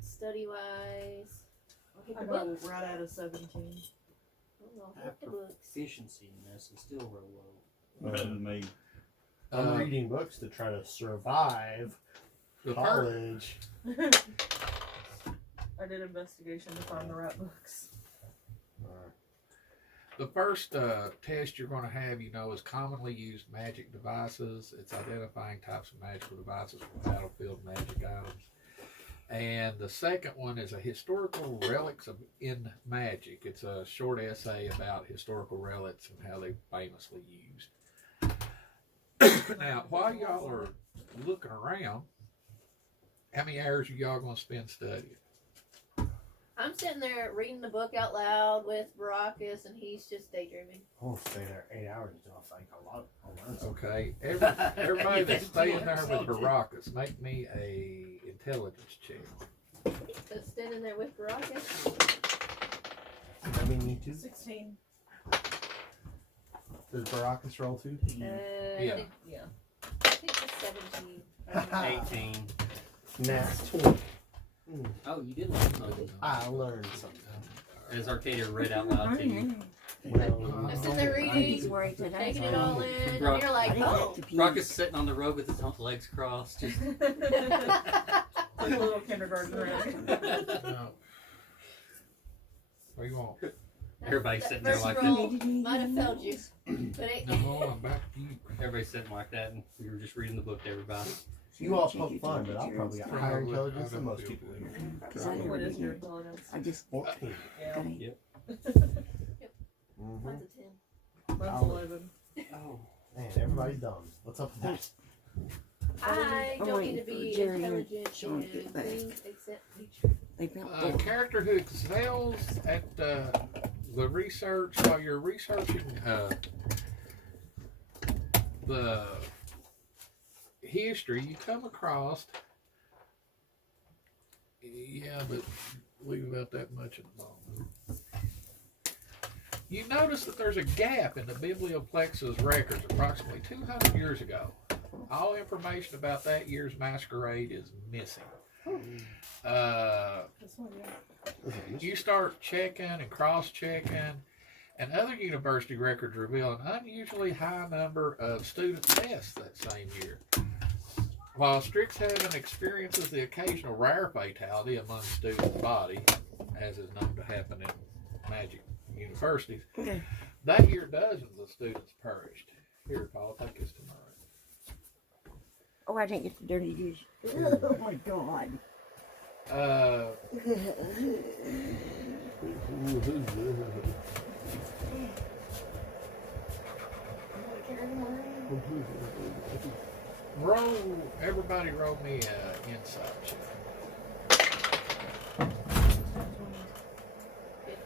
Study wise, I'll hit I the got books. right at a 17. I'll hit the books. Proficiency in this is still real low. Better than me. I'm Uh, reading books to try to survive The college. I did investigation to find the right books. The first test you're going to have, is commonly used magic devices. It's identifying types of magical devices from battlefield magic items. And the second one is a historical relics in magic. It's a short essay about historical relics and how they famously used. Now, while y'all are looking around, how many hours are y'all going to spend studying? I'm sitting there reading the book out loud with Baracus, and he's just daydreaming. I'll stay there 8 hours until I think I'll learn something. Okay, everybody that's staying there with Baracus, make me a intelligence check. So standing there with Baracus. I mean, you too. 16. Does Baracus roll too? Yeah. Yeah. I think it's 17. 18. Nat 20. Oh, you did learn something. I learned something. As Arcadia read out loud to you. Well, I'm sitting there reading, taking it all in, and you're like, oh. Brock is sitting on the road with his legs crossed. Just Like a little kindergarten room. What do you want? everybody's sitting there First like roll that. might have failed you, but it, No, I'm back to you. Everybody's sitting like that, and we were just reading the book to everybody. you all poke fun, but I'll probably got higher Probably. intelligence I than don't most feel people good. here. Cause I never What is did your it. intelligence? I just 14. Yeah. Mm-hmm. mine's a 10. Mine's 11. Oh. Man, everybody's dumb. What's up with that? I I'm don't waiting need to for be Jerry and intelligent Sean to get and back. things except nature. they built A character who excels at the research while you're researching the history, you come across. Yeah, but leave about that much at the moment. You notice that there's a gap in the Biblioplex's records approximately 200 years ago. All information about that year's masquerade is missing. This one, yeah. You start checking and cross-checking, and other university records reveal an unusually high number of student deaths that same year. While Strixhaven experiences the occasional rare fatality among students' body, as is known to happen in magic universities, Okay. that year dozens of students perished. Here, Paul, take this tomorrow. Oh, I didn't get the dirty dish. Oh my god. Everybody roll me an insight check. 15.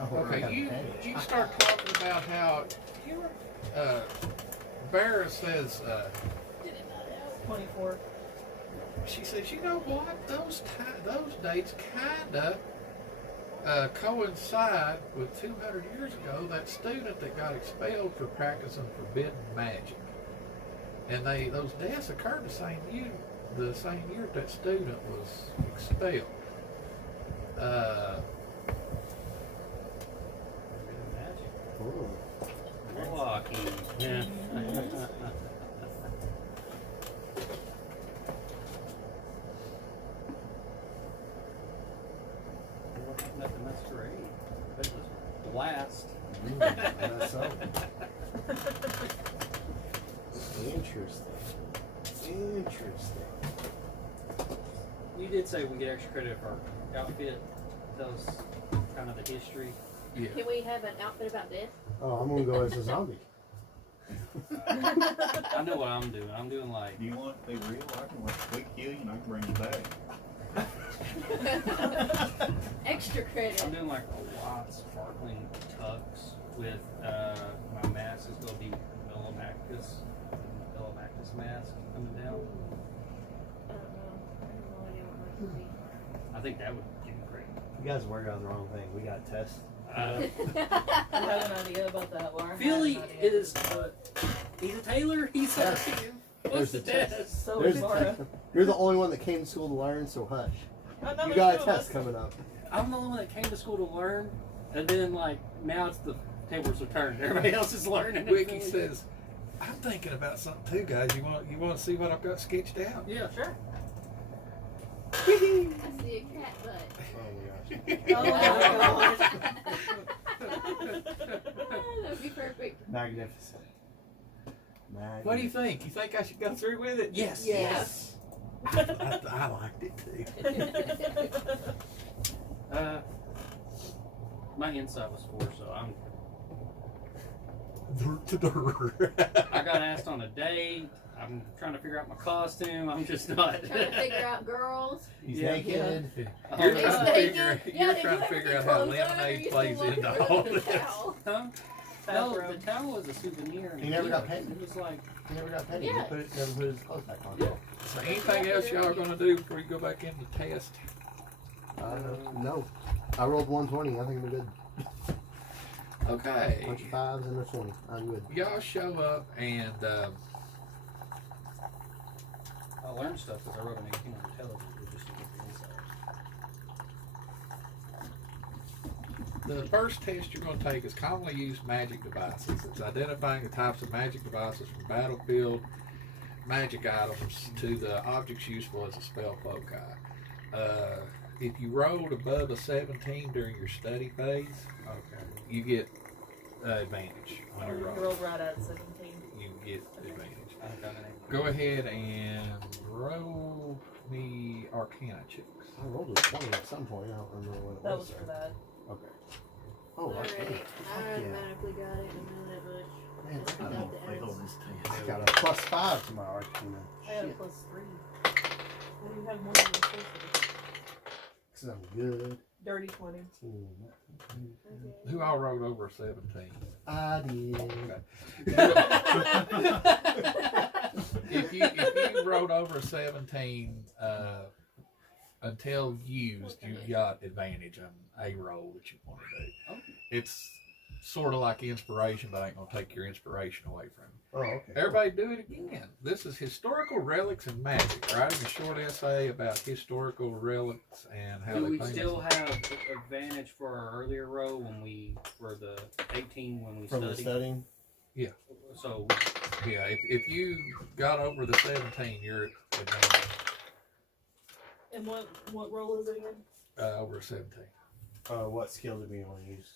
Oh, I Okay, got you advantage. start talking about how Vera says, Did it not help? 24. she says, you know what, those dates kinda coincide with 200 years ago, that student that got expelled for practicing forbidden magic. And those deaths occurred the same year that student was expelled. Magic. Ooh. Milwaukee. Yeah. What happened at the masquerade? It was blast. That's so. Interesting. Interesting. You did say we get extra credit for our outfit. That was kind of the history. Yeah. Can we have an outfit about death? Oh, I'm gonna go as a zombie. I know what I'm doing. I'm doing like Do you want to be real? I can quick kill you and I can bring you back. Extra credit. I'm doing like a lot sparkling tux with my mask is gonna be Melamacus mask coming down. I don't know. I have no idea what mine would be. I think that would do great. You guys are working on the wrong thing. We got tests. I have an idea about that. Or I had Philly an idea. is, he's a tailor. He's a, what's the There's test? So There's is a Laura. test. You're the only one that came to school to learn, so hush. Oh, no, You there's got a two of test us. coming up. I'm the only one that came to school to learn, and then like now it's the tables are turned. Everybody else is learning. Wiki says, "I'm thinking about something too, guys. You want to see what I've got sketched out?" Yeah. Sure. I see a cat butt. Oh my gosh. Oh my gosh. That'd be perfect. Magnificent. What do you think? You think I should go through with it? Yes. Yes. I liked it too. My insight was 4, so I got asked on a date. I'm trying to figure out my costume. I'm just not. Trying to figure out girls. He's Yeah. naked. You're He's trying to naked. figure. Yeah, You're did trying to you ever figure get out how clothes on, or lemonade you plays still into walking all around with this. a towel? Huh? No, the towel was a souvenir. and He never got it paid. was like, He never got paid. Yeah. He never put his clothes back on. Yeah. So anything else y'all are gonna do before you go back in the test? No. I rolled 120. I think we're good. Okay. Bunch of 5s and a 20. I'm good. Y'all show up and I learned stuff because I wrote an 18 on intelligence just to get the insight. the first test you're going to take is commonly used magic devices. It's identifying the types of magic devices from battlefield magic items to the objects useful as a spell foci. If you rolled above a 17 during your study phase, you get advantage on your You roll. rolled right at 17. You get advantage. I got an 18. Go ahead and roll me Arcana checks. I rolled a 20 at some point. I don't remember what it That was. was for that. Okay. Oh, Alright. okay. I Yeah. automatically got it. I know that much. Man, Just I without don't the fail L's. this test. I got a +5 to my Arcana. I had a Shit. +3. What do you have more than your sister? Because I'm good. Dirty 20. Okay. Who all rolled over a 17? I did. If you rolled over a 17 until used, you got advantage on a roll that you want to do. Okay. It's sort of like inspiration, but I ain't gonna take your inspiration away from you. Oh, okay. Everybody do it again. This is historical relics and magic. Writing a short essay about historical relics and how Do they we paint still them. have advantage for our earlier row when we for the 18 when we From the studied? studying? So Yeah, if you got over the 17, you're at advantage And what role is it again? over a 17. What skill did we want to use?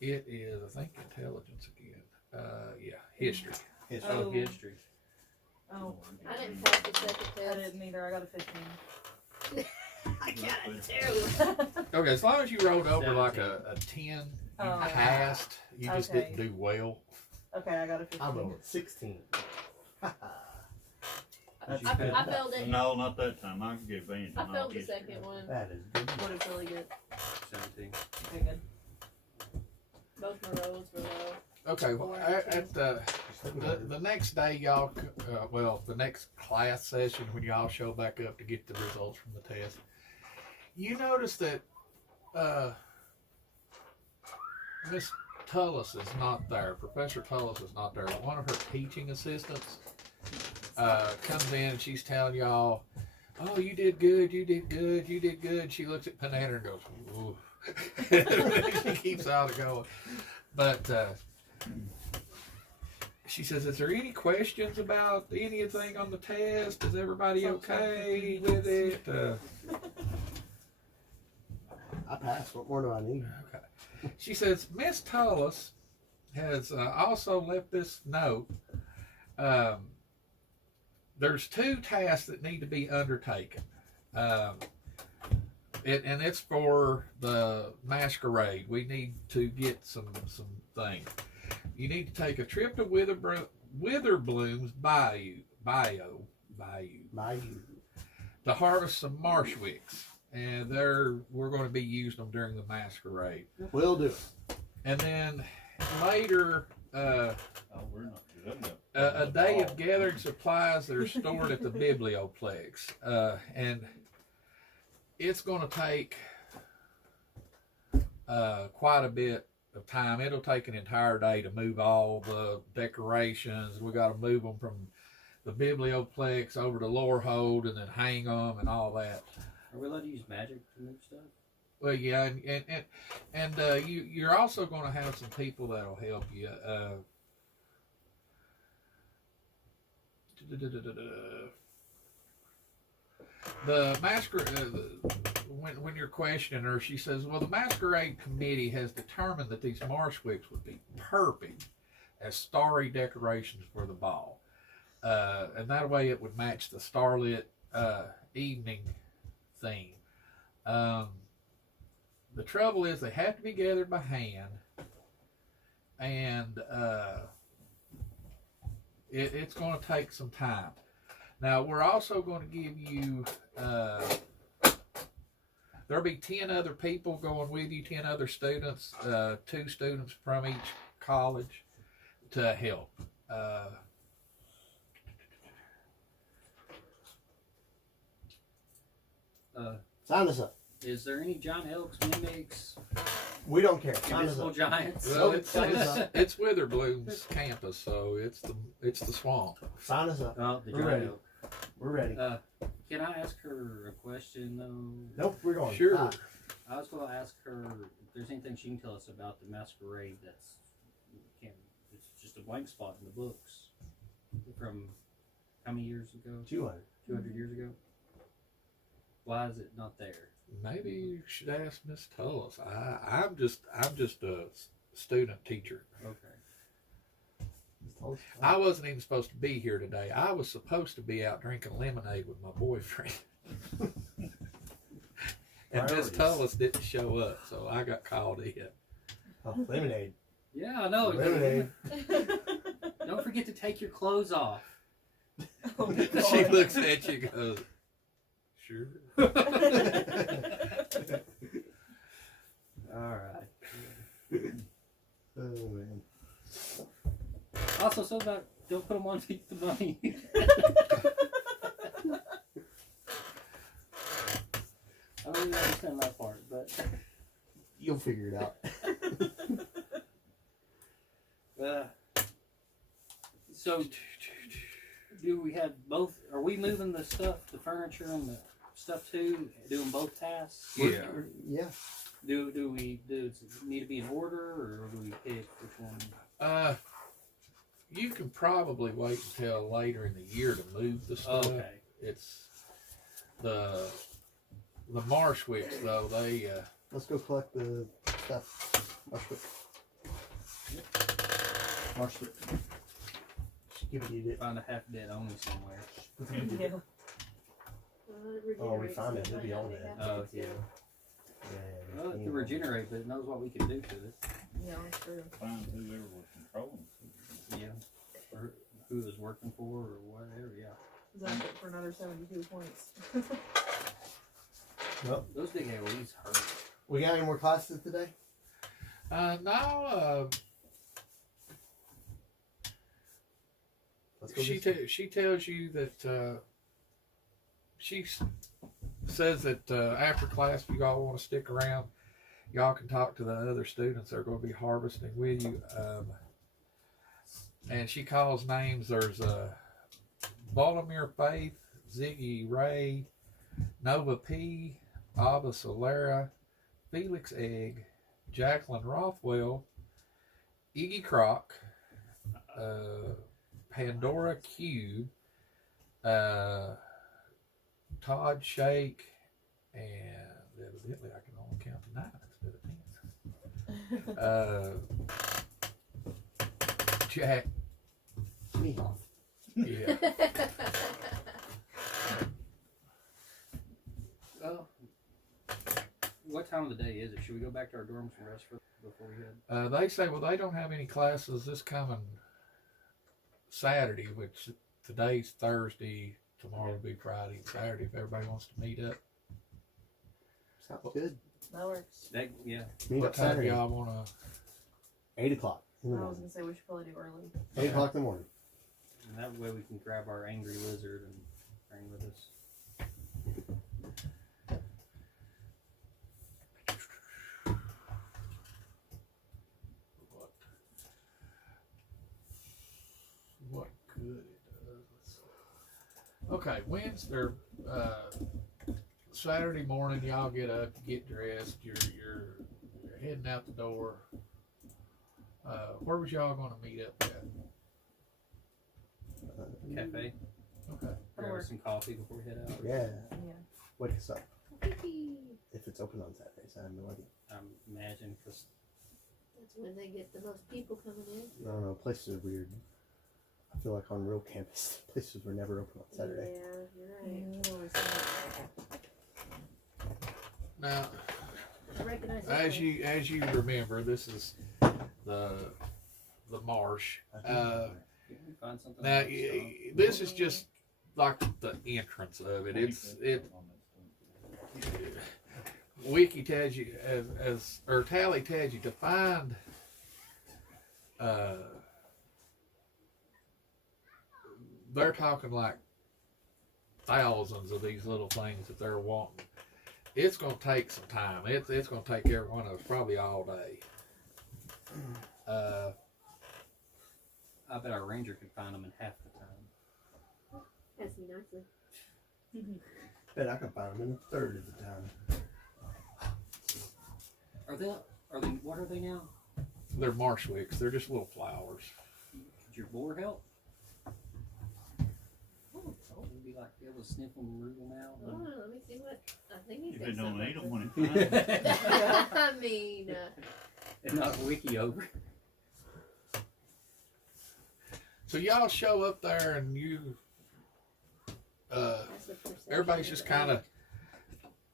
It is, I think, intelligence again. Yeah, history. History. Oh. history. Oh, I didn't pass the second I test. didn't either. I got a 15. I got it too. Okay, as long as you rolled over like a 10, you Oh. passed. You just Okay. didn't do well. Okay, I got a 15. I rolled 16. Did you I fail? failed it. No, not that time. I can get advantage I on all failed the history. second one. That is good. What did Philly get? 17. Okay, good. Both my rolls were low. Okay, well, at the next day, y'all, the next class session when y'all show back up to get the results from the test, you notice that Miss Tullis is not there. Professor Tullis is not there. One of her teaching assistants comes in and she's telling y'all, "Oh, you did good, you did good, you did good." She looks at Panetta and goes, "Ooh." She keeps on going. But she says, "Is there any questions about anything on the test? Is everybody okay with it?" I passed. What more do I need? Okay. She says, "Miss Tullis has also left this note. There's 2 tasks that need to be undertaken. And it's for the masquerade. We need to get some things. You need to take a trip to Witherbloom's Bayou to harvest some marsh wicks. And we're going to be using them during the masquerade. Will do. And then later, Oh, we're not good. a day of gathering supplies that are stored at the Biblioplex. And it's going to take quite a bit of time. It'll take an entire day to move all the decorations. We got to move them from the biblioplex over to Lore Hold and then hang them and all that. Are we allowed to use magic to move stuff? Well, yeah, and you're also going to have some people that'll help you. The masquerade. When you're questioning her, she says, "Well, the masquerade committee has determined that these marsh wicks would be perfect as starry decorations for the ball, and that way it would match the starlit evening theme." The trouble is they have to be gathered by hand, and it's going to take some time. Now, we're also going to give you, there'll be 10 other people going with you, 10 other students, 2 students from each college to help. Sign us up. Is there any John Elks mimics? We don't care. Sign us Invisible up. giants? Well, Sign us up. it's Witherbloom's campus, so it's the swamp. Sign us up. Oh, the We're giant ready. elk. We're ready. Can I ask her a question though? Nope, we're going. Sure. Ah, I was going to ask her if there's anything she can tell us about the masquerade it's just a blank spot in the books from how many years ago? 200. 200 years ago? Why is it not there? Maybe you should ask Miss Tullis. I'm just a student teacher. Okay. I wasn't even supposed to be here today. I was supposed to be out drinking lemonade with my boyfriend. And Miss Priorities. Tullis didn't show up, so I got called in. Oh, lemonade. Yeah, I know. Lemonade. Don't forget to take your clothes off. Oh, She God. looks at you and goes, sure. Alright. Oh, man. Also, so about don't put them on to keep the money. I don't even understand that part, but You'll figure it out. so do we have both? Are we moving the stuff, the furniture, and the stuff too? Doing both tasks? Yeah. Yeah. Does it need to be in order, or do we pick which one? You can probably wait until later in the year to move the stuff. Okay. It's the Marshwicks though. They Let's go collect the stuff. Marshwick. Give it you did. Find a half dead Oni somewhere. Yeah. Oh, we found it. It'll be on there. Oh yeah. Yeah. Well, it can regenerate, but it knows what we can do to it. Yeah, that's true. Find whoever was controlling it. Yeah. Or who it was working for, or whatever. Yeah. Zach it for another 72 points. Well, Those big AOE's hurt. we got any more classes today? no. Let's go. She tells you that she says that after class, if you all want to stick around, y'all can talk to the other students that are going to be harvesting with you. And she calls names. There's Baltimore Faith, Ziggy Ray, Nova P, Abba Solera, Felix Egg, Jacqueline Rothwell, Iggy Croc, Pandora Q, Todd Shake, and evidently I can only count to 9 instead of 10. Jack. Me. Yeah. Well, what time of the day is it? Should we go back to our dorms and rest before we head? They say, well, they don't have any classes this coming Saturday, which today's Thursday, tomorrow will be Friday and Saturday if everybody wants to meet up. Sounds good. That works. Yeah. Meet What up time do Saturday. y'all want to? 8 o'clock in the I was morning. gonna say we should probably do early. 8 o'clock in the morning. And that way we can grab our angry lizard and bring with us. Okay, Wednesday or Saturday morning, y'all get up, get dressed. You're heading out the door. Where was y'all gonna meet up at? Cafe. Okay. Grab us some coffee before we head out. Yeah. Yeah. Wake us up. Hee-hee. If it's open on Saturdays, I have no idea. Imagine, because That's when they get the most people coming in. I don't know. Places are weird. I feel like on real campus, places were never open on Saturday. Yeah, you're right. Yeah, it always is. Now, I recognize that as place. you remember, this is the marsh. you can find something. Now, else, this is just like the entrance of it. Wiki tells you or Tally tells you to find they're talking like thousands of these little things that they're wanting. It's gonna take some time. It's gonna take every one of us probably all day. I bet our ranger could find them in half the time. Ask me nicely. Bet I can find them in a third of the time. Are they? What are they now? They're marsh wicks. They're just little flowers. Could your boar help? We'd be like able to sniff them and root them out. Oh, let me see what. I think he's If got it don't something. eat them when it finds I mean, And not wiki over. So y'all show up there and you that's the perception everybody's of just it. kind of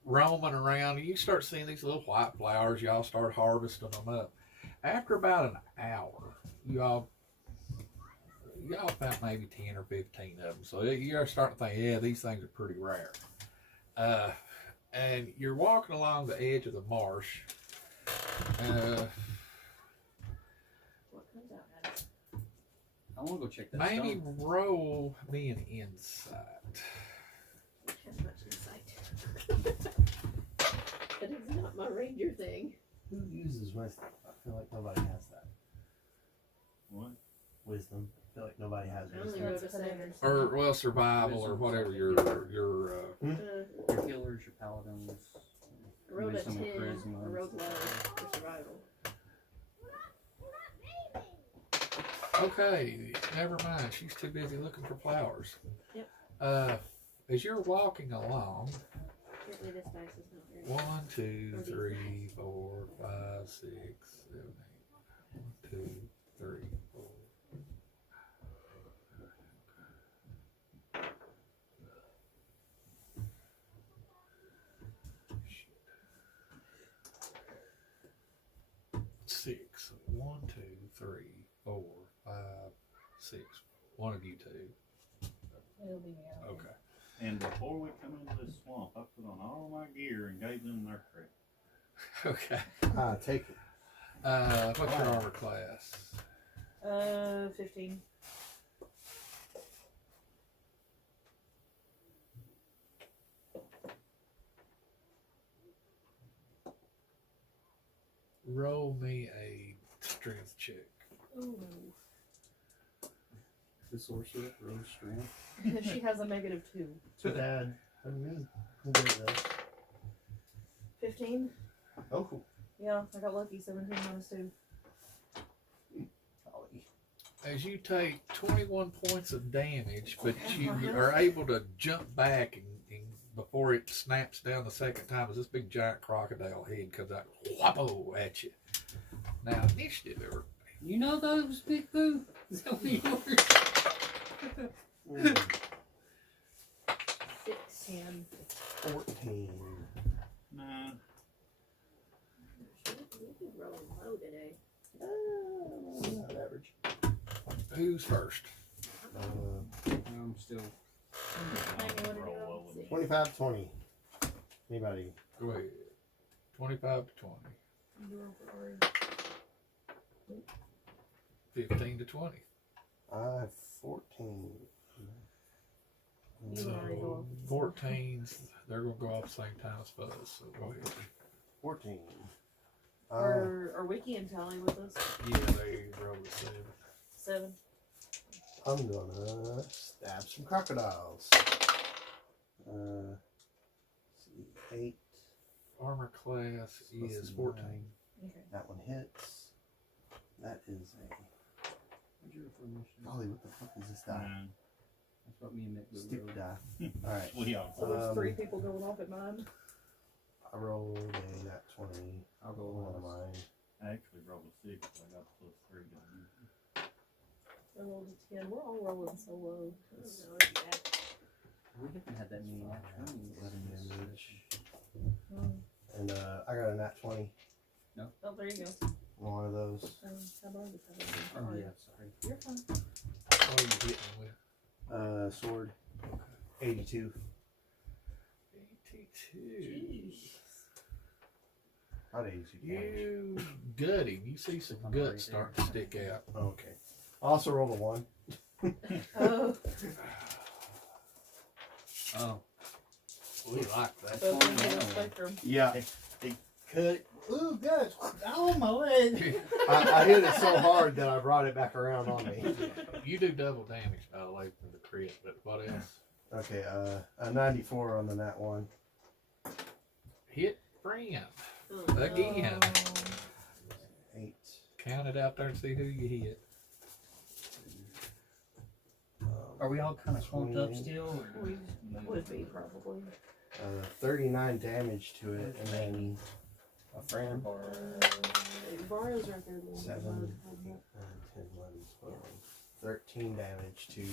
roaming around, and you start seeing these little white flowers. Y'all start harvesting them up. After about an hour, y'all found maybe 10 or 15 of them. So you're starting to think, yeah, these things are pretty rare. And you're walking along the edge of the marsh. What comes out at it? I want to go check that Maybe stone. roll me an insight. Has much insight. But it's not my ranger thing. Who uses wisdom? I feel like nobody has that. What? Wisdom. I feel like nobody has I only wisdom. wrote a 7. Or well, survival or whatever your Your healers, your paladins. I wrote a wisdom 10. and charisma. I wrote low for survival. Okay, never mind. She's too busy looking for flowers. Yep. As you're walking along, Apparently this dice is not very 1, 2, 3, 4, 5, 6, 7, 8. 1, 2, 3, 4. 6. 1, 2, 3, 4, 5, 6. One of you two. It'll be me out. Okay. And before we come into this swamp, I put on all my gear and gave them their crap. Okay. Take it. What's your armor class? 15. Roll me a strength check. Ooh. The sorcerer, rose strength. She has a -2. Too bad. I mean, who did this? 15? Oh, Yeah, I got lucky. 17 -2. golly. As you take 21 points of damage, but you are able to jump back and before it snaps down the second time, as this big giant crocodile head comes out whoppo at you. Now, initiative, everybody. You know those big boo? Is that what you ordered? 6. 10. 14. Nah. We'll be rolling low today. Not average. Who's first? I'm still. Maybe what to do, Roll I'll low. see. 25, 20. Anybody? Go ahead. 25 to 20. 15 to 20. I have 14. You already go So 14s, they're going to go off the same time as Fuzz, so go ahead. 14. Are Wiki and Tally with us? Yeah, they rolled a 7. 7. I'm gonna stab some crocodiles. See, 8. Armor class plus is 9. 14. Okay. That one hits. That is a. Golly, what the fuck is this die? 9. That's what me and Mick Stick would die. Alright. We all. So there's 3 people going off at 9. I rolled a nat 20 I'll go on one of last. mine. I actually rolled a 6, but I got +3 down I rolled a 10. We're all rolling so low. We haven't had that many natural 11 damage. Mm. And I got a nat 20 Oh, there you go. on one of those. How about this? Oh yeah, sorry. You're fine. What are you hitting with? Sword. 82. 82. Not 82 damage. You gutting. You see some I'm guts right starting there. to stick out. Okay. I also rolled a 1. Oh, Oh, We like that. both ends of the spectrum. Yeah. It cut. Ooh, guys, on my leg. I hit it so hard that I brought it back around on me. You do double damage, by the way, from the crit, but what else? Okay, a 94 on the nat 1. Hit friend. Again. 8. Count it out there and see who you hit. are we all kind of clumped up 20. still? Or? We would be probably. 39 damage to it, and then a friend. Vario's right there. 7, 8, 9, 10, 11, 12, 13 damage to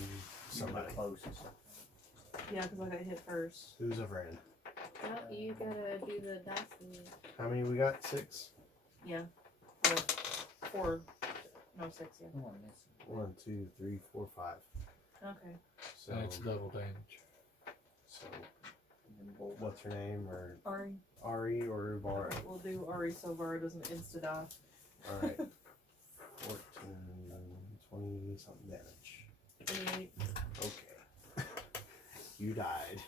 somebody. Close. Yeah, because I got hit first. Who's a friend? Well, you gotta do the dice thing. How many we got? 6? Yeah. 4. No, 6, yeah. 1, 2, 3, 4, 5. Okay. So, That's double damage. so what's her name? Or Ari. Ari or Vara? We'll do Ari so Vara doesn't insta-die. Alright. 14, 20 something damage. 28. Okay. You died.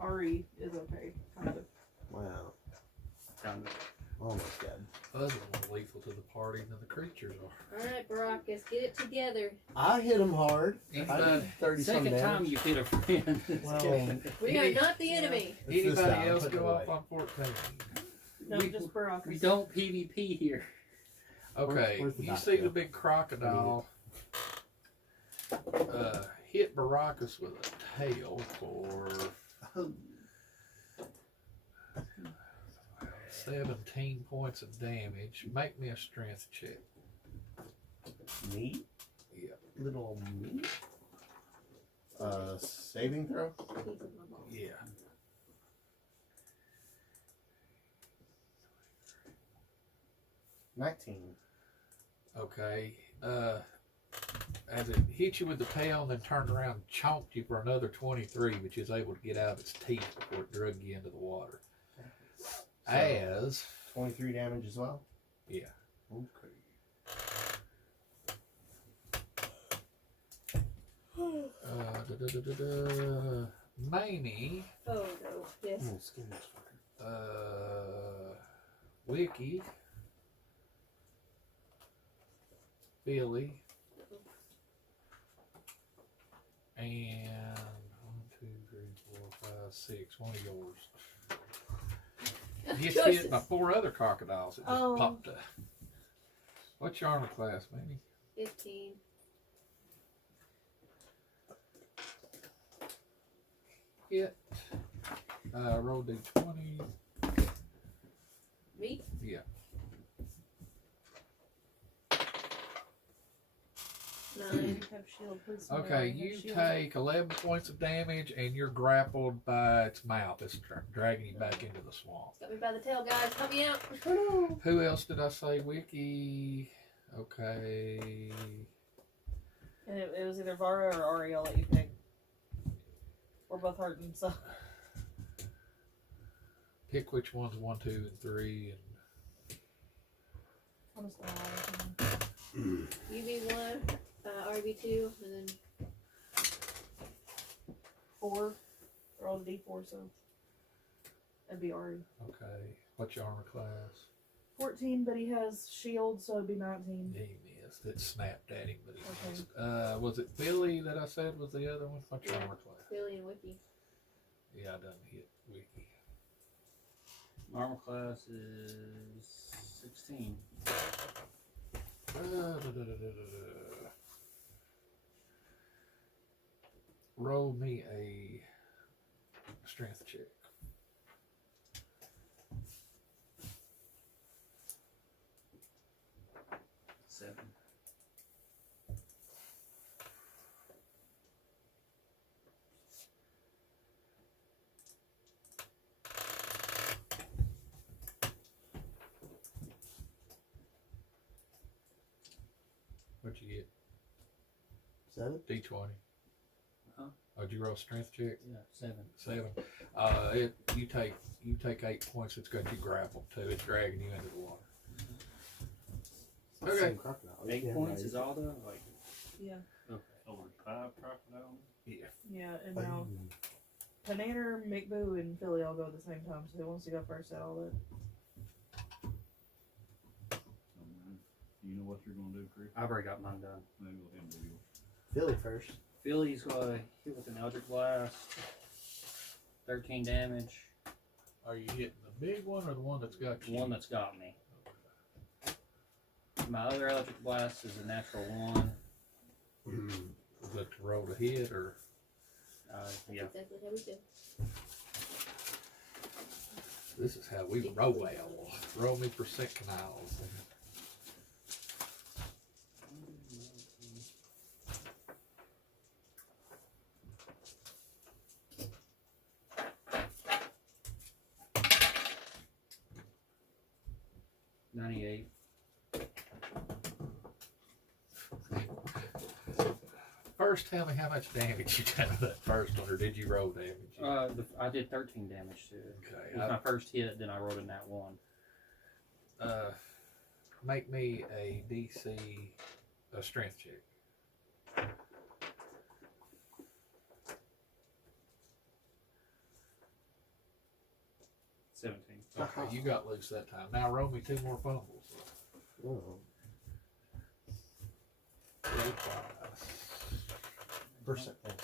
Ari is okay, kind of. Wow. Found it. Almost dead. Other more lethal to the party than the creatures are. Alright, Baracus, get it together. I hit him hard. It's I the did 30 some second damage. time you hit a friend. Well, We are not the enemy. it's this Anybody time. else Put it go off away. on 14? No, We- just Baracus. We don't PvP here. Okay, Where's the you dice see go? the big crocodile hit Baracus with a tail for 17 points of damage. Make me a strength check. Me? Yeah. Little me? Saving throw? Yeah. $19. Okay. As it hit you with the tail and then turned around and chomped you for another 23, which is able to get out of its teeth before it drug you into the water. So, As 23 damage as well? Yeah. Okay. Mamie, Oh no, yes. I'm gonna skin this fucker. Wiki, Billy, and 1, 2, 3, 4, 5, 6. One of yours. Gets hit by 4 other crocodiles that just Oh. popped up. What's your armor class, Mamie? 15. Hit. Roll D20. Me? Yeah. 9. Have shield, please. Okay, Somebody have you shield. take 11 points of damage and you're grappled by its mouth. It's dragging you back into the swamp. Got me by the tail, guys. Help me out. Who else did I say? Wiki. Okay. And it was either Vara or Ari. I'll let you pick. We're both hurting, so. Pick which one's 1, 2, and 3. I'm just gonna UV1, RB2, and then 4. Roll a D4, so. That'd be Ari. Okay. What's your armor class? 14, but he has shield, so it'd be 19. He missed. It snapped at him, but he Okay. missed. Was it Billy that I said was the other one? What's your armor class? Billy and Wiki. Yeah, I done hit Wiki. Armor class is 16. Roll me a strength check. 7. What'd you get? 7? D20. Huh? Oh, did you roll a strength check? Yeah, 7. 7. You take 8 points. It's got you grappled too. It's dragging you into the water. Okay. Same crocodile. 8 Yeah, points right. is all done? Like, Yeah. okay. Over 5 crocodile. Yeah. Yeah, and now Pananer, McBoo, and Philly all go at the same time, so who wants to go first at all that? You know what you're gonna do, Chris? I've already got mine done. Maybe let him do yours. Philly first. Philly's gonna hit with an Eldritch Blast. 13 damage. Are you hitting the big one or the one that's got The you? one that's got me. My other Eldritch Blast is a natural 1. Is that to roll to hit or? Yeah. That's exactly how we do. This is how we roll. Roll me percentiles. First, tell me how much damage you done with that first one, or did you roll damage? I did 13 damage to it. Okay. It was my first hit, then I rolled in that 1. Make me a DC, a strength check. Okay, you got loose that time. Now roll me 2 more fumbles. Oh. Roll twice. Percentiles.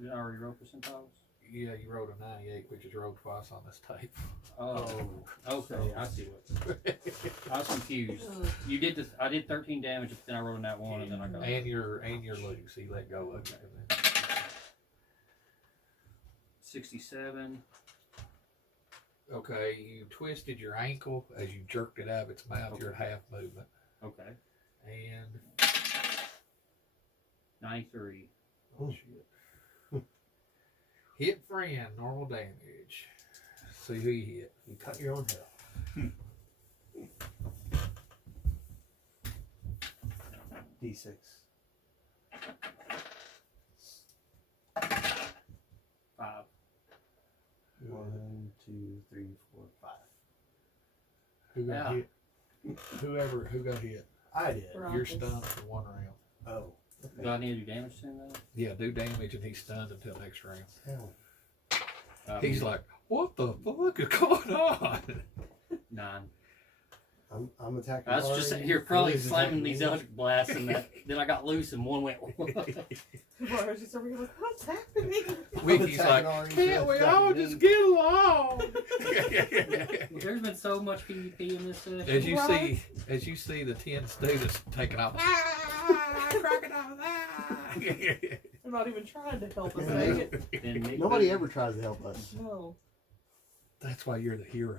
Did I already roll percentiles? Yeah, you rolled a 98, which is rolled twice on this tape. Oh, okay. I see what. I was confused. You did this. I did 13 damage, but then I rolled in that 1, and then I got. And you're loose. He let go of you. 67. Okay, you twisted your ankle as you jerked it out of its mouth. You're at half movement. Okay. And 93. oh shit. Hit friend, normal damage. See who you hit. You cut your own health. D6. 5. 1, 2, 3, 4, 5. Who got Yeah. hit? Who got hit? I did. Right. You're stunned for 1 round. Oh. Do I need to do damage to him though? Yeah, do damage and he's stunned until next round. Hell. He's like, what the fuck is going on? 9. I'm attacking. I was just sitting here probably slamming these Eldritch Blasts, and then I got loose and one went. I was just over here like, what's happening? Wiki's like, can't we all just get along? There's been so much PvP in this session. As you see the 10 students taking off. Crocodile! I'm not even trying to help us make it. Then Nick Nobody Boo- ever tries to help us. No. That's why you're the hero.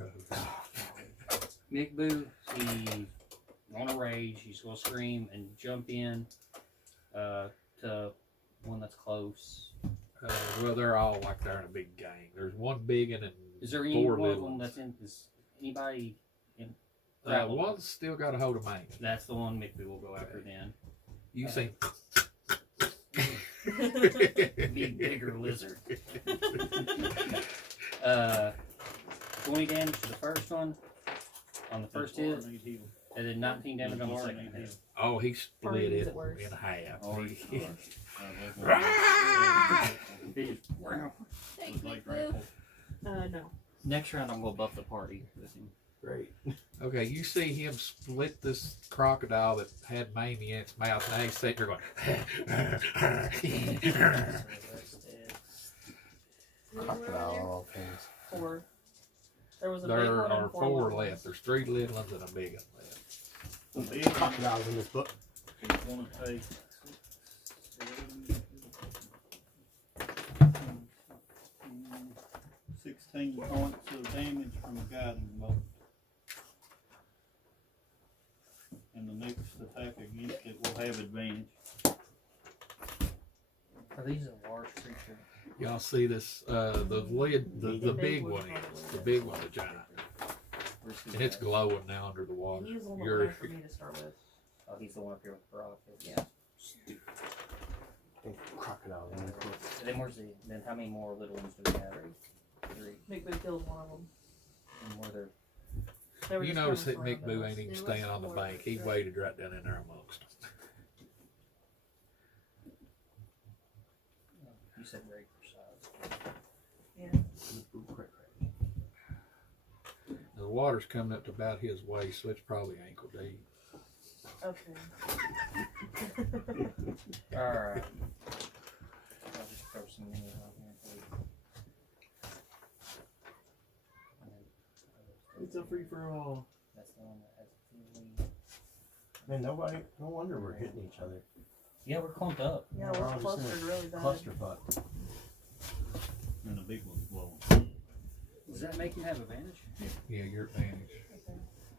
Nick Boo, he's on a rage. He's gonna scream and jump in to one that's close. Well, they're all like they're in a big gang. There's one big one and Is there any 4 one of little them ones. that's in? Is anybody in? One's still got a hold of mine. That's the one Nick Boo will go after then. You see. Big bigger lizard. 20 damage to the first one on the first hit, and then 19 damage on the second hit. Oh, he split Or is it it worse? in half. Or- Thanks, Big Boo. No. Next round, I'm gonna buff the party with him. Great. Okay, you see him split this crocodile that had Mamie in its mouth. Now he's sitting there going. Crocodile, of all things. 4. There was a big There one are and 4 4 little left. ones. There's 3 little ones and a big one left. The big Crocodiles in this book. He's gonna take 16 points of damage from a guiding bolt. And the next attack against it will have advantage. Are these a large creature? Y'all see this? The lid, the big one is the big one, the giant, and it's glowing now under the water. He's on the You're way for me to start with. Oh, he's the one up here with the rock. Yeah. I think crocodile in this book. Then where's the? Then how many more little ones do we have? 3. Big Boo killed one of them. And where they're They were You just notice coming that Mick from around Boo the ain't even There was staying on the more bank. He right. waded right down in there amongst them. you said very precise. Yeah. The water's coming up to about his waist, so it's probably ankle deep. Okay. Alright. I'll just throw some minis on here for you. It's a free for all. That's the one that has a Man, no wonder we're hitting each other. Yeah, we're clumped up. Yeah, We're we're all just in a clustered really bad. Clusterfuck. And the big one's blowing. Does that make you have advantage? Yeah, your advantage. Okay.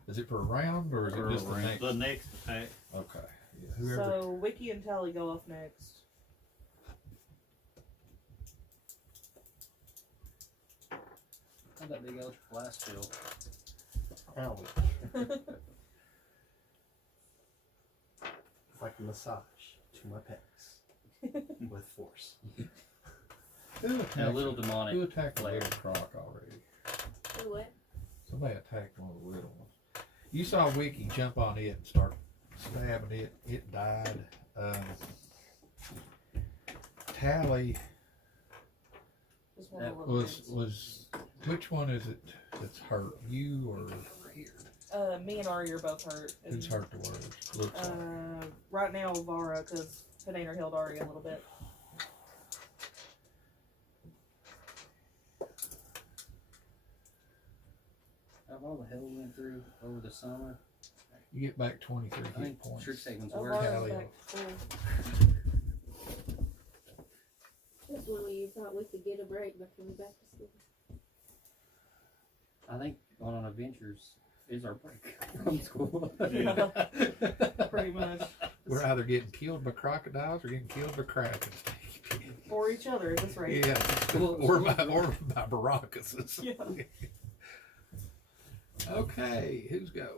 Is it for a round or is it just the next? The next attack. Okay. Yeah, whoever. So Wiki and Tally go off next. How'd that big electric blast feel? Ouch. Like a massage to my pecs. With force. Who And a attacked, little who demonic attacked the flare. little croc already? Do what? Somebody attacked one of the little ones. You saw Wiki jump on it and start stabbing it. It died. Tally Just one That of the little was kids. which one is it that's hurt? You or Me and Ari are both hurt. who's hurt the worst? Looks like. Right now, Vara, because Panana healed Ari a little bit. Out of all the hell we went through over the summer, You get back 23 I hit think points. Strixhaven's Oh, worse. Vara's Tally. back to full. That's when we thought we could get a break before we back to school. I think going on adventures is our break from school. Yeah. Pretty much. We're either getting killed by crocodiles or getting killed by krakens. For each other at this rate. Yeah, or by barracudas. Yeah. Okay, who's go?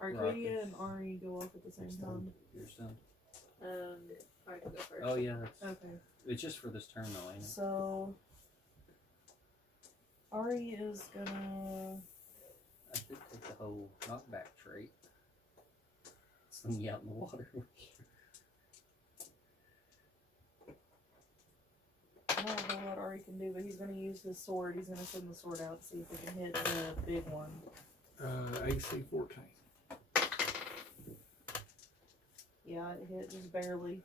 Arcadia and Ari go off at the same time. You're stunned. I can go first. Oh yeah, Okay. it's just for this turn though, ain't it? So Ari is gonna I could take the whole knockback trait. Sling you out in the water. I don't know what Ari can do, but he's gonna use his sword. He's gonna send the sword out to see if he can hit the big one. AC 14. Yeah, it hit just barely.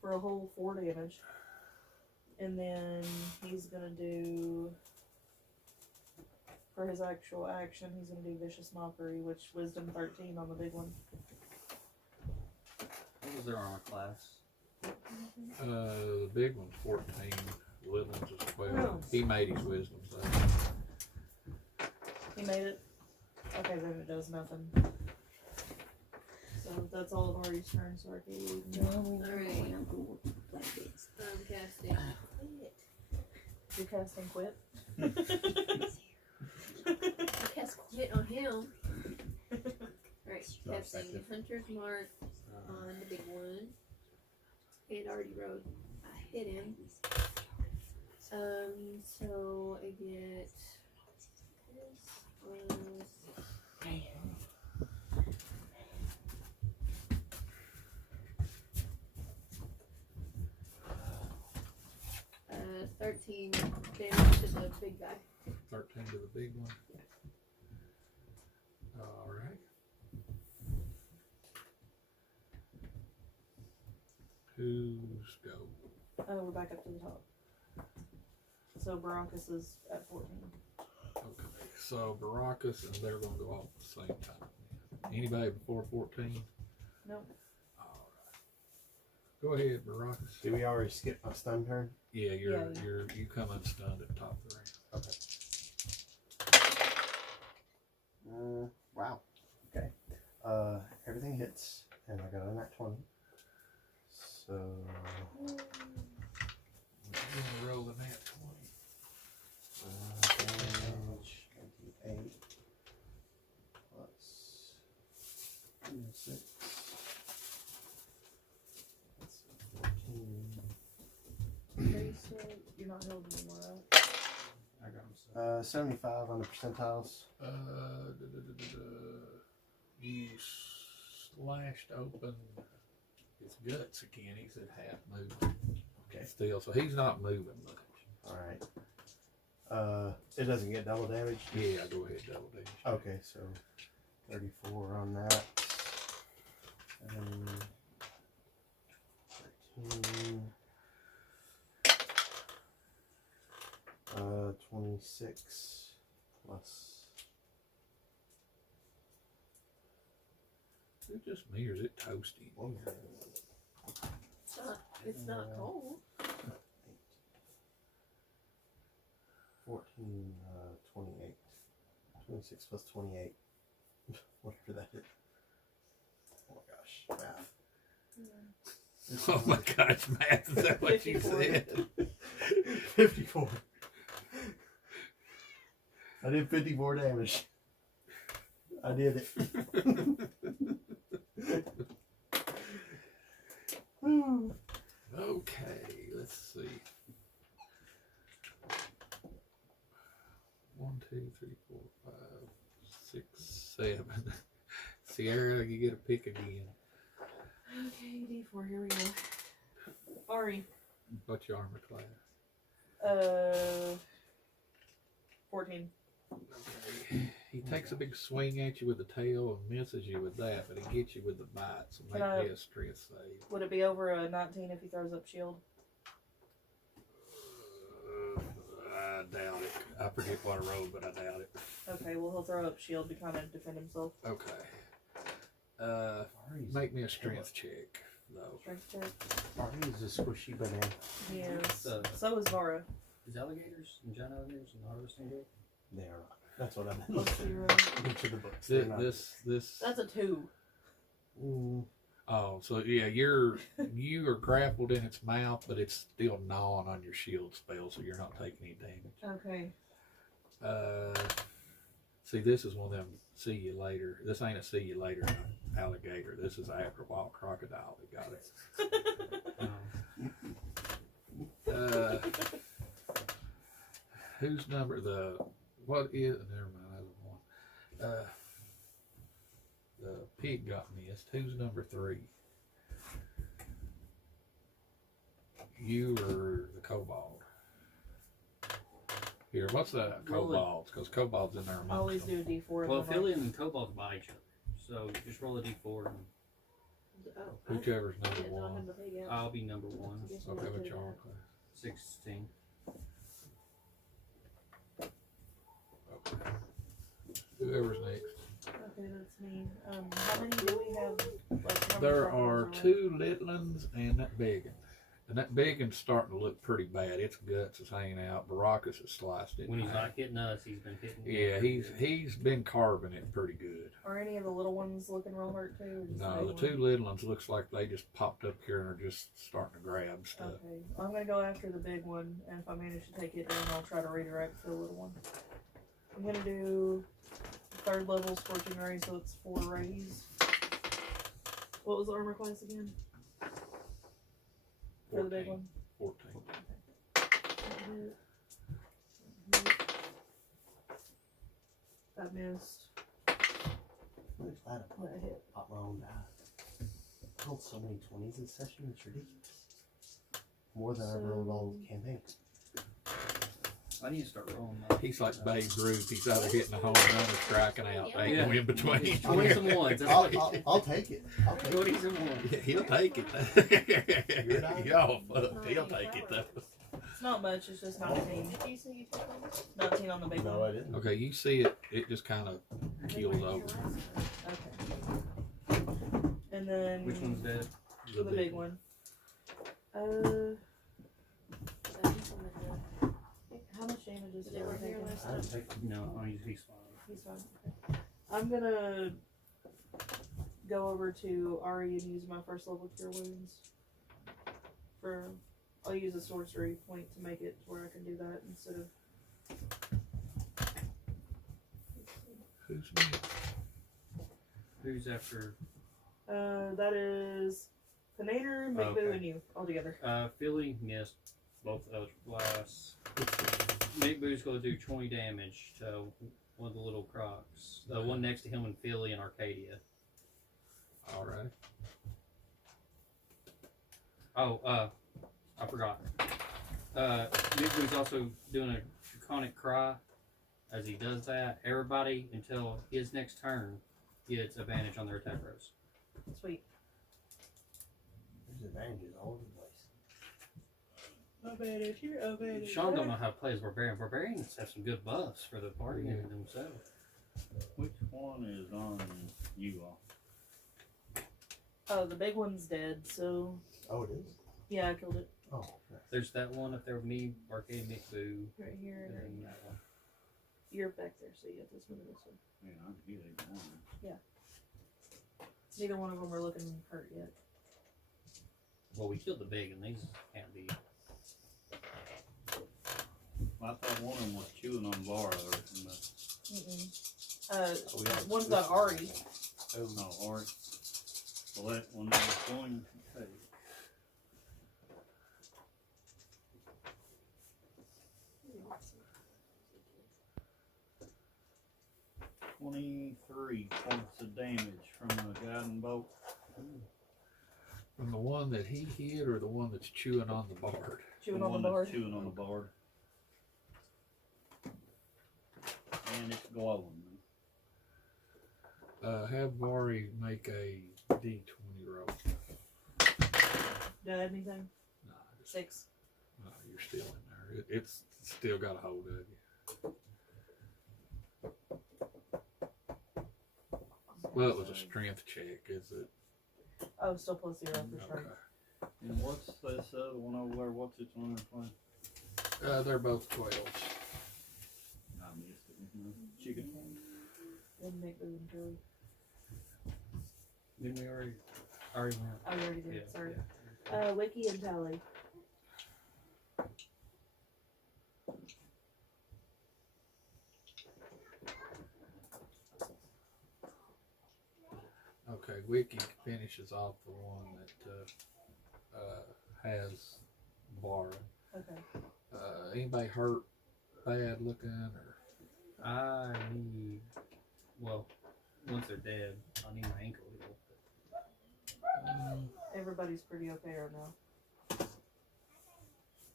For a whole 4 damage. And then he's gonna do, for his actual action, he's gonna do Vicious Mockery, which Wisdom 13 on the big one. What was their armor class? The big one's 14. The little one's is 12. Oh. He made his wisdom save. He made it? Okay, then it does nothing. So that's all of Ari's turn, so Arcadia. Alright. Casting. You're casting Quit? I cast quit on him. Alright, Not casting effective. Hunter's Mark on the big one. It already wrote, I hit him. So I get this was does 13 damage to the big guy. 13 to the big one. Alright. Who's go? Oh, we're back up to the top. So Baracus is at 14. Okay, so Baracus and they're gonna go off at the same time. Anybody before 14? Nope. Alright. Go ahead, Baracus. Did we already skip my stun turn? Yeah, Yeah. you come unstunned at the top of the round. Wow. Okay. Everything hits, and I got a nat 20. So We're gonna roll the nat 20. damage 28 plus 6. That's 14. Basic. You're not held anymore, right? I got him. 75 on the percentiles. You slashed open his guts again. He's at half moving. Okay. Still, so he's not moving much. Alright. It doesn't get double damage? Yeah, go ahead, double damage. Okay, so 34 on that. 13. 26 plus. Is it just me or is it toasty? It's not cold. 14, 28. 26 plus 28. Whatever that is. Oh my gosh, math. Oh my gosh, math, is that what you 54. said? 54. I did 54 damage. I did it. Okay, let's see. 1, 2, 3, 4, 5, 6, 7. Sierra, you get a pick again. Okay, D4, here we go. Ari. What's your armor class? 14. Okay. He takes a big swing at you with the tail and misses you with that, but he gets you with the bite, so make me a strength save. Would it be over a 19 if he throws up shield? I doubt it. I forget what I rolled, but I doubt it. Okay, well he'll throw up shield to kind of defend himself. Okay. Make me a strength check, though. Strength check. Arnie's a squishy banana. Yes. The- So is Vara. Is alligators and giant alligators and harvesting good? They are not. That's what I've been Plus looking 0. at. Each of the books. They're not. This. That's a 2. Oh, so yeah, you are grappled in its mouth, but it's still gnawing on your shield spell, so you're not taking any damage. Okay. See, this is one of them see you later. This ain't a see you later alligator. This is after wild crocodile that got it. Whose number? What is? Never mind. I was one. The pig got missed. Who's number 3? You or the kobold? Here, what's the kobolds? Because kobolds in there amongst Always them. do a D4. Well, and then Philly and kobolds by each other. So just roll a d4 and Whichever's number didn't know I 1. had the pig out. I'll be number 1. Guess we'll Okay, look what's at your that. armor class? 16. Okay. Whoever's next. Okay, that's me. How many do we have? Like, how many There crocodiles are 2 little ones and that big one. And that big one's starting to look pretty bad. Its guts is hanging out. Baracus has sliced it. When in he's half. not hitting us, he's been hitting. Yeah, he's been carving it pretty good. Are any of the little ones looking real hurt too? Or just No, the big 2 little ones looks like they just popped up here and are just starting to grab stuff. Okay, I'm gonna go after the big one, and if I manage to take it down, I'll try to redirect to the little one. I'm gonna do 3rd level Scorching Ray, so it's 4 rays. What was the armor class again? For the big one? 14. That missed. I'm really glad I That hit. pop my own die. I rolled so many 20s this session, it's ridiculous. More than I rolled all the campaigns. I need to start rolling. My, He's like Babe Ruth. He's either hitting a home run or striking out. Ain't no in between. 20 some ones. That's I'll, what I'll take it. I'll take 20 it. some ones. Yeah, he'll take it. You're not- Yo, he'll take it though. It's not much, it's just 19. Did you say you took one? 19 on the big No, one. I didn't. Okay, you see it. It just kind of keels over. Okay. And then Which one's dead? the big one. How much damage is Is it right here taking? last I didn't take it. No, he's fine. He's fine. Okay. I'm gonna go over to Ari and use my first level cure wounds. I'll use a sorcery point to make it where I can do that instead of. Who's me? Who's after? That is Panader, McBoo, Okay. and you all together. Philly missed both of those blasts. Nick Boo's going to do 20 damage to one of the little crocs. The one next to him and Philly and Arcadia. All right. Oh, I forgot. Nick Boo's also doing a draconic cry. As he does that, everybody until his next turn gets advantage on their attack rolls. Sweet. There's advantages all over the place. Advantage here, advantage. Sean don't know how to play as Barbarian. Barbarians have some good buffs for the party and themselves. Which one is on you all? Oh, the big one's dead, so Oh, it is? yeah, I killed it. Oh, nice. There's that one up there with me, Arcade Nick Boo, Right here, and and then then that one. you're back there, so you have this one and this one. Yeah, I can hear either one. Neither one of them are looking hurt yet. Well, we killed the big, and these can't be. Well, I thought one of them was chewing on Laura or Mm-mm. We have One's got Ari. oh no, or well that one was going to take. "23 points of damage from a guiding bolt." From the one that he hit, or the one that's chewing on the bard? Chewing The on one the board. that's chewing on the board. And it's glowing. Have Vari make a D20 roll. Did I add anything? No, just, 6. no, you're still in there. It's still got a hold of you. Well, it was a strength check, is it? Oh, still plus 0 for Okay. strength. And what's this other one over there? What's its one? They're both 12s. I missed it. Chicken. Then McBoo and Philly. Didn't we already went? Oh, you already did. Yeah, Sorry. yeah. Wiki and Tally. Okay, Wiki finishes off the one that has Bar. Okay. Anybody hurt bad looking, or I need. Well, once they're dead, I need my ankle healed. Everybody's pretty okay right now.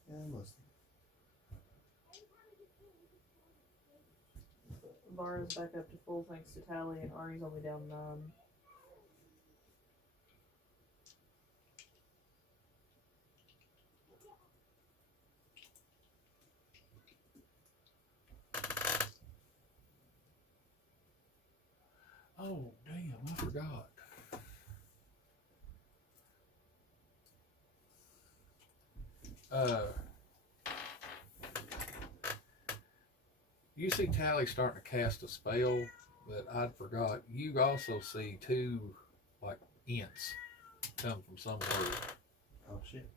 Yeah, mostly. Vara's back up to full thanks to Tally, and Ari's only down 9. oh damn, I forgot. You see Tally starting to cast a spell that I'd forgot. You also see 2 like ints come from somewhere Oh, shit.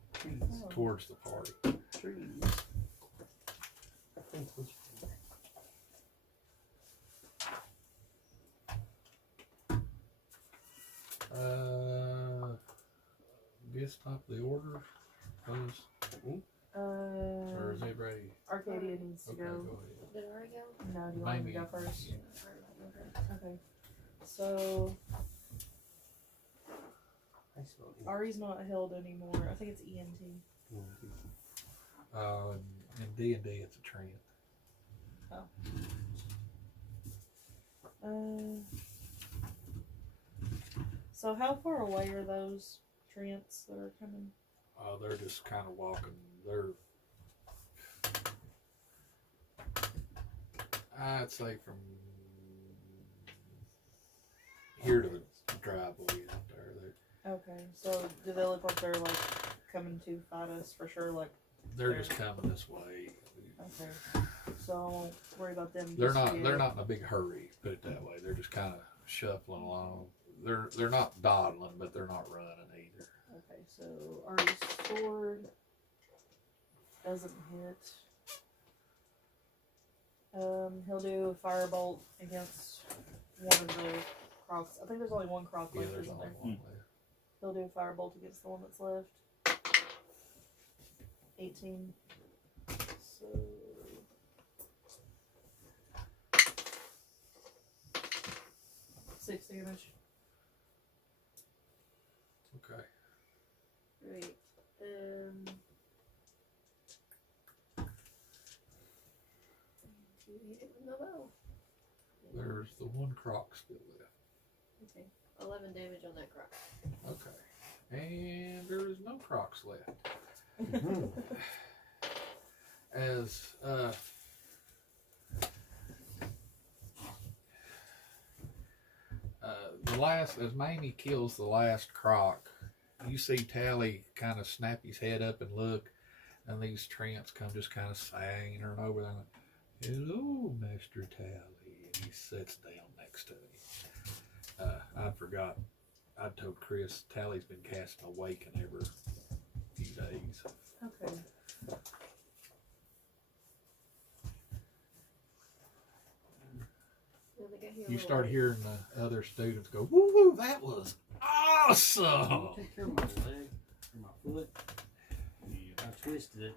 towards the party. Trees. I think which Guess top of the order. Those, or is everybody? Arcadia needs to Okay, go. go ahead. Did Ari go? No, do you want me to go Maybe. first? Okay. So I spelled it. Ari's not held anymore. I think it's ENT. In D&D, it's a trance. So how far away are those trents that are coming? Oh, they're just kind of walking. They're, I'd say from here to the driveway out there. Okay, so do they look like they're like coming to fight us for sure? Like They're just coming this way. okay, so I won't worry about them. They're just not. yet. They're not in a big hurry. Put it that way. They're just kind of shuffling along. They're not dawdling, but they're not running either. Okay, so Artie's sword doesn't hit. He'll do a firebolt against one of the crocs. I think there's only one croc Yeah, left, there's isn't only there? one left. He'll do a firebolt against the one that's left. 18. So 6 damage. Okay. Right. You hit it with the bow. There's the one croc still left. Okay. 11 damage on that croc. Okay. And there is no crocs left. As as Mamie kills the last croc, you see Tally kind of snap his head up and look, and these trants come just kind of sagging over there. Hello, Master Tally, and he sits down next to me. I forgot. I told Chris Tally's been casting Awaken every few days. Okay. You start hearing the other students go, "Woo woo! That was awesome!" Can you take care of my leg or my foot? I twisted it.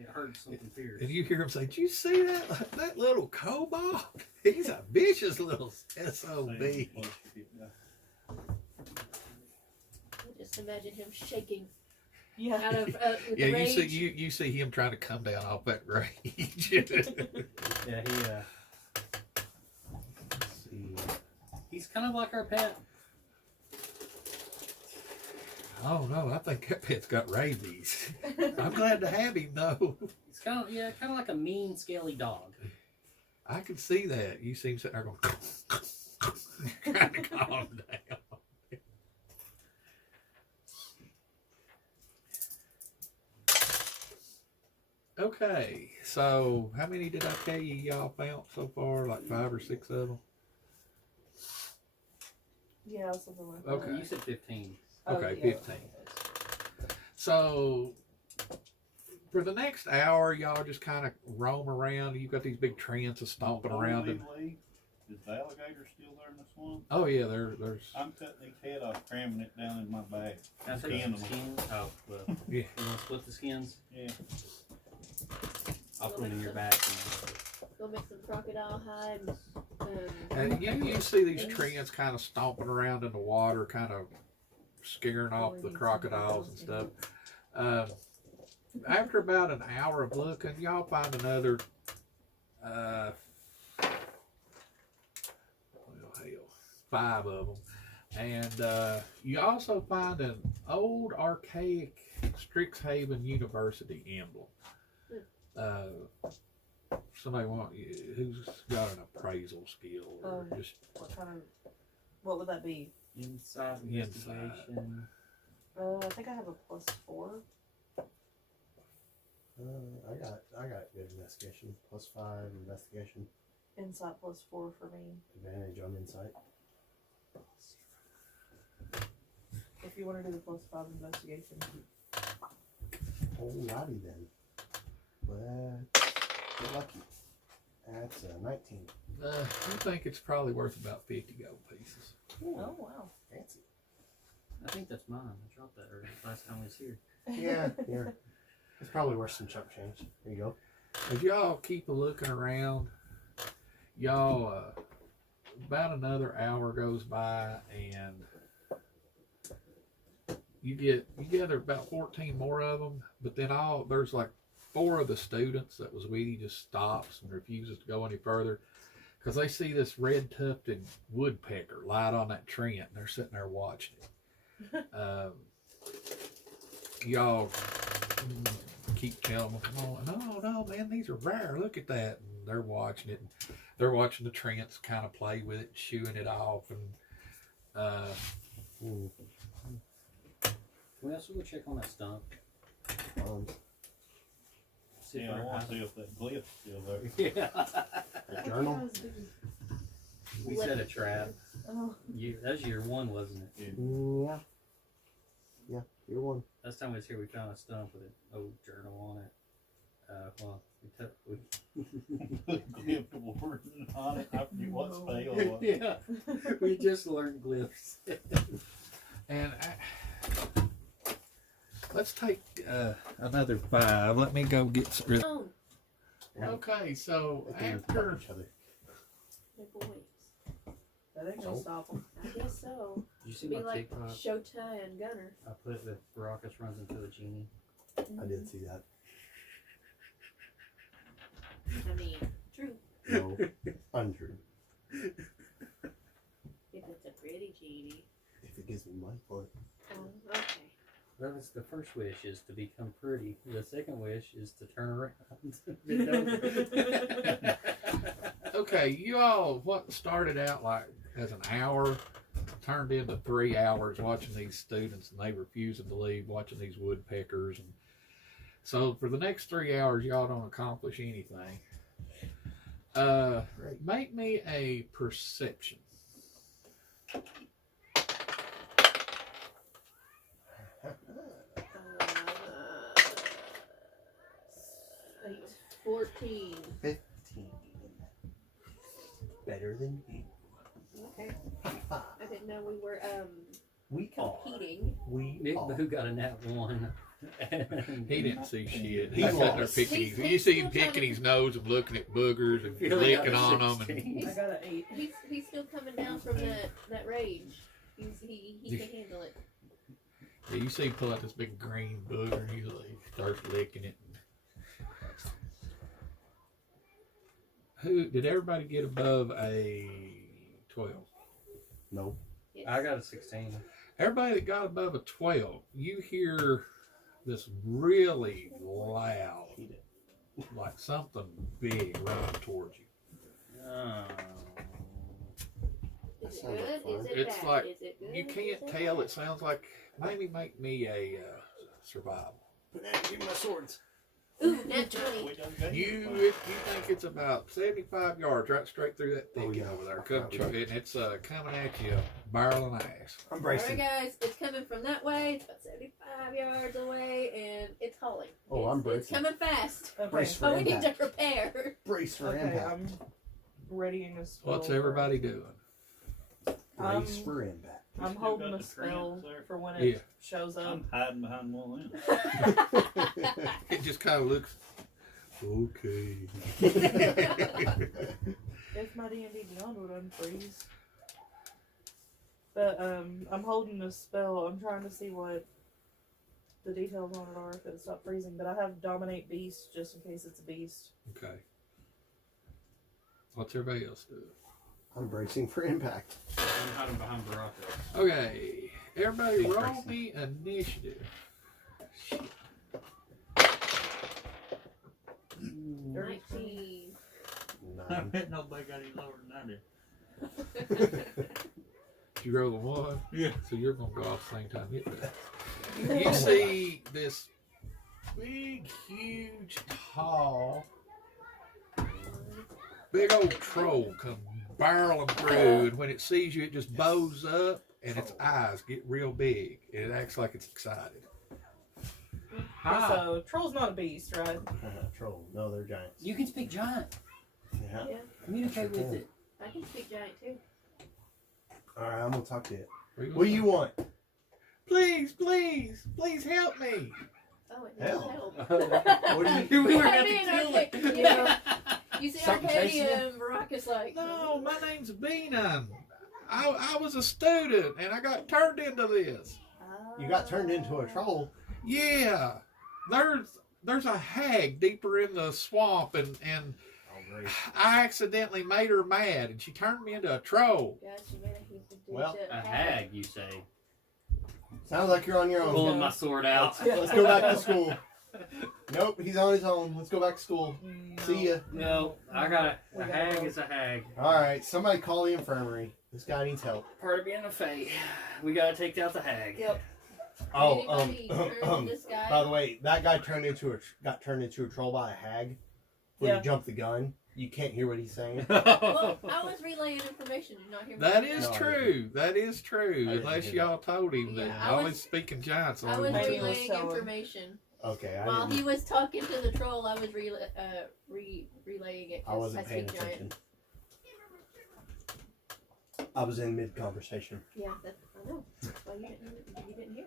It hurt something fierce. And you hear him say, "Did you see that little cobalt? He's a vicious little SOB." Just imagine him shaking Yeah. out of with Yeah, rage. you see him trying to come down off that rage. Yeah, he's kind of like our pet. Oh no, I think that pet's got rabies. I'm glad to have him though. He's kind of like a mean, scaly dog. I can see that. You see him sitting there going, trying to calm him down. Okay, so how many did I tell you y'all found so far? Like 5 or 6 of them? Yeah, something like that. Okay. You said 15. Okay, yeah. 15. So for the next hour, y'all just kind of roam around. You've got these big trends of stomping around. And, Is the alligator still there in the swamp? oh yeah, there's. I'm cutting his head off, cramming it down in my bag. Can I take Skin some them. skins? Oh, well. Yeah. You want to split the skins? Yeah. I'll put them in your bag. Go make some crocodile hides. And you see these trends kind of stomping around in the water, kind of scaring off the crocodiles and stuff. After about an hour of looking, y'all find another, well, hell, 5 of them. And you also find an old archaic Strixhaven University emblem. Somebody who's got an appraisal skill or just What would that be? Inside Inside. investigation. I think I have a +4. I got good investigation. +5 investigation. Insight +4 for me. Advantage on insight. If you want to do the +5 investigation. Alrighty then. Let's get lucky. That's a 19. I think it's probably worth about 50 gold pieces. Ooh, Oh wow. fancy. I think that's mine. I dropped that last time I was here. Yeah, yeah. It's probably worth some chump change. There you go. As y'all keep looking around, y'all about another hour goes by and you gather about 14 more of them, but then there's like 4 of the students that was with you just stops and refuses to go any further because they see this red-tufted woodpecker light on that tree, and they're sitting there watching it. Y'all keep telling them, come on, no, man, these are rare. Look at that. And they're watching it. And they're watching the Trents kind of play with it, shooing it off, and We also go check on that stump. See Yeah, I if want to our- see if that glyph's still there. Yeah. A journal? We set a trap. Oh, That was year 1, wasn't it? Yeah. Yeah, you're one. Last time we was here, we found a stump with an old journal on it. Well, Glyph warden on it. I forget what spell it was. yeah, we just learned glyphs. And let's take another 5. Let me go get some. Oh, Okay, so They can after help each other. the boys. that ain't gonna stop them. I guess so. Did you see Be my like TikTok? Shota and Gunner. I put the Baracus runs into a genie. I didn't see that. I mean, true. No, untrue. If it's a pretty genie. If it gives me money for it. Oh, okay. That was the first wish, is to become pretty. The second wish is to turn around. okay, you all what started out like as an hour turned into 3 hours watching these students, and they refusing to leave, watching these woodpeckers, and so for the next 3 hours y'all don't accomplish anything. Make me a perception. Uh, 14. 15. Better than you. Okay. I didn't know we were We are. competing. We Big are. Boo got a nat 1. He didn't see shit. He He's sitting there lost. picking He's- you he's see him still trying picking to- his nose and looking at boogers and Really got licking a on them. And 16. I got an 8. He's still coming down from that rage. He can handle it. yeah, you see him pull out this big green booger and he starts licking it. Who did everybody get above a 12? No. Yes. I got a 16. Everybody that got above a 12, you hear this really loud, like something big running towards you. Oh. Is it Sounds good? like Is it It's bad? like Is it good? You Is can't it tell. bad? It sounds like maybe make me a survival. Give me my swords. Ooh, nat 20. We done got You one. if you think it's about 75 yards, right straight through that thicket Oh, yeah. over there. Come Yeah. to it, and it's coming at you, barrel and ass. I'm Alright, bracing. guys, it's coming from that way. It's about 75 yards away, and it's hauling. Oh, I'm It's bracing. coming fast. Okay. Brace for Oh, we need to impact. prepare. Brace for Okay, impact. I'm readying a spell. What's everybody doing? Brace for impact. I'm Still holding got a the spell trance there? for when it Yeah. shows up. I'm hiding behind one of them. It just kind of looks okay. If my D&D Beyond would unfreeze. But I'm holding a spell. I'm trying to see what the details on it are if it stopped freezing. But I have Dominate Beast just in case it's a beast. Okay. What's everybody else doing? I'm bracing for impact. I'm hiding behind Baracus. Okay, everybody Keep roll bracing. me initiative. 19. I 9. bet nobody got any lower than I did. Did you roll a 1? Yeah. So you're going to go off the same time. Hit that. You see this big, huge, tall, big old troll come barreling through, and when it sees you, it just bows up, and its eyes get real big, and it acts like it's excited. So, Troll's not a beast, right? Troll. No, they're giants. You can speak giant. Yeah. Yeah, Communicate with it. I can speak giant too. Alright, I'm gonna talk to it. What What do you want? Please, please, please help me. Oh, it needs Hell. help. What do you We were I about to mean, kill okay, it. yeah. You see Something chasing you? Arcadia and Baracus like, No, my name's Beanon. I was a student, and I got turned into this. You got turned into a troll. Yeah, there's a hag deeper in the swamp, and Oh, great. I accidentally made her mad, and she turned me into a troll. Gosh, you better keep the Well, ditch A up. hag, you say? Sounds like you're on your own. Pulling my sword out. Let's go back to school. Nope, he's on his own. Let's go back to school. No. See ya. No, I got We a gotta hag go. is a hag. All right, somebody call the infirmary. This guy needs help. Part of being a fae. We gotta take out the hag. Yep. Oh, Anybody heard this guy? by the way, that guy got turned into a troll by a hag. When Yeah. you jump the gun, you can't hear what he's saying. Well, I was relaying information. Did you not hear me? That say is No, I true. That is true. I didn't Unless hear y'all told him that Yeah, I only was- speaking giants I only was want Maybe to. it was relaying so. information. Okay, While he was talking to the troll, I was relaying it. 'cause I wasn't paying speak attention. giant. I was in mid conversation. Yeah, I know. Well, you didn't hear.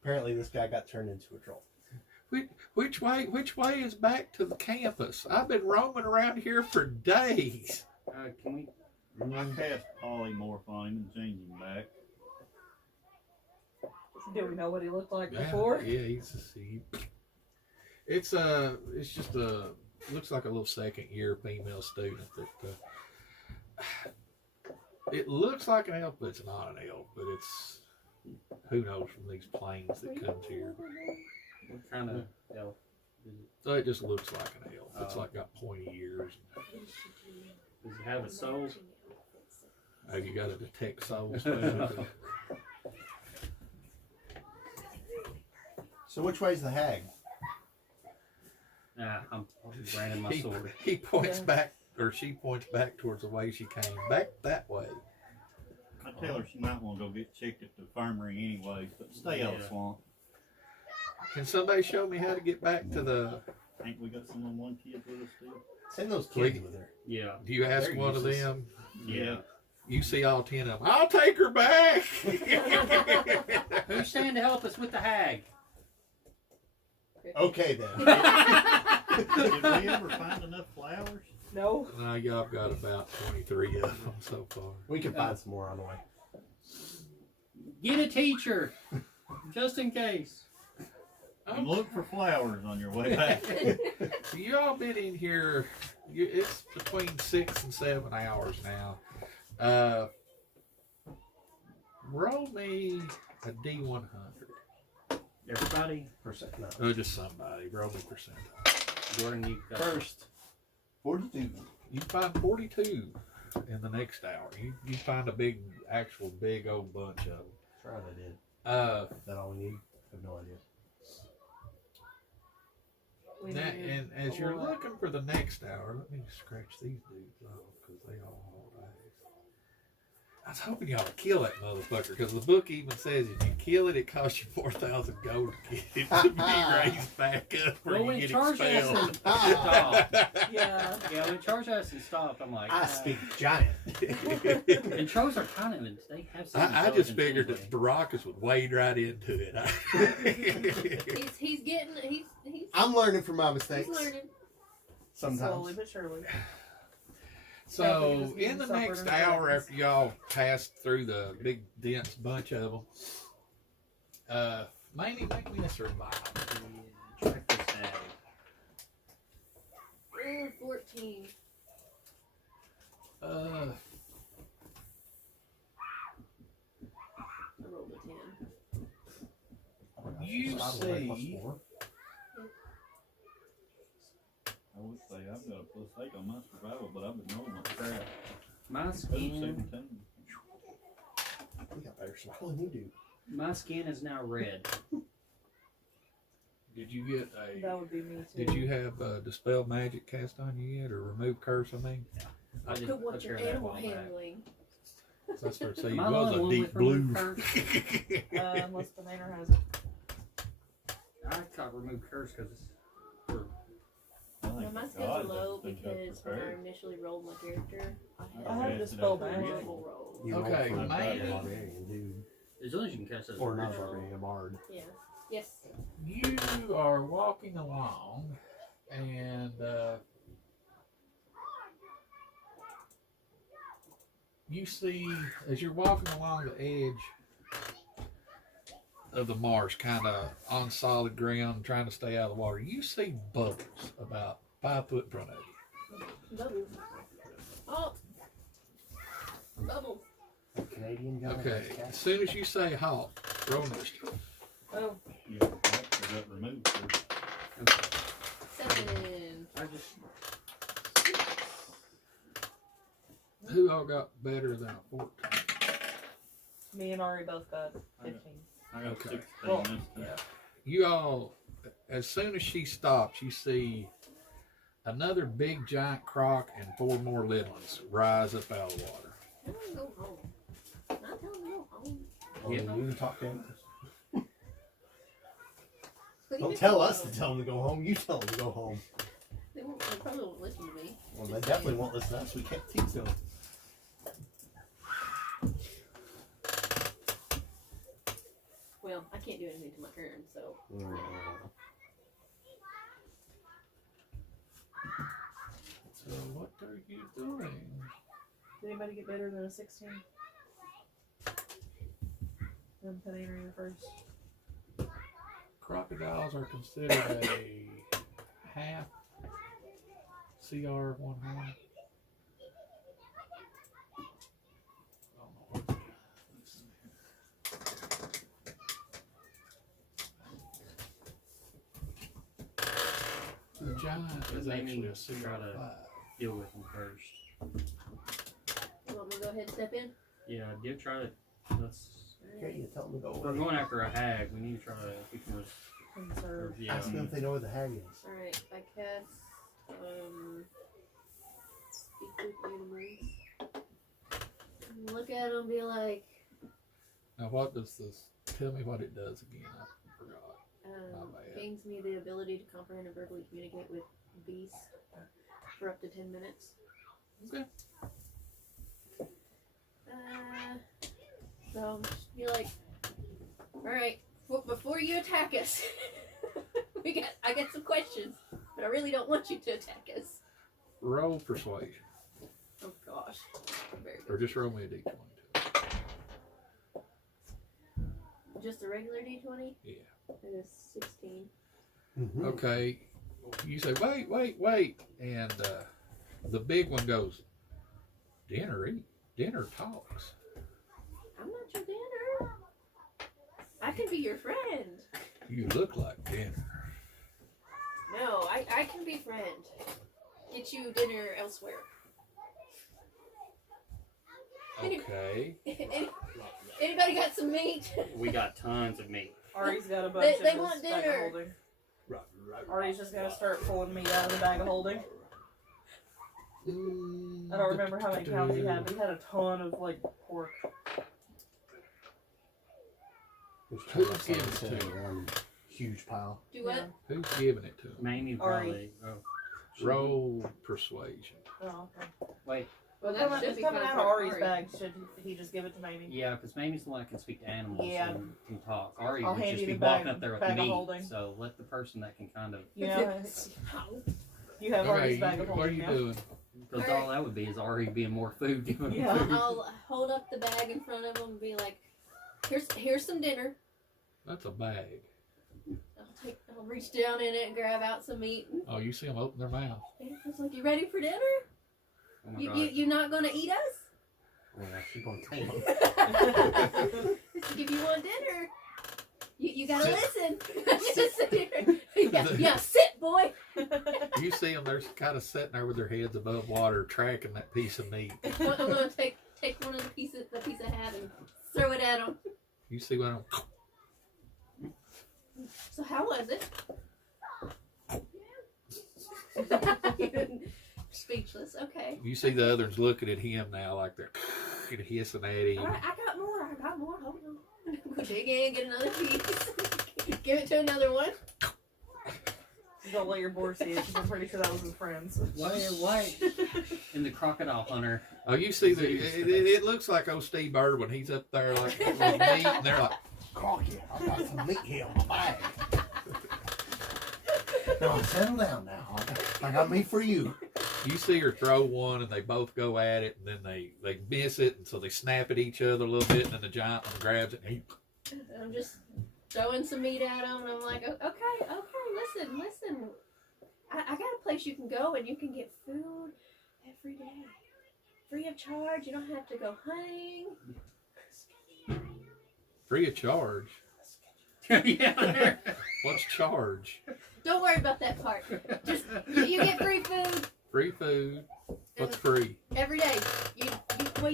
Apparently, this guy got turned into a troll. Which way is back to the campus? I've been roaming around here for days. Can we? I cast polymorph on him and change him back. Do we know what he looked like Yeah, before? yeah, it's just a looks like a little second year female student that it looks like an elf, but it's not an elf. But it's who knows from these planes that comes here. What kind of elf is it? So it just looks like an elf. It's Oh. like got pointy ears. Does it have a soul? Oh, you got to detect souls. Specifically. So which way's the hag? Nah, I'm branding my sword. He points Yeah. back, or she points back towards the way she came. Back that way. I tell her she might want to go get checked at the infirmary anyway, but stay out of the Yeah. swamp. Can somebody show me how to get back to the? Ain't we got some of one kids with us still? Send those kids with her. Yeah. Do you ask They're one useless. of them? Yeah. You see all 10 of them. I'll take her back. Who's standing to help us with the hag? Okay then. Did we ever find enough flowers? No. No, y'all got about 23 of them so far. We can find some more on the way. Get a teacher, just in case. And look for flowers on your way back. So you all been in here. It's between 6 and 7 hours now. Roll me a D100. Everybody, No. Or just somebody. Roll me percentile. Jordan, you got First, 42. You find 42 in the next hour. You find a big old bunch of them. That's right, I did. Uh, Is that all we need? I have no idea. We Now, needed and as a you're lot. looking for the next hour, let me scratch these dudes off because they all hold eyes. I was hoping y'all would kill that motherfucker because the book even says if you kill it, it costs you 4,000 gold to get it to be raised back up or Well, you when get charge expelled. us stopped. Yeah. Yeah, when charge us and stopped, I'm like, I speak giant. And trolls are kind of, they have some I just intelligence figured anyway. that Baracus would wade right into it. He's getting he's I'm learning from my mistakes. he's learning. Slowly Sometimes. but surely. So in the next hour after y'all passed through the big dense bunch of them, Manny, make me a survival. Track this hag. Ooh, 14. Uh, I rolled a 10. You Survival rate plus see- 4. I would say I've got a plus 8 on my survival, but I've been rolling like crap. My Ooh, skin, 17. We got better survival than you do. my skin is now red. did you get a? That would be me too. Did you have dispel magic cast on you yet, or remove curse? I mean, I just Good watch took your care of that animal while back. handling. so that's for say Am you I the was only a one deep with blue. remove Unless the manor has it. I got remove curse because it's for I No, think my God skills are low doesn't think because that's when I prepared. initially rolled my character, I I had have to dispel spell magic. horrible rolls. You roll Okay, for a maybe- barbarian, dude. as long as you can catch those. Or not a original. barbarian, a bard. Yeah. Yes. You are walking along, and you see as you're walking along the edge of the marsh, kind of on solid ground, trying to stay out of the water, you see bubbles about 5 foot in front of you. Bubbles. Oh. Bubbles. A Canadian guy. Okay, as soon as you say halt, roll initiative. Oh, Yeah, that got removed. So 7. I just Who all got better than a 14? me and Ari both got 15. I got Okay. 16 Well, this time. yeah. You all, as soon as she stops, you see another big giant croc and 4 more little ones rise up out of the water. Tell him to go home. Not tell him to go home. Oh, you can talk to him. What do you Don't mean? tell us to tell him to go home. You tell him to go home. They probably won't listen to me. Well, they definitely won't listen to us. We can't teach them. Well, I can't do anything to my turn, so. So what are you doing? Did anybody get better than a 16? Then put Adrian first. Crocodiles are considered a half CR 100. The giant is actually a CR 5. deal with them first. You want me to go ahead and step in? Yeah, do try to. Let's. Okay, you tell them to go We're away. going after a hag. We need to try to. If we can Conserve. yeah. Ask them if they know where the hag is. Alright, I cast, speak with animals. Look at them, be like, Now what does this, tell me what it does again, I forgot. My bad. gains me the ability to comprehend and verbally communicate with beasts for up to 10 minutes. Okay. So just be like, alright, before you attack us, I got some questions, but I really don't want you to attack us. Roll persuasion. Oh gosh. Very Or good. just roll me a d20 too. Just a regular D20? Yeah. It is 16. Mm-hmm. Okay. You say, wait. And the big one goes, dinner talks. I'm not your dinner. I can be your friend. You look like dinner. No, I can be friend. Get you dinner elsewhere. Okay. Anybody got some meat? We got tons of meat. Ari's got a bunch They of want this bag of dinner. holding. Ari's just gonna start pulling meat out of the bag of holding. I don't remember how many cows he had, but he had a ton of like pork. Who's giving it to you? One huge pile. Do what? Who's giving it to him? Mamie Ari. probably. Oh. Roll persuasion. Oh, okay. Wait. Well, It's that coming, should it's be coming fine out for of Ari's Ari. bag. Should he just give it to Mamie? Yeah, because Mamie's the one that can speak to animals Yeah. and can talk. Ari I'll would hand just you be the walking bag- up there with bag of meat. holding. So let the person that can kind of. You know, you have Okay, Ari's bag of what are holding you now. doing? Because Alright. all that would be is Ari being more food. Giving him Yeah. food. I'll hold up the bag in front of them and be like, here's some dinner. That's a bag. I'll reach down in it and grab out some meat. Oh, you see them open their mouth. It's like, you ready for dinner? Oh my You God. you not gonna eat us? Well, she's going to tell them. If you want dinner, you gotta Sit. listen. Just sit here. Yeah, sit, boy. You see them, they're kind of sitting there with their heads above water, tracking that piece of meat. I'm gonna take one of the piece of hat and throw it at them. You see what I'm. So how was it? Speechless. Okay. You see the others looking at him now like they're hissing at him. All right, I got more. Hold on. Go dig in, get another piece. Give it to another one. Don't let your board see it, because I'm pretty sure that was his friends. Why? In the crocodile hunter. Oh, you see it looks like old Steve Irwin. He's up there like with meat, and they're like, Crocky, I got some meat here in my bag. Now settle down now. I got meat for you. you see her throw one, and they both go at it, and then they miss it, and so they snap at each other a little bit, and then the giant one grabs it, and I'm just throwing some meat at them, and I'm like, okay, listen. I got a place you can go and you can get food every day, free of charge. You don't have to go hunting. Free of charge. Yeah. What's charge? Don't worry about that part. Just you get free food Free food. What's free? every day. You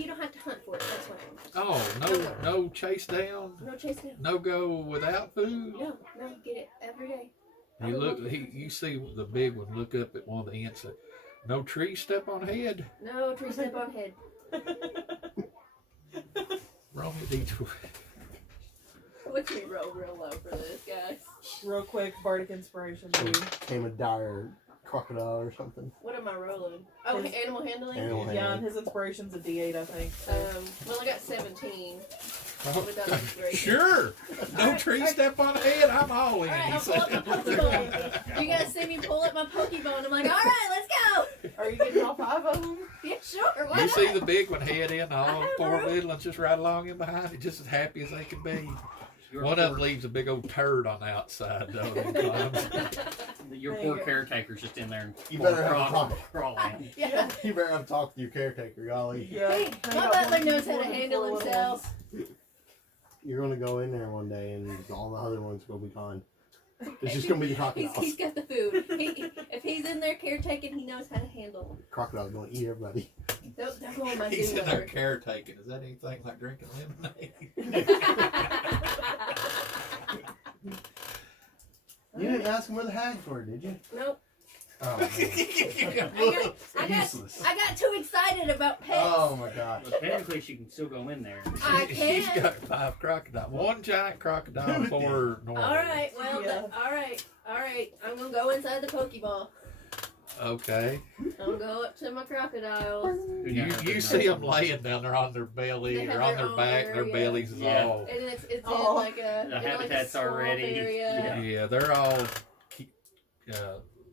don't have to hunt for it. That's what. Oh, no chase down. No chase down. No go without food. No, get it every day. You look. You see the big one. Look up at one of the ants. No tree step on head. No tree step on head. Wrong detour. What's me roll real low for this, guys? Real quick, bardic inspiration, dude. Came a dire crocodile or something. What am I rolling? Oh, animal handling. Animal Yeah, handling. and his inspiration's a D8, I think. So. Well, I got 17. Oh, With that inspiration. sure. No Alright, tree alright. step on head. I'm all in. All right, he I'll pull up my said. Pokeball. You guys see me pull up my Pokeball, I'm like, all right, let's go. Are you getting all 5 of them? Yeah, sure. Why You see not? the big one head in, all I four know. little ones just right along in behind it, just as happy as they can be. Your One of poor- them leaves a big old turd on the outside, though. and climbs. Your There poor you go. caretaker's just in there and You better have a talk. crawling. Yeah. You better have talked to your caretaker, golly. Yeah. Hey, I my got butler one knows how to more than handle 4 little himself. ones. You're gonna go in there one day and all the other ones will be gone. It's just gonna be the crocodiles. He's got the food. If he's in there caretaking, he knows how to handle Crocodile's gonna eat everybody. them. Don't go on my He's do in there over. caretaking. Is that anything like drinking lemonade? You didn't ask him where the hags were, did you? Nope. Oh, man. I got Useless. I got too excited about pets. Oh my gosh. Well, technically, she can still go in there. I She's can. got 5 crocodiles. 1 giant crocodile, 4 normal. All right. Well. Yeah. All right. I'm gonna go inside the Pokeball. Okay. I'm gonna go up to my crocodiles. You see them laying down there on their belly They have or on their their own back. Their area. bellies is Yeah. all. And it's Oh. in like a, The in like a habitat's swamp already- area. Yeah, they're all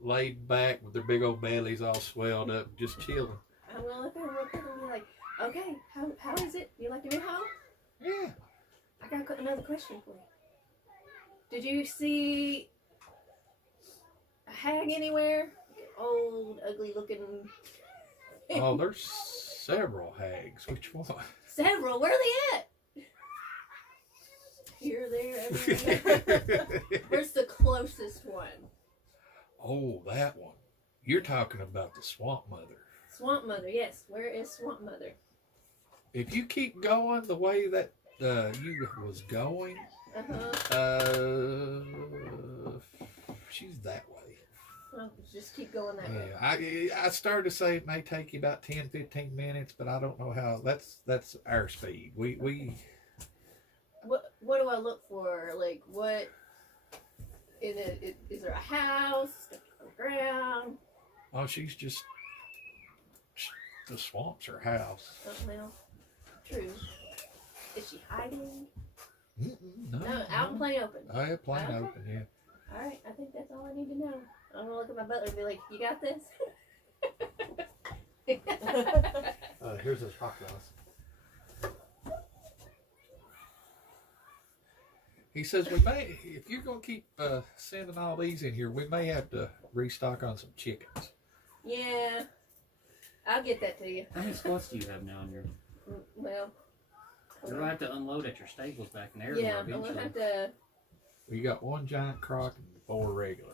laid back with their big old bellies all swelled up, just chilling. I'm gonna look at him real quick and be like, okay, how is it? You like your new home? Yeah. I got another question for you. Did you see a hag anywhere? Old, ugly looking. Oh, there's several hags. Which one? Several. Where are they at? Here, there, everywhere. Where's the closest one? Oh, that one. You're talking about the swamp mother. Swamp Mother. Yes. Where is Swamp Mother? If you keep going the way that you was going, she's that way. Oh, just keep going that way. Yeah, I started to say it may take you about 10, 15 minutes, but I don't know how. That's our speed. We What do I look for? Like what? Is there a house? Stuff on the ground? oh, she's just the swamp's her house. Oh, well, true. Is she hiding? No, No, out in plain open. Oh, yeah, plain Okay. open, yeah. All right, I think that's all I need to know. I'm gonna look at my butler and be like, "You got this." Here's those crocodiles. He says we may, if you're gonna keep sending all these in here, we may have to restock on some chickens. Yeah, I'll get that to you. How many spots do you have now in your? Well, You're gonna have to unload at your stables back in there. yeah, I'm gonna have to. We got 1 giant croc and 4 regular.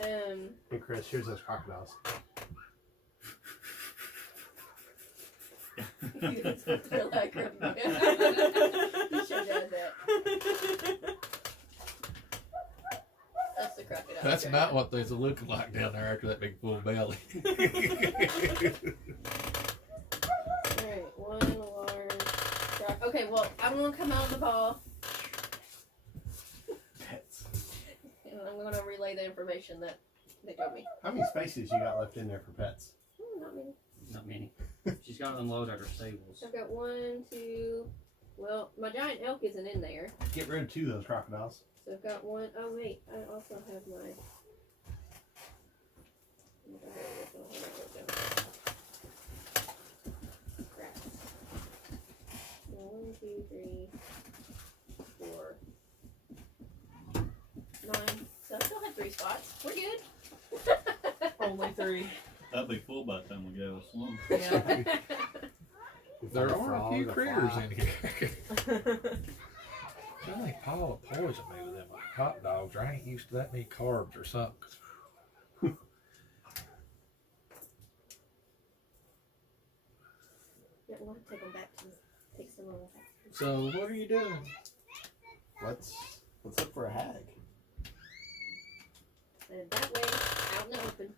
Hey Chris, here's those crocodiles. That's what they're like, right? You should have done that. That's the crocodile. That's right? not what they're looking like down there after that big full belly. Alright, 1 large croc. Okay, well, I'm gonna come out of the ball Pets. and I'm gonna relay the information that they told me. How many spaces you got left in there for pets? Not many. Not many. She's got to unload at her stables. I've got 1, 2. Well, my giant elk isn't in there. Get rid of 2 of those crocodiles. So I've got 1. Oh, wait. I also have my. Crap. 1, 2, 3, 4. 3 spots. We're good. Only 3. That'd be full by the time we get out of the swamp. Yeah. There Find are a few frog, critters fly. in here. I think Paula poisoned me with them hot dogs. I ain't used to that many carbs or something. Yeah, we'll have to take them back to take some of them back. So what are you doing? Let's look for a hag. And that way, out in the open.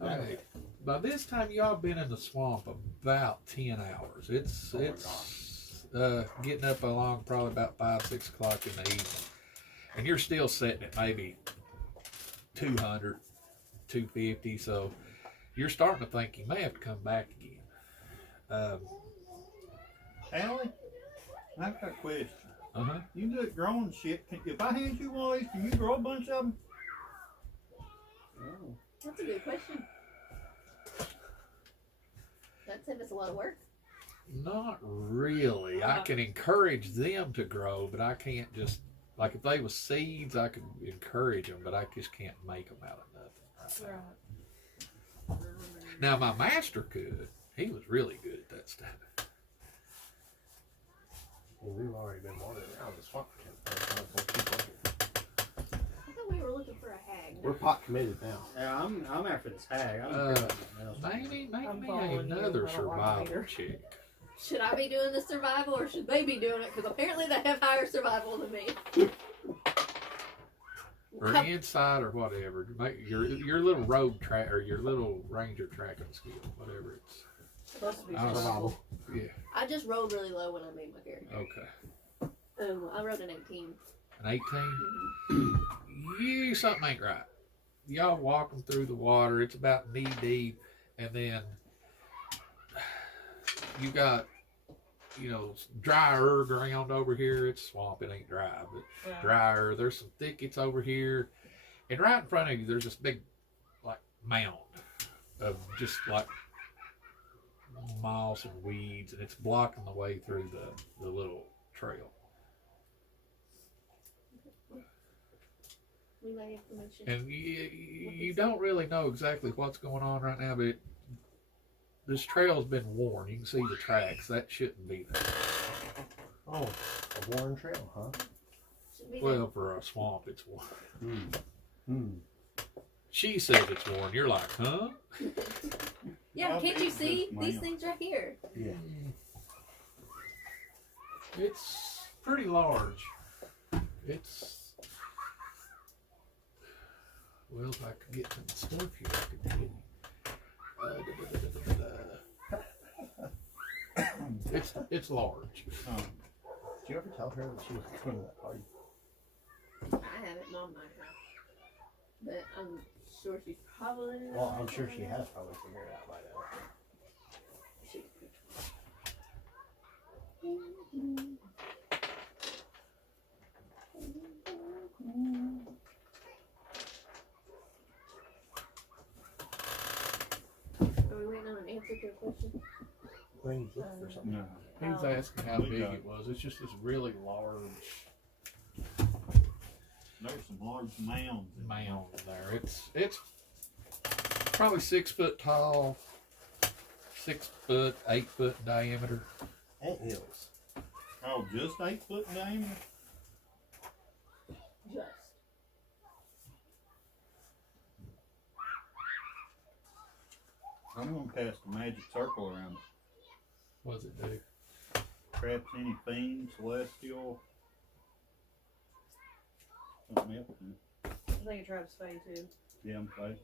Okay. By this time, y'all been in the swamp about 10 hours. It's getting up along probably about 5, 6 o'clock in the evening, and you're still sitting at maybe 200, 250. So you're starting to think you may have to come back again. Allie, I've got a question. Uh-huh. You do it growing shit. If I hand you one of these, can you grow a bunch of them? Oh. That's a good question. That'd save us a lot of work. Not really. I can encourage them to grow, but I can't just, like if they was seeds, I could encourage them, but I just can't make them out of nothing right now. Right. Now my master could. He was really good at that stuff. Well, we've already been wandering around the swamp. We'll keep looking. I thought we were looking for a hag. We're pot committed now. Yeah, I'm after this hag. I don't care about anything else. Maybe make I'm me following you. another I don't like survival either. chick. Should I be doing the survival or should they be doing it? Because apparently they have higher survival than me. Or inside or whatever. Make your little road track or your little ranger tracking skill, whatever it's. Supposed to be I don't know. survival. Yeah. I just rolled really low when I made my character. Okay. I wrote an 18. An 18. Mm-hmm. You something ain't right. Y'all walking through the water. It's about knee deep, and then you got, drier ground over here. It's swamp. It ain't dry, but Yeah. drier. There's some thickets over here, and right in front of you, there's this big, like, mound of just like moss and weeds, and it's blocking the way through the little trail. Relay information. And you don't really know exactly what's going on right now, but this trail's been worn. You can see the tracks. That shouldn't be there. Oh, a worn trail, huh? Should be Well, for a swamp, it's worn. She says it's worn. You're like, huh? Yeah, can't you see Just these mine. things right here? Yeah. It's pretty large. It's... Well, if I could get some stuff here, I could tell you. It's large. Did you ever tell her that she was going to that party? I haven't, Mom might have. But I'm sure she's probably not. Well, I'm sure she has probably figured it out by now. She- Are we waiting on an answer to a question? Wayne's looking for something. No. He's asking how big it was. It's just this really large There's some large mounds. in there. mound there. It's probably 6 foot tall, 6 foot, 8 foot in diameter. Ant hills. Oh, just 8 foot in diameter? Just. I'm gonna cast a magic circle around it. What does it do? Traps any fiend, celestial. Something else. I think it traps Faye too. Yeah, I'm fine.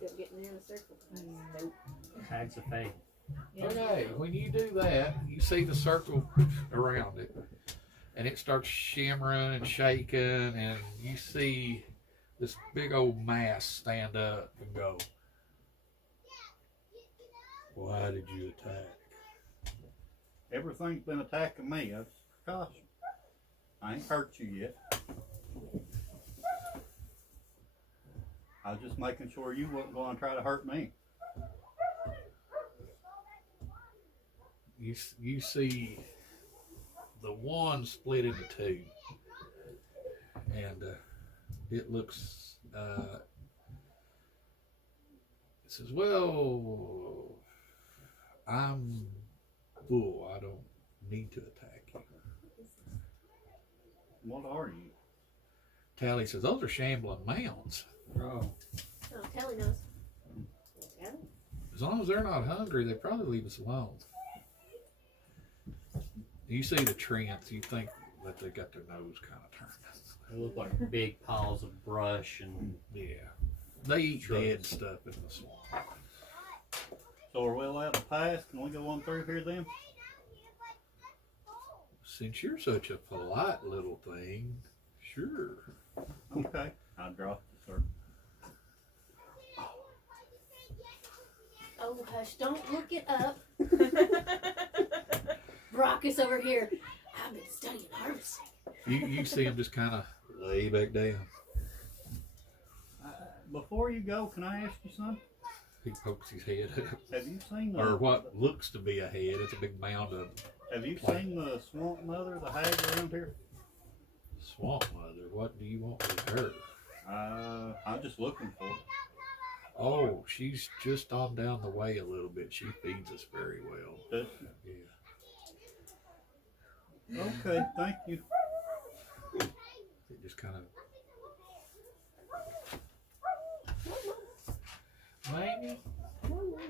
You're getting in a circle. Nope. Hags of Fae. Yeah. Okay, when you do that, you see the circle around it, and it starts shimmering and shaking, and you see this big old mass stand up and go, "Why did you attack?" Everything's been attacking me. That's caution. I ain't hurt you yet. I was just making sure you wasn't going to try to hurt me. You see the one split into two, and it looks. It says, "Well, I'm full. I don't need to attack you." What are you? Tally says, "Those are shambling mounds. Oh. Oh, Kelly knows. Yeah. As long as they're not hungry, they probably leave us alone." You see the trance, you think that they got their nose kind of turned. They look like big piles of brush and Yeah. They eat Sure. dead stuff in the swamp. So are we allowed to pass? Can we go on through here then? Since you're such a polite little thing, sure. Okay. I dropped it, sir. Oh, hush, don't look it up. Brock is over here. I've been studying harvesting. You see him just kind of lay back down. Before you go, can I ask you something? He pokes his head up. Have you seen Or the what looks to be a head. It's a big mound of Have you seen the swamp mother, the hag around here? swamp mother. What do you want with her? I'm just looking for it. Oh, she's just on down the way a little bit. She feeds us very well. Does Yeah. Okay, thank you. It just kind of. Maybe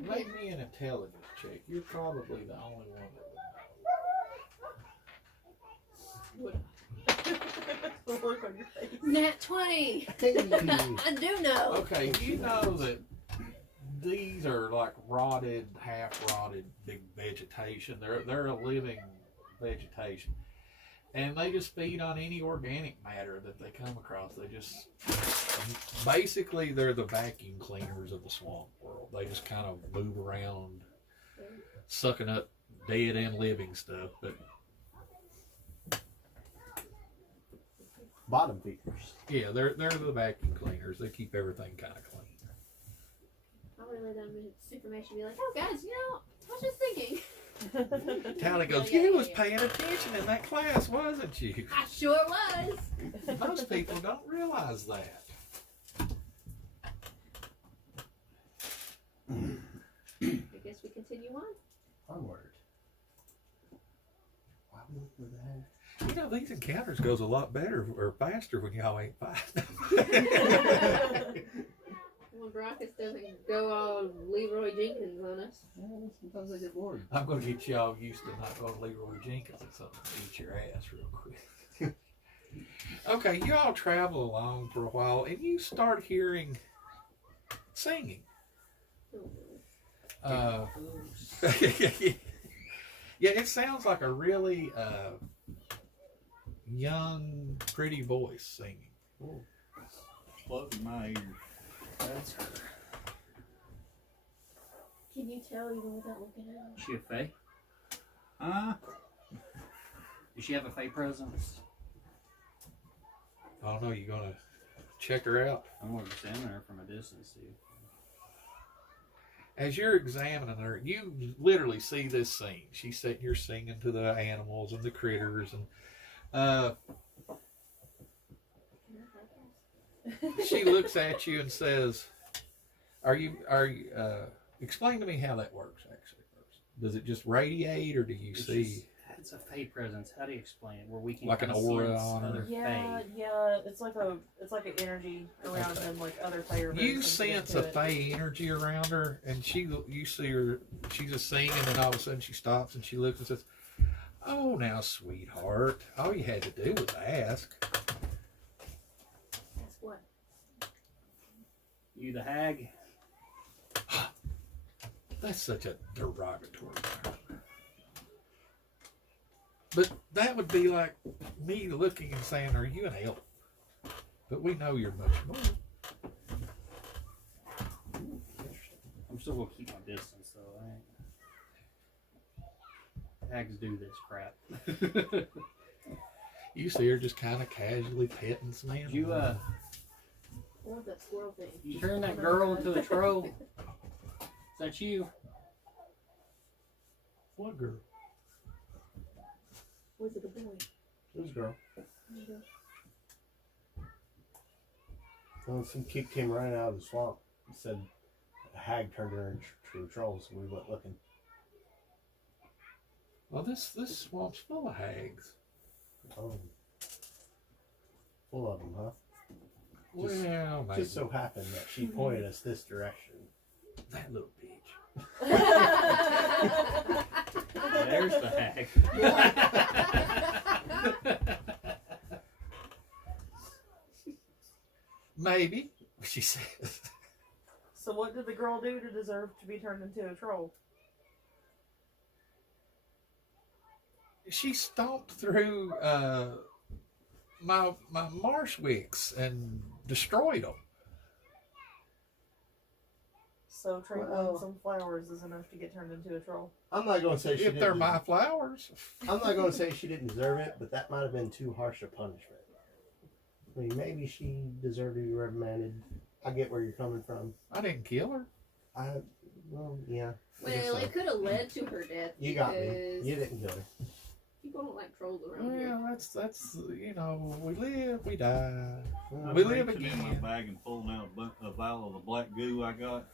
make me an intelligence check. You're probably the only one that would The look on your face. Nat 20. I do know. Okay, you know that these are like rotted, half-rotted, big vegetation. They're a living vegetation, and they just feed on any organic matter that they come across. They just basically they're the vacuum cleaners of the swamp world. They just kind of move around, sucking up dead and living stuff. But Bottom feeders. yeah, they're the vacuum cleaners. They keep everything kind of clean. I'll relay them this information and be like, oh, guys, you know, I was just thinking. Tally goes, Yeah, "You yeah, was yeah. paying attention in that class, wasn't you?" I sure was. Most people don't realize that. I guess we continue on. Onward. Why look with that? You know, these encounters goes a lot better or faster when y'all ain't fighting. When Brockus doesn't go all Leroy Jenkins on us. Yeah, sometimes I get bored. I'm going to get y'all used to not going to Leroy Jenkins or something to beat your ass real quick. Okay, you all travel along for a while and you start hearing singing. Yeah, it sounds like a really young, pretty voice singing. Plug in my ears. that's her. Can you tell even without looking at him? Is she a fae? Does she have a fae presence? I don't know, you gonna check her out? I'm gonna examine her from a distance, see. As you're examining her, you literally see this scene. She's sitting here singing to the animals and the critters, and she looks at you and says, "Are you? Explain to me how that works. Actually, first, does it just radiate, or do you see It's a fae presence. How do you explain it? Where we can Like an kinda aura sense on her? other Yeah, fae. yeah. It's like an energy around Okay. them, like other fire. you sense a fae energy around her?" And you see her. She's just singing, and all of a sudden she stops and she looks and says, "Oh, now, sweetheart, all you had to do was ask." That's what? You the hag? That's such a derogatory term. But that would be like me looking and saying, "Are you an elf?" But we know you're much more. I'm still gonna keep my distance though. Hags do this crap. You see her just kind of casually petting some animals. You I love that squirrel thing. you turn that girl into a troll? Is that you? What girl? Was it a boy? This girl. Well, some kid came running out of the swamp and said a hag turned her into a troll, so we went looking. Well, this swamp's full of hags. Oh. Full of them, huh? Just- Well, maybe. Just so happened that she pointed us this direction. That little bitch. There's the hag. Maybe, she says. So what did the girl do to deserve to be turned into a troll? She stomped through my marsh wicks and destroyed them. So trampling Well- some flowers is enough to get turned into a troll. I'm not going to say she If didn't. they're my flowers. I'm not going to say she didn't deserve it, but that might have been too harsh a punishment. I mean, maybe she deserved to be reprimanded. I get where you're coming from. I didn't kill her. Well, yeah. I guess Well, so. it could have led to her death. You got me. because You didn't kill her. People don't like trolls around here. Well, that's you know, we live, we die. Well, We I'm live reaching in my again. bag and pulling out a vial of the black goo I got.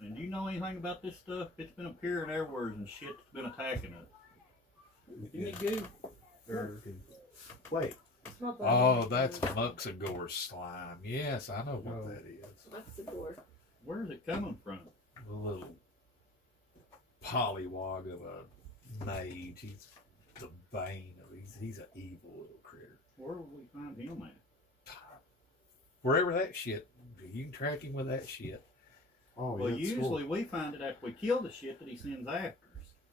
And do you know anything about this stuff? It's been appearing everywhere and shit's been attacking us. Give me goo. Or, Wait. It's not that Oh, hard. that's Muxagore slime. Yes, I know what Oh. that is. That's the door. where's it coming from? A little pollywog of a mage. He's the bane of he's an evil little critter. Where will we find him at? Wherever that shit, you can track him with that shit. Oh, Well, yeah, it's cool. usually we find it after we kill the shit that he sends after us.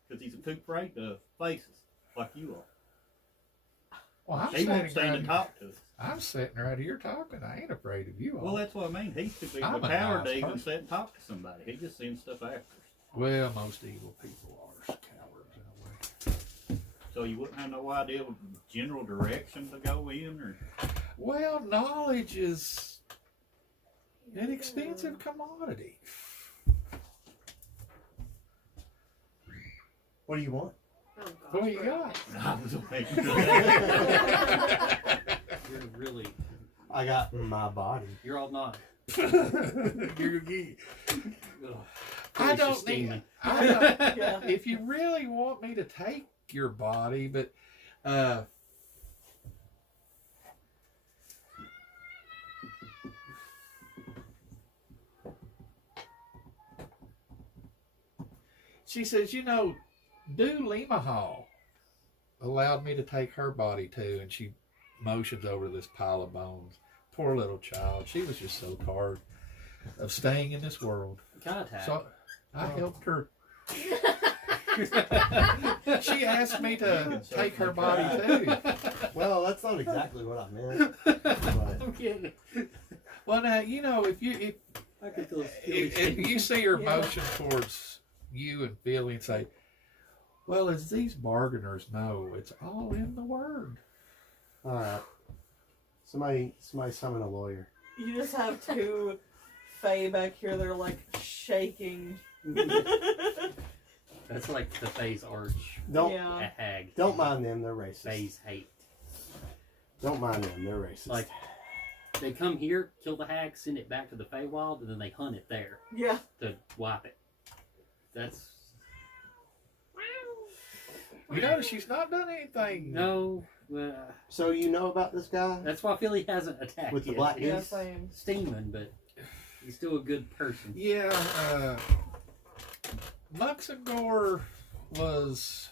Because he's too afraid to face us, like you are. Well, I'm He won't sitting stand right, and talk to us. I'm sitting right here talking. I ain't afraid of you. Well, that's what I mean. He's too big I'm of a a coward nice to even person. sit and talk to somebody. He just sends stuff after us. Well, most evil people are cowards in a way. So you wouldn't have no idea of general direction to go in, or Well, knowledge is an expensive commodity. What do you want? Oh, gosh, What do you right. got? I was waiting. You're really, I got my body. you're all not. You're- I don't need. Steaming. I don't, Yeah. if you really want me to take your body, but she says, you know, Lima Hall allowed me to take her body too, and she motions over this pile of bones. Poor little child. She was just so tired of staying in this world. Contact. So I helped her. She asked me to take her body too. Well, that's not exactly what I meant. But I'm kidding. Well, now you know I could feel if you see her Yeah. motion towards you and Billy and say, "Well, as these bargainers know, it's all in the word." all right. Somebody summon a lawyer. You just have two Fae back here that are like shaking. That's like the Fae's arch. Don't Yeah. A hag. don't mind them. They're racist. Fae's hate. Don't mind them. They're racist. Like, they come here, kill the hag, send it back to the Feywild, and then they hunt it there Yeah. to wipe it. That's You notice she's not done anything. no. So you know about this guy That's why Philly hasn't attacked with the yet. black He's Yeah, goose? same. steaming, but he's still a good person. Yeah, Luxembourg was.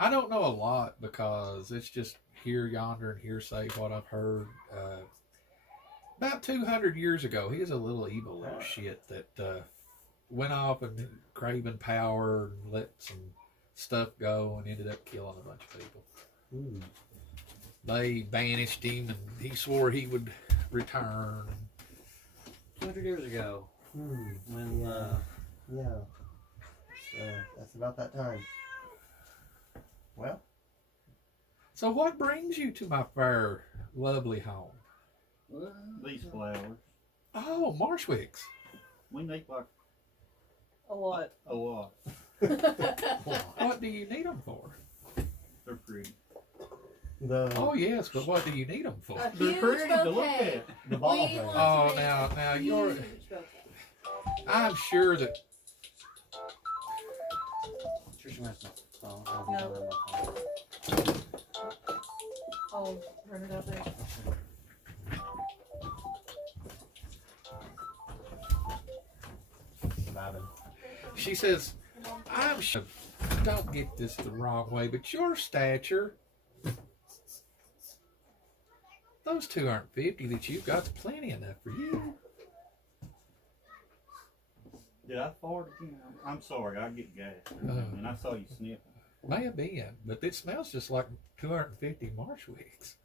I don't know a lot because it's just here, yonder, and hearsay what I've heard. About 200 years ago, he was a little evil little shit that went off and craving power and let some stuff go and ended up killing a bunch of people. Hmm. They banished him and he swore he would return. 200 years ago, Hmm. when Yeah. That's about that time. Well, So what brings you to my fair, lovely home? These flowers. Oh, Marshwicks. We need like A lot. a lot. What do you need them for? They're pretty. Oh yes, but what do you need them for? A They're huge pretty to look bouquet. at. The ball We thing. want Oh, to make now a you're. huge bouquet. I'm sure that. Trisha wants my phone. No. I'll run it out there. She says, I'm sure. Don't get this the wrong way, but your stature. Those 250 that you've got's plenty enough for you. Did I fart again? I'm sorry, I get gas. And I saw you sniffing. May have been, but it smells just like 250 marsh wigs.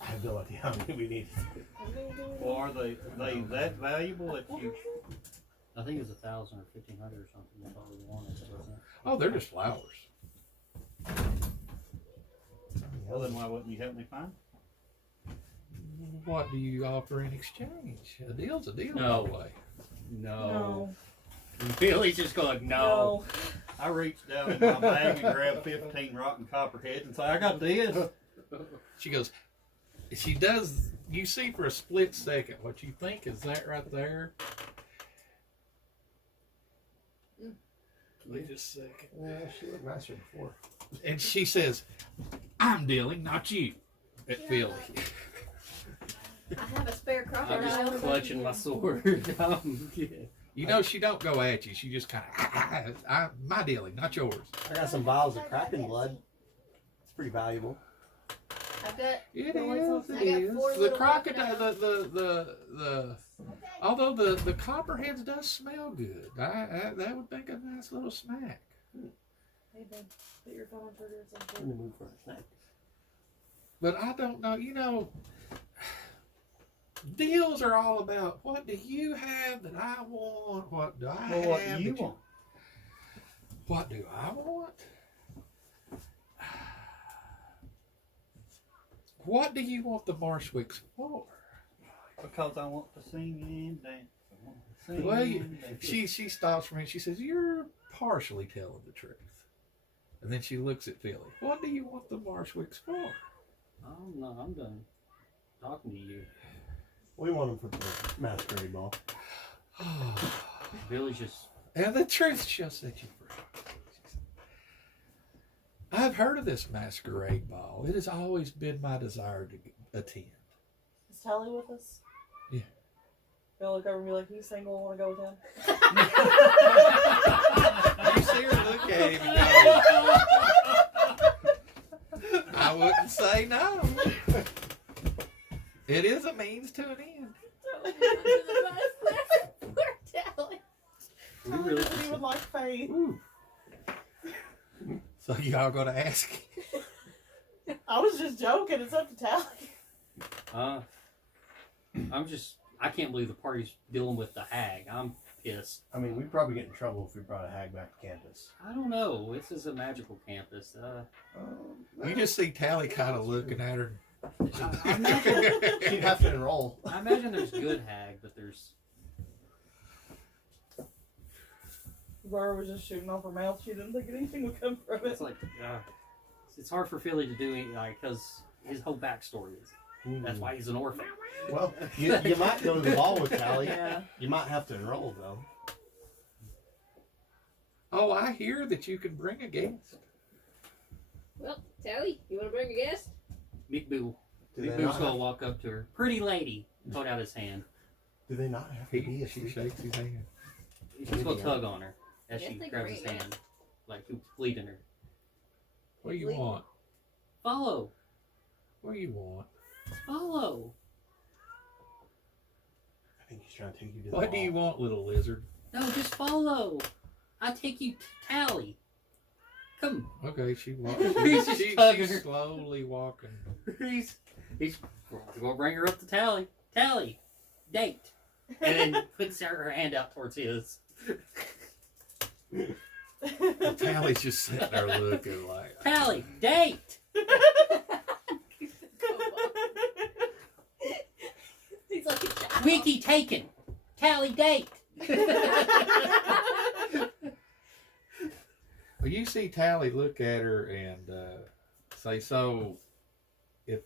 I have no idea how many we need. Well, are they that valuable that you? I think it was 1,000 or 1,500 or something. That's all we wanted, wasn't it? Oh, they're just flowers. Well, then why wouldn't you help me find? What do you offer in exchange? A deal's a deal, No. by the way. No. Billy's just going, No. I reached down in my bag and grabbed 15 rotten copperheads and say, I got this. She goes, she does, you see for a split second what you think is that right there. Wait a second. Yeah, she looked nicer before. And she says, I'm dealing, not you, at Philly. I have a spare I'm crocodile. just clutching my sword. You know, she don't go at you. She just kind of, my dealing, not yours. I got some vials of Kraken blood. It's pretty valuable. I've got It Well, is. I It got is. 4 The little crocodile, crocodiles. although the copperheads does smell good. That would make a nice little snack. Hey, Ben, put your phone on charger at some I'm point. in the mood for a snack. But I don't know. You know, deals are all about what do you have that I want? What do I Well, what have? do you that want? What do I want? What do you want the Marshwicks for? Because I want to sing and dance. I want to sing Well, and dance. she stops for me and she says, "You're partially telling the truth." And then she looks at Philly. What do you want the Marshwicks for? I'm done talking to you. We want them for the masquerade ball. Billy's just, And the truth shall set you free. I've heard of this masquerade ball. It has always been my desire to attend. Is Tally with us? Yeah. They'll look over and be like, he's single, want to go with him? You see her look at him and go, I wouldn't say no. It is a means to an end. Poor Tally. we Tally really doesn't even like Faith. Ooh. So y'all gonna ask? I was just joking. It's up to Tally. I can't believe the party's dealing with the hag. I'm pissed. I mean, we'd probably get in trouble if we brought a hag back to campus. I don't know. This is a magical campus. You just see Tally kind of looking at her. I imagine, She'd have to enroll. I imagine there's good hag, but there's Laura was just shooting off her mouth. She didn't think anything would come from it. it's like it's hard for Philly to do it, like, because his whole backstory is that's why he's an orphan. Well, you might go to the ball with Tally. Yeah. You might have to enroll, though. Oh, I hear that you can bring a guest. Well, Tally, you want to bring a guest? Big Boo. Do Big they Boo's not gonna have, walk up to her. Pretty lady. Hold out his hand. do they not have to be a She student? shakes his hand. He's gonna tug on her as Yes, she they grabs great, his yeah. hand, like he was bleeding her. What do you want? Follow. What do you want? Follow. I think he's trying to take you to the What do ball. you want, little lizard? No, just follow. I take you to Tally. Come. Okay, she walks. He's just tugging She's her. slowly walking. He's gonna bring her up to Tally. Tally, date. And then puts her hand out towards his. Tally's just sitting there looking like. Tally, date. He's like a child. Wiki taken. Tally, date. Well, you see Tally look at her and say, so if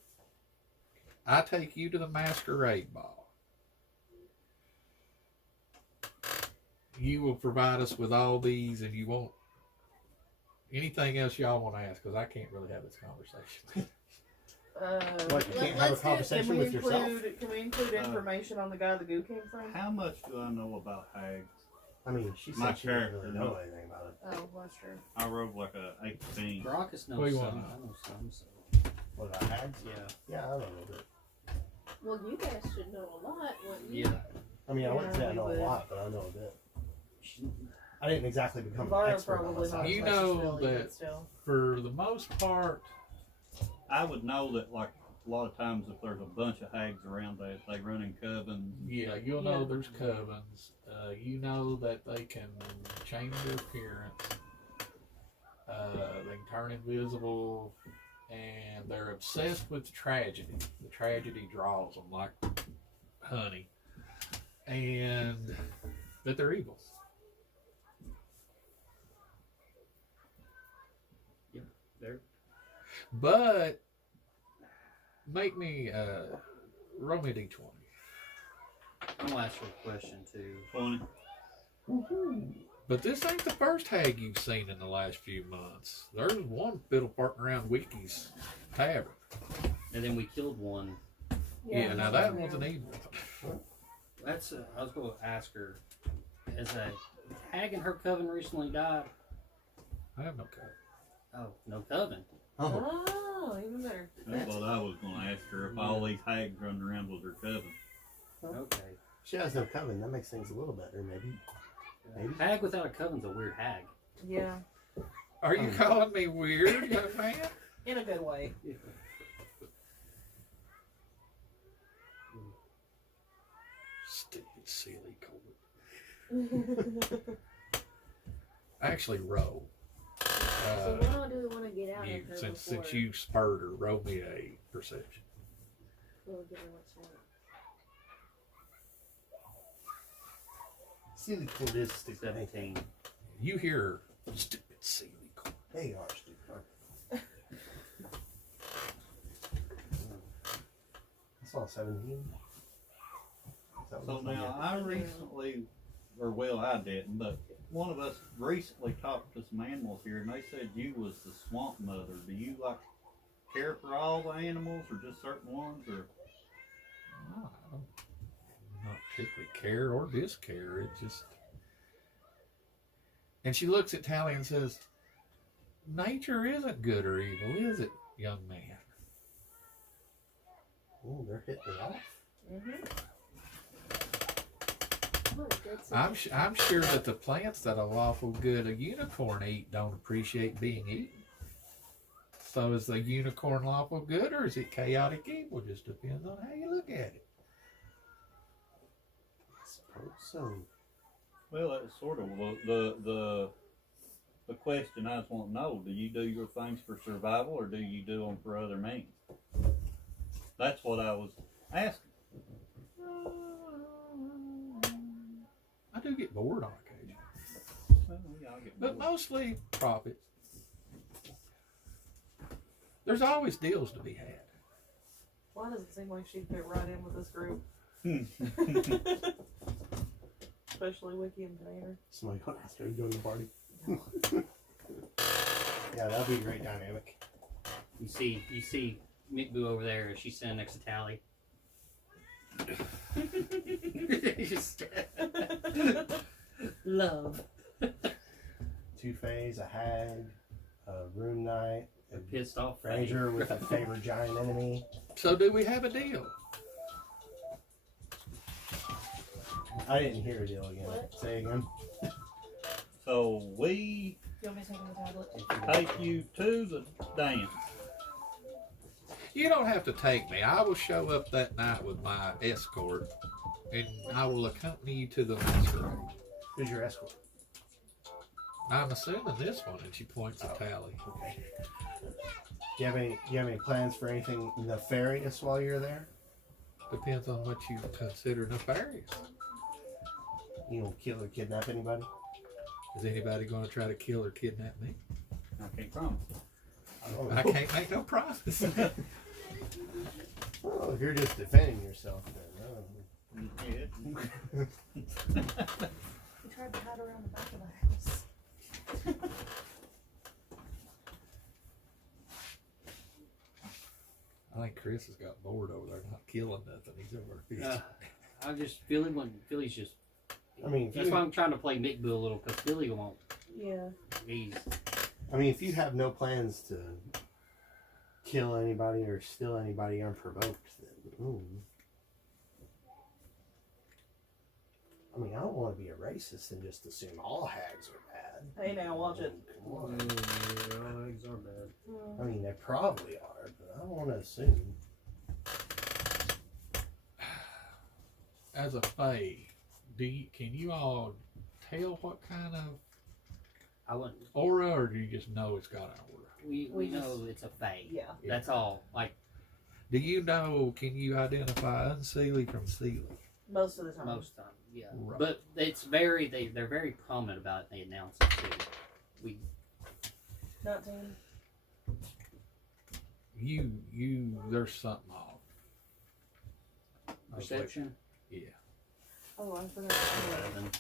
I take you to the masquerade ball, you will provide us with all these, and you won't anything else y'all want to ask, because I can't really have this conversation. What, you can't have a conversation with yourself? Can we include information on the guy the goo came from? How much do I know about hags? I mean, she My said she didn't character really know knows. anything about it. Oh, that's true. I rode like a 18. Brockus What do knows you some. wanna know? I know some. So What about hags? yeah. Yeah, I don't know a bit. Well, you guys should know a lot, wouldn't you? Yeah. I mean, I wouldn't say I we know would. a lot, but I know a bit. I didn't exactly become an Varro expert on probably the not side. as You much as know Philly, but that- still. For the most part, I would know that, like, a lot of times if there's a bunch of hags around, they run in covens. yeah, you'll know Yeah. there's covens. You know that they can change their appearance. They can turn invisible, and they're obsessed with tragedy. The tragedy draws them like honey, and that they're evil. There. But make me roll me a d20. I'm gonna ask you a question too. 20. But this ain't the first hag you've seen in the last few months. There's one fiddle farting around Wiki's tavern. And then we killed one. Yeah, now that one's an evil. That's. I was gonna ask her. Has a hag in her coven recently died? I have no cover. Oh, no coven. Oh, Oh, even better. That's what I was going to ask her, if all these hags running around with her coven. Okay. she has no coven. That makes things a little better, maybe. Maybe. Hag without a coven's a weird hag. Yeah, Are you calling me weird, young man? in a good way. Stupid, silly cold. Actually, roll. So what all do we want to get out You, of her since before you spurred her, roll me a perception. we'll get her what's right? Silly cold is stupid. 17. You hear stupid, silly cold. They are stupid. I saw 17. So now, I recently, or well, I didn't, but one of us recently talked to some animals here, and they said you was the swamp mother. Do you, like, care for all the animals, or just certain ones, or? No, I don't not particularly care or discare. It just. And she looks at Tally and says, nature isn't good or evil, is it, young man? Oh, they're hitting it off. What a good I'm sure that the plants that are lawful good a unicorn eat don't appreciate being eaten. So is the unicorn lawful good or is it chaotic evil? Just depends on how you look at it. I suppose so. Well, that's sort of the question I just want to know. Do you do your things for survival, or do you do them for other means? That's what I was asking. I do get bored on occasion, Well, yeah, I'll get but bored. mostly profit. There's always deals to be had. Why does it seem like she'd fit right in with this group? Especially Wiki and Tanner. Somebody gonna ask her to join the party. Yeah, that'd be a great dynamic. You see Mickboo over there. She's sitting next to Tally. Love. Two-Phase, a hag, a room knight, A pissed off ranger with a favorite giant enemy. So do we have a deal? I didn't hear a deal again. What? Say again. So we You want me to take on the tablet? take you to the dance. You don't have to take me. I will show up that night with my escort, and I will accompany you to the masquerade. Who's your escort? I'm assuming this one, and she points at Tally. Okay. Do you have any plans for anything nefarious while you're there? Depends on what you consider nefarious. You don't kill or kidnap anybody? Is anybody going to try to kill or kidnap me? I can't promise. I can't make no promise. Well, if you're just defending yourself, then Yeah. We tried to hide around the back of the house. I think Chris has got bored over there, not killing nothing. He's over there. I just Philly's just. I mean, if that's you- why I'm trying to play Mick Bill a little because Philly won't. Yeah. He's I mean, if you have no plans to kill anybody or steal anybody unprovoked, then I mean, I don't want to be a racist and just assume all hags are bad. Hey, now watch it. Come on. eggs are bad. I mean, they probably are, but I don't want to assume. As a fae, can you all tell what kind of I wouldn't. aura, or do you just know it's got an aura? We We know just- it's a fae. Yeah. That's all. Like Do you know? Can you identify unseelie from seelie? Most of the time. most time, yeah. Right. But it's they're very prominent about it. They announce it too. We 19. There's something off. I was like, perception. yeah. Oh, I forgot. 11.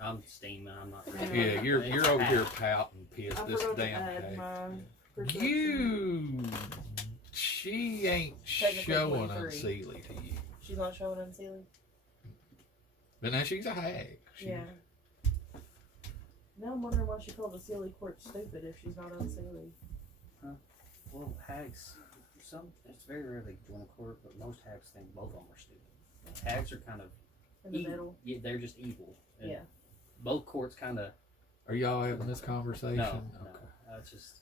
I'm steaming. I'm not. Yeah, you're It's over here bad. pouting, pissed. I This forgot to damn add cake. my perception. She ain't Technically showing 23. unseelie to you. She's not showing unsealing. But now she's a hag. Yeah. Now I'm wondering why she called the Sealy court stupid if she's not unsealy. Well, hags. It's very rare they join a court, but most hags think both of them are stupid. Hags are kind of In the evil. middle. Yeah, they're just evil. And Yeah. Both courts kind of. Are y'all having this conversation? No. Okay. It's just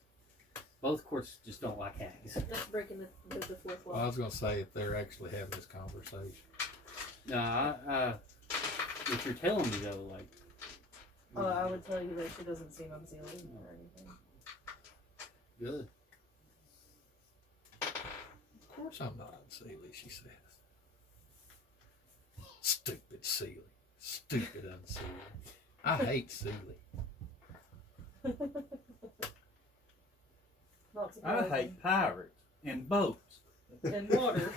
both courts just don't like hags. That's breaking the fourth Well, I wall. was gonna say if they're actually having this conversation. No, if you're telling me though, like. I would tell you that she doesn't seem unsealy or anything. Good. Of course I'm not unseelie, she says. Stupid Sealy. Stupid unseelie. I hate Sealy. Not I surprising. hate pirates and boats. And water.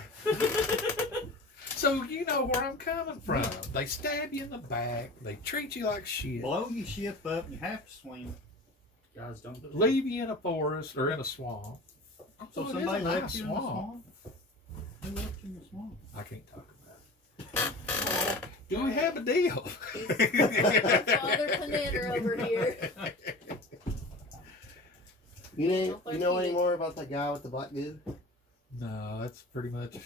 So you know where I'm coming from. They stab you in the back. They treat you like shit. Blow your ship up and you have to swim. Guys, don't. Leave you in a forest or in a swamp. So Oh, it is somebody a left nice you in the swamp? Who left you in the swamp? I can't talk about it. Do we have a deal? Father Panetta over here. You know any more about that guy with the black goo? No, that's pretty much.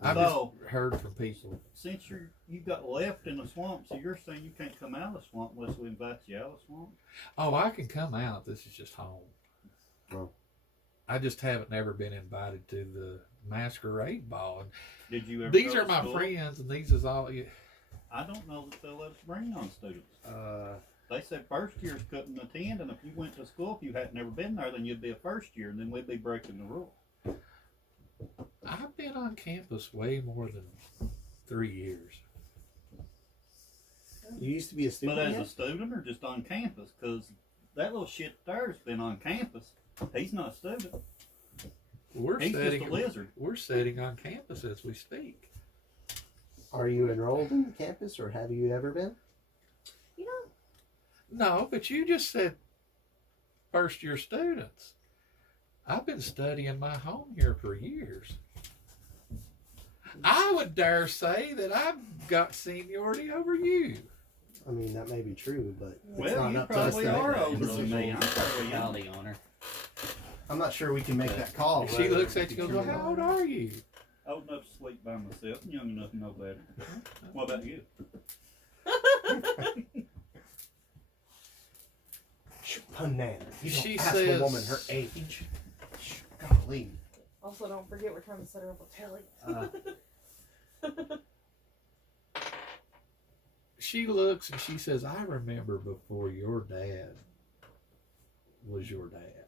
I've So, just heard from people. since you got left in the swamp, so you're saying you can't come out of the swamp unless we invite you out of the swamp? Oh, I can come out. This is just home. Oh. I just haven't never been invited to the masquerade ball. And Did you ever these go are to my school? friends, and these is all. I don't know that they'll let us bring on students. Uh, They said first years couldn't attend, and if you went to school, if you had never been there, then you'd be a first year, and then we'd be breaking the rule. I've been on campus way more than 3 years. You used to be a But student. as yet? a student or just on campus, because that little shit there's been on campus. He's not a student. We're He's just a sitting. lizard. We're sitting on campus as we speak. Are you enrolled in the campus, or have you ever been? You know, No, but you just said first year students. I've been studying my home here for years. I would dare say that I've got seniority over you. I mean, that may be true, but it's Well, not you up to us probably to make are that older than decision. me. I'm fairly young. quality honor. I'm not sure we can make that call. If she whether looks at you and goes, it's well, how old are you? Old enough to sleep by myself, and young enough to know better. What about you? Banana. You don't She ask says- a woman her age. Golly. Also, don't forget we're trying to set her up a telly. She looks and she says, I remember before your dad was your dad.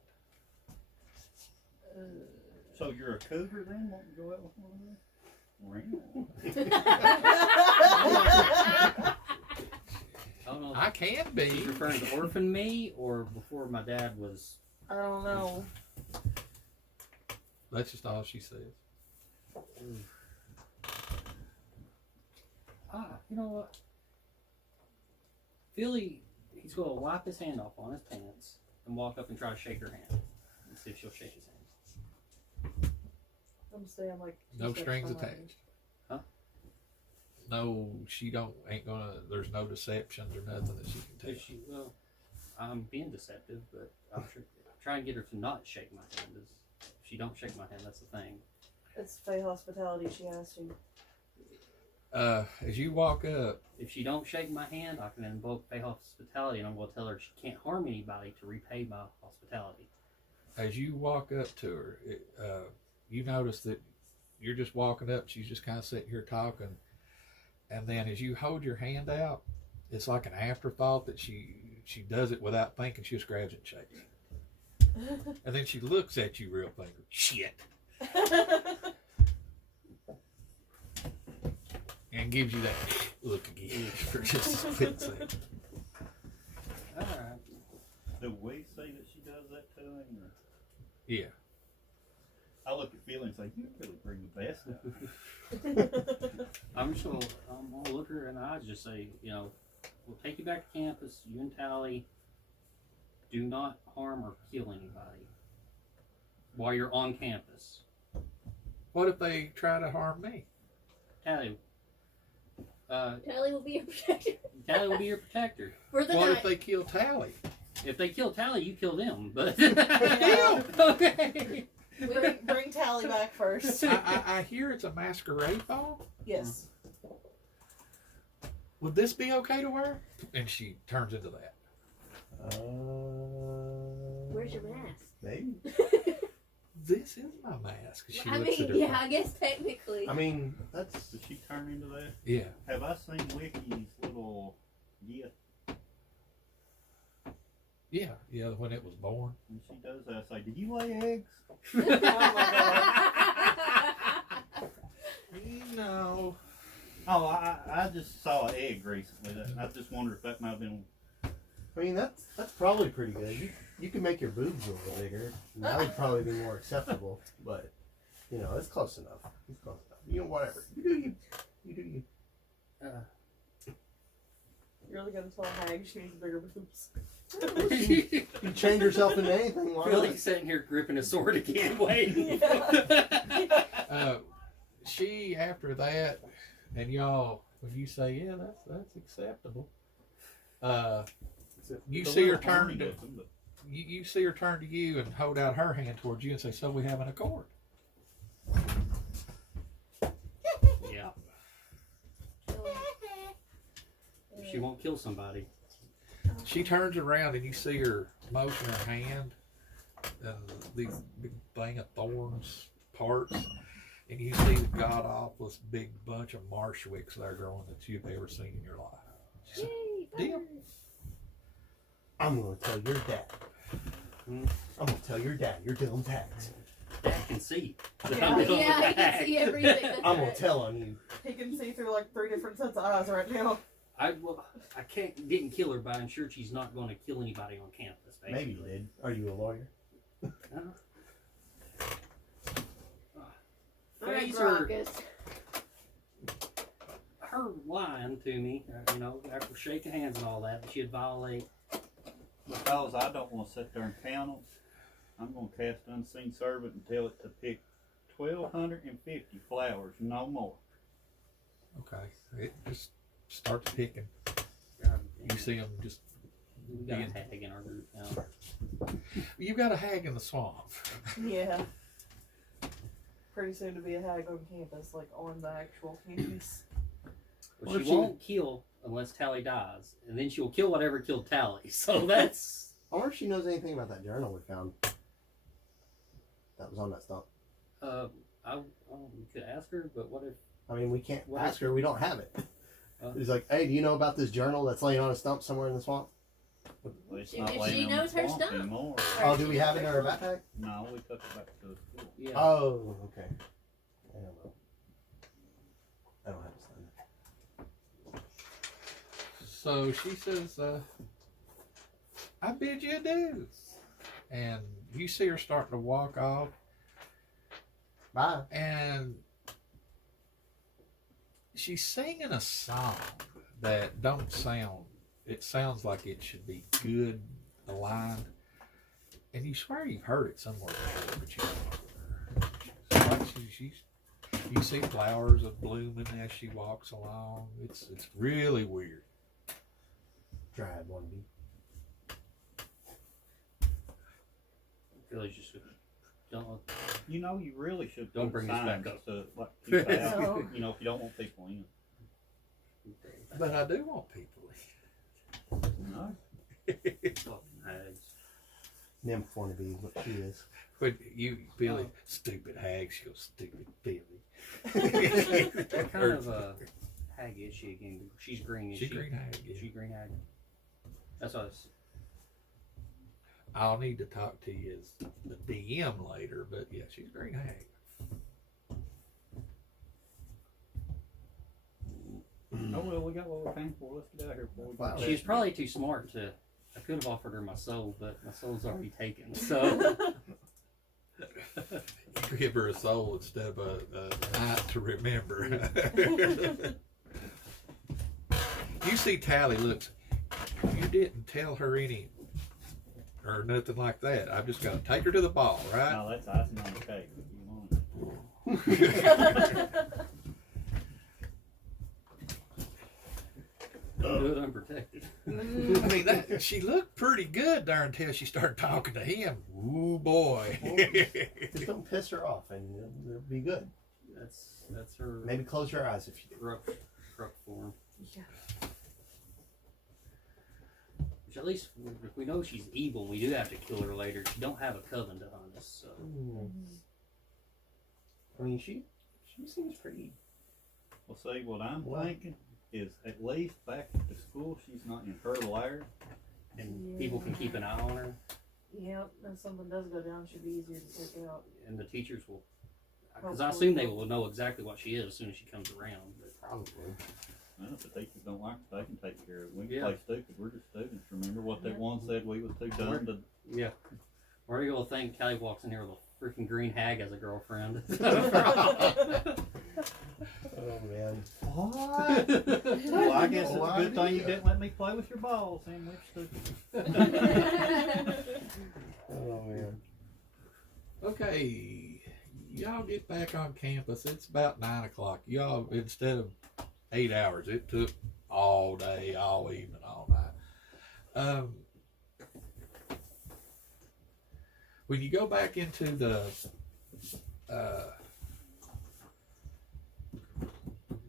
So you're a cougar then? Want to go out with one of them? Oh don't know. I can If be. she's referring to orphan me or before my dad was. I don't know. That's just all she says. You know what? Philly, he's going to wipe his hand off on his pants and walk up and try to shake her hand and see if she'll shake his hand. I'm staying like two No steps strings behind. attached. Huh? No, she ain't gonna. There's no deceptions or nothing that she can tell. If she, well, I'm being deceptive, but I'm trying to get her to not shake my hand. If she don't shake my hand, that's the thing. It's Faye hospitality. She has to. As you walk up, If she don't shake my hand, I can invoke Faye hospitality, and I'm going to tell her she can't harm anybody to repay my hospitality. as you walk up to her, you notice that you're just walking up. She's just kind of sitting here talking, and then as you hold your hand out, it's like an afterthought that she does it without thinking. She just grabs it and shakes, and then she looks at you real thinking, shit, and gives you that look again for just a split second. All right. Do we say that she does that to him? Or? Yeah. I look at Phil and say, you really bring the best out. I'm gonna look her in the eyes and just say, you know, we'll take you back to campus. You and Tally do not harm or kill anybody while you're on campus. What if they try to harm me? Tally, Tally will be your protector Tally will be your protector. for the What night. if they kill Tally? If they kill Tally, you kill them. But Yeah. okay. Bring Tally back first. I hear it's a masquerade ball. Yes. Would this be okay to wear? And she turns into that. Where's your mask? Maybe. This is my mask. She I looks mean, at her yeah, phone. I guess technically. I mean, that's Does she turn into that? Yeah. Have I seen Wiki's little gift? Yeah, when it was born. When she does that, I say, did you lay eggs? Oh my god. No. Oh, I just saw an egg recently. I just wonder if that might have been. I mean, that's probably pretty good. You can make your boobs a little bigger. And that would probably be more acceptable. But you know, it's close enough. It's close enough. You know, whatever. You do you. You do you. You're really gonna tell a hag she needs bigger boobs. You can change yourself into anything. Why not? Philly's sitting here gripping his sword again, waiting. She after that, and y'all, when you say yeah, that's acceptable. You It's a see her little turn horny to looking, but you see her turn to you and hold out her hand towards you and say, "So we have an accord." Yeah. If she won't kill somebody. She turns around and you see her motion her hand, and these big thing of thorns parts, and you see the god awfulest big bunch of marsh wicks that are growing that you've ever seen in your life. She said, Yay, "Deal." fire. I'm gonna tell your dad. I'm gonna tell your dad you're doing tax. Dad can see. Yeah, Yeah, I can see everything. That's I'm gonna right. tell on you. He can see through like 3 different sets of eyes right now. I didn't kill her, but I'm sure she's not going to kill anybody on campus. Basically. Maybe you did. Are you a lawyer? All right, Fraser, Graucus. her lying to me, after shaking hands and all that she'd violate. because I don't want to sit there and count them, I'm going to cast unseen servant and tell it to pick 1,250 flowers, no more. Okay, it just starts picking. God, You see them just. we got a tag in our group now. You got a hag in the swamp. Yeah. Pretty soon to be a hag on campus, like on the actual campus. Well, What if she she- won't kill unless Tally dies, and then she'll kill whatever killed Tally. So that's. I wonder if she knows anything about that journal we found. That was on that stump. We could ask her, but what if? I mean, we can't What ask her. We don't have it. Oh. He's like, hey, do you know about this journal that's laying on a stump somewhere in the swamp? Well, it's If not she laying on knows the her swamp stuff. anymore. Oh, do we have it in our backpack? No, we took it back to the school. Yeah. Oh, okay. I don't know. I don't have a So she says, I bid you adieu. And you see her starting to walk off. Bye. And she's singing a song that don't sound, it sounds like it should be good, aligned. And you swear you've heard it somewhere before, but you don't know where. It's like you see flowers are blooming as she walks along. It's really weird. Tried one beat. Really just don't. You know, you really should Don't put bring this back signs up. to like keep out. No. You know, if you don't want people in. But I do want people. No. Fucking hags. Nymph wannabe, what she is. But you, Billy, stupid hag, she'll stupid Billy. What kind of hag is she again? She's green. Is She green hag. Is she green hag? That's what I was. I'll need to talk to you as the DM later, but yeah, she's green hag. Oh well, we got what we're paying for. Let's get out of here before we Wow. get She's probably too smart to. I could have offered her my soul, but my soul's already taken. So You give her a soul instead of a night to remember. You see Tally looks, you didn't tell her any or nothing like that. I've just got to take her to the ball, right? No, that's icing on the cake. If you want it. don't do it unprotected. I mean, she looked pretty good there until she started talking to him. Ooh, boy. Just don't piss her off and it'll be good. That's her Maybe close your eyes if you do. truck form. Yeah. Which at least if we know she's evil, we do have to kill her later. She don't have a coven to hunt us, so I mean, she seems pretty. Well, see, what I'm Well- thinking is at least back at the school, she's not in her lair. and people can keep an eye on her, Yep, and if something does go down, it should be easier to take out. and the teachers will. Because I assume they will know exactly what she is as soon as she comes around. But Probably. Well, if the teachers don't like it, they can take care of it. We can Yeah. play stupid. We're just students. Remember what that Yeah. one said? We was too dumb to. yeah, where you gonna think Callie walks in here with a freaking green hag as a girlfriend? Oh man. What? Well, I guess it's a good thing you didn't let me play with your balls, and we're stupid. Oh man. Okay, y'all get back on campus. It's about 9 o'clock. Y'all, instead of 8 hours, it took all day, all evening, all night. When you go back into the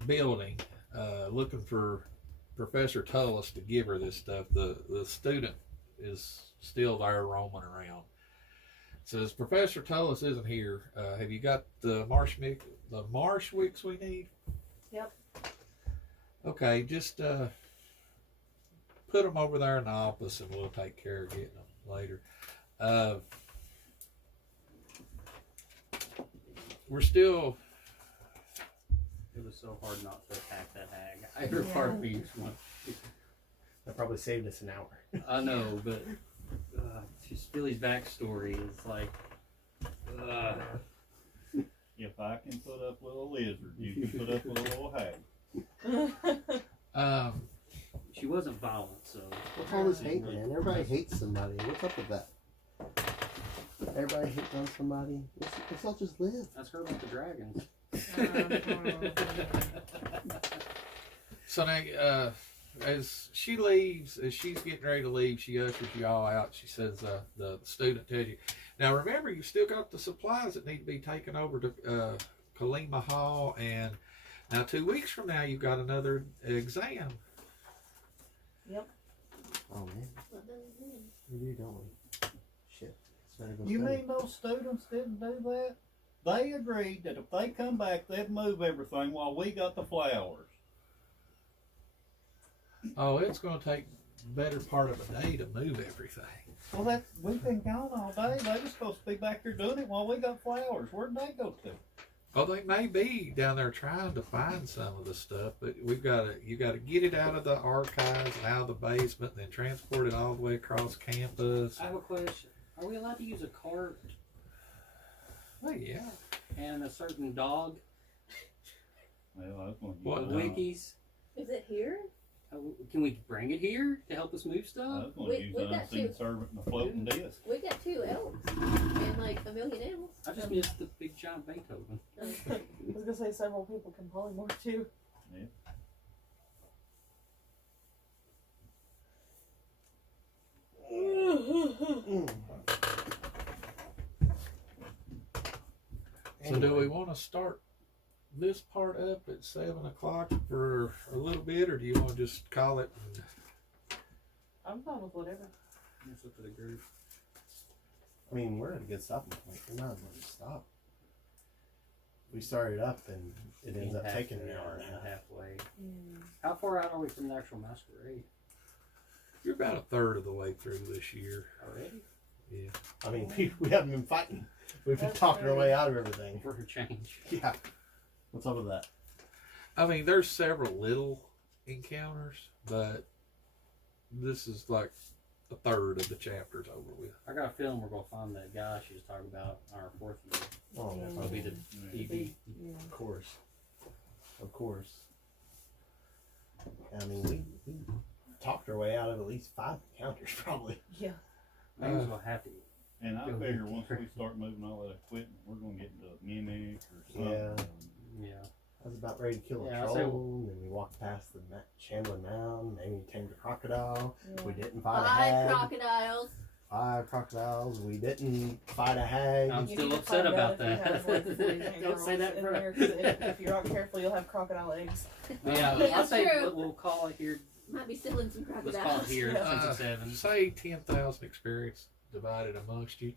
building, looking for Professor Tullis to give her this stuff, the student is still there roaming around. Says Professor Tullis isn't here. Have you got the marsh wicks we need? Yep. Okay, just put them over there in the office, and we'll take care of getting them later. We're still. It was so hard not to attack that hag. Every part of me just went. That probably saved us an hour. I know, but just Billy's backstory is like. If I can put up with a lizard, you can put up with a little hag. She wasn't violent, so. What's all this hate, man? Everybody hates somebody. What's up with that? Everybody hates on somebody. Let's all just live. That's her with the dragons. So now, as she leaves, as she's getting ready to leave, she ushers you all out. She says, the student tells you, now remember, you've still got the supplies that need to be taken over to Kalima Hall, and now 2 weeks from now, you've got another exam. Yep. Oh man. We do, don't we? Shit. Better go You study. mean those students didn't do that? They agreed that if they come back, they'd move everything while we got the flowers. Oh, it's going to take the better part of a day to move everything. Well, we've been gone all day. They were supposed to be back here doing it while we got flowers. Where'd they go to? Oh, they may be down there trying to find some of the stuff, but you got to get it out of the archives and out of the basement, and then transport it all the way across campus. I have a question. Are we allowed to use a cart Oh yeah. and a certain dog? Well, I was gonna use What? The Wikis? Is it here? Can we bring it here to help us move I stuff? was gonna We- use we the got unseen two. servant and a floating disc. We got 2 elves and like a million animals. I just missed the big giant Beethoven. I was gonna say several people can polymorph too. So do we want to start this part up at 7 o'clock for a little bit, or do you want to just call it? I'm fine with whatever. It's up to the group. I mean, we're at a good stopping point. We might as well just stop. We started up and it ends up taking an hour and a half. Halfway. How far out are we from the actual masquerade You're about a third of the way through this year. already? Yeah. I mean, we haven't been fighting. We've been That's talking our fair. way out of everything. For a change. Yeah. What's up with that? I mean, there's several little encounters, but this is like a third of the chapters over with. I got a feeling we're gonna find that guy she was talking about on our 4th year. Oh, Yeah. It'll be the DB. Yeah. of course. Of course. I mean, we talked our way out of at least 5 encounters, probably. Yeah. Maybe we'll have to. And I Go figure ahead. once we start moving all that equipment, we're gonna get into a mimic or something. Yeah. Yeah. I was about ready to kill a Yeah, I troll, say- and then we walked past the Shambling Mound. Maybe we tamed a crocodile. Yeah. We didn't fight a 5 hag. crocodiles. 5 crocodiles. We didn't fight a hag. I'm You still need to upset find out about if you have, like, boys that. and Don't say girls that, in bro. there, 'cause if you're not careful, you'll have crocodile eggs. Yeah, Yeah, I'll say true. we'll call it here. Might be stealing some Let's crocodiles. call it here Yeah. since it's 7. Say 10,000 experience divided amongst you.